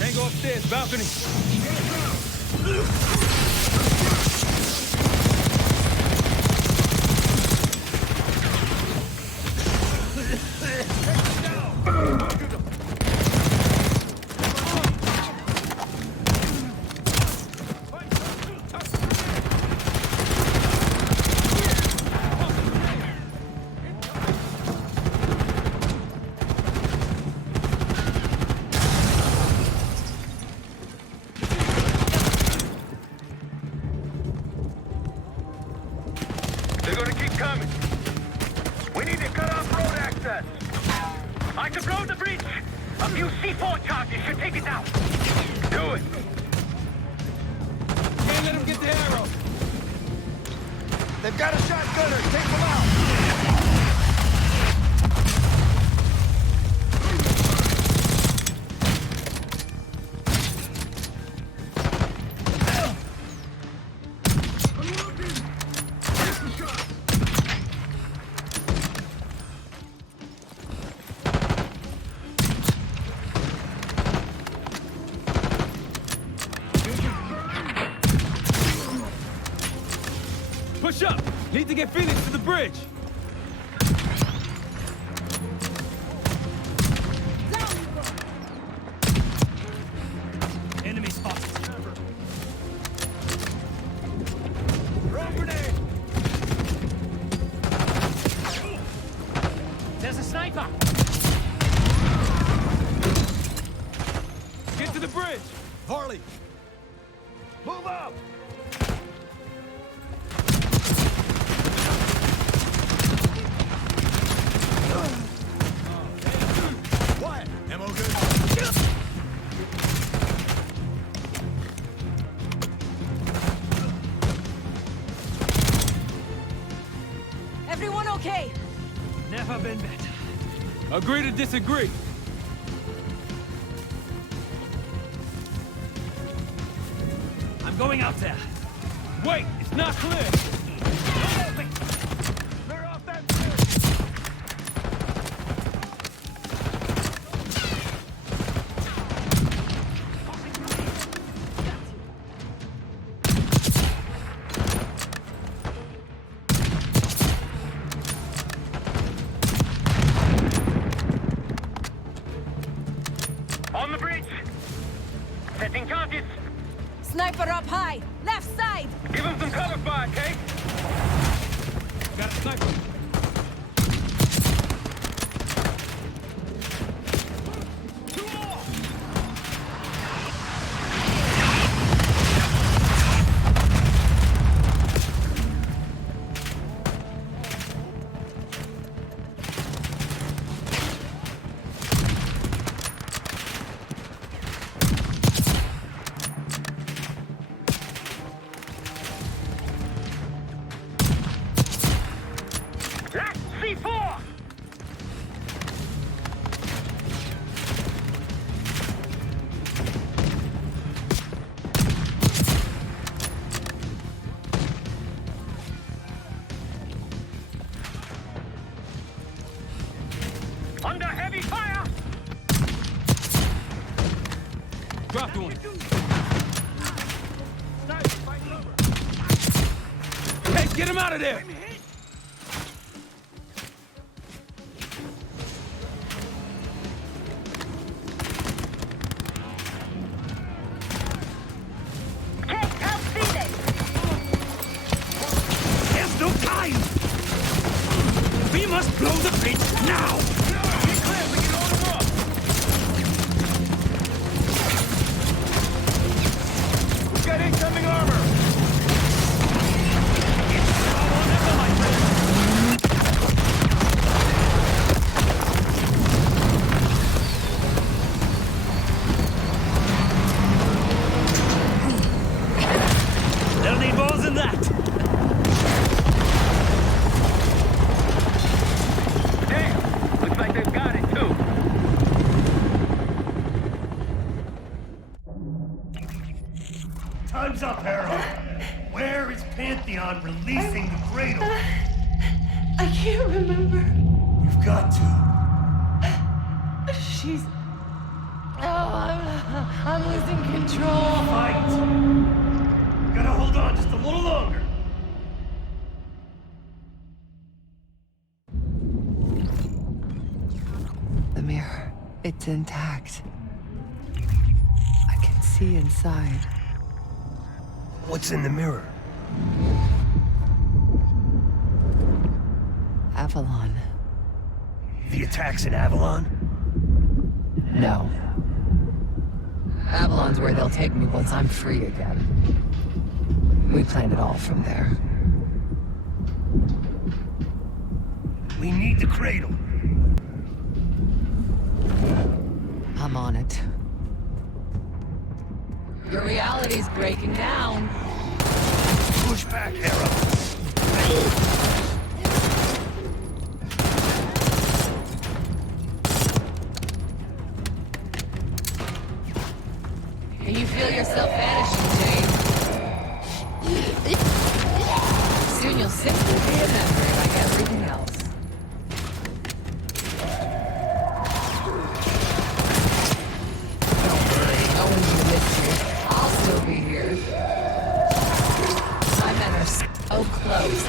Tango upstairs, balcony. They're gonna keep coming. We need to cut off road access. I can blow the breach. A few C4 charges should take it down. Do it. Can't let him get the arrow. They've got a shotgunner. Take them out. Push up! Need to get Phoenix to the bridge! Enemy spotted. There's a sniper! Get to the bridge! Varley! Move up! Quiet! Ammo good? Everyone okay? Never been better. Agree to disagree. I'm going out there. Wait, it's not clear. Clear off that bridge! On the bridge! Setting targets! Sniper up high! Left side! Give him some cover fire, Kate! Got a sniper. Last C4! Under heavy fire! Dropped one. Hey, get him out of there! Kate, help Phoenix! There's no time! We must blow the bridge now! Get clear, we can load him up! We've got incoming armor! They'll need more than that! Damn! Looks like they've got it, too. Time's up, Harrow. Where is Pantheon releasing the cradle? I can't remember. You've got to. She's... Oh, I'm losing control. Fight! You gotta hold on just a little longer. The mirror, it's intact. I can see inside. What's in the mirror? Avalon. The attacks in Avalon? No. Avalon's where they'll take me once I'm free again. We planned it all from there. We need the cradle. I'm on it. Your reality's breaking down. Push back, Harrow. Can you feel yourself vanishing, Jane? Soon you'll simply be a memory like everything else. Don't worry, no one will miss you. I'll still be here. My men are so close.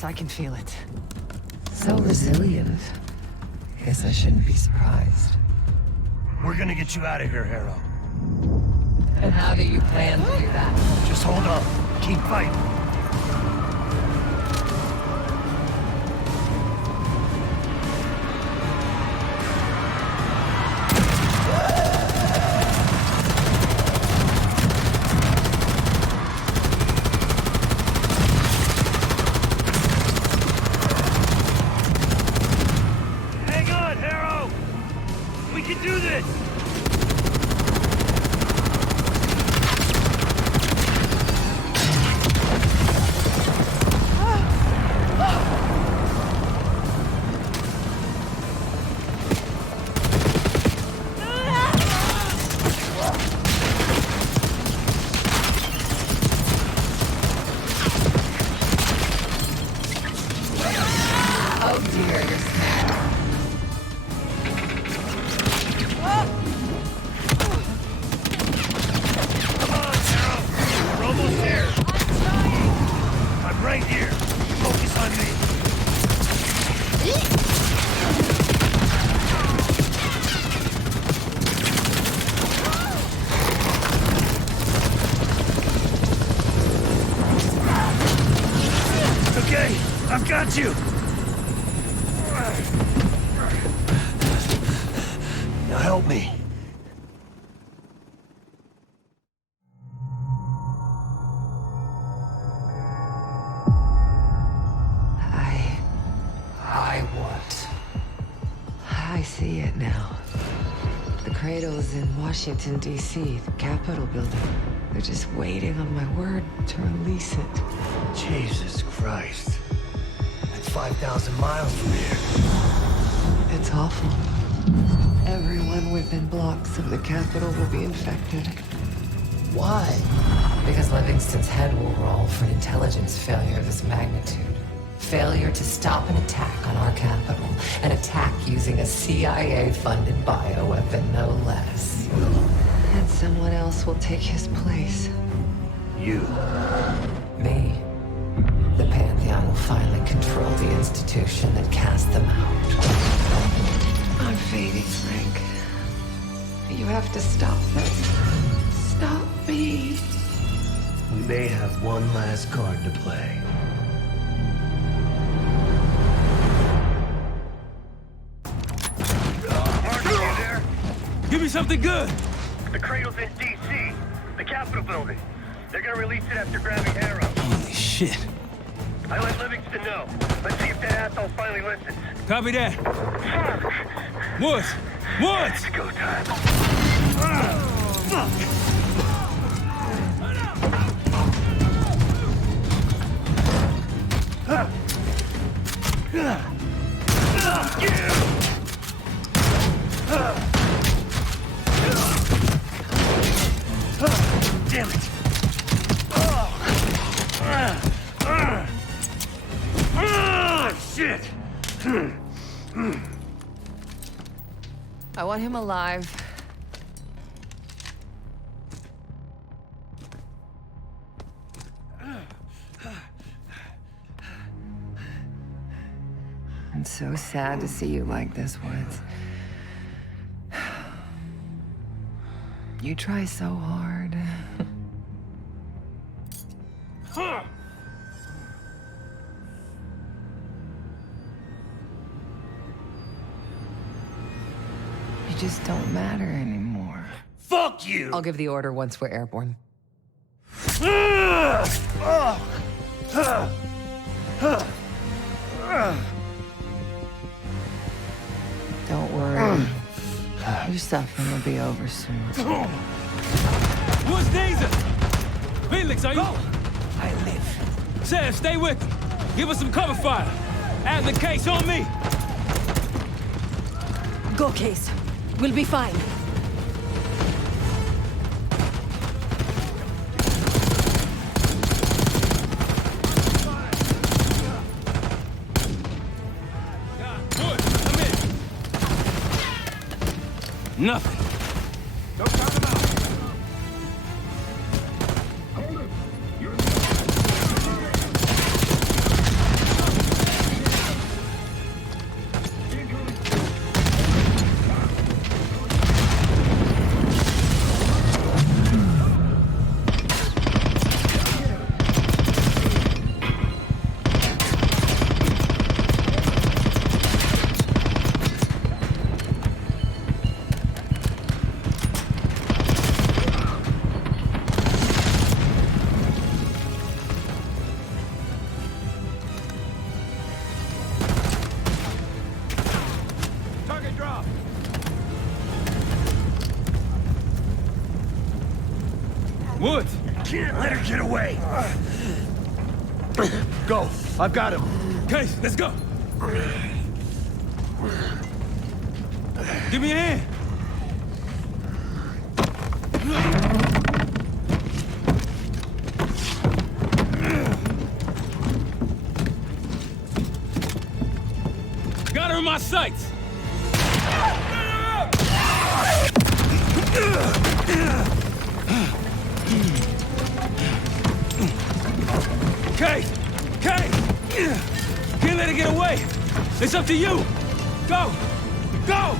Yes, I can feel it. So resilient. Guess I shouldn't be surprised. We're gonna get you out of here, Harrow. And how do you plan to do that? Just hold on. Keep fighting. Hang on, Harrow! We can do this! Oh dear, you're snapped. Come on, Harrow. We're almost there. I'm right here. Focus on me. Okay, I've got you. Now help me. I what? I see it now. The cradle's in Washington, D.C., the Capitol building. They're just waiting on my word to release it. Jesus Christ. That's 5,000 miles from here. It's awful. Everyone within blocks of the Capitol will be infected. Why? Because Livingston's head will roll for an intelligence failure of this magnitude. Failure to stop an attack on our capital. An attack using a CIA-funded bioweapon, no less. And someone else will take his place. You. Me. The Pantheon will finally control the institution that cast them out. I'm fading, Frank. You have to stop them. Stop me. We may have one last card to play. Mark, are you there? Give me something good! The cradle's in D.C., the Capitol building. They're gonna release it after grabbing Harrow. Holy shit. I let Livingston know. Let's see if that asshole finally listens. Copy that. Fuck! Woods! Woods! It's go time. Damn it! Shit! I want him alive. I'm so sad to see you like this, Woods. You try so hard. You just don't matter anymore. Fuck you! I'll give the order once we're airborne. Don't worry. Your suffering will be over soon. Woods Danger! Felix, are you? I live. Sam, stay with him. Give us some cover fire. Add the case on me. Go, Case. We'll be fine. Nothing. Don't count him out. Hold it. Get away! Go! I've got him! Case, let's go! Give me a hand! Got her in my sights! Case! Case! Can't let her get away! It's up to you! Go! Go!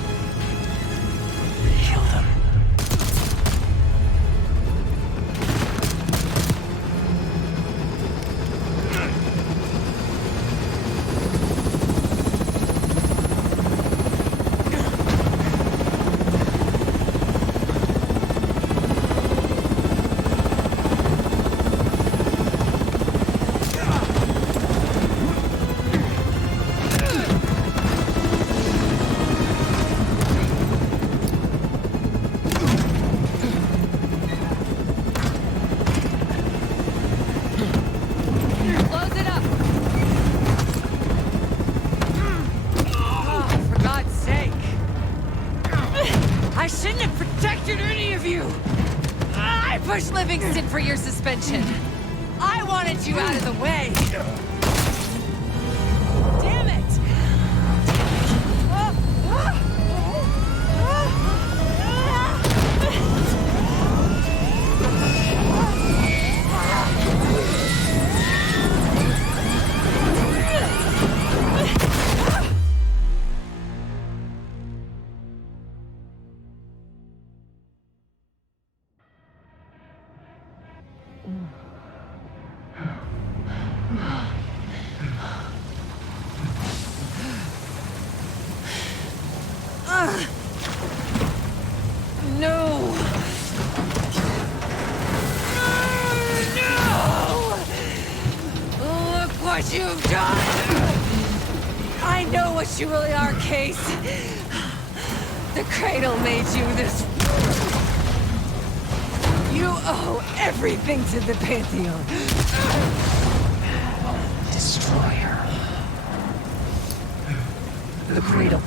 Kill them. Livingston for your suspension. I wanted you out of the way. Damn it! You've done! I know what you really are, Case. The Cradle made you this. You owe everything to the Pantheon. Destroyer. The Cradle.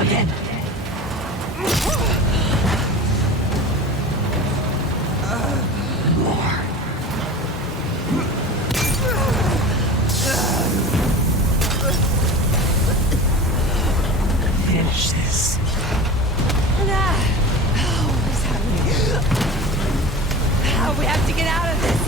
Again. More. Finish this. What is happening? We have to get out of this.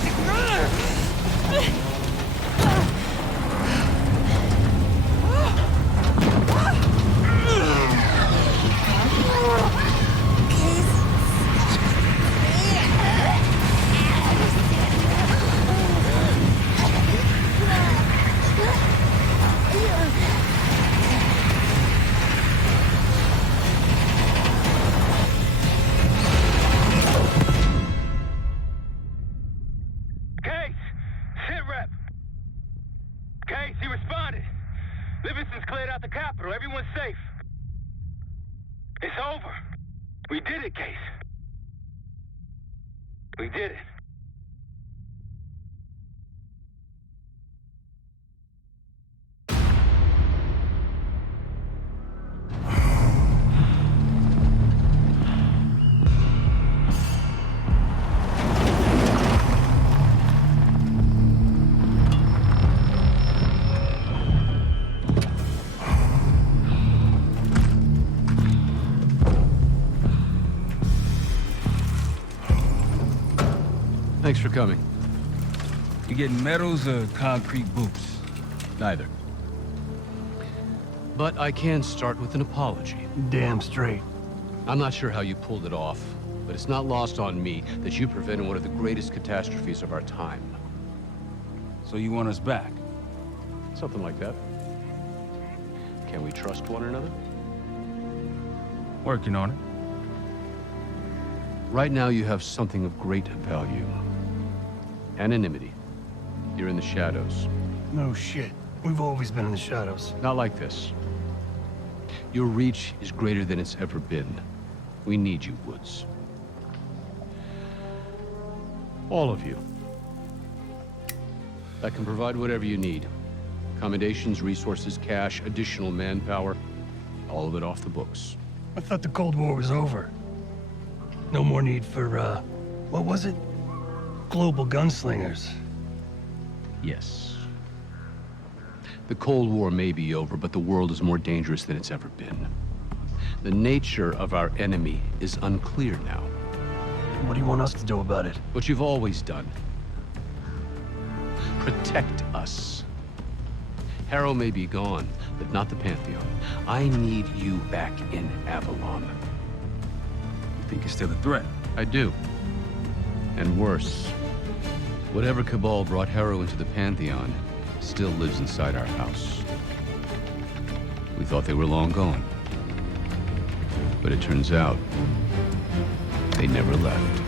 Livingston's cleared out the capital. Everyone's safe. It's over. We did it, Case. We did it. Thanks for coming. You getting medals or concrete boots? Neither. But I can start with an apology. Damn straight. I'm not sure how you pulled it off, but it's not lost on me that you prevented one of the greatest catastrophes of our time. So you want us back? Something like that. Can we trust one another? Working on it. Right now you have something of great value. Anonymity. You're in the shadows. No shit. We've always been in the shadows. Not like this. Your reach is greater than it's ever been. We need you, Woods. All of you. I can provide whatever you need. Accommodations, resources, cash, additional manpower. All of it off the books. I thought the Cold War was over. No more need for, what was it? Global gunslingers. Yes. The Cold War may be over, but the world is more dangerous than it's ever been. The nature of our enemy is unclear now. What do you want us to do about it? What you've always done. Protect us. Harrow may be gone, but not the Pantheon. I need you back in Avalon. You think you're still a threat? I do. And worse. Whatever cabal brought Harrow into the Pantheon still lives inside our house. We thought they were long gone. But it turns out, they never left.